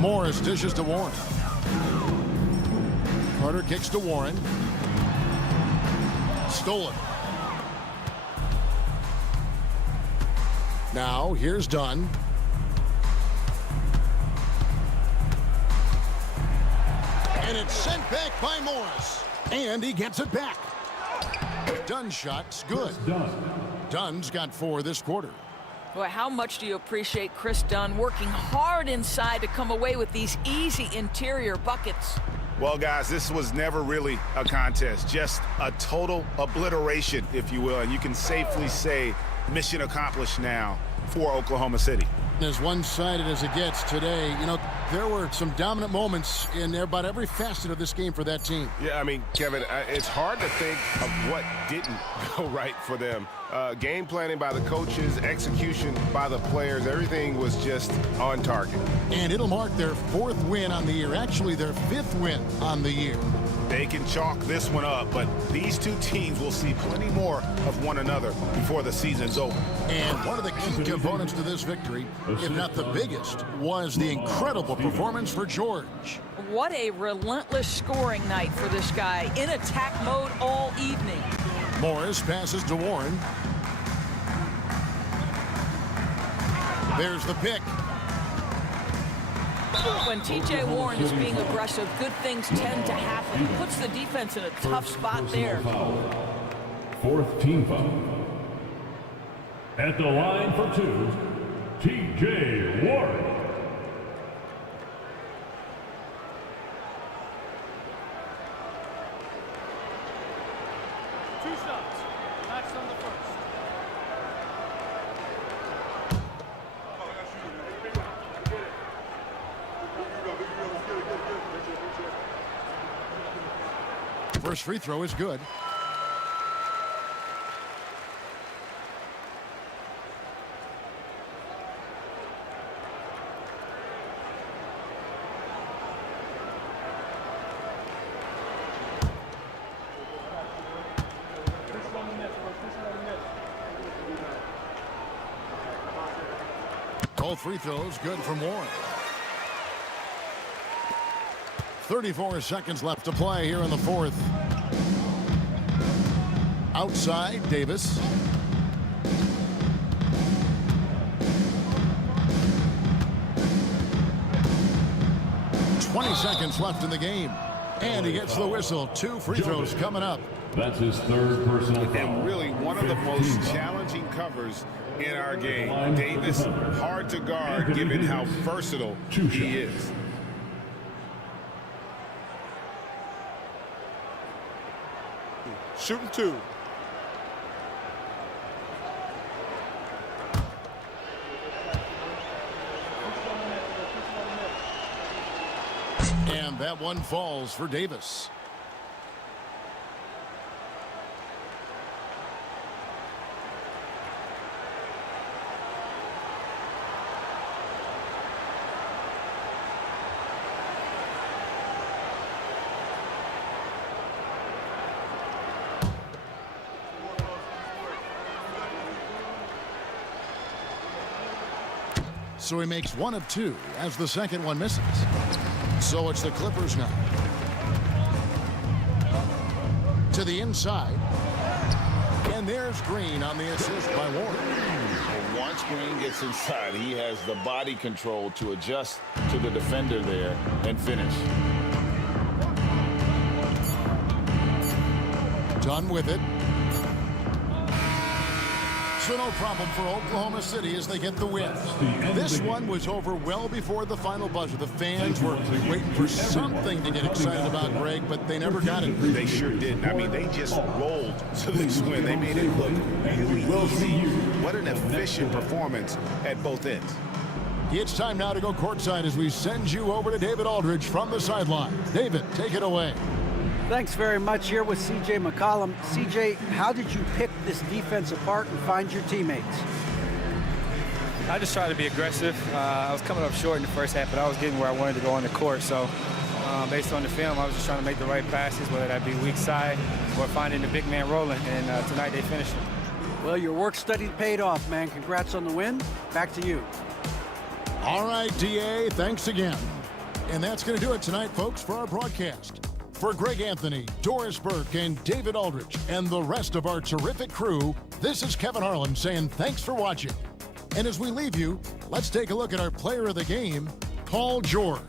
Morris dishes to Warren. Carter kicks to Warren. Stolen. Now, here's Dunn. And it's sent back by Morris. And he gets it back. Dunn's shot's good. Dunn's got 4 this quarter. Boy, how much do you appreciate Chris Dunn working hard inside to come away with these easy interior buckets? Well, guys, this was never really a contest, just a total obliteration, if you will. And you can safely say mission accomplished now for Oklahoma City. As one-sided as it gets today, you know, there were some dominant moments in about every facet of this game for that team. Yeah, I mean, Kevin, it's hard to think of what didn't go right for them. Game planning by the coaches, execution by the players, everything was just on target. And it'll mark their 4th win on the year, actually their 5th win on the year. They can chalk this one up, but these two teams will see plenty more of one another before the season's over. And one of the key components to this victory, if not the biggest, was the incredible performance for George. What a relentless scoring night for this guy, in attack mode all evening. Morris passes to Warren. There's the pick. When T.J. Warren is being aggressive, good things tend to happen. He puts the defense in a tough spot there. 4th team foul. At the line for 2, T.J. Warren. Two shots. That's on the first. First free throw is good. Both free throws good from Warren. 34 seconds left to play here in the 4th. Outside, Davis. 20 seconds left in the game. And he gets the whistle. 2 free throws coming up. That's his third personal foul. And really one of the most challenging covers in our game. Davis, hard to guard given how versatile he is. Shooting 2. And that one falls for Davis. So he makes 1 of 2 as the second one misses. So it's the Clippers now. To the inside. And there's Green on the assist by Ward. Once Green gets inside, he has the body control to adjust to the defender there and finish. Done with it. So no problem for Oklahoma City as they get the win. This one was over well before the final buzzer. The fans were waiting for something to get excited about, Greg, but they never got it. They sure didn't. I mean, they just rolled to this win. They made it look really easy. What an efficient performance at both ends. It's time now to go courtside as we send you over to David Aldridge from the sideline. David, take it away. Thanks very much. Here with C.J. McCollum. C.J., how did you pick this defense apart and find your teammates? I just tried to be aggressive. I was coming up short in the first half, but I was getting where I wanted to go on the court. So based on the film, I was just trying to make the right passes, whether that be weak side or finding the big man rolling. And tonight they finished it. Well, your work study paid off, man. Congrats on the win. Back to you. All right, D.A., thanks again. And that's going to do it tonight, folks, for our broadcast. For Greg Anthony, Doris Burke, and David Aldridge, and the rest of our terrific crew, this is Kevin Harlan saying thanks for watching. And as we leave you, let's take a look at our player of the game, Paul George.